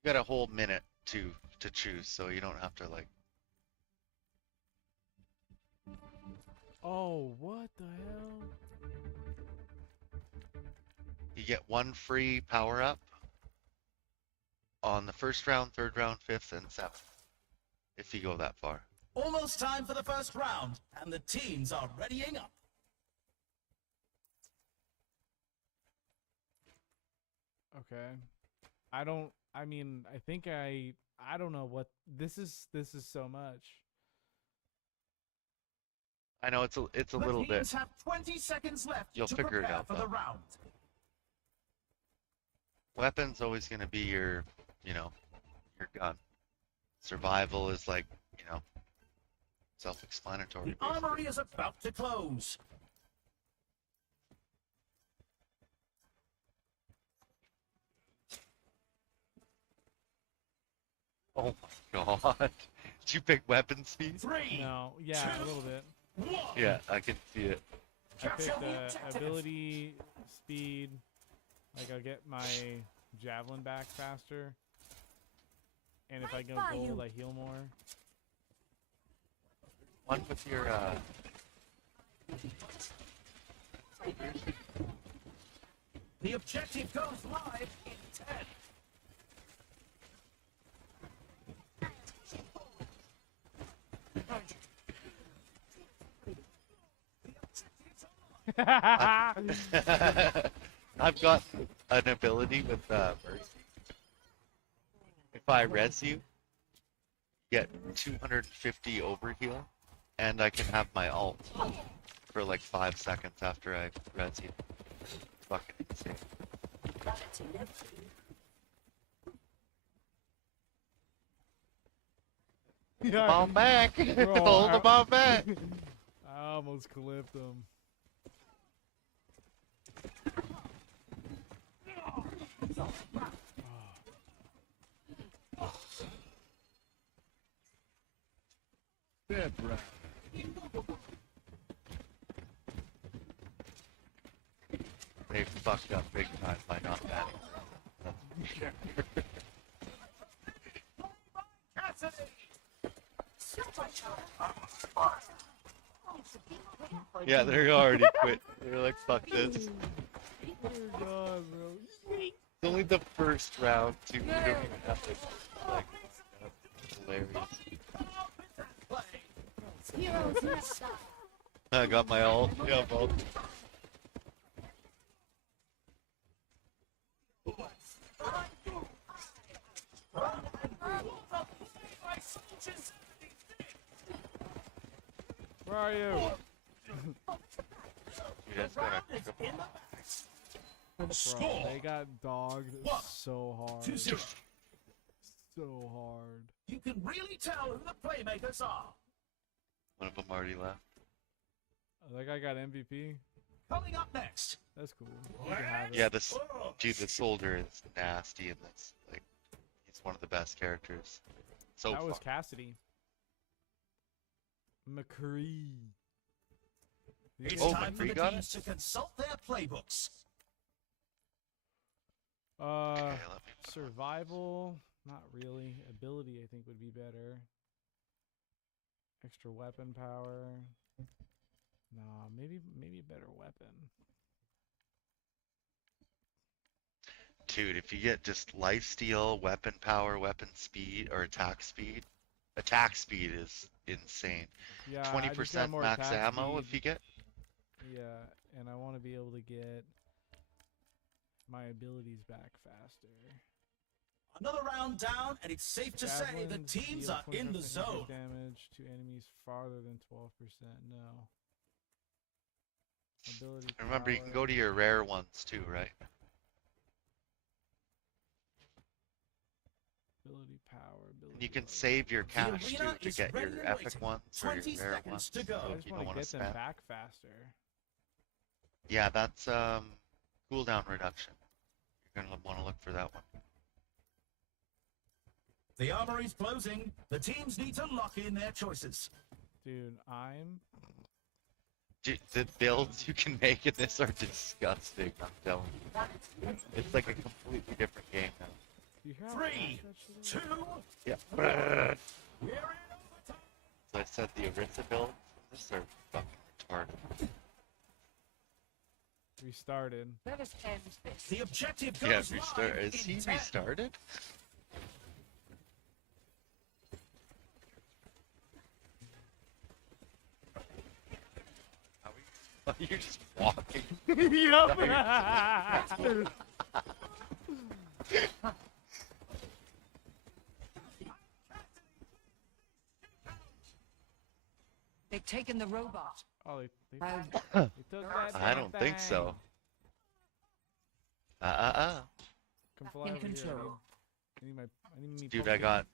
You got a whole minute to choose, so you don't have to like. Oh, what the hell? You get one free power up on the first round, third round, fifth, and seventh. If you go that far. Almost time for the first round, and the teams are readying up. Okay. I mean, I think I don't know what this is so much. I know it's a The little bit. teams have 20 seconds left You'll to figure it prepare out, for the though. round. Weapon's always gonna be your, you know, your gun. Survival is like, you know, self-explanatory. The armory is about to close. Oh my god. Did you pick weapon speed? No, yeah, a little bit. Yeah, I can see it. I picked ability, speed. Like I'll get my javelin back faster, and if I go gold, I heal more. One with your The objective goes live in 10. I've got an ability with Mercy. If I res you, get 250 overheal, and I can have my ult for like 5 seconds after I res you. Fucking insane. Yeah, Ball back! bro, Hold the ball back! I almost clipped him. Dead rat. They fucked up big time by not banning. That's for sure. Yeah, they're already quit. They're like, fuck this. It's only the first round, too. You don't even have to, like, that's hilarious. I got my ult. Yeah, both. Where are you? You just gotta Bro, they got dogged so hard. 2-0. So hard. You can really tell who the playmakers are. One of them already left. That guy got MVP. Coming up next. That's cool. You can have it. Yeah, this dude, the soldier is nasty in this. Like, he's one of the best characters. So that was far. Cassidy. McCree. It's Oh, time for McCree the got teams to consult their playbooks. Survival, not really. Ability, I think, would be better. Extra weapon power. Nah, maybe a better weapon. Dude, if you get just lifesteal, weapon power, weapon speed, or attack speed is insane. Yeah, 20% more max attack ammo speed. if you get. Yeah, and I want to be able to get my abilities back faster. Another round down, and it's safe to say the Javelins teams deal are in the 25% zone. damage to enemies farther than 12%. No. Ability Remember, you can power. go to your rare ones too, right? Ability power. Ability. And you can save your cash too arena to is get your ready and epic waiting. ones or 20 your rare seconds ones. to go. So I if just you want don't to want to get them spam. back faster. Yeah, that's cooldown reduction. You're gonna want to look for that one. The armory's closing. The teams need to lock in their choices. Dude, Dude, the builds you can make in this are disgusting, I'm telling you. It's like a completely different game now. You hear how 3, fast that shit 2, is? Yeah. we're in overtime. So I said the Orisa builds in this are fucking retarded. Restarted. Let us end this. The objective goes Yeah, live restart. Is he in 10. restarted? You're just walking. Yup. They've taken the robot. Oh, they Oh. took that I don't think so. Come fly In over here. control. I need me Dude, I got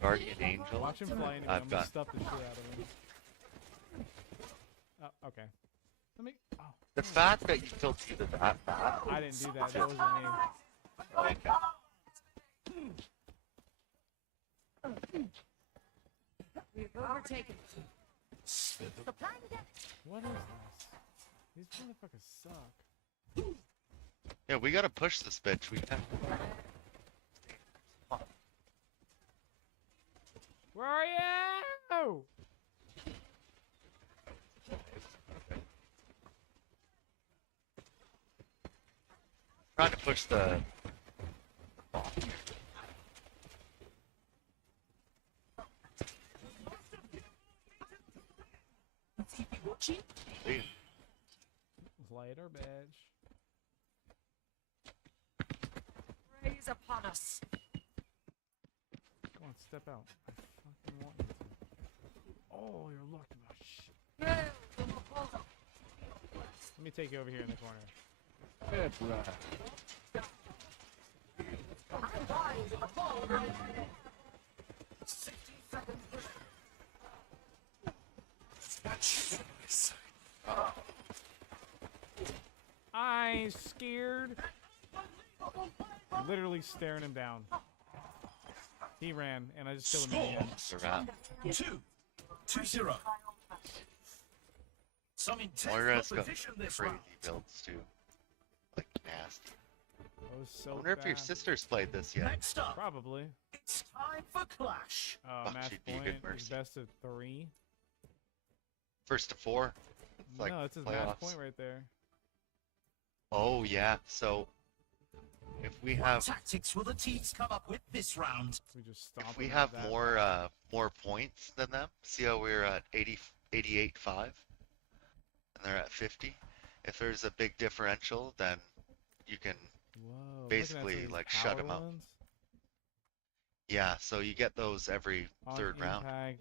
Guardian Angel. Watch him fly anyway. I've I'm gonna got stuff the shit out of him. Oh, okay. Let me. Oh. the fact that you tilted to that fast. I didn't do that. That wasn't me. Oh, okay. We've overtaken. What is this? These motherfuckers suck. Yeah, we gotta push this bitch. We can. Where are you? Trying to push the. Lighter badge. Raise upon us. Come on, step out. I fucking want you to. Oh, you're locked in my shit. Let me take you over here in the corner. I'm scared. Literally staring him down. He ran, and I just killed him in the end. 2-0. Some intense Moira's got competition this crazy round. builds too. Like nasty. I was so I wonder if your fast. sister's played this yet. Next up, Probably. it's time for Clash. Fuck, Match she'd be a point good is mercy. best of 3. First to 4. It's like No, it's his match playoffs. point right there. Oh yeah. So if we What have tactics will the teams come up with this round? We just stomp if we him have out that more points than them, see how we're at 88.5 and they're at 50. If there's a big differential, then you can Whoa, basically like shut them out. Yeah, so you get those every third round. Impact,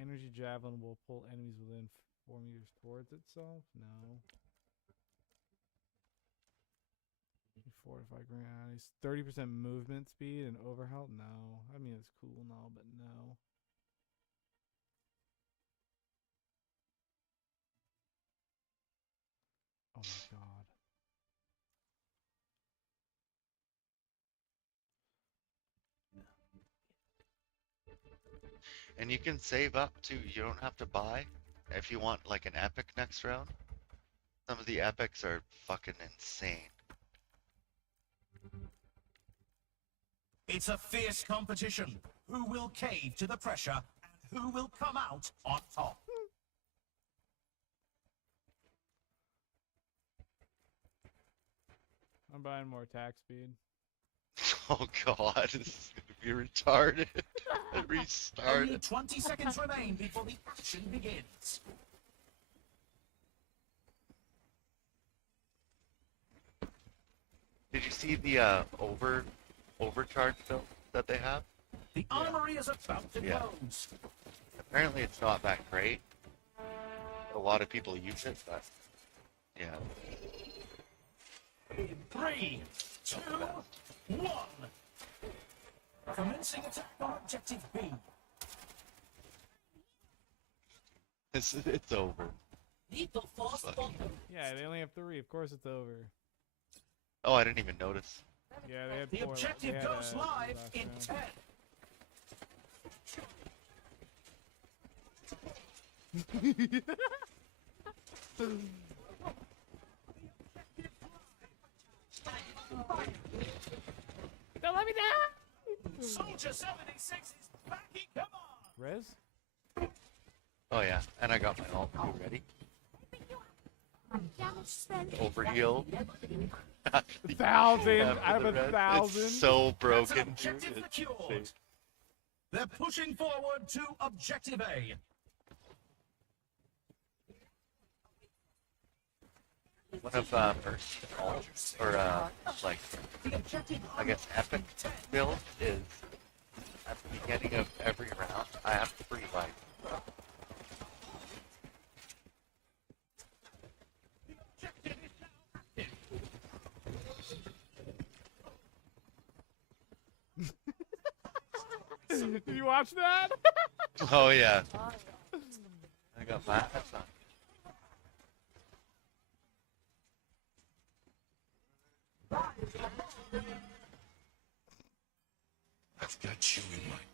energy javelin will pull enemies within 4 meters towards itself. No. Fortify grenades. 30% movement speed and overhealth. No. I mean it's cool and all, but no. Oh my god. And you can save up too. You don't have to buy. if you want like an epic next round, some of the epics are fucking insane. It's a fierce competition. Who will cave to the pressure and who will come out on top? I'm buying more attack speed. Oh god, this is gonna be retarded. Restart Only it. 20 seconds remain before the action begins. Did you see the overcharge build that they have? The armory is about to Yeah. close. Apparently it's not that great. A lot of people use it, but yeah. 3, 2, 1. Commencing attack on objective B. It's over. Lethal force Fuck. button. Yeah, they only have 3. Of course it's over. Oh, I didn't even notice. Yeah, they had The 4. objective they had, goes live last in round. 10. Don't let me down! Soldier 76 is backing, come on! Rez? Oh yeah, and I got my ult too ready. Overheal. 1,000 out of The red- 1,000. It's so That's broken, an dude. objective It's secured. insane. They're pushing forward to objective A. One of Mercy's ults, or like, I guess epic build is at the beginning of every round, I have 3 life. Did you watch that? Oh yeah. I got my ass on. I've got you in mind.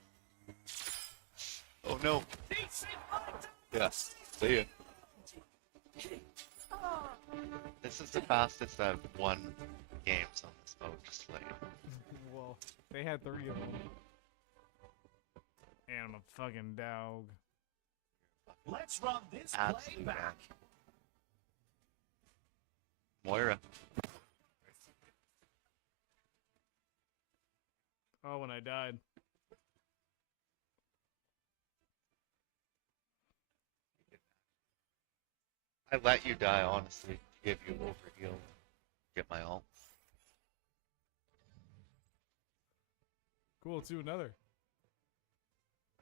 Oh no. Yeah. See ya. This is the fastest I've won games on this mode, just like. Well, they had 3 of them. And I'm a fucking dog. Let's run this play Absolute back. Moira. Oh, when I died. I let you die, honestly, to give you overheal. Get my ult. Cool, 2 another.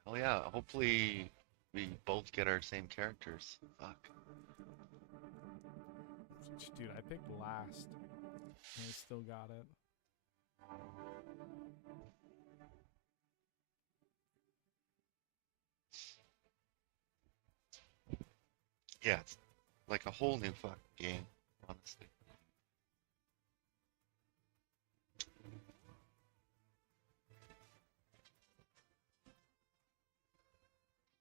Oh yeah, hopefully we both get our same characters. Fuck. Dude, I picked last. And I still got it. Yeah, it's like a whole new fucking game, honestly.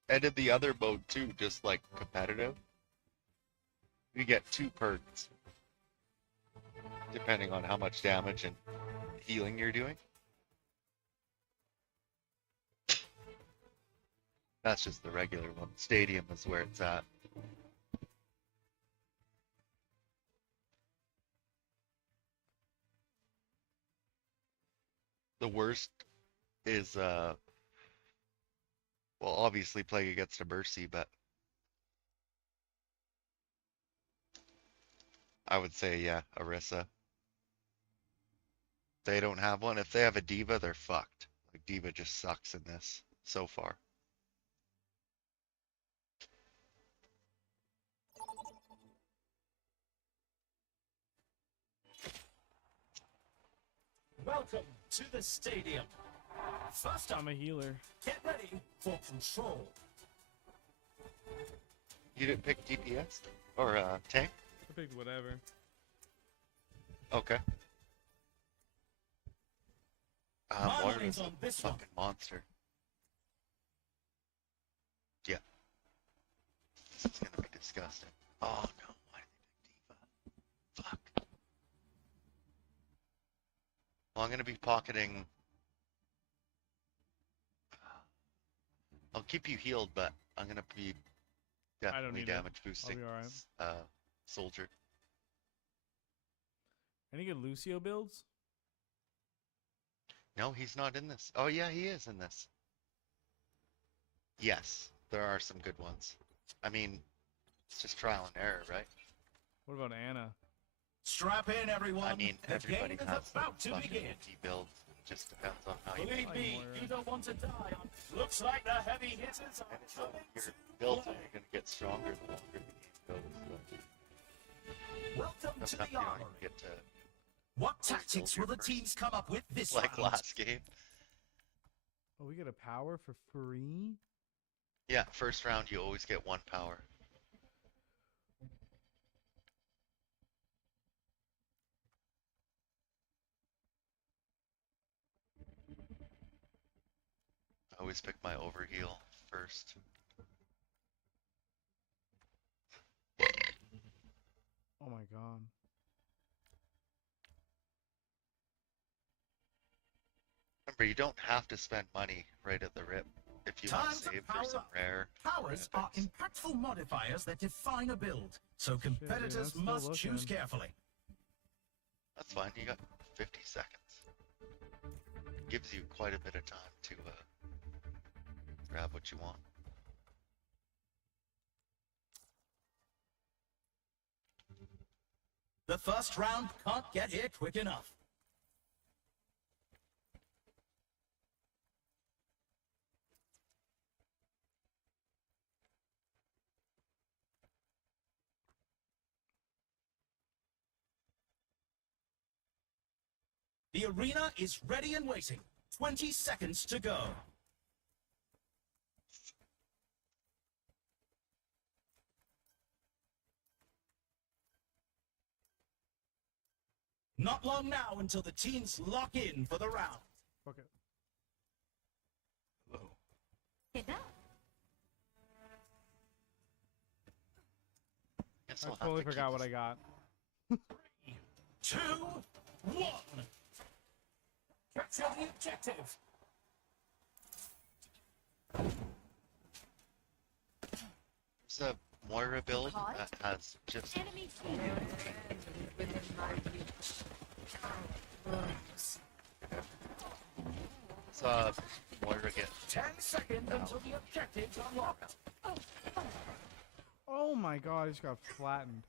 And in the other mode too, just like competitive, you get 2 perks. Depending on how much damage and healing you're doing. That's just the regular one. Stadium is where it's at. The worst is, well, obviously playing against a Mercy, but I would say, yeah, Orisa. They don't have one. If they have a D.Va, they're fucked. Like, D.Va just sucks in this so far. Welcome to the stadium. First up, I'm a healer. get ready for control. You didn't pick DPS? Or, tank? I picked whatever. Okay. My Moira's line's a on this one. fucking monster. Yeah. is gonna be disgusting. Oh no, why did they pick Diva? Fuck. Well, I'm gonna be pocketing. I'll keep you healed, but I'm gonna be definitely need it. damage boosting. I'll be alright. Soldier. Any good Lucio builds? No, he's not in this. Oh yeah, he is in this. Yes, there are some good ones. I mean, it's just trial and error, right? What about Anna? Strap in, everyone. I mean, the everybody game has is about to fucking begin. OT builds. Just depends on how you Believe me, you don't want to die on. Looks like the heavy hitters are coming your to builds play. are going to get stronger the longer the game goes. Welcome to Doesn't have the to be like armory. you get to What tactics will the teams come up with this like round? last game. Oh, we get a power for free? Yeah, first round you always get 1 power. I always pick my overheal first. Oh my god. Remember, you don't have to spend money right at the rip if you want Time to to save for power some up. rare. Powers are impactful modifiers that define a build, so competitors still must choose looking. carefully. That's fine, you got 50 seconds. Gives you quite a bit of time to grab what you want. The first round can't get here quick enough. The arena is ready and waiting. 20 seconds to go. Not long now until the teams lock in for the round. Fuck it. Get up. Guess I I'll have totally to forgot keep what I got. 2, 1. Capture the objective. There's a Moira build that has just Enemy saw Moira get 10 seconds until the objective's unlocked. Oh my god, I just got flattened.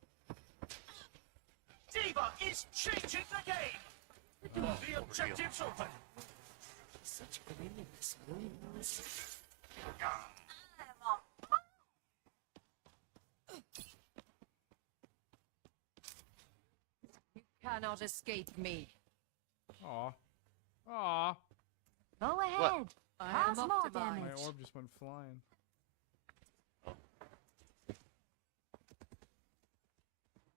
Diva is changing the game. The objective's open. Such You cannot escape me. Aw. Aw. Go ahead. Cause more My damage. orb just went flying.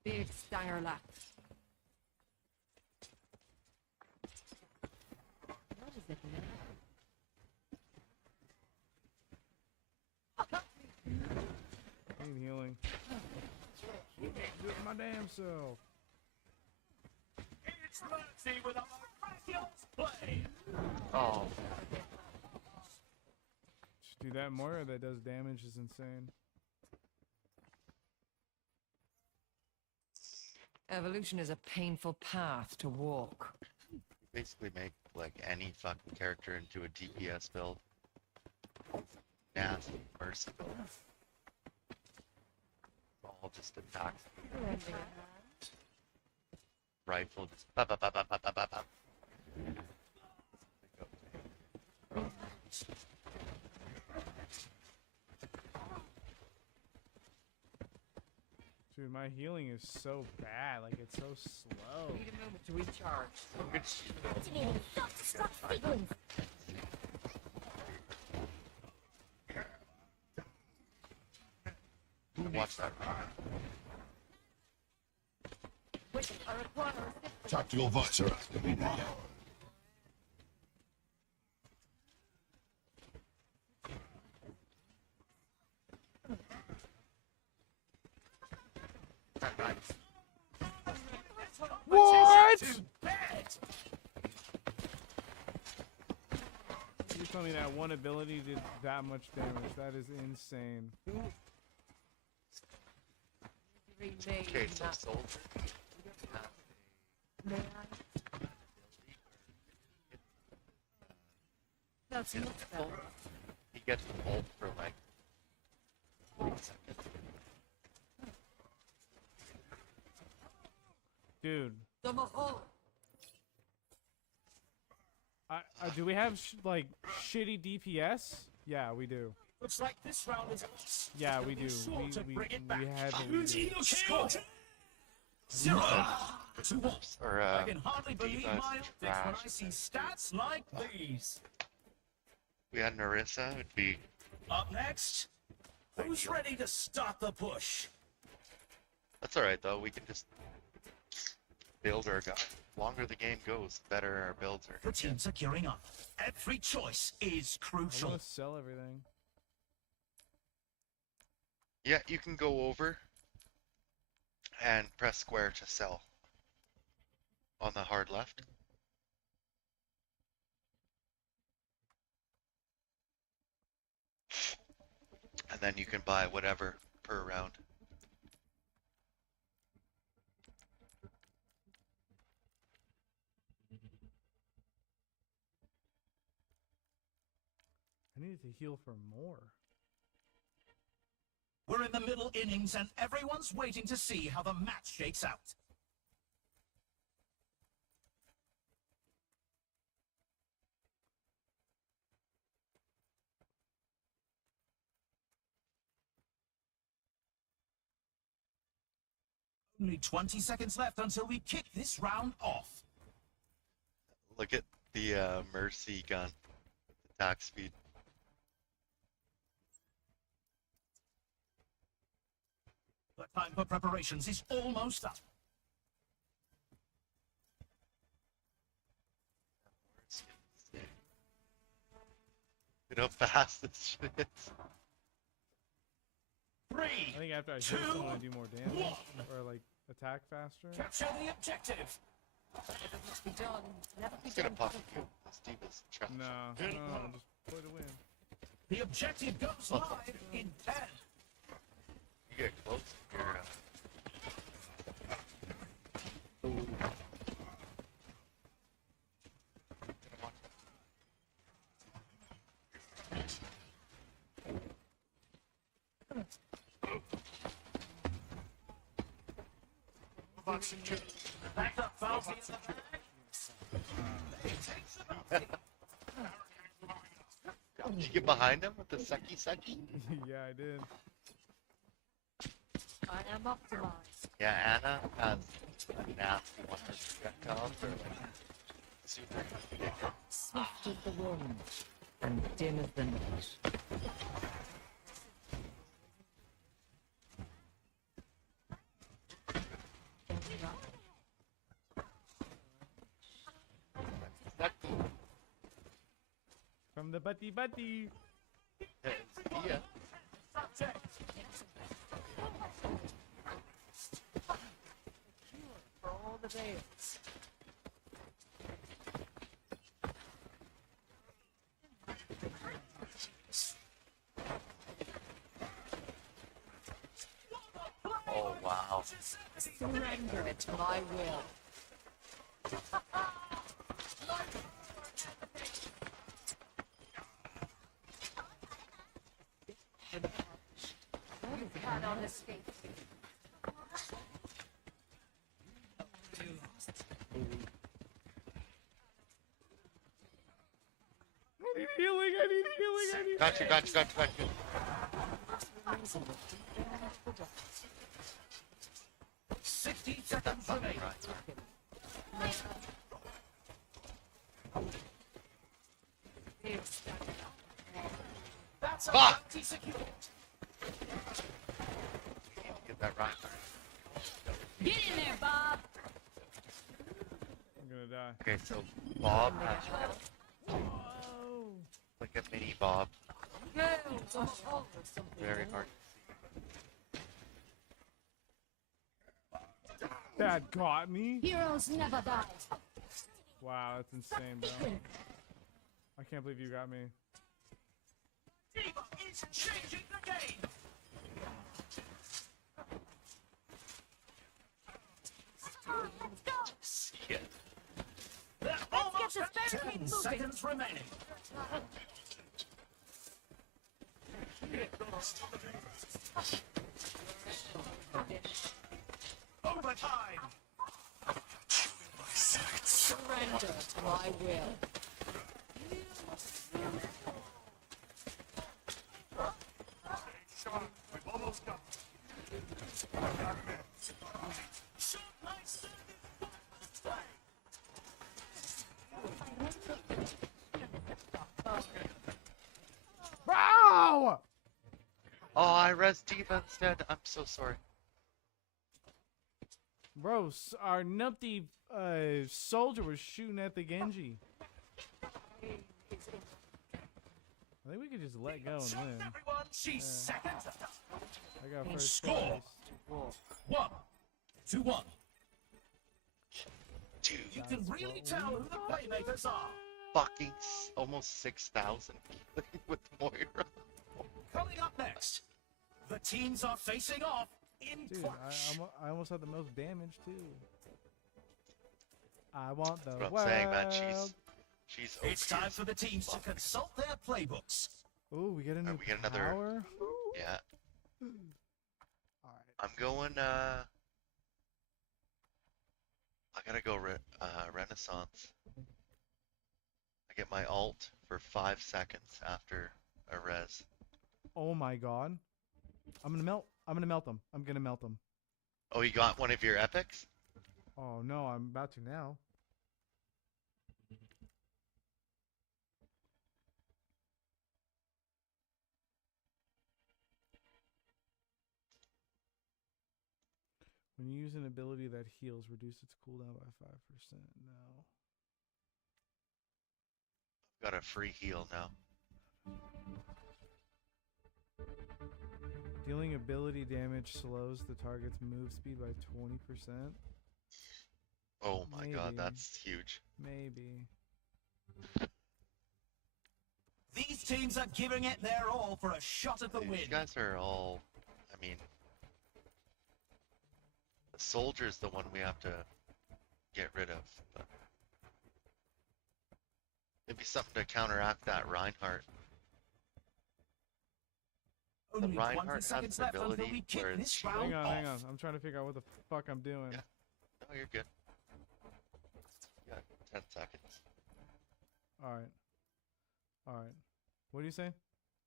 Big stanger lap. What is it now? I need healing. Do it my damn self. It's Mercy with a miraculous play. oh Just do that Moira that does damage is insane. Evolution is a painful path to walk. basically make like any fucking character into a DPS build. Nasty mercy build. All just attacks. Rifle just pop pop pop pop pop pop pop. Dude, my healing is so bad. Like, it's so slow. Need a moment to recharge. Activating self-destruct sequence. Watch that. I require assistance. Tactical visor activated. What? To bed. You tell me that one ability did that much damage? That is insane. Okay, so soldier. That's not bad. He gets the ult for like 40 seconds. Dude. The Mahal. Do we have like shitty DPS? Yeah, we do. Looks like this round is us. Yeah, we do. We had what we did. Score. 0 to 1. Or, I can hardly believe Diva's my optics when trash. I see stats like these. We had Narissa, it'd be Up next, who's ready to start the push? that's alright though, we can just build our guy. Longer the game goes, the better our builds are. The teams are gearing up. Every choice is I crucial. want to sell everything. Yeah, you can go over and press square to sell on the hard left. And then you can buy whatever per round. I needed to heal for more. We're in the middle innings and everyone's waiting to see how the match shakes out. Only 20 seconds left until we kick this round off. Look at the Mercy gun, attack speed. The time for preparations is almost up. You know how fast this shit is. 3, I think after I hit 2, someone, I do more damage 1. or like attack faster. Capture the objective. It must be done. Never be He's gonna done. pop you. This Diva's trash. No, just play to win. The objective goes live in 10. You get close, you're Back up, Falsey. Did you get behind him with the sucky sucky? Yeah, I did. I am optimized. Yeah, Anna has a nasty one. Her projectiles are like super ridiculous. Swift as the wind and dim as the night. From the buddy. Yeah. For all the veils. Oh wow. Surrender it to my will. Cut on the stage. I need healing. Gotcha. 60 seconds remaining. That's a bounty secured. Get that right. Get in there, Bob. I'm gonna die. Okay, so Bob has like a mini Bob. Very hard. That got me. Heroes never die. Wow, that's insane, bro. I can't believe you got me. Diva is changing the game. Let's go. Shit. They're almost at 10 seconds remaining. Overtime. Surrender to my will. We've almost got Bro! Oh, I res Diva instead. I'm so sorry. Bro, our numpty soldier was shooting at the Genji. I think we could just let go and win. everyone. She's second. I got first Score. place. 1-1. Dude, You can really tell who the playmakers are. fucking almost 6,000 with Moira. Coming up next, the teams are facing off in Dude, clash. I almost had the most damage too. I want the That's what I'm saying, man. world. She's It's time for the teams to consult their playbooks. Oh, we get a new we get another. power. Yeah. All right. I'm going. I gotta go Renaissance. I get my ult for 5 seconds after a res. Oh my god. I'm gonna melt. I'm gonna melt them. I'm gonna melt them. Oh, you got one of your epics? Oh no, I'm about to now. When you use an ability that heals, reduce its cooldown by 5%. No. Got a free heal now. Dealing ability damage slows the target's move speed by 20%. Oh my god, Maybe. that's huge. Maybe. These teams are giving it their all for a shot at the win. These guys are all. I mean, the soldier's the one we have to get rid of. But maybe something to counteract that Reinhardt. The Only 20 Reinhardt has seconds an left until ability we kick where this it's round Hang on, hang on. off. I'm trying to figure out what the fuck I'm doing. Yeah. Oh, you're good. You got 10 seconds. Alright. Alright. What do you say?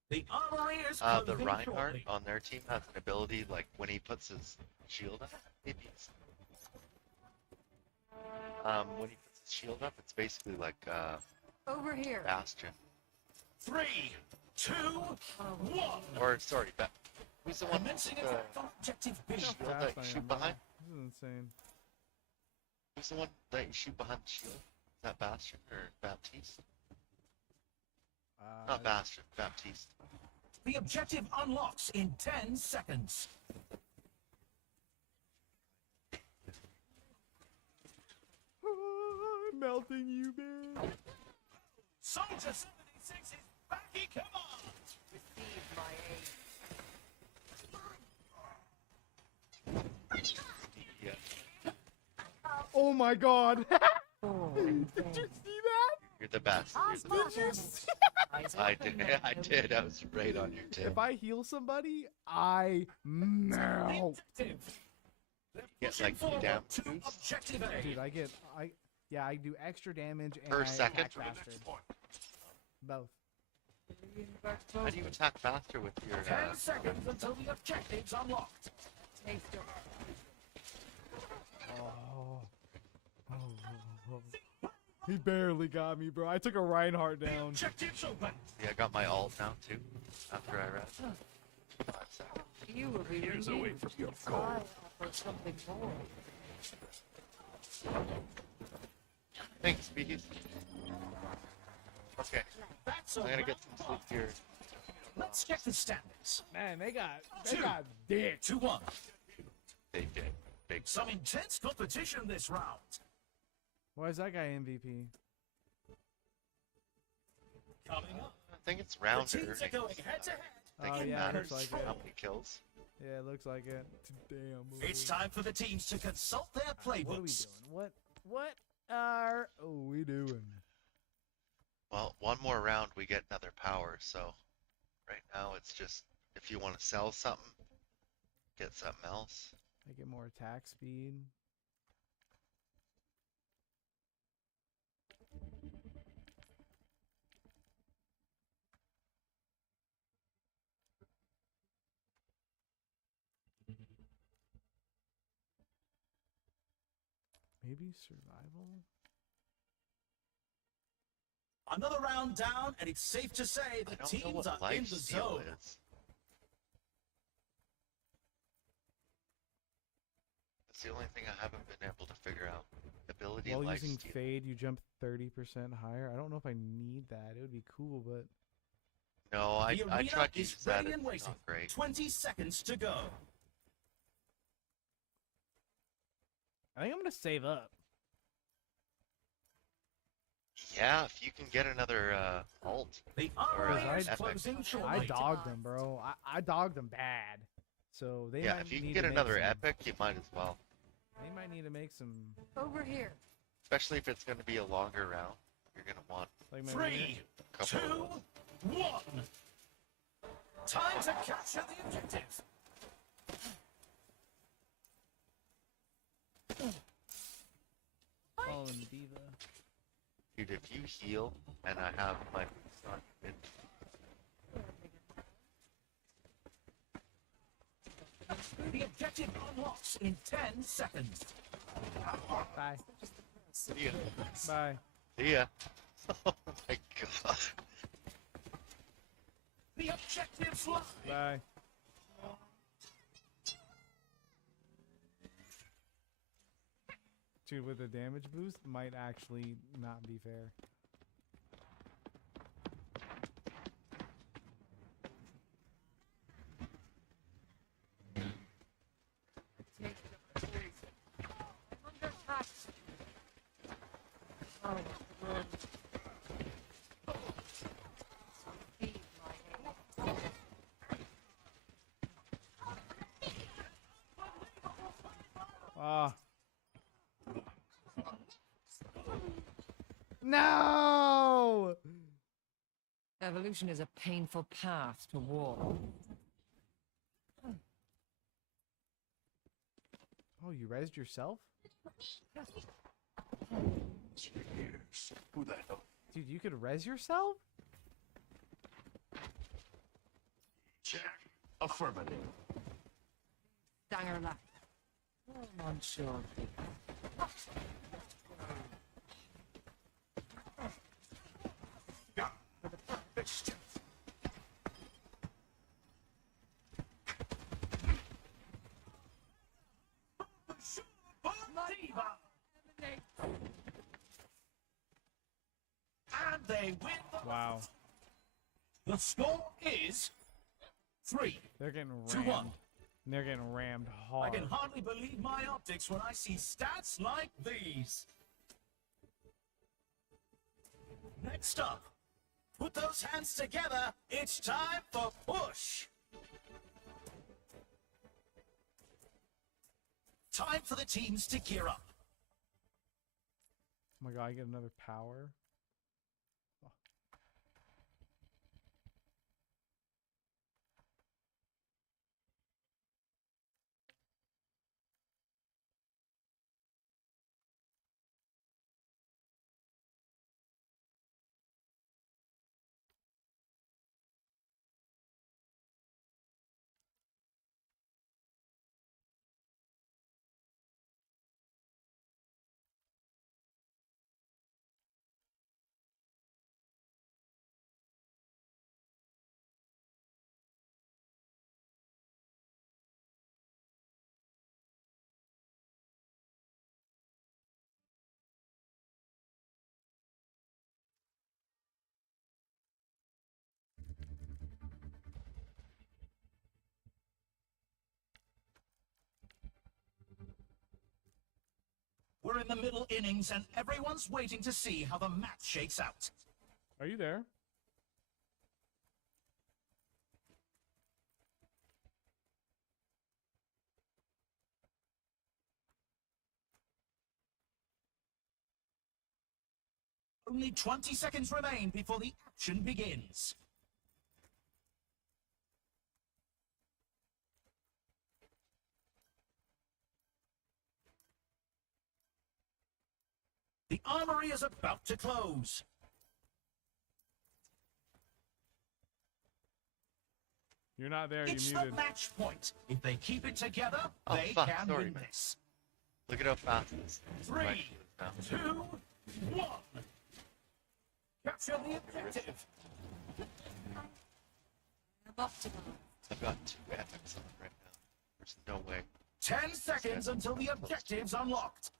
The armory is The closing Reinhardt shortly. on their team has an ability like when he puts his shield up, maybe it's, when he puts his shield up, it's basically like Over here. Bastion. 3, 2, 1. Or sorry, who's the one Commencing with attack on objective B. the shield Fast that I you am, shoot bro. behind? This is insane. Who's the one that you shoot behind the shield? Is that Bastion or Baptiste? Not Bastion, Baptiste. The objective unlocks in 10 seconds. I'm melting you, man. Soldier 76 is back in command. Receive my aid. Yeah. Oh my god. Oh, Did you see that? You're the best. You're the Did best. you see? I did. I did. I was right on your tip. If I heal somebody, I melt. Get like damage boost Objective A. Dude, I do extra damage and per I second. attack faster. Both. How do you attack faster with your? 10 seconds until the objective's unlocked. Taste of He barely got me, bro. I took a Reinhardt down. Objective's open. Yeah, I got my ult now too. After I rest. 5 seconds. you will be Here's away relieved from your if goal. I offer something more. Thanks, Bees. Okay. That's I'm a gonna get round some sleep off. here. Let's check the standings. Man, they got Two. dick. 2-1. They did. big. Some intense competition this round. Why is that guy MVP? Coming up. I think it's round The teams earnings. are going head to head. I think Oh, it yeah, matters looks like it. how many kills. Yeah, it looks like it. Damn. It's time for the teams to consult their playbooks. What are we doing? What are we doing? Well, one more round, we get another power. So right now, it's just if you want to sell something, get something else. I get more attack speed. Maybe survival? Another round down, and it's safe to say I the don't know teams what are in life the steal zone. is. That's the only thing I haven't been able to figure out. Ability While life using steal. fade, you jump 30% higher. I don't know if I need that. It would be cool, but No, I The arena tried to is use that. ready and It's waiting. not great. 20 seconds to go. I think I'm gonna save up. Yeah, if you can get another alt The or ROA is epic. closing I shortly. dogged them, bro. I dogged them bad. So they Yeah, might if you need can get to make another some, epic, you might as well. They might need to make some Over here. Especially if it's going to be a longer round. You're going to want like my 3, a couple 2, 1. Time to capture the objective. following the diva. Dude, if you heal and I have my boots on, The objective unlocks in 10 seconds. Bye. See ya. Bye. See ya. Oh my god. The objective's live. Bye. Dude, with the damage boost, might actually not be fair. Ah. No! Evolution is a painful path to war. Oh, you rezzed yourself? Cheers. Who the hell? Dude, you could res yourself? Check. Affirmative. Danger left. I'm unsure. For the perfect Diva. And they win the Wow. The score is 3. They're getting 2-1. rammed. They're getting rammed I hard. can hardly believe my optics when I see stats like these. Next up, put those hands together. It's time for push. Time for the teams to gear up. Oh my god, I get another power. in the middle innings, and everyone's waiting to see how the match shakes out. Are you there? Only 20 seconds remain before the action begins. The armory is about to close. You're not there. It's You the muted. match point. If they keep it together, Oh, they fuck, can sorry, win man. this. Look at how fast this 3, match is now. 2, 1. Capture the objective. I've got 2 epics on right now. There's no way. 10 seconds until the objective's unlocked.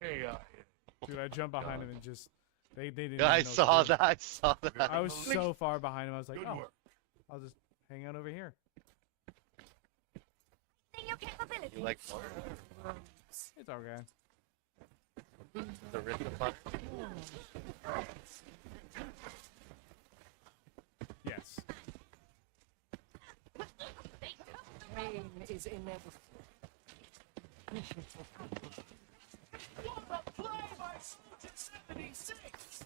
Hey, Dude, I jumped behind him and just they didn't. Yeah, I even know saw what to do. that. I saw that. I was so far behind him. I was like, Good oh, work. I'll just hang out over here. Your capabilities. You like more? It's okay. The rhythm part? Yes. Pain is inevitable. What a play by Spartan 76!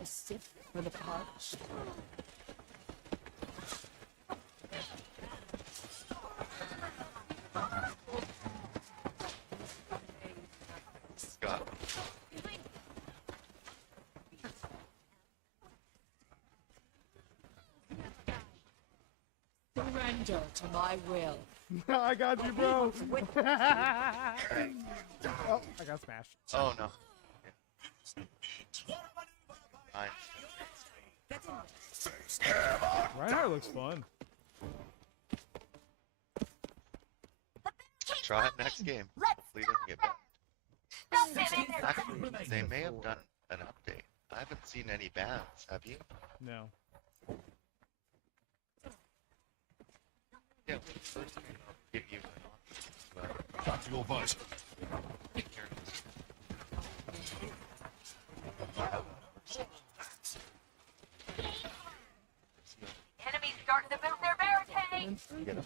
A sip for the punch. Scott. Surrender to my will. I got you, bro. Oh, I got smashed. Oh no. Fine. Reinhardt looks fun. Try it next game. Hopefully it doesn't get banned. Actually, they may have done an update. I haven't seen any bans, have you? No. Yeah, first I'll give you an option. But Tactical advice. Enemies starting to build their barricades. Get him.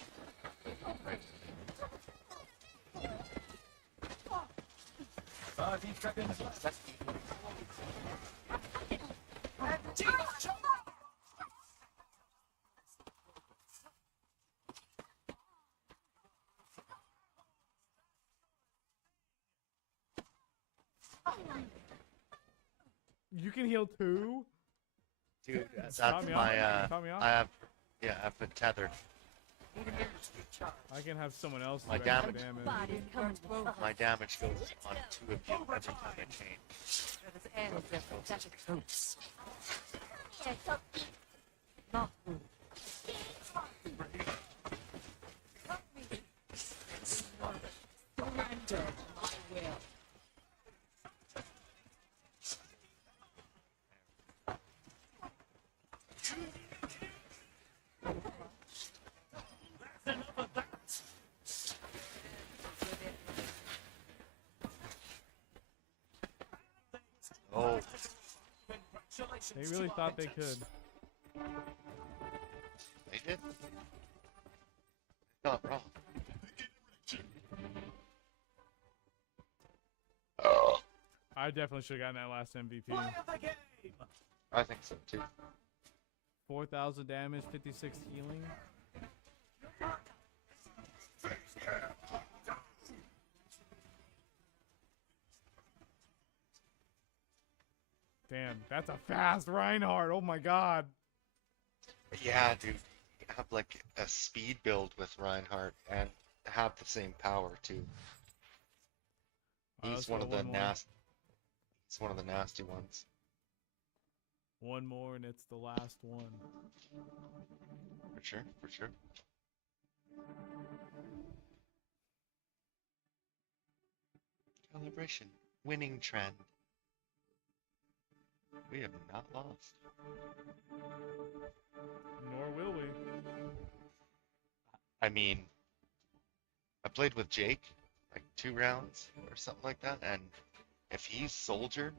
You can heal too? Dude, that's Top me my, off. Top me off? I have, yeah, I've been tethered. I can have someone else My do extra damage. damage. My damage goes on 2 of you every time I change. Surrender to my will. Oh, They really thought they could. they did? Not wrong. I definitely should have gotten that last MVP. I think so too. 4,000 damage, 56 healing. Damn, that's a fast Reinhardt. Oh my god. Yeah, dude. You have like a speed build with Reinhardt and have the same power too. He's let's one go of the one more. He's one of the nasty ones. One more, and it's the last one. For sure, for sure. Calibration. Winning trend. We have not lost. Nor will we. I mean, I played with Jake like 2 rounds or something like that, and if he's Soldier,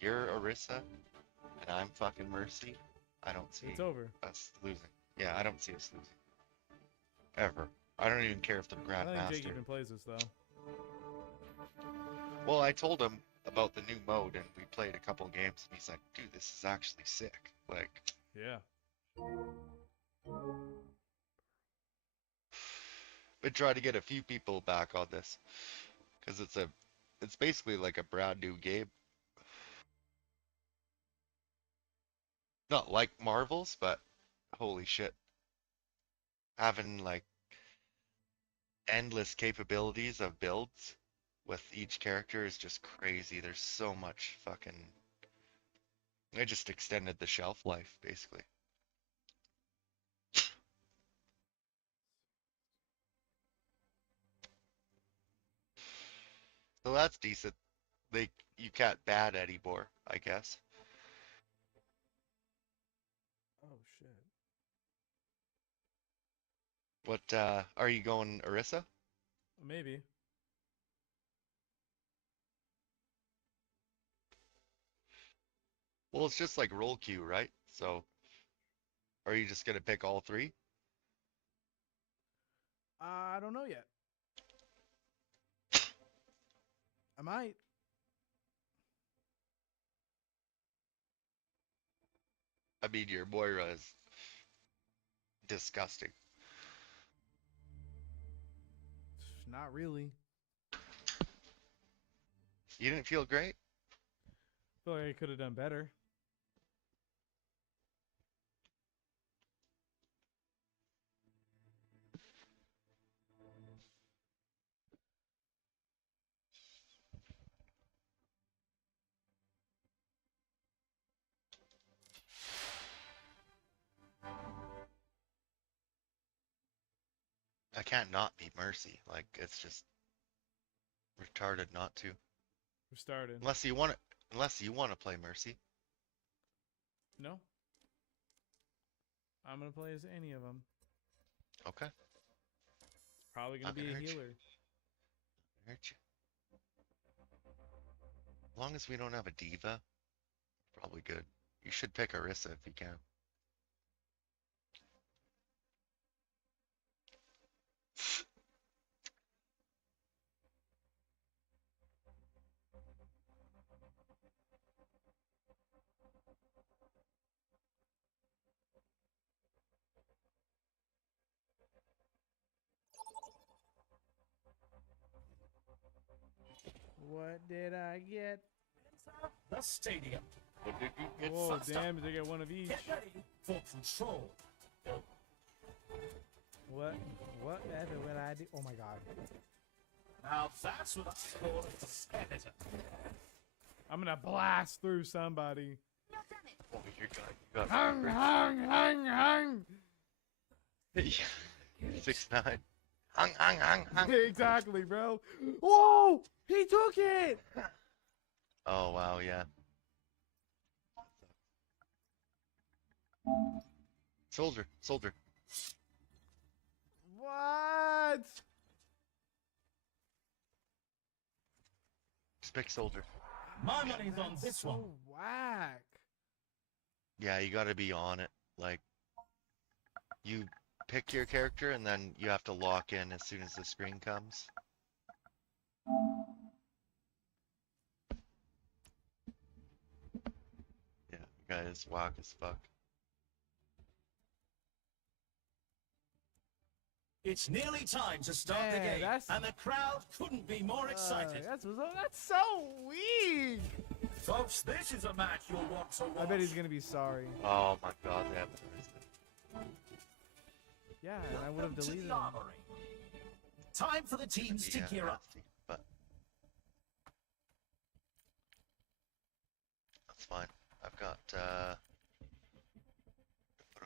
you're Orisa, and I'm fucking Mercy, I don't see It's over. us losing. Yeah, I don't see us losing. Ever. I don't even care if the I don't think Jake Grandmaster. even plays this though. Well, I told him about the new mode, and we played a couple games, and he's like, dude, this is actually sick. Like, Yeah. been trying to get a few people back on this, because it's basically like a brand new game. Not like Marvel's, but holy shit. Having like endless capabilities of builds with each character is just crazy. There's so much fucking... They just extended the shelf life, basically. So that's decent. You can't bad anymore, I guess. Oh shit. What, are you going Orisa? Maybe. Well, it's just like roll queue, right? So, are you just gonna pick all 3? I don't know yet. I might. I mean, your Moira is disgusting. Not really. You didn't feel great? Feel like I could have done better. I can't not be Mercy. Like, it's just retarded not to. We started. Unless you want to play Mercy. No. I'm gonna play as any of them. Okay. It's probably gonna Not be gonna a hurt you. healer. Hurt you. As long as we don't have a diva, probably good. You should pick Orisa if you can. What did I get? The stadium. What did you get? Whoa, First damn! up, Did I get one of each? Get ready for control. What? Whatever will I do? Oh my god! Now that's what I call a senator. I'm gonna blast through somebody. Oh, you're good. Hung, hung, hung, hung. 6'9". Hung. Exactly, bro. Whoa! He took it. Oh wow, yeah. Soldier. What? Just pick soldier. My money's on this one. So whack. Yeah, you gotta be on it. Like, you pick your character and then you have to lock in as soon as the screen comes. Yeah, the guy is whack as fuck. It's nearly time to start the Man, game, that's- and the crowd couldn't be more excited. That's so weak. Folks, this is a match you'll want to watch. I bet he's gonna be sorry. Oh my god, they haven't raised it. Yeah, and I would have Welcome to deleted the him. armory. Time for the teams to gear up. But that's fine. I've got put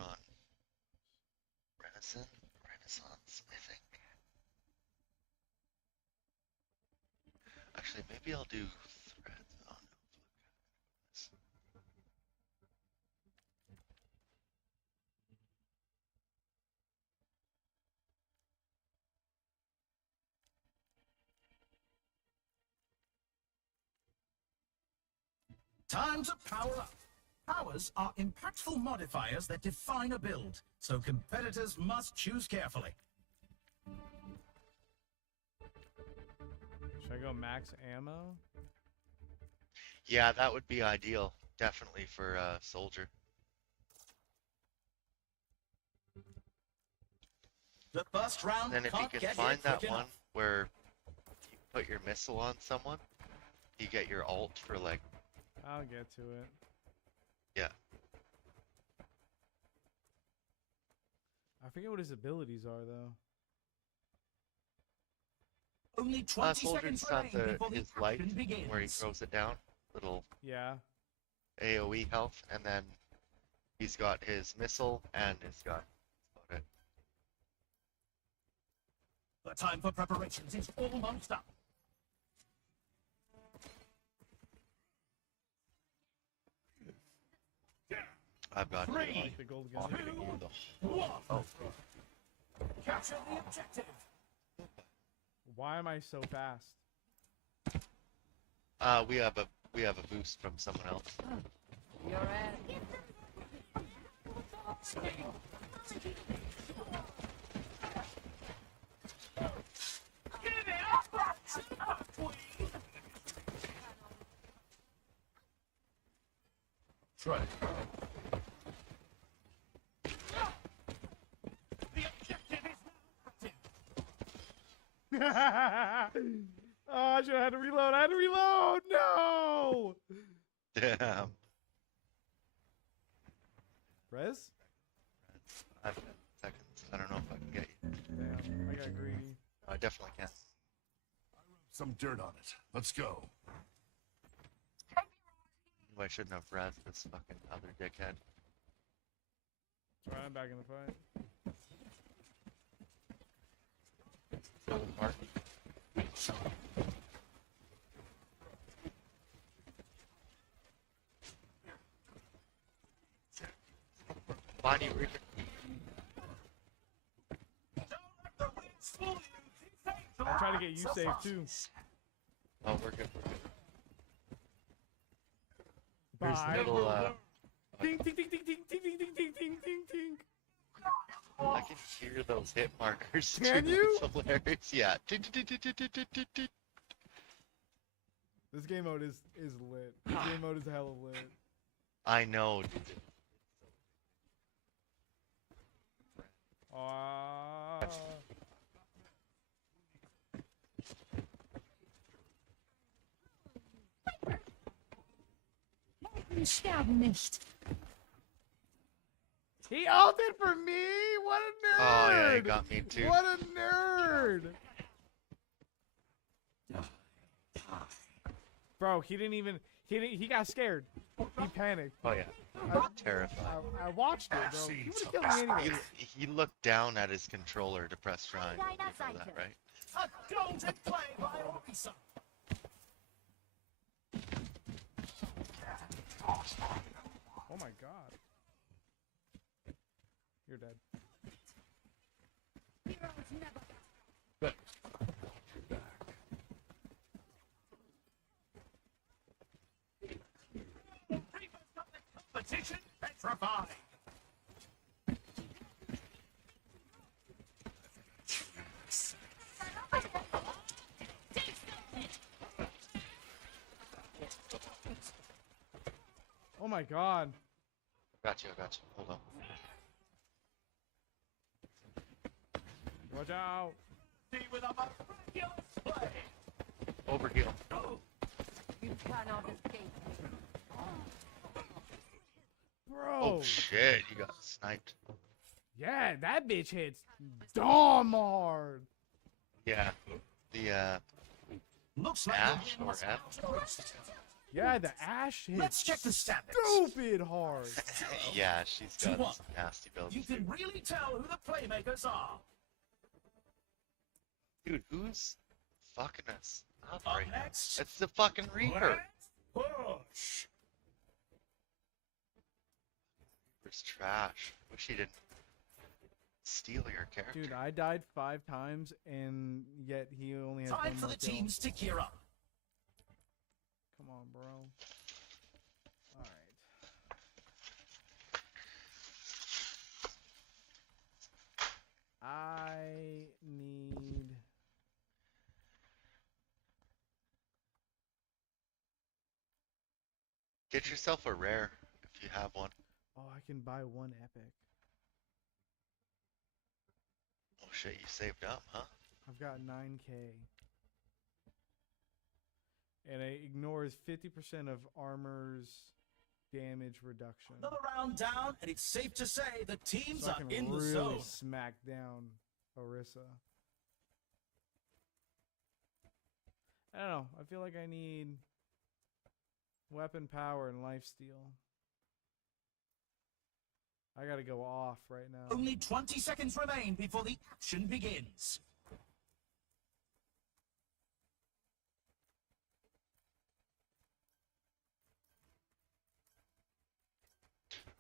on Renaissance, I think. Actually, maybe I'll do threads. Oh no, Time to power up. Powers are impactful modifiers that define a build, so competitors must choose carefully. Should I go max ammo? yeah, that would be ideal. Definitely for soldier. The first round Then if you can't can get find here that quick one enough. where you put your missile on someone, you get your ult for like, I'll get to it. yeah. I forget what his abilities are though. Only 20 Soldier's seconds got remain before the his light action begins. where he throws it down, little Yeah. AoE health, and then he's got his missile and his gun. That's about it. The time for preparations is almost up. I've got Three, Like the gold gun. one. Oh, Capture the objective. Why am I so fast? we have a boost from someone else. You're at. Try. The objective is now active. Oh, I should have had to reload. I had to reload. No. Damn. Rez? I've got seconds. I don't know if I can get you. Damn, I got greedy. I definitely can. Some dirt on it. Let's go. I shouldn't have razzed this fucking other dickhead. Alright, I'm back in the fight. Mark. Bonnie Reaper. I'm trying to get you safe too. Oh, we're good. We're good. Bye. There's little, Ding, ding, ding, ding, ding, ding, ding, ding, ding, ding, ding, ding. I can hear those hit markers. Can too. you? It's hilarious. Yeah. This game mode is lit. This game mode is hella lit. I know, dude. Sterben nicht. He ulted for me? What a nerd! Oh yeah, he got me too. What a nerd! Bro, he didn't even. He got scared. He panicked. Oh yeah, terrified. I watched it, bro. He would have killed me anyway. He looked down at his controller to press triangle. You know that, right? A golden play by Orisa. Oh my god. You're dead. Competition petrified. Oh my god. Got you. Hold on. Watch out. See with a miraculous play. Overheal. You cannot escape. Bro. Oh shit, you got sniped. Yeah, that bitch hits dumb hard. Yeah. The Looks like Ash the or F? Yeah, the Ash hits Let's check the standings. stupid hard. Yeah, she's got 2-1. some nasty builds. You can really tell who the playmakers are. Dude, who's fucking us up Up right next. now? It's the fucking Reaper. Push. Reaper's trash. Wish he didn't steal your character. Dude, I died 5 times, and yet he only has Time one for more the kill. teams to gear up. Come on, bro. Alright. I need... Get yourself a rare if you have one. Oh, I can buy 1 epic. Oh shit, you saved up, huh? I've got 9k. And it ignores 50% of armor's damage reduction. Another round down, and it's safe to say the teams So I are can in really the zone. smack down Orisa. I don't know. I feel like I need weapon power and lifesteal. I gotta go off right now. Only 20 seconds remain before the action begins.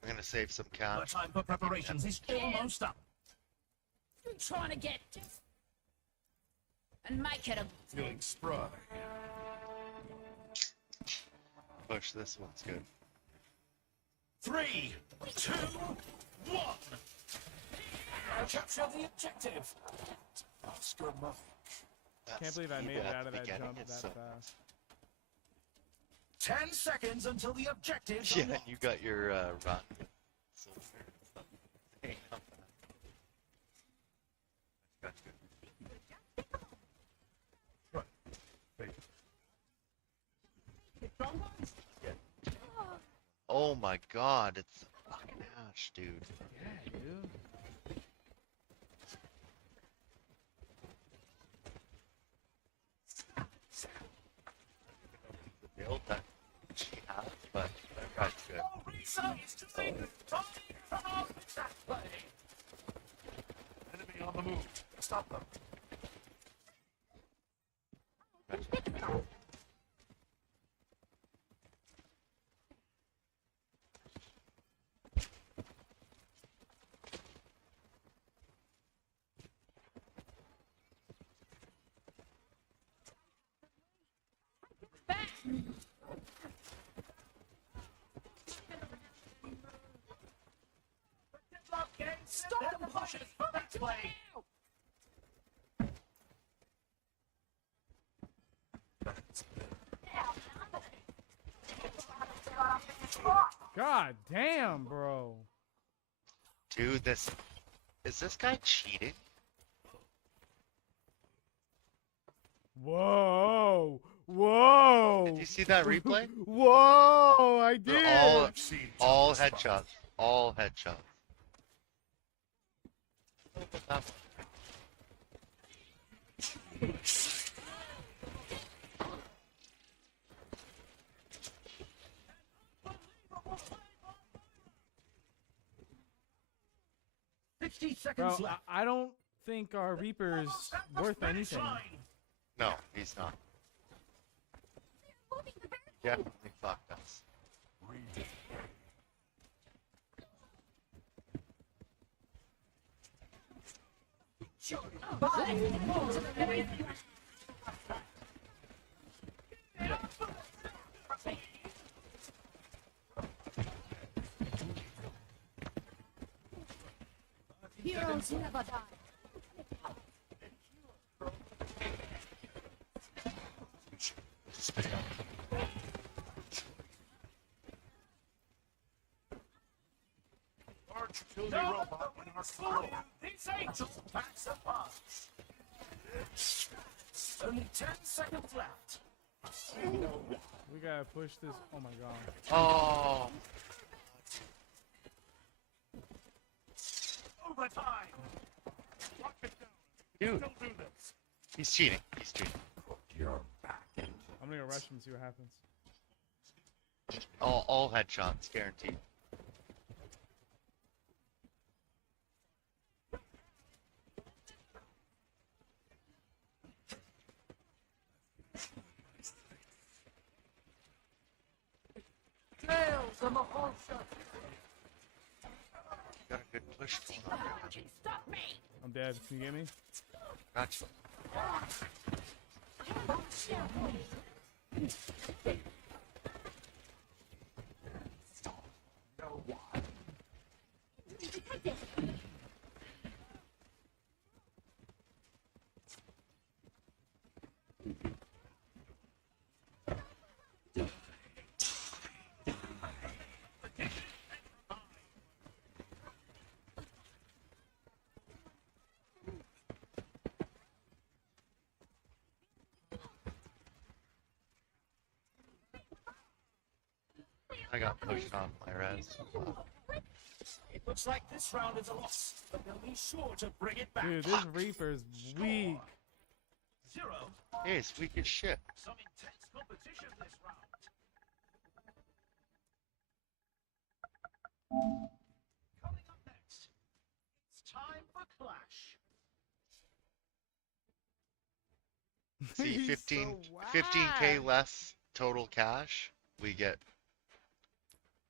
I'm gonna save some The cash. time for preparations is almost up. You trying to get and make it a Feeling spry. Push, this one's good. 3, 2, 1. Capture the objective. Oscar Mike. Can't believe I made it out of that jump that so fast. 10 seconds until the objective's Yeah, unlocked. you got your run. So, hey, how fast? Oh my god, it's fucking Ash, dude. Yeah, dude. The build that she has, but that's good. Enemy on the move. Stop them. Stop the pushes. Let's play. God damn, bro. Dude, this is this guy cheating? Whoa! Whoa! Did you see that replay? Whoa! I did. They're all headshots. All headshots. Look at that one. 60 Bro, seconds left. I don't think our Reaper's worth anything. No, he's not. Definitely fucked us. Heroes never die. Utility robot in our control. These angels packs a punch. Only 10 seconds left. We gotta push this. Oh my god. Oh. Overtime. Dude. Still do this. He's cheating. He's cheating. I'm gonna go rush him and see what happens. All headshots guaranteed. Tails, I'm a whole shot. Got a good push going on right now. Stop me! I'm dead. Can you get me? Gotcha. I got pushed on my res. It looks like this round is a loss, but they'll be sure to bring it back. Dude, this Reaper's weak. Zero. Hey, it's weak as shit. Some intense competition this round. Coming up next, it's time for Clash. See, He's 15, so 15k whack. less total cash. We get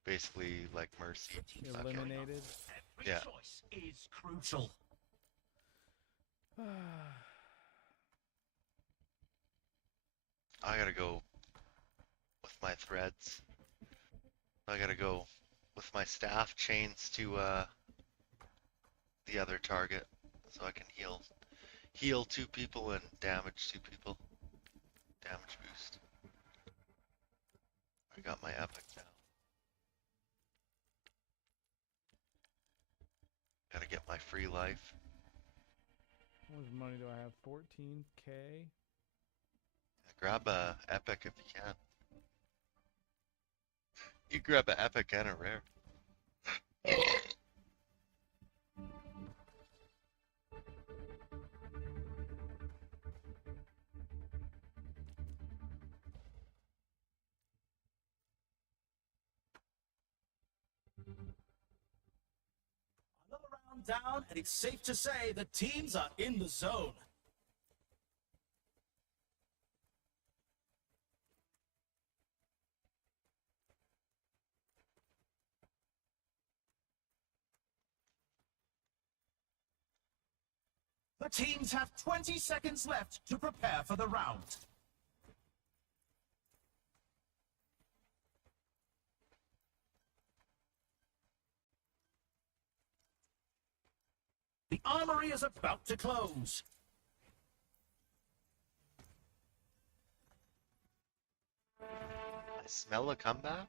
basically like mercy. Okay. Eliminated. Every Yeah. choice is crucial. I gotta go with my threads. I gotta go with my staff chains to the other target, so I can heal 2 people and damage 2 people. Damage boost. I got my epic now. Gotta get my free life. How much money do I have? 14k. Grab a epic if you can. You grab an epic and a rare. Another round down, and it's safe to say the teams are in the zone. The teams have 20 seconds left to prepare for the round. The armory is about to close. I smell a comeback?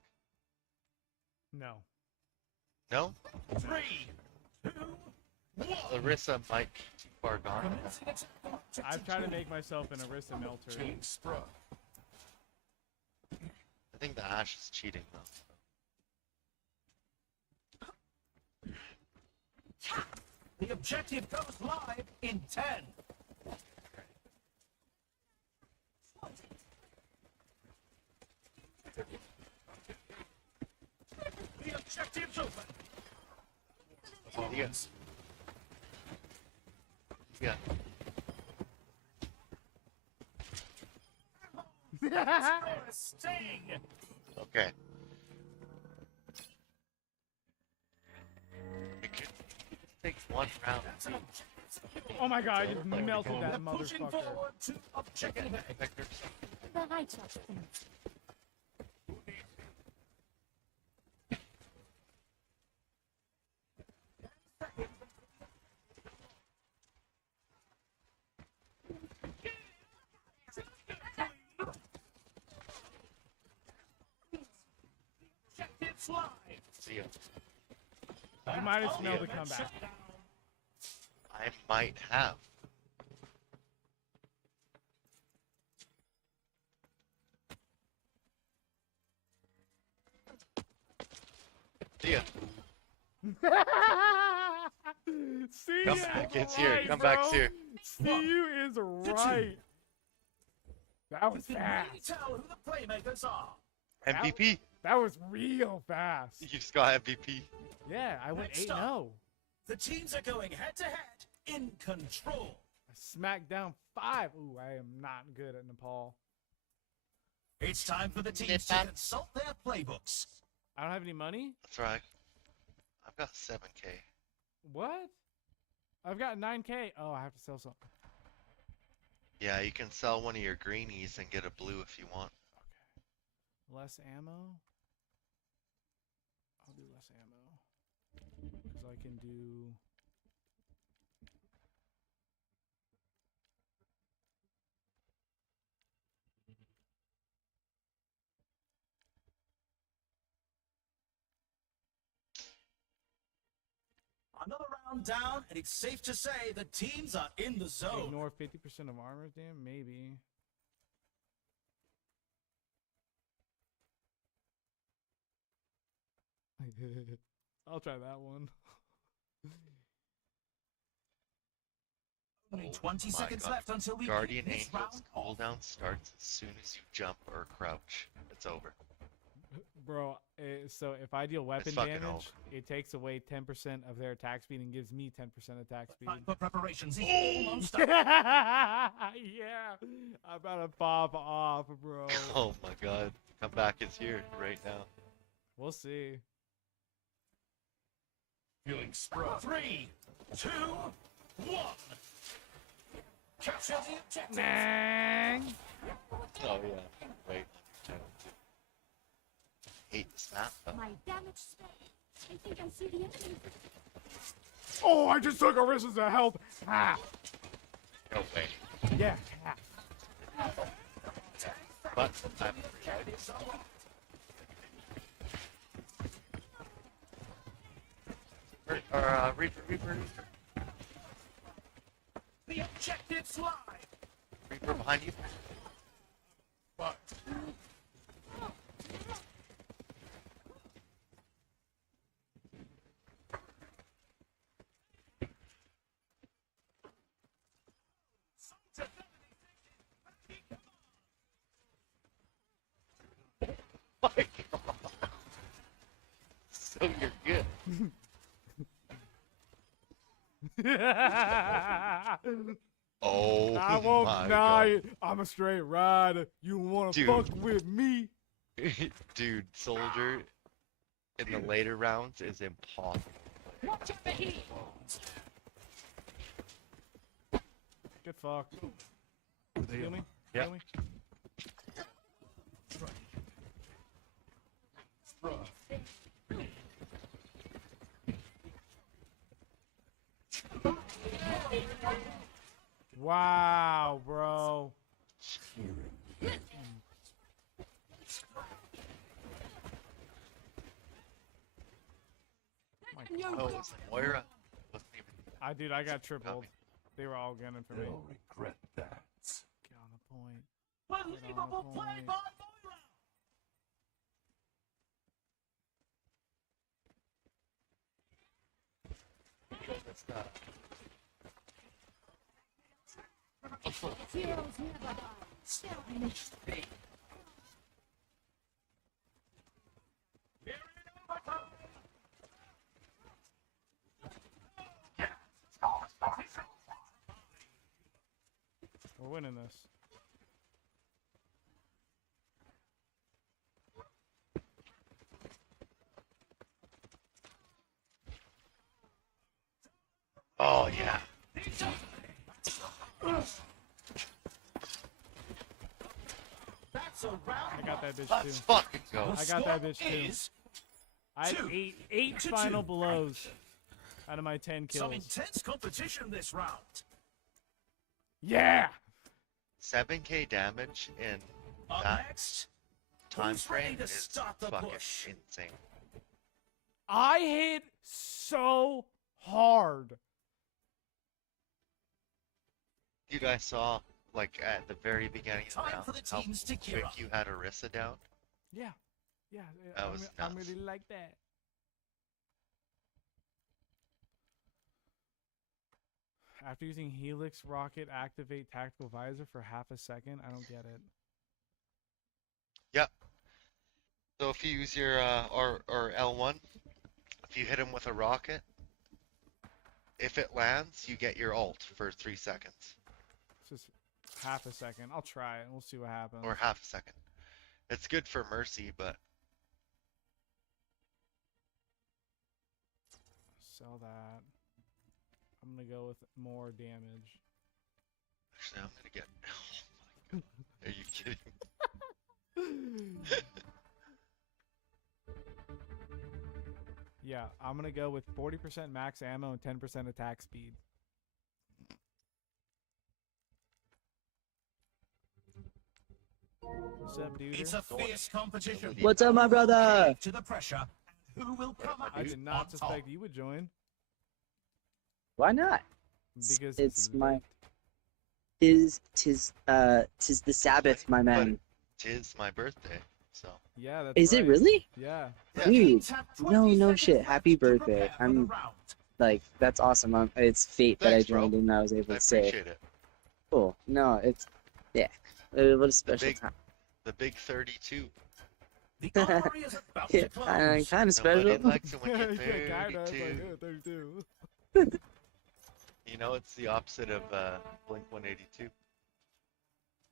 No. No? 3, 2, 1. Larissa might be too far gone. I've tried to make myself an Orisa Melter. I think the Ash is cheating though. The objective goes live in 10. The objective's open. Yes. Yeah. Sting. Okay. It could take one round. Oh my god, I just melted that They're pushing motherfucker. forward to objective A. The light touch things. Objective's live. See ya. You might have smelled the comeback. I might have. See ya. See Come ya. back, it's here. Alright, Come bro. back, it's here. CU is right. That was You can really fast. tell who the playmakers are. MVP. That was real fast. You just got MVP. Yeah, I went Next 8-0. up, the teams are going head to head in control. I smacked down 5. Ooh, I am not good at Nepal. It's time for the teams to consult their playbooks. I don't have any money? That's right. I've got 7K. What? I've got 9K. Oh, I have to sell something. Yeah, you can sell one of your greenies and get a blue if you want. Less ammo? I'll do less ammo. Because I can do... Another round down, and it's safe to say the teams are in the zone. Ignore 50% of armor, damn, maybe. I'll try that one. Only 20 My seconds God. left until we Guardian kick this Angel's round. cooldown starts as soon as you jump or crouch. It's over. Bro, so if I deal weapon fucking damage, over. it takes away 10% of their attack speed and gives me 10% attack speed. Time for preparations is almost up. Yeah, I'm about to pop off, bro. Oh my God. Comeback is here right now. We'll see. Feeling sprung. 3, 2, 1. Capture the objective. Oh yeah. Wait. Hate this map. Though. My damage spell. I think I see the enemy. Oh, I just took Orissa's health. Ah. No way. Yeah. But I'm Reaper. The objective's live. Reaper behind you. But My God. So you're good. Oh I won't my deny it. I'm a straight rider. You wanna Dude. fuck with me? Dude, Soldier in the later rounds is impossible. Watch out the heat. Get fucked. Heal me? Yeah. Heal me? Wow, bro. Oh, it's Moira. Wasn't even Dude, I got tripled. They were all gunning for me. They'll regret that. Get on the point. Unbelievable play by Moira. Heroes never die. Still We're winning this. Oh yeah. That's a round. I got that bitch Let's too. fucking go. I got that bitch too. Is I had 8 to final 2. blows out of my 10 some kills. intense competition this round. Yeah! 7K damage in Up that next, time who's ready frame to is start the fucking push? insane. I hit so hard. You guys saw, like, at the very beginning of the Time round, for the how teams to gear quick up. you had Orisa down? Yeah. Yeah. That was I'm nuts. really like that. After using Helix rocket, activate tactical visor for half a second. I don't get it. Yep. So if you use your or L1, if you hit him with a rocket, if it lands, you get your ult for 3 seconds. It's just half a second. I'll try it. We'll see what happens. Or half a second. It's good for Mercy, but Sell that. I'm gonna go with more damage. actually I'm gonna get. Oh my god! Are you kidding? Yeah, I'm gonna go with 40% max ammo and 10% attack speed. What's up, dude? It's a fierce competition. What's up, my brother? To the pressure. Who will come out I did not on top? suspect you would join. Why not? Because it's my tis the Sabbath, my man. Tis my birthday, so. Yeah, that's Is it really? Yeah. Dude, no shit. Happy birthday. I'm like, that's awesome. It's fate that I joined and I was able to say. Appreciate it. Cool. No, it's yeah. What a special time. The big 32. Yeah, kind of special. Nobody likes it when you're Yeah, kinda, it's 32. like, 32. You know, it's the opposite of Blink 182.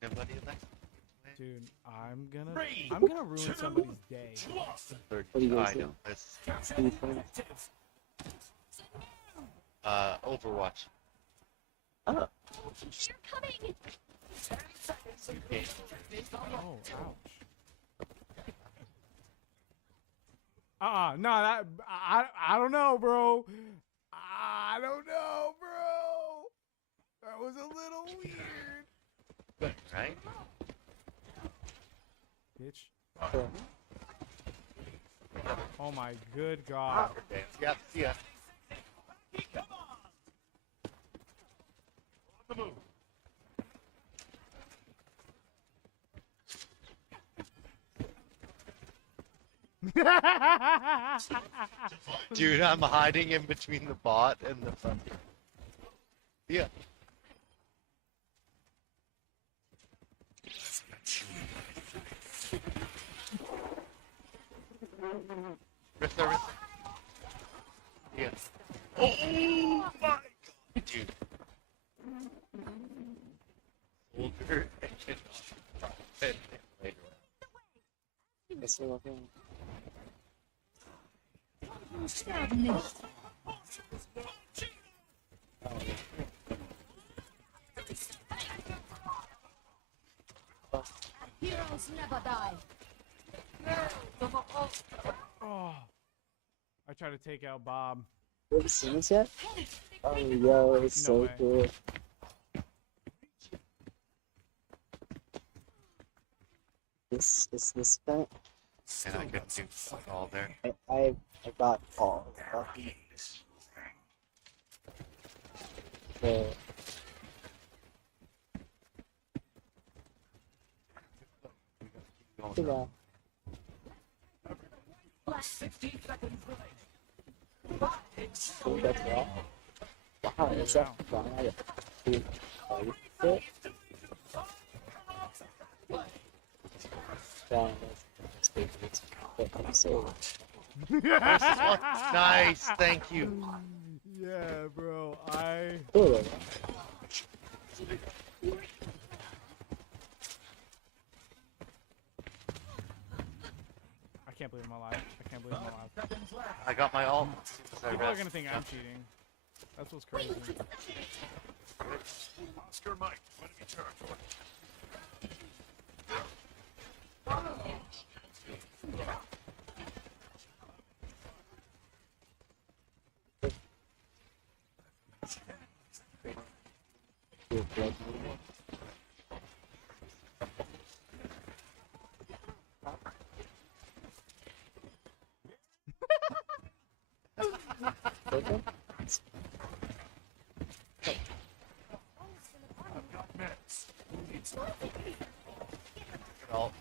Nobody likes it. Dude, I'm gonna ruin somebody's day. 32. What do you guys I do? know. It's Overwatch. Oh. You're coming. Oh, ouch. No, that I don't know, bro. I don't know, bro. That was a little weird. Right? Bitch. Oh my good god. Yeah, see ya. On the move. Dude, I'm hiding in between the bot and the fucking. Yeah. Rissa. Yeah. Oh my god, dude. Soldier. It's still okay. Heroes never die. Oh. I tried to take out Bob. You haven't seen this yet? Oh, yo, it's No so way. cool. This event. And I couldn't do all there. I got all. So, Going good up. luck. 60 seconds So that's all. Wow, is that fun? Dude, are you fit? Damn, that's big. I'm so. Nice, thank you. Yeah, bro. Cool. I can't believe I'm alive. I can't believe I'm alive. I got my ult. People are gonna think I'm cheating. That's what's crazy. Oscar Mike, enemy territory. I've got meds. Who needs them? Ult.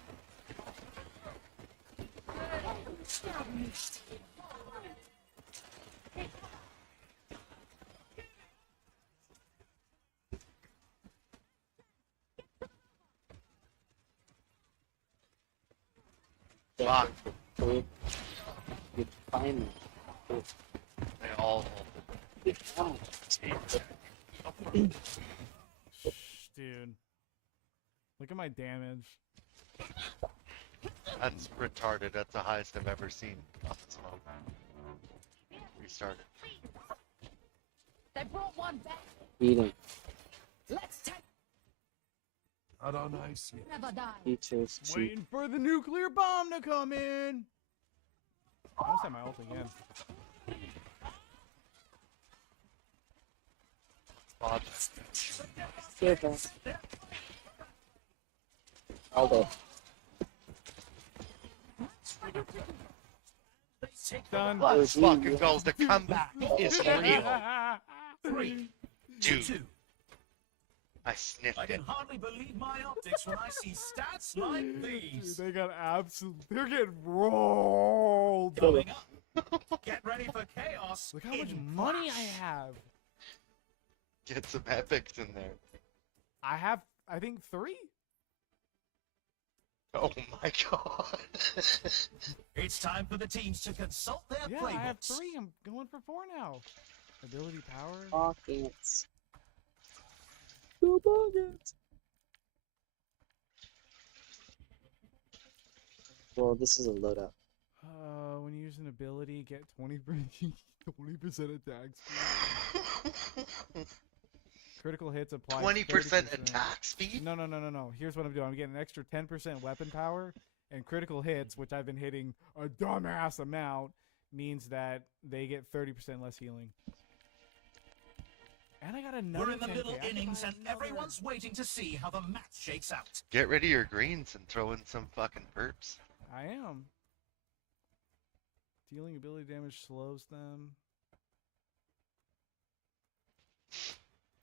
Fuck. You finally. They all Dude. Look at my damage. That's retarded. That's the highest I've ever seen on the smoke. Restart it. They brought one back. Eating. Let's take. Not on ice yet. Never die. Features cheap. Waiting for the nuclear bomb to come in. I almost had my ult again. Spot. Careful. Aldo. Done. Let's fucking go. The comeback is real. 3, Dude. 2. I sniffed I it. can hardly believe my optics when I see stats like these. Dude, they got they're getting rolled. Coming up. Get ready for chaos. Look how much in money I Flash. have. Get some epics in there. I have, I think, 3. Oh my god. It's time for the teams to consult their Yeah, playbooks. I have 3. I'm going for 4 now. Ability power. Pockets. Go pockets. Well, this is a loadout. When you use an ability, get 20% attack speed. Critical hits apply 20% 30%. attack speed? No. Here's what I'm doing. I'm getting an extra 10% weapon power, and critical hits, which I've been hitting a dumbass amount, means that they get 30% less healing. And I got another. We're in the 10K. middle I can innings buy and another. everyone's waiting to see how the match shakes out. Get rid of your greens and throw in some fucking perps. I am. Dealing ability damage slows them.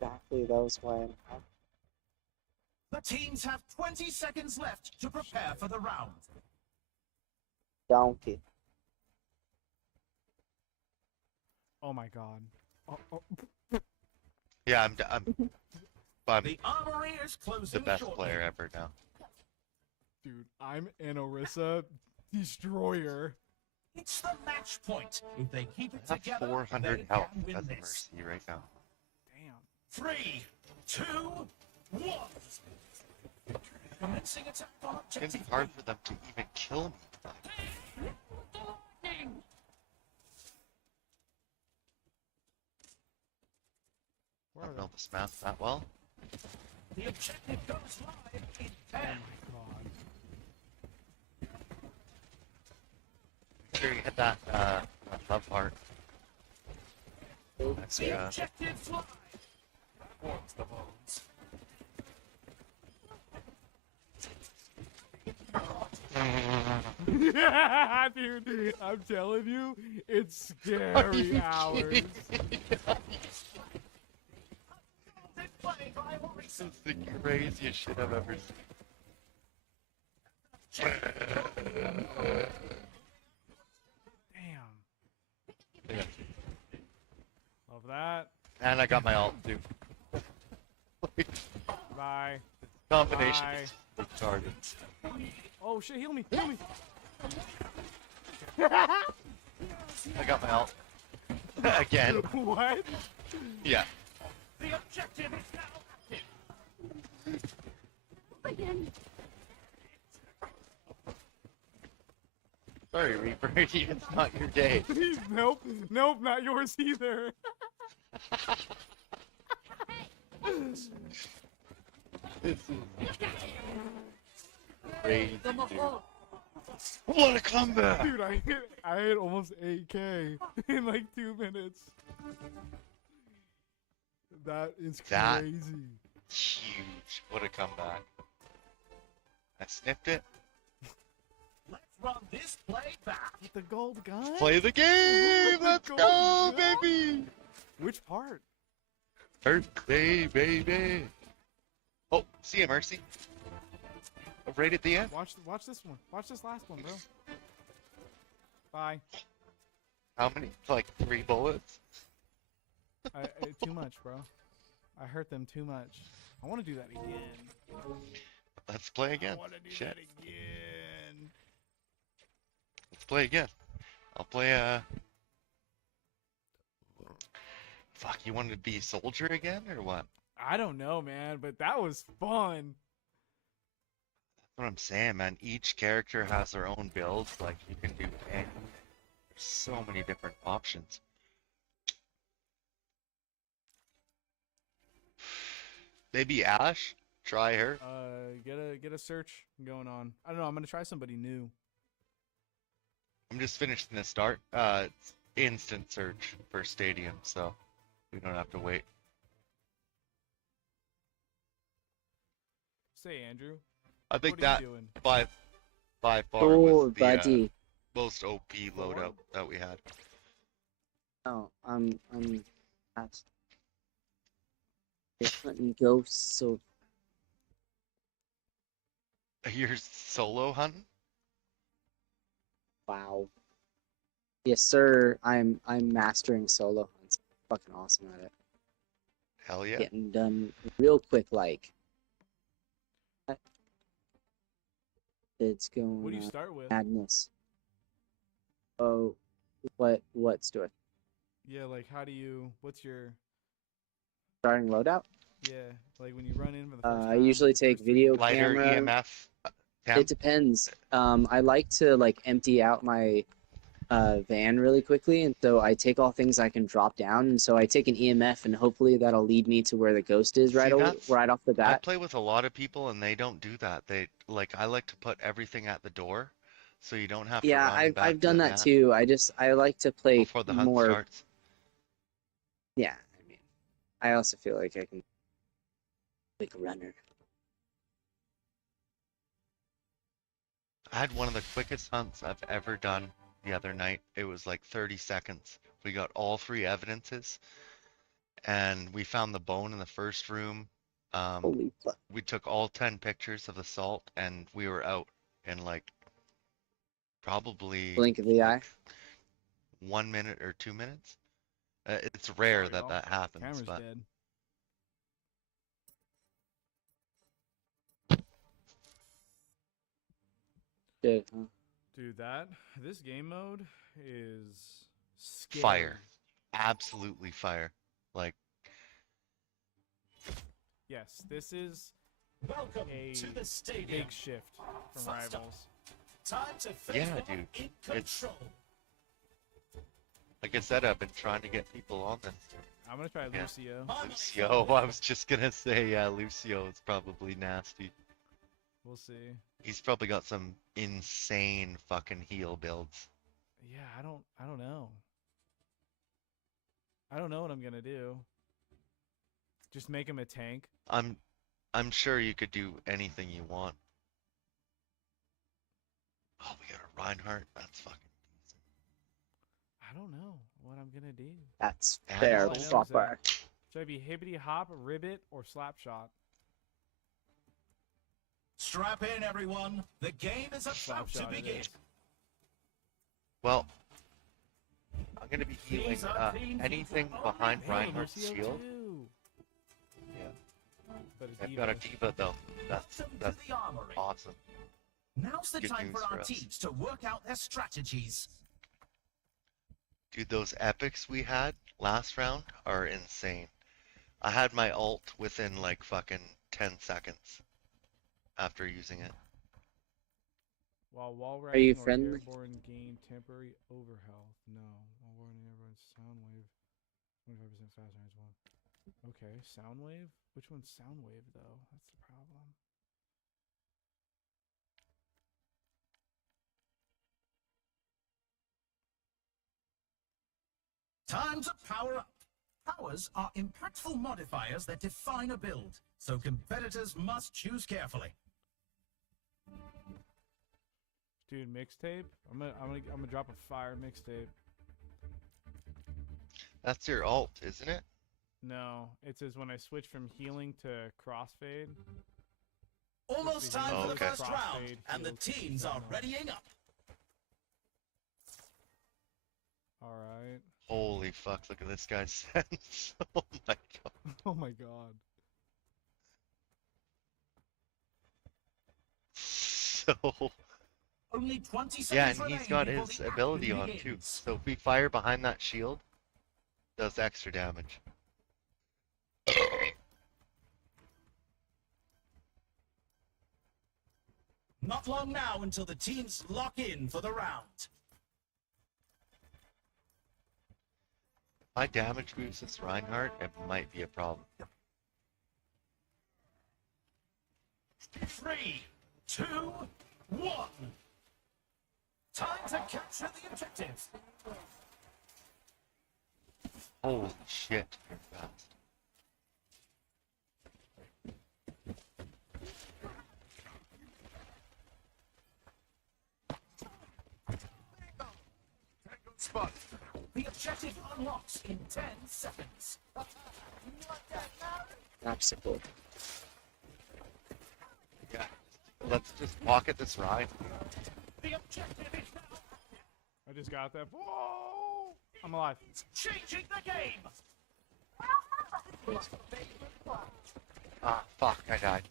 Exactly, that was why I'm happy. The teams have 20 seconds left to prepare for the round. Donkey. Oh my god. Oh. Yeah, I'm The armory is closing the best shortly. player ever now. Dude, I'm an Orisa destroyer. It's the match point. If they keep it I have together, 400 they health can win as a this. mercy right now. Damn. 3, 2, 1. Commencing attack on It's objective. hard for them to even kill me. I don't know this map that well. The objective goes live in 10. Make sure you hit that love heart. That's, The objective fly. Towards the bones. Dude, I'm telling you, it's scary hours. This is the craziest shit I've ever seen. Damn. Yeah. Love that. And I got my ult too. Bye. Combination Bye. is retarded. Oh shit, heal me, heal me. I got my ult. Again. What? Yeah. The objective is now active. Again. Sorry, Reaper. It's not your day. Nope, not yours either. This is crazy. Dude. What a comeback! Dude, I hit almost 8K in like 2 minutes. That is That- crazy. Huge. What a comeback. I sniffed it. Let's run this play back. With the gold gun? Play the game! With the Let's gold go, gun? baby! Which part? Birthday, baby! Oh, see ya, Mercy. Right at the end. Watch this one. Watch this last one, bro. Bye. How many? Like 3 bullets? Too much, bro. I hurt them too much. I want to do that again. Let's play again. I want to do Shit. that again. Let's play again. I'll play Fuck, you wanted to be soldier again or what? I don't know, man, but that was fun. That's what I'm saying, man. Each character has their own build. Like you can do any. There's so many different options. Maybe Ash. Try her. Get a search going on. I don't know. I'm gonna try somebody new. I'm just finishing the start. It's instant search for Stadium, so we don't have to wait. Say, Andrew. I think what are that you doing? by far Oh, was the buddy. most OP loadout that we had. Oh, I'm that's hunting ghosts. So You're solo hunting? wow. Yes, sir. I'm mastering solo hunts. Fucking awesome at it. Hell yeah. Getting done real quick, like. It's going. What do you start with? Madness. Oh, what's doing? Yeah, like how do you? What's your? Starting loadout? Yeah, like when you run in for the first I time, usually the take first video Lighter camera. EMF. It depends. I like to like empty out my van really quickly, and so I take all things I can drop down, and so I take an EMF, and hopefully that'll lead me to where the ghost is right right off the I bat. play with a lot of people and they don't do that. I like to put everything at the door, so you don't have to Yeah, run back I've to done the that van too. I like to play before the hunt more. starts. Yeah, I mean, I also feel like I can quick runner. I had one of the quickest hunts I've ever done the other night. It was like 30 seconds. We got all 3 evidences, and we found the bone in the first room. Holy fuck! We took all 10 pictures of the salt, and we were out in like probably Blink of the eye. 1 minute or 2 minutes. It's rare that that happens, Camera's but dead. Good, huh? Dude, this game mode is scary. fire, absolutely fire. Like Yes, this is Welcome a to the stadium. big shift from First up, Rivals. Time to face Yeah, the dude. in It's control. like I said, I've been trying to get people on this. I'm gonna try Yeah. Lucio. Lucio, I was just gonna say, yeah, Lucio is probably nasty. We'll see. He's probably got some insane fucking heal builds. Yeah, I don't know. I don't know what I'm gonna do. Just make him a tank. I'm sure you could do anything you want. Oh, we got a Reinhardt. That's fucking. I don't know what I'm gonna do. That's Yeah, fair, All I know is proper. that- Should I be hibbity hop, ribbit, or slap shot? Strap in, everyone. The game is about to Slapshot it begin. is. Well, I'm gonna be healing These are anything teams behind Hey, Reinhardt's Lucio shield. too. Yeah. But I've got a diva though. That's Welcome to the armory. awesome. Now's the Good time news for our for us. teams to work out their strategies. Dude, those epics we had last round are insane. I had my ult within like fucking 10 seconds after using it. While wall Are you riding or friendly? airborne gain temporary overhealth. No. While riding airborne sound wave. 25% faster as well. Okay, sound wave? Which one's sound wave though? That's the problem. Time to power up. Powers are impactful modifiers that define a build, so competitors must choose carefully. Dude, mixtape? I'm gonna drop a fire mixtape. That's your ult, isn't it? No, it says when I switch from healing to crossfade. Almost Switch time to for the okay. first round, crossfade and the heals teams are somehow. readying up. Alright. Holy fuck, look at this guy's sense. Oh my god. Oh my god. So Only 20 Yeah, seconds and he's remain got before his the ability action on too. begins. So if we fire behind that shield, does extra damage. Not long now until the teams lock in for the round. If I damage boost this Reinhardt, it might be a problem. 3, 2, 1. Time to capture the objective. Holy shit, you're fast. Spot. The objective unlocks in 10 seconds. Obstacle. Yeah. Let's just pocket this Ryan. The objective is now I just got that. Whoa! I'm alive. changing the game. Ah, fuck, I died.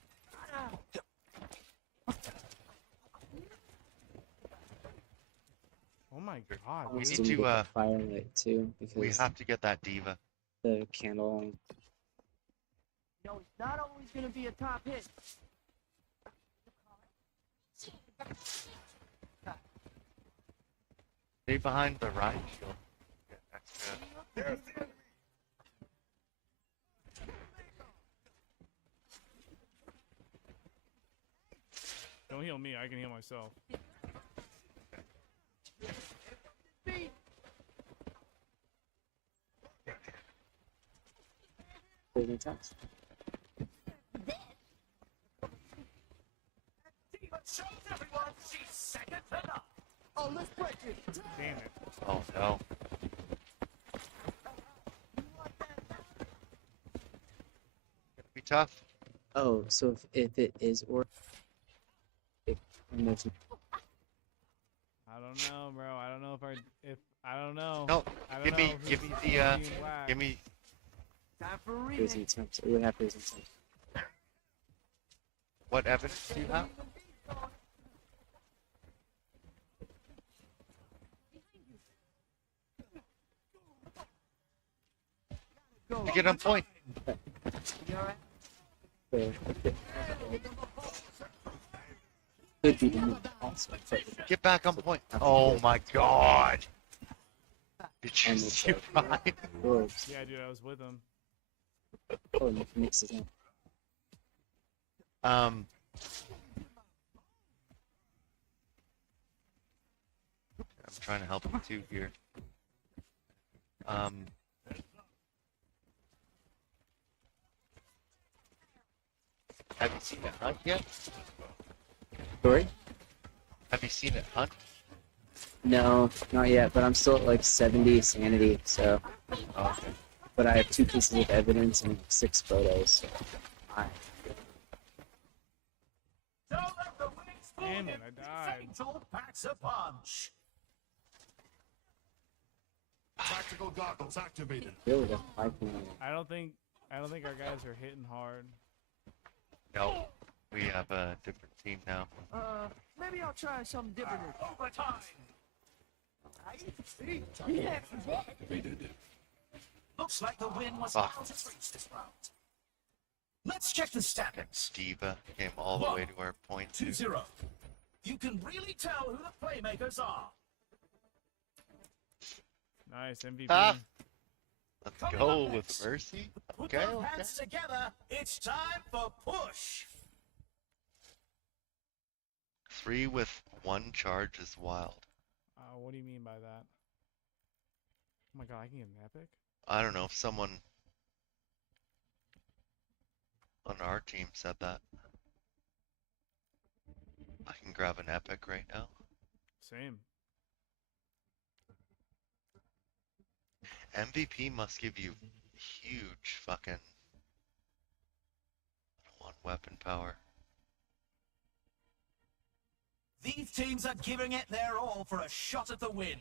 Oh my god. We Still need get to, the firelight too because we have to get that diva. the candle. You know, it's not always gonna be a top hit. Stay behind the Ryan shield. Get extra. Don't heal me. I can heal myself. Holding attacks. Diva shows everyone she's second to none. Oh, let's break it. Damn it. Oh no. Gonna be tough. Oh, so if it is or I don't know, bro. I don't know I don't know. No, I don't give know me who's give me who's the being black. give me Time for freezing temps, it would have freezing temps. what evidence do you have? To get on point. So, could be the move also. Get back on point. Oh my god. Did you see Ryan? Yeah, dude, I was with him. Oh, and it mixes up. I'm trying to help him too here. Have you seen it hunt yet? Sorry? Have you seen it hunt? No, not yet, but I'm still at like 70 sanity, so. But I have 2 pieces of evidence and 6 photos, so. Damn it, I died. Fatal packs a punch. Tactical goggles activated. Really, that's my plan. I don't think our guys are hitting hard. No. We have a different team now. Maybe I'll try something different. Overtime. Looks like the win was Fuck. out of reach this round. Let's check the standings. Diva came all the way to our point 2-0. You can really tell who the playmakers are. Nice MVP. Ah. Let's go with Mercy. Put Okay, those okay. hands together. It's time for push. 3 with 1 charge is wild. What do you mean by that? Oh my god, I can get an epic? I don't know if someone on our team said that. I can grab an epic right now. Same. MVP must give you huge fucking weapon power. These teams are giving it their all for a shot at the win.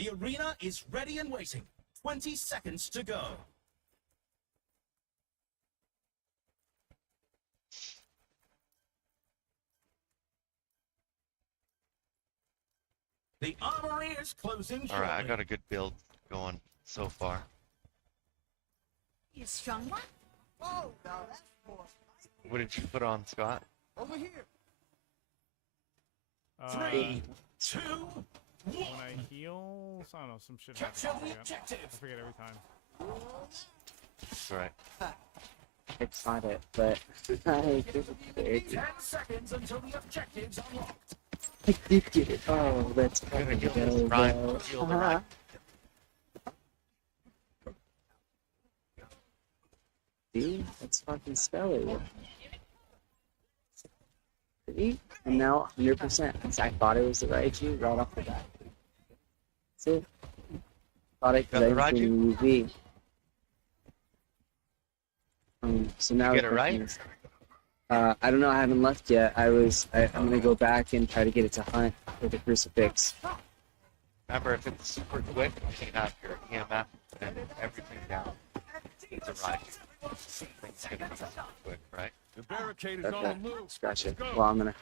The arena is ready and waiting. 20 seconds to go. The armory is closing shortly. Alright, I got a good build going so far. You strong one? Oh, now that's more. What did you put on, Scott? Over here. 3, 2, 1. When I heal, I don't know, some shit happens. I forget every time. That's right. I caught it, but I did it. 10 seconds until the objective's unlocked. I did get it. Oh, let's go. Get this prime shield right. See? Let's fucking spell it. See? And now 100%. I thought it was the Raiju right off the bat. That's it. Thought it Got the because I was doing UV. So now You get it right? I don't know. I haven't left yet. I'm gonna go back and try to get it to hunt with the crucifix. Remember, if it's super quick, you can have your EMF and everything down. It's a ride. Things gonna be super quick, right? The barricade is on Okay, the move. scratch it. Well, I'm gonna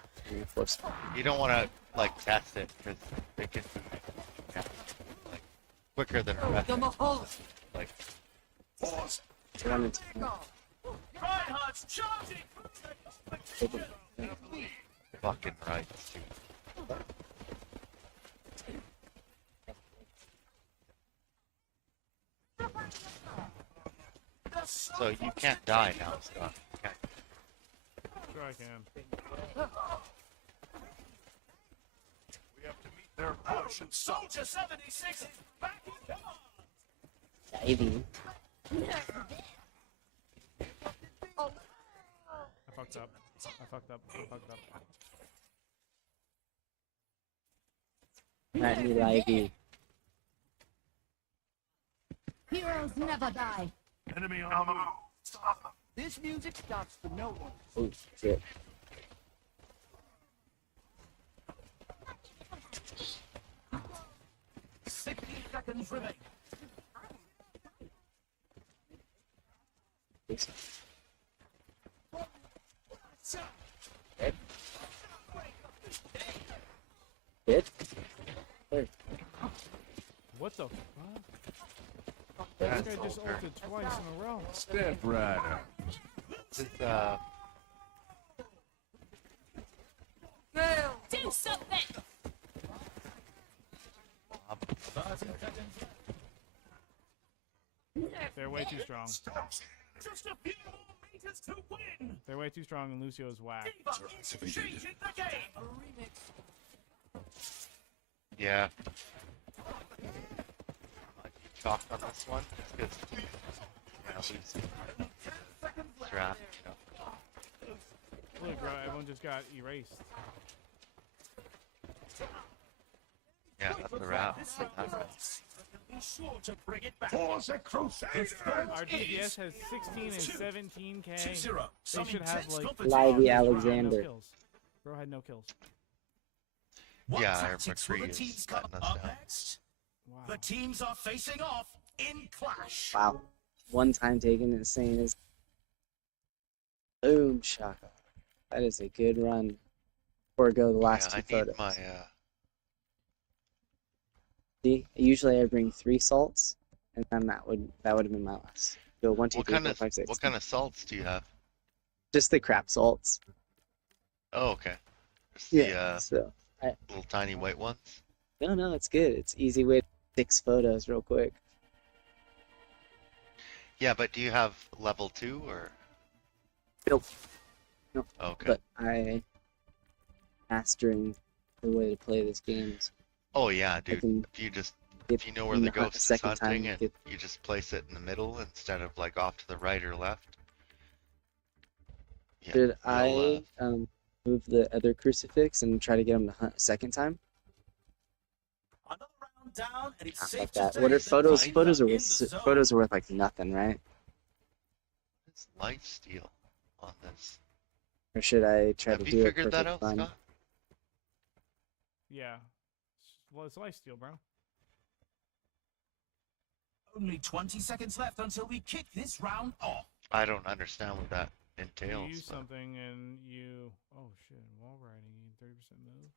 force it. You don't want to like test it because it can be like quicker than a rest. Like Pause. Run into Reinhardt's charging! fucking right. So you can't die now, Scott. Okay. Sure I can. We have to meet their push and Soldier 76 is back in command! Ivy. I fucked up. That need Ivy. Heroes never die. enemy on the move. Stop them. This music stops for no one. Oh shit. Seconds remain. Hit. Hit. What the fuck? This guy just ulted twice in a row. Step Rider. This is Do something! They're way too strong. Just a few more meters to win. They're way too strong, and Lucio's whack. Changing the game. yeah. Might be chalked on this one. It's good. Yeah, Lucy. Draft. Look, bro, everyone just got erased. Yeah, that's the route. Be sure to bring it back. Pause the Crusaders. Our DPS has 16 and 17k. They should have like Lively Alexander. No kills. Bro had no kills. Yeah, our Tactics will McCree the is teams come letting us up down. next? The teams are facing off in clash. Wow. One time taken insane is boom shaka. That is a good run. Forego the last Yeah, two I need photos. my See, usually I bring 3 salts, and then that would have been my last. Go 1, 2, 3, 4, 5, 6. what kind of salts do you have? Just the crap salts. Oh, okay. Just Yeah. the So little tiny white ones. no, it's good. It's easy way to 6 photos real quick. Yeah, but do you have level 2 or? Nope. Nope. Okay. But I mastering the way to play this game. Oh yeah, dude. can If you know where in the the hunt ghost is second time hunting, and and you just place it in the middle instead of like off to the right or left. Yeah, Should you'll, I move the other crucifix and try to get him to hunt a second time? Down, and it's Not safe like to that. say What are that photos? the Photos are in worth the zone. photos are worth like nothing, right? It's light steal on this. Or should I try Have to you do it figured for that out, fun? Scott? Yeah. Well, it's lifesteal, bro. Only 20 seconds left until we kick this round off. I don't understand what that You entails. use but- something and you. Oh shit! Wall riding, you gain 30% move.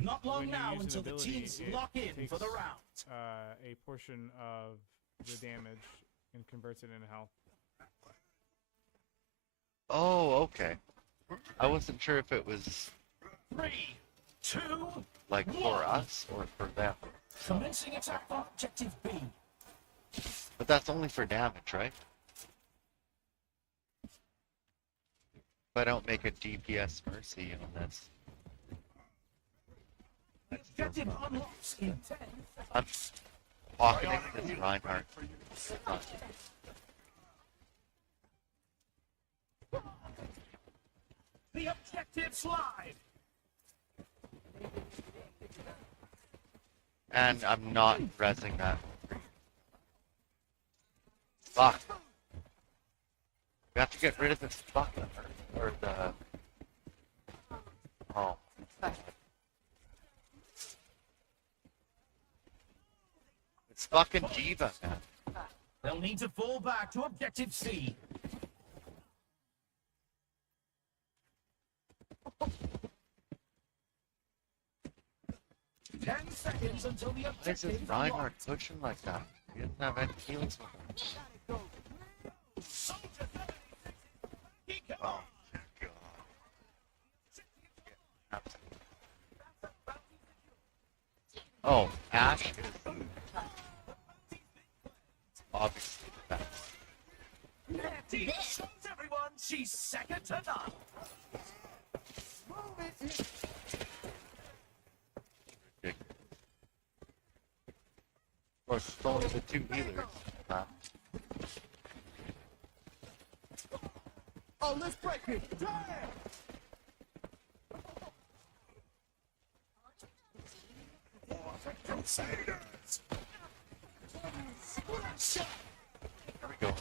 Not long When you now use an until the ability, teams it lock in for the takes, round. A portion of the damage and converts it into health. Oh, okay. I wasn't sure if it was 3, 2, like for us or for them. commencing attack on objective B. But that's only for damage, right? If I don't make a DPS mercy on this. Objective unlocks in 10. I'm pocketing this Reinhardt. The objective's live. And I'm not resing that. Fuck. We have to get rid of this fucking or the. Oh. It's fucking Diva, man. They'll need to fall back to objective C. Ten seconds until the Why is objective this is Reinhardt unlocked. pushing like that? He doesn't have any healings with him. Oh, God. Oh, Ash is obviously the best. Team shows everyone she's second to none. Of course, it's only the two healers. Oh, let's break it. Damn! Crusaders! Here we go.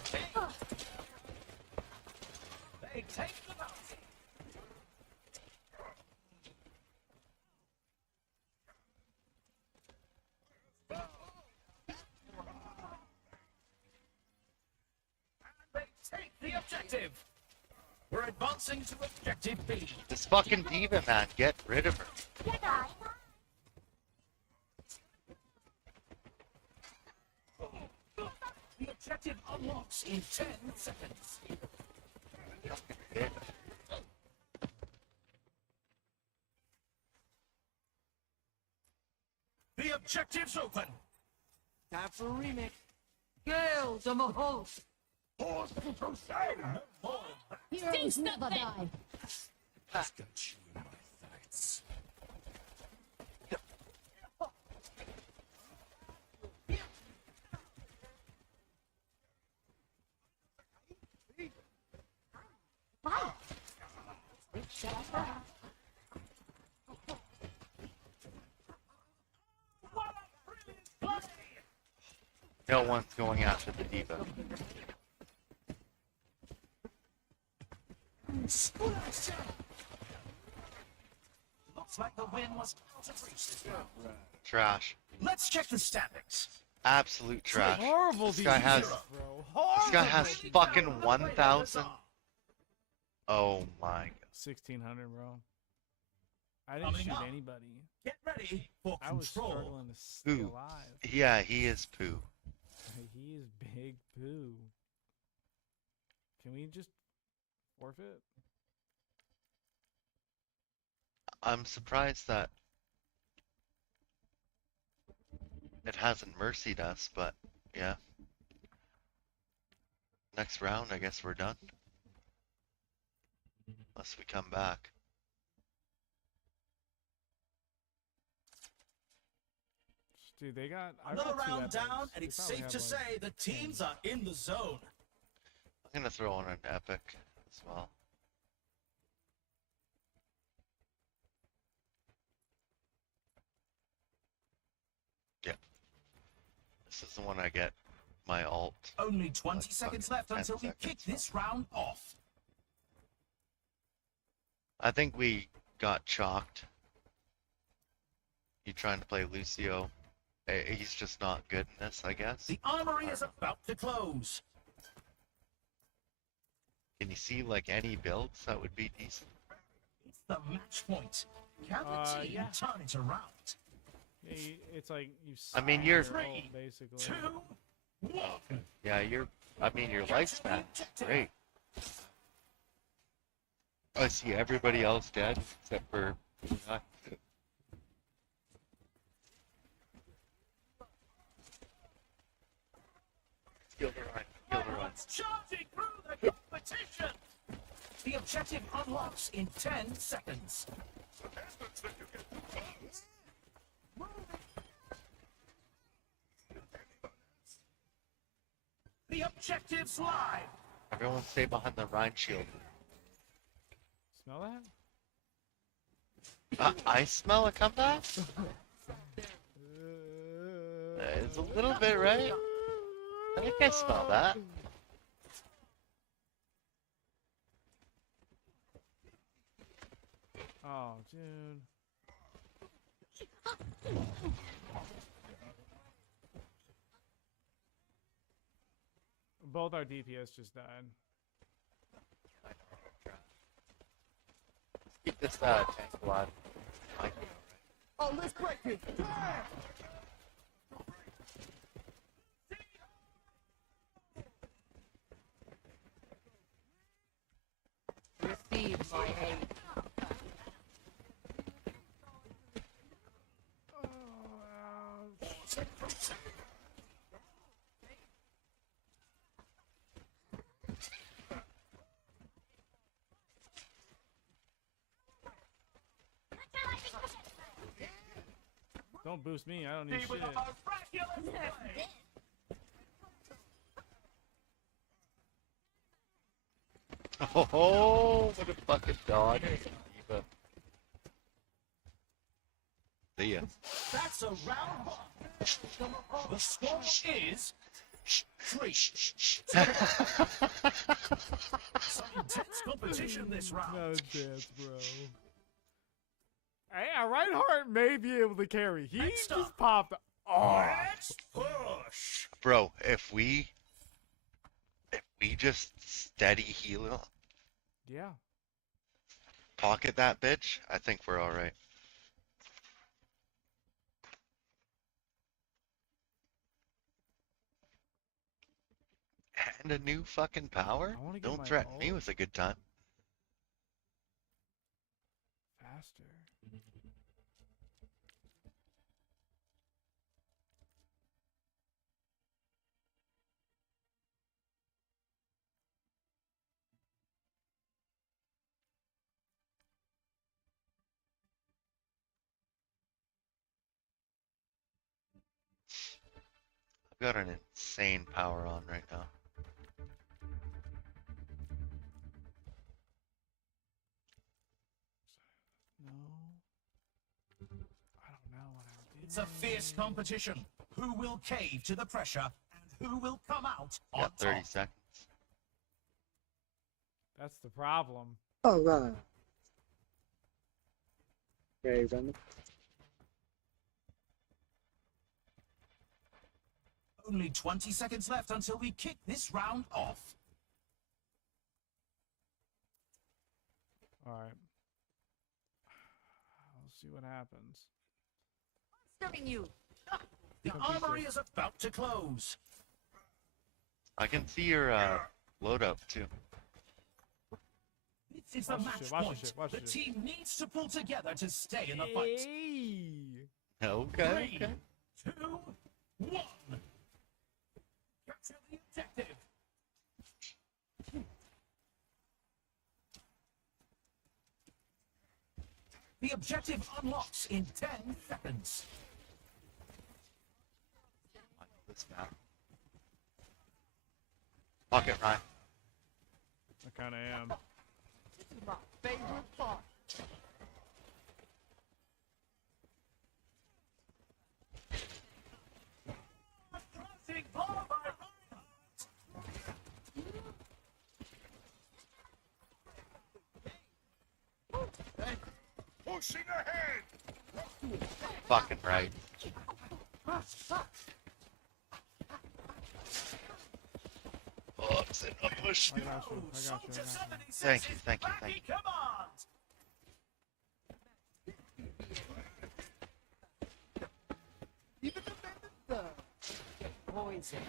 They take the bounty. They take the objective. We're advancing to objective B. This fucking Diva, man, get rid of her. The objective unlocks in 10 seconds. The objective's open. Time for a remix. Gale to Mahal. Pause for Crusader. Heroes never die. Got you in my sights. No one's going after the Diva. Looks like the win was out of reach this round. Trash. Let's check the standings. Absolute trash. Horrible This guy has. This guy has fucking 1,000. Oh my god. 1600, bro. I didn't Coming shoot up. anybody. Get ready for I was control. struggling to stay Ooh. alive. Yeah, he is poo. He is big poo. Can we just forfeit? I'm surprised that it hasn't mercied us, but yeah. Next round, I guess we're done. Unless we come back. Dude, they got I've Another got two round weapons. down, and They it's probably safe have, to like, say the teams are in the zone. I'm gonna throw on an epic as well. Yeah. This is the one I get my alt. Only 20 Like seconds fucking left 10 until we kick seconds. this round off. I think we got chalked. You trying to play Lucio? He's just not good in this, I guess. The armory is about to close. Can you see like any builds that would be decent? It's the match point. Can the team yeah. turn it around? It's like you. I mean, you're. Three, basically. 2, 1. Yeah, your lifespan is great. I see everybody else dead except for. Kill the run. Kill the run. Charging through the competition. The objective unlocks in 10 seconds. The objective's live. Everyone stay behind the Rhine shield. Smell that? I smell a comeback? It's a little bit, right? I think I smell that. Oh, dude. Both our DPS just died. Keep this tank alive. Oh, let's break it! Receive my aid. Don't boost me, I don't need shit. Oh, what a fucking dodge. Diva. See ya. That's a round one. The score is 3. Some intense competition this round. No chance, bro. Hey, Reinhardt may be able to carry. He just popped off. Let's push. Bro, if we just steady heal, Yeah. pocket that bitch, I think we're alright. And a new fucking power? I wanna get Don't my threaten me ult. with a good time. Faster. I've got an insane power on right now. No. I don't know what I'm doing. It's a fierce competition. Who will cave to the pressure and who will come out on Got 30 top? seconds. That's the problem. Oh, right. Very run. Only 20 seconds left until we kick this round off. Alright. We'll see what happens. Serving you. The armory is about to close. I can see your loadout too. This is the Watch match this shit, watch point. this shit, watch The this team needs to pull together to stay in the fight. Hey. Okay. 3, 2, 1. Capture the objective. The objective unlocks in 10 seconds. This map. Pocket Ryan. I kinda am. This is my favorite part. Pushing ahead! Fucking right. Oops, and a push. I got you. I got you. I got you. Thank you, thank you, thank you. Poison.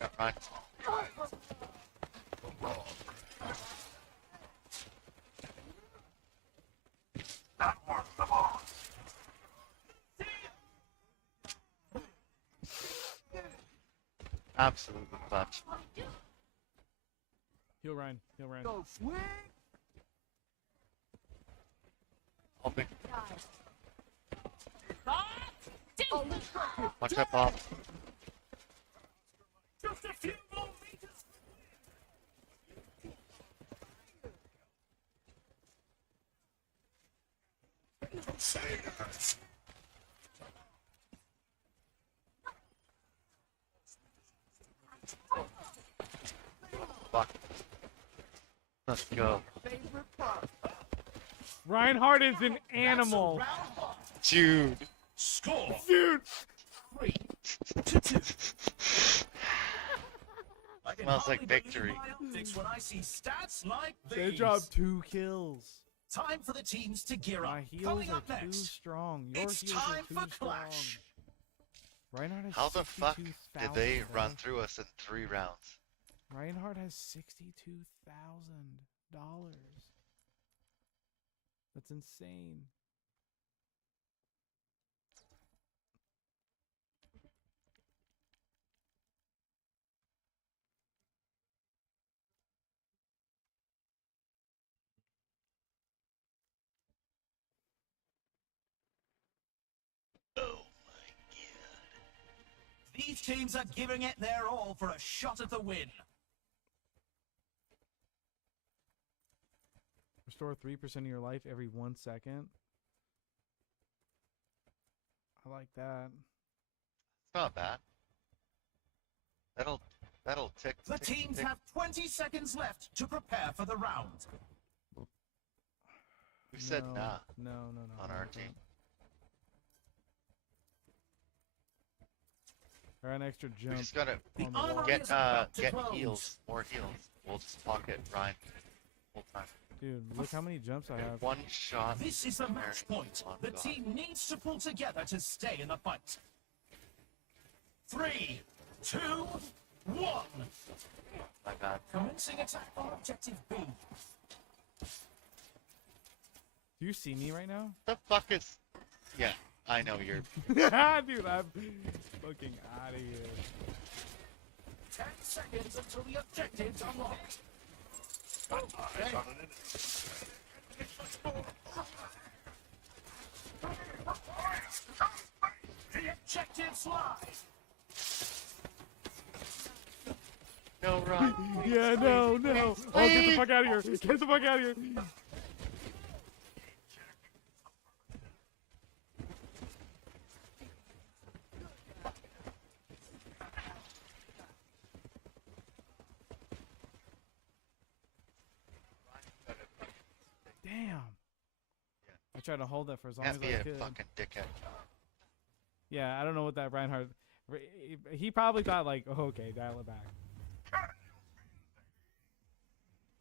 Yeah, right. Absolutely clutch. Heal Ryan. Heal Ryan. Go swing. I'll pick. Oh, Watch that ball. just a few more meters. Fuck. Let's go. Reinhardt is an animal. Dude. Score. Dude. 3-2. I can Smells hardly like believe victory. my optics when I see stats like They these. dropped 2 kills. Time for the teams to gear up. My heals Coming are up too next, strong. Your it's heals time are for too strong. Clash. Reinhardt has How the fuck did 62,000, they bro. run through us in 3 rounds? Reinhardt has $62,000. That's insane. These teams are giving it their all for a shot at the win. Restore 3% of your life every 1 second. I like that. It's not bad. That'll tick. The tick, teams tick. have 20 seconds left to prepare for the round. Who said No, nah No, no, no. on our team? Or an extra We jump. just gotta on the wall. get heals, more heals. We'll just pocket Ryan whole time. Dude, look how many jumps I have. One shot. This is the match point. Oh, The God. team needs to pull together to stay in the fight. 3, 2, 1. My bad. Commencing attack on objective B. Do you see me right now? The fuck is? Yeah, I know you're. Dude, I'm fucking out of here. 10 seconds until the objective's unlocked. The objective's live. No, Ryan. Yeah, no, no. Oh, get the fuck out of here. Get the fuck out of here. Damn. I tried to hold that for as long Can't as be I a could. fucking dickhead. Yeah, I don't know what that Reinhardt. He probably thought like, oh, okay, dial it back.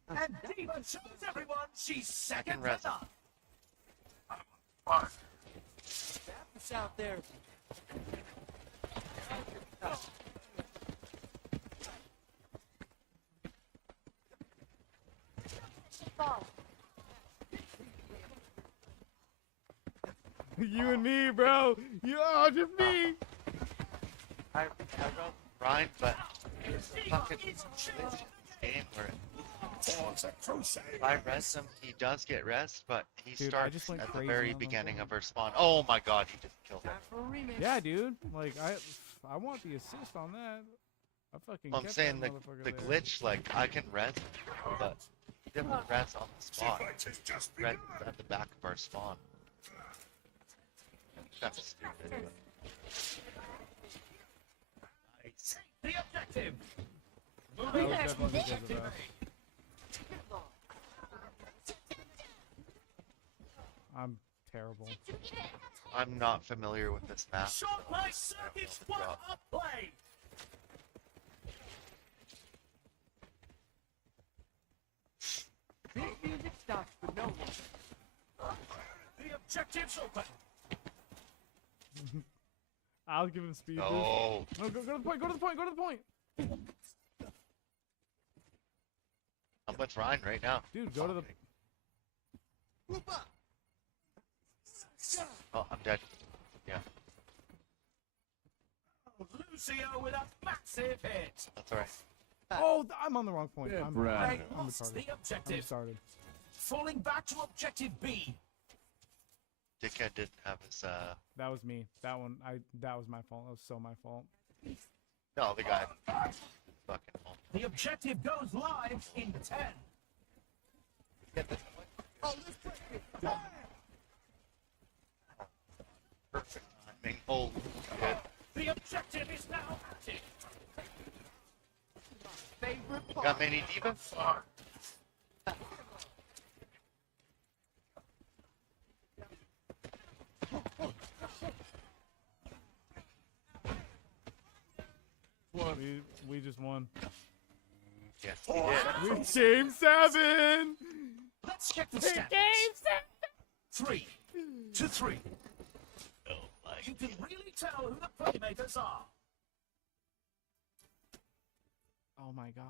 And Diva shows everyone she's second to rest. none. That's out there. You and me, bro. You are just me. I wrote Ryan, but fucking this game where if I rest him, he does get rest, but he Dude, I starts just went at the crazy very on them beginning for of her spawn. Oh my god, he just killed her. Yeah, dude. Like I want the assist on that. I fucking. I'm kept saying that the motherfucker glitch, there. like I can rest, but he doesn't rest on the spawn. Rest at the back of our spawn. That's stupid. The objective. That was definitely because of that. I'm terrible. I'm not familiar with this map. Shot my circuit squad up play. Big music stops for no one. The objective's open. I'll give him speed. No. Boost. No, go to the point. Go to the point. Go to the point. I'm with Ryan right now. Dude, go to the. Oh, I'm dead. Yeah, Lucio with a massive hit. that's alright. Oh, I'm on the wrong point. Yeah, I'm Brad. I'm Lost retarded. the objective. I'm started. Falling back to objective B. Dickhead didn't have his, That was me. That one. That was my fault. That was so my fault. no, the guy. Fucking home. The objective goes live in 10. Get this Oh, let's break it. perfect timing. Holy shit. The objective is now active. Favorite Got part. many divas? We just won. Yes, We game 7. Let's check the Hey, stats. game 3 to 3. You can really tell who the playmakers are. Oh my god.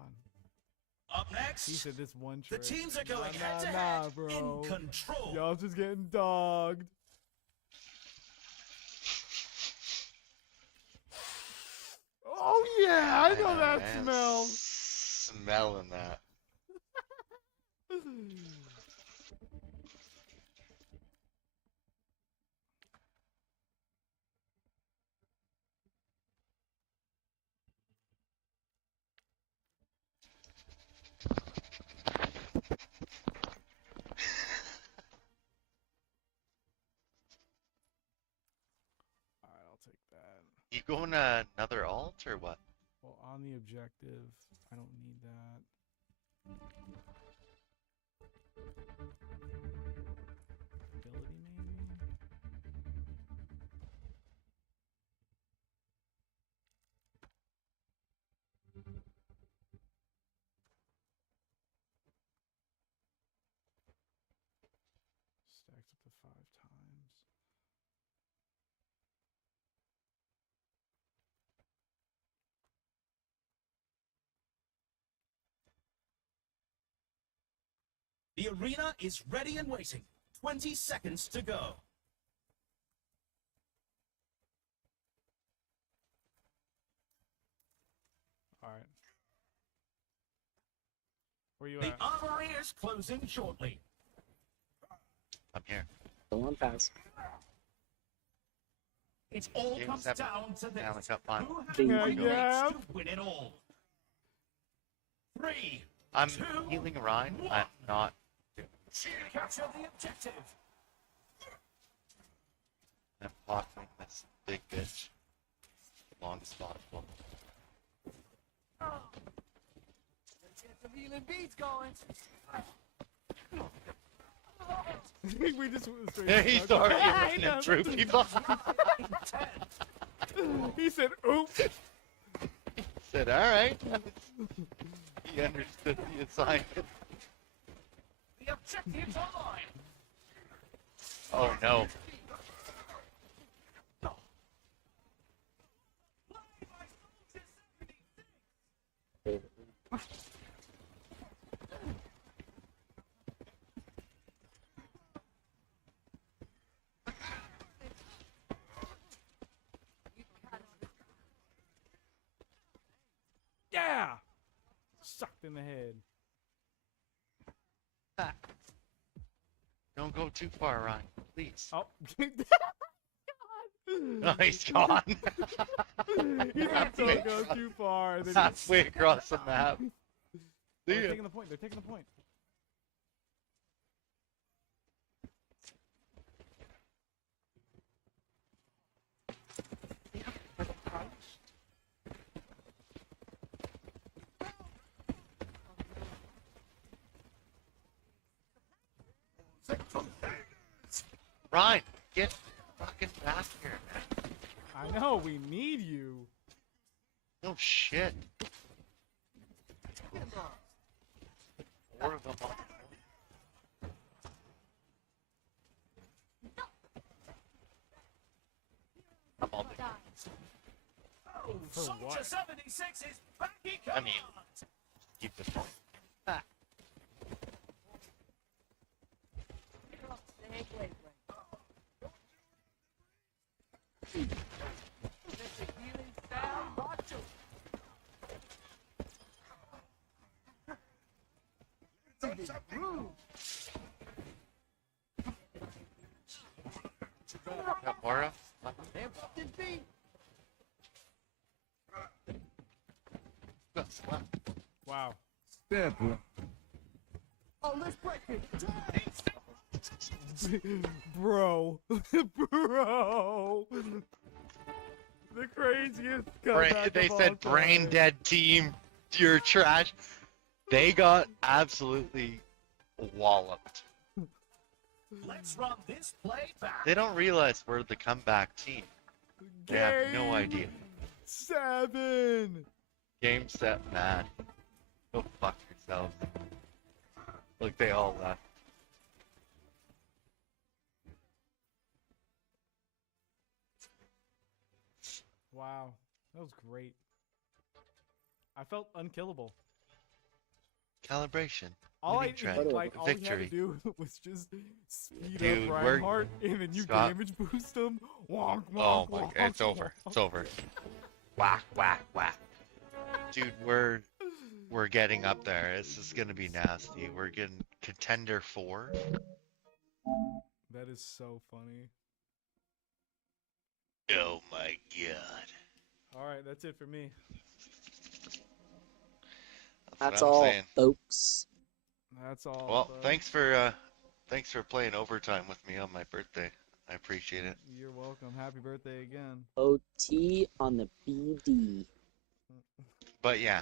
Up next, He said this one the trick. teams are going Nah, head to nah, head bro. in control. Y'all just getting dogged. Oh yeah, I know that Man, smell. Smelling that. Alright, I'll take that. You going to another alt or what? Well, on the objective, I don't need that. Ability, maybe? Stacks up to 5 times. The arena is ready and waiting. 20 seconds to go. Alright. Where you The at? armory is closing shortly. I'm here. Go on pass. It all Game comes 7. down to this. Stanley Cup final. Who has Ding, what it ding, takes to win it all? 3, I'm 2, healing Ryan. I'm not. capture the objective. I'm blocking this big bitch. Long as possible. Get some healing beats going. We just went straight. Yeah, to he's stuck. already I running know. through people. He said, "Oops." Said, alright. He understood the assignment. The objective's online. Oh no. Yeah. Sucked in the head. Don't go too far, Ryan. Please. Oh. No, he's gone. He didn't Halfway go across- too far. Then Halfway across the map. Oh, See they're ya. taking the point. They're taking the point. Ryan, get fucking back here, man. I know, we need you. No shit. Four of them on. I'm all big. For what? Soldier 76 is back in I mean, keep this one. Got Mora? Wow. Step. Oh, let's break it. Bro. Bro. The craziest comeback They of all said brain time. dead team. You're trash. They got absolutely walloped. Let's run this play back. They don't realize we're the comeback team. They have no Game idea. 7. Game, set, match. Go fuck yourselves. Look, they all left. Wow. That was great. I felt unkillable. Calibration. All Winning trend. all we had to Victory. do was just speed Dude, up we're- Reinhardt and then you Scott. damage boost him. Wonk, wonk, Oh my wonk, god, it's over. wonk. It's over. Whack, whack, whack. Dude, we're getting up there. This is gonna be nasty. We're getting contender 4. That is so funny. Oh my god. Alright, that's it for me. That's what I'm all, saying. folks. That's all. Well, bud. thanks for playing overtime with me on my birthday. I appreciate it. You're welcome. Happy birthday again. OT on the BD. But yeah,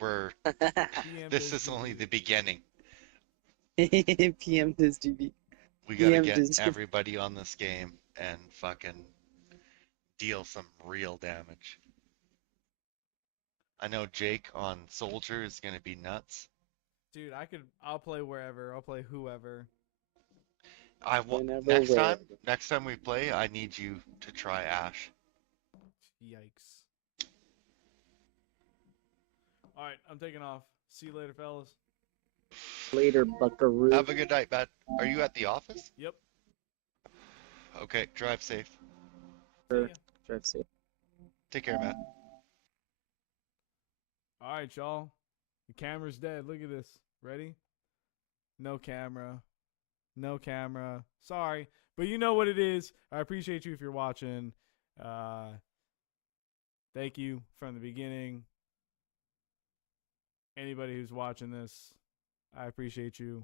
we're PM this does is only GG. the beginning. PM this DB. We gotta PM get does- everybody on this game and fucking deal some real damage. I know Jake on Soldier is gonna be nuts. Dude, I'll play wherever. I'll play whoever. Whenever, wherever. Next time we play, I need you to try Ash. Yikes. Alright, I'm taking off. See you later, fellas. Later, buckaroo. Have a good night, Matt. Are you at the office? Yep. Okay, drive safe. Drive safe. Take care, Matt. Alright, y'all. The camera's dead. Look at this. Ready? No camera. No camera. Sorry. But you know what it is. I appreciate you if you're watching. Thank you from the beginning. Anybody who's watching this, I appreciate you.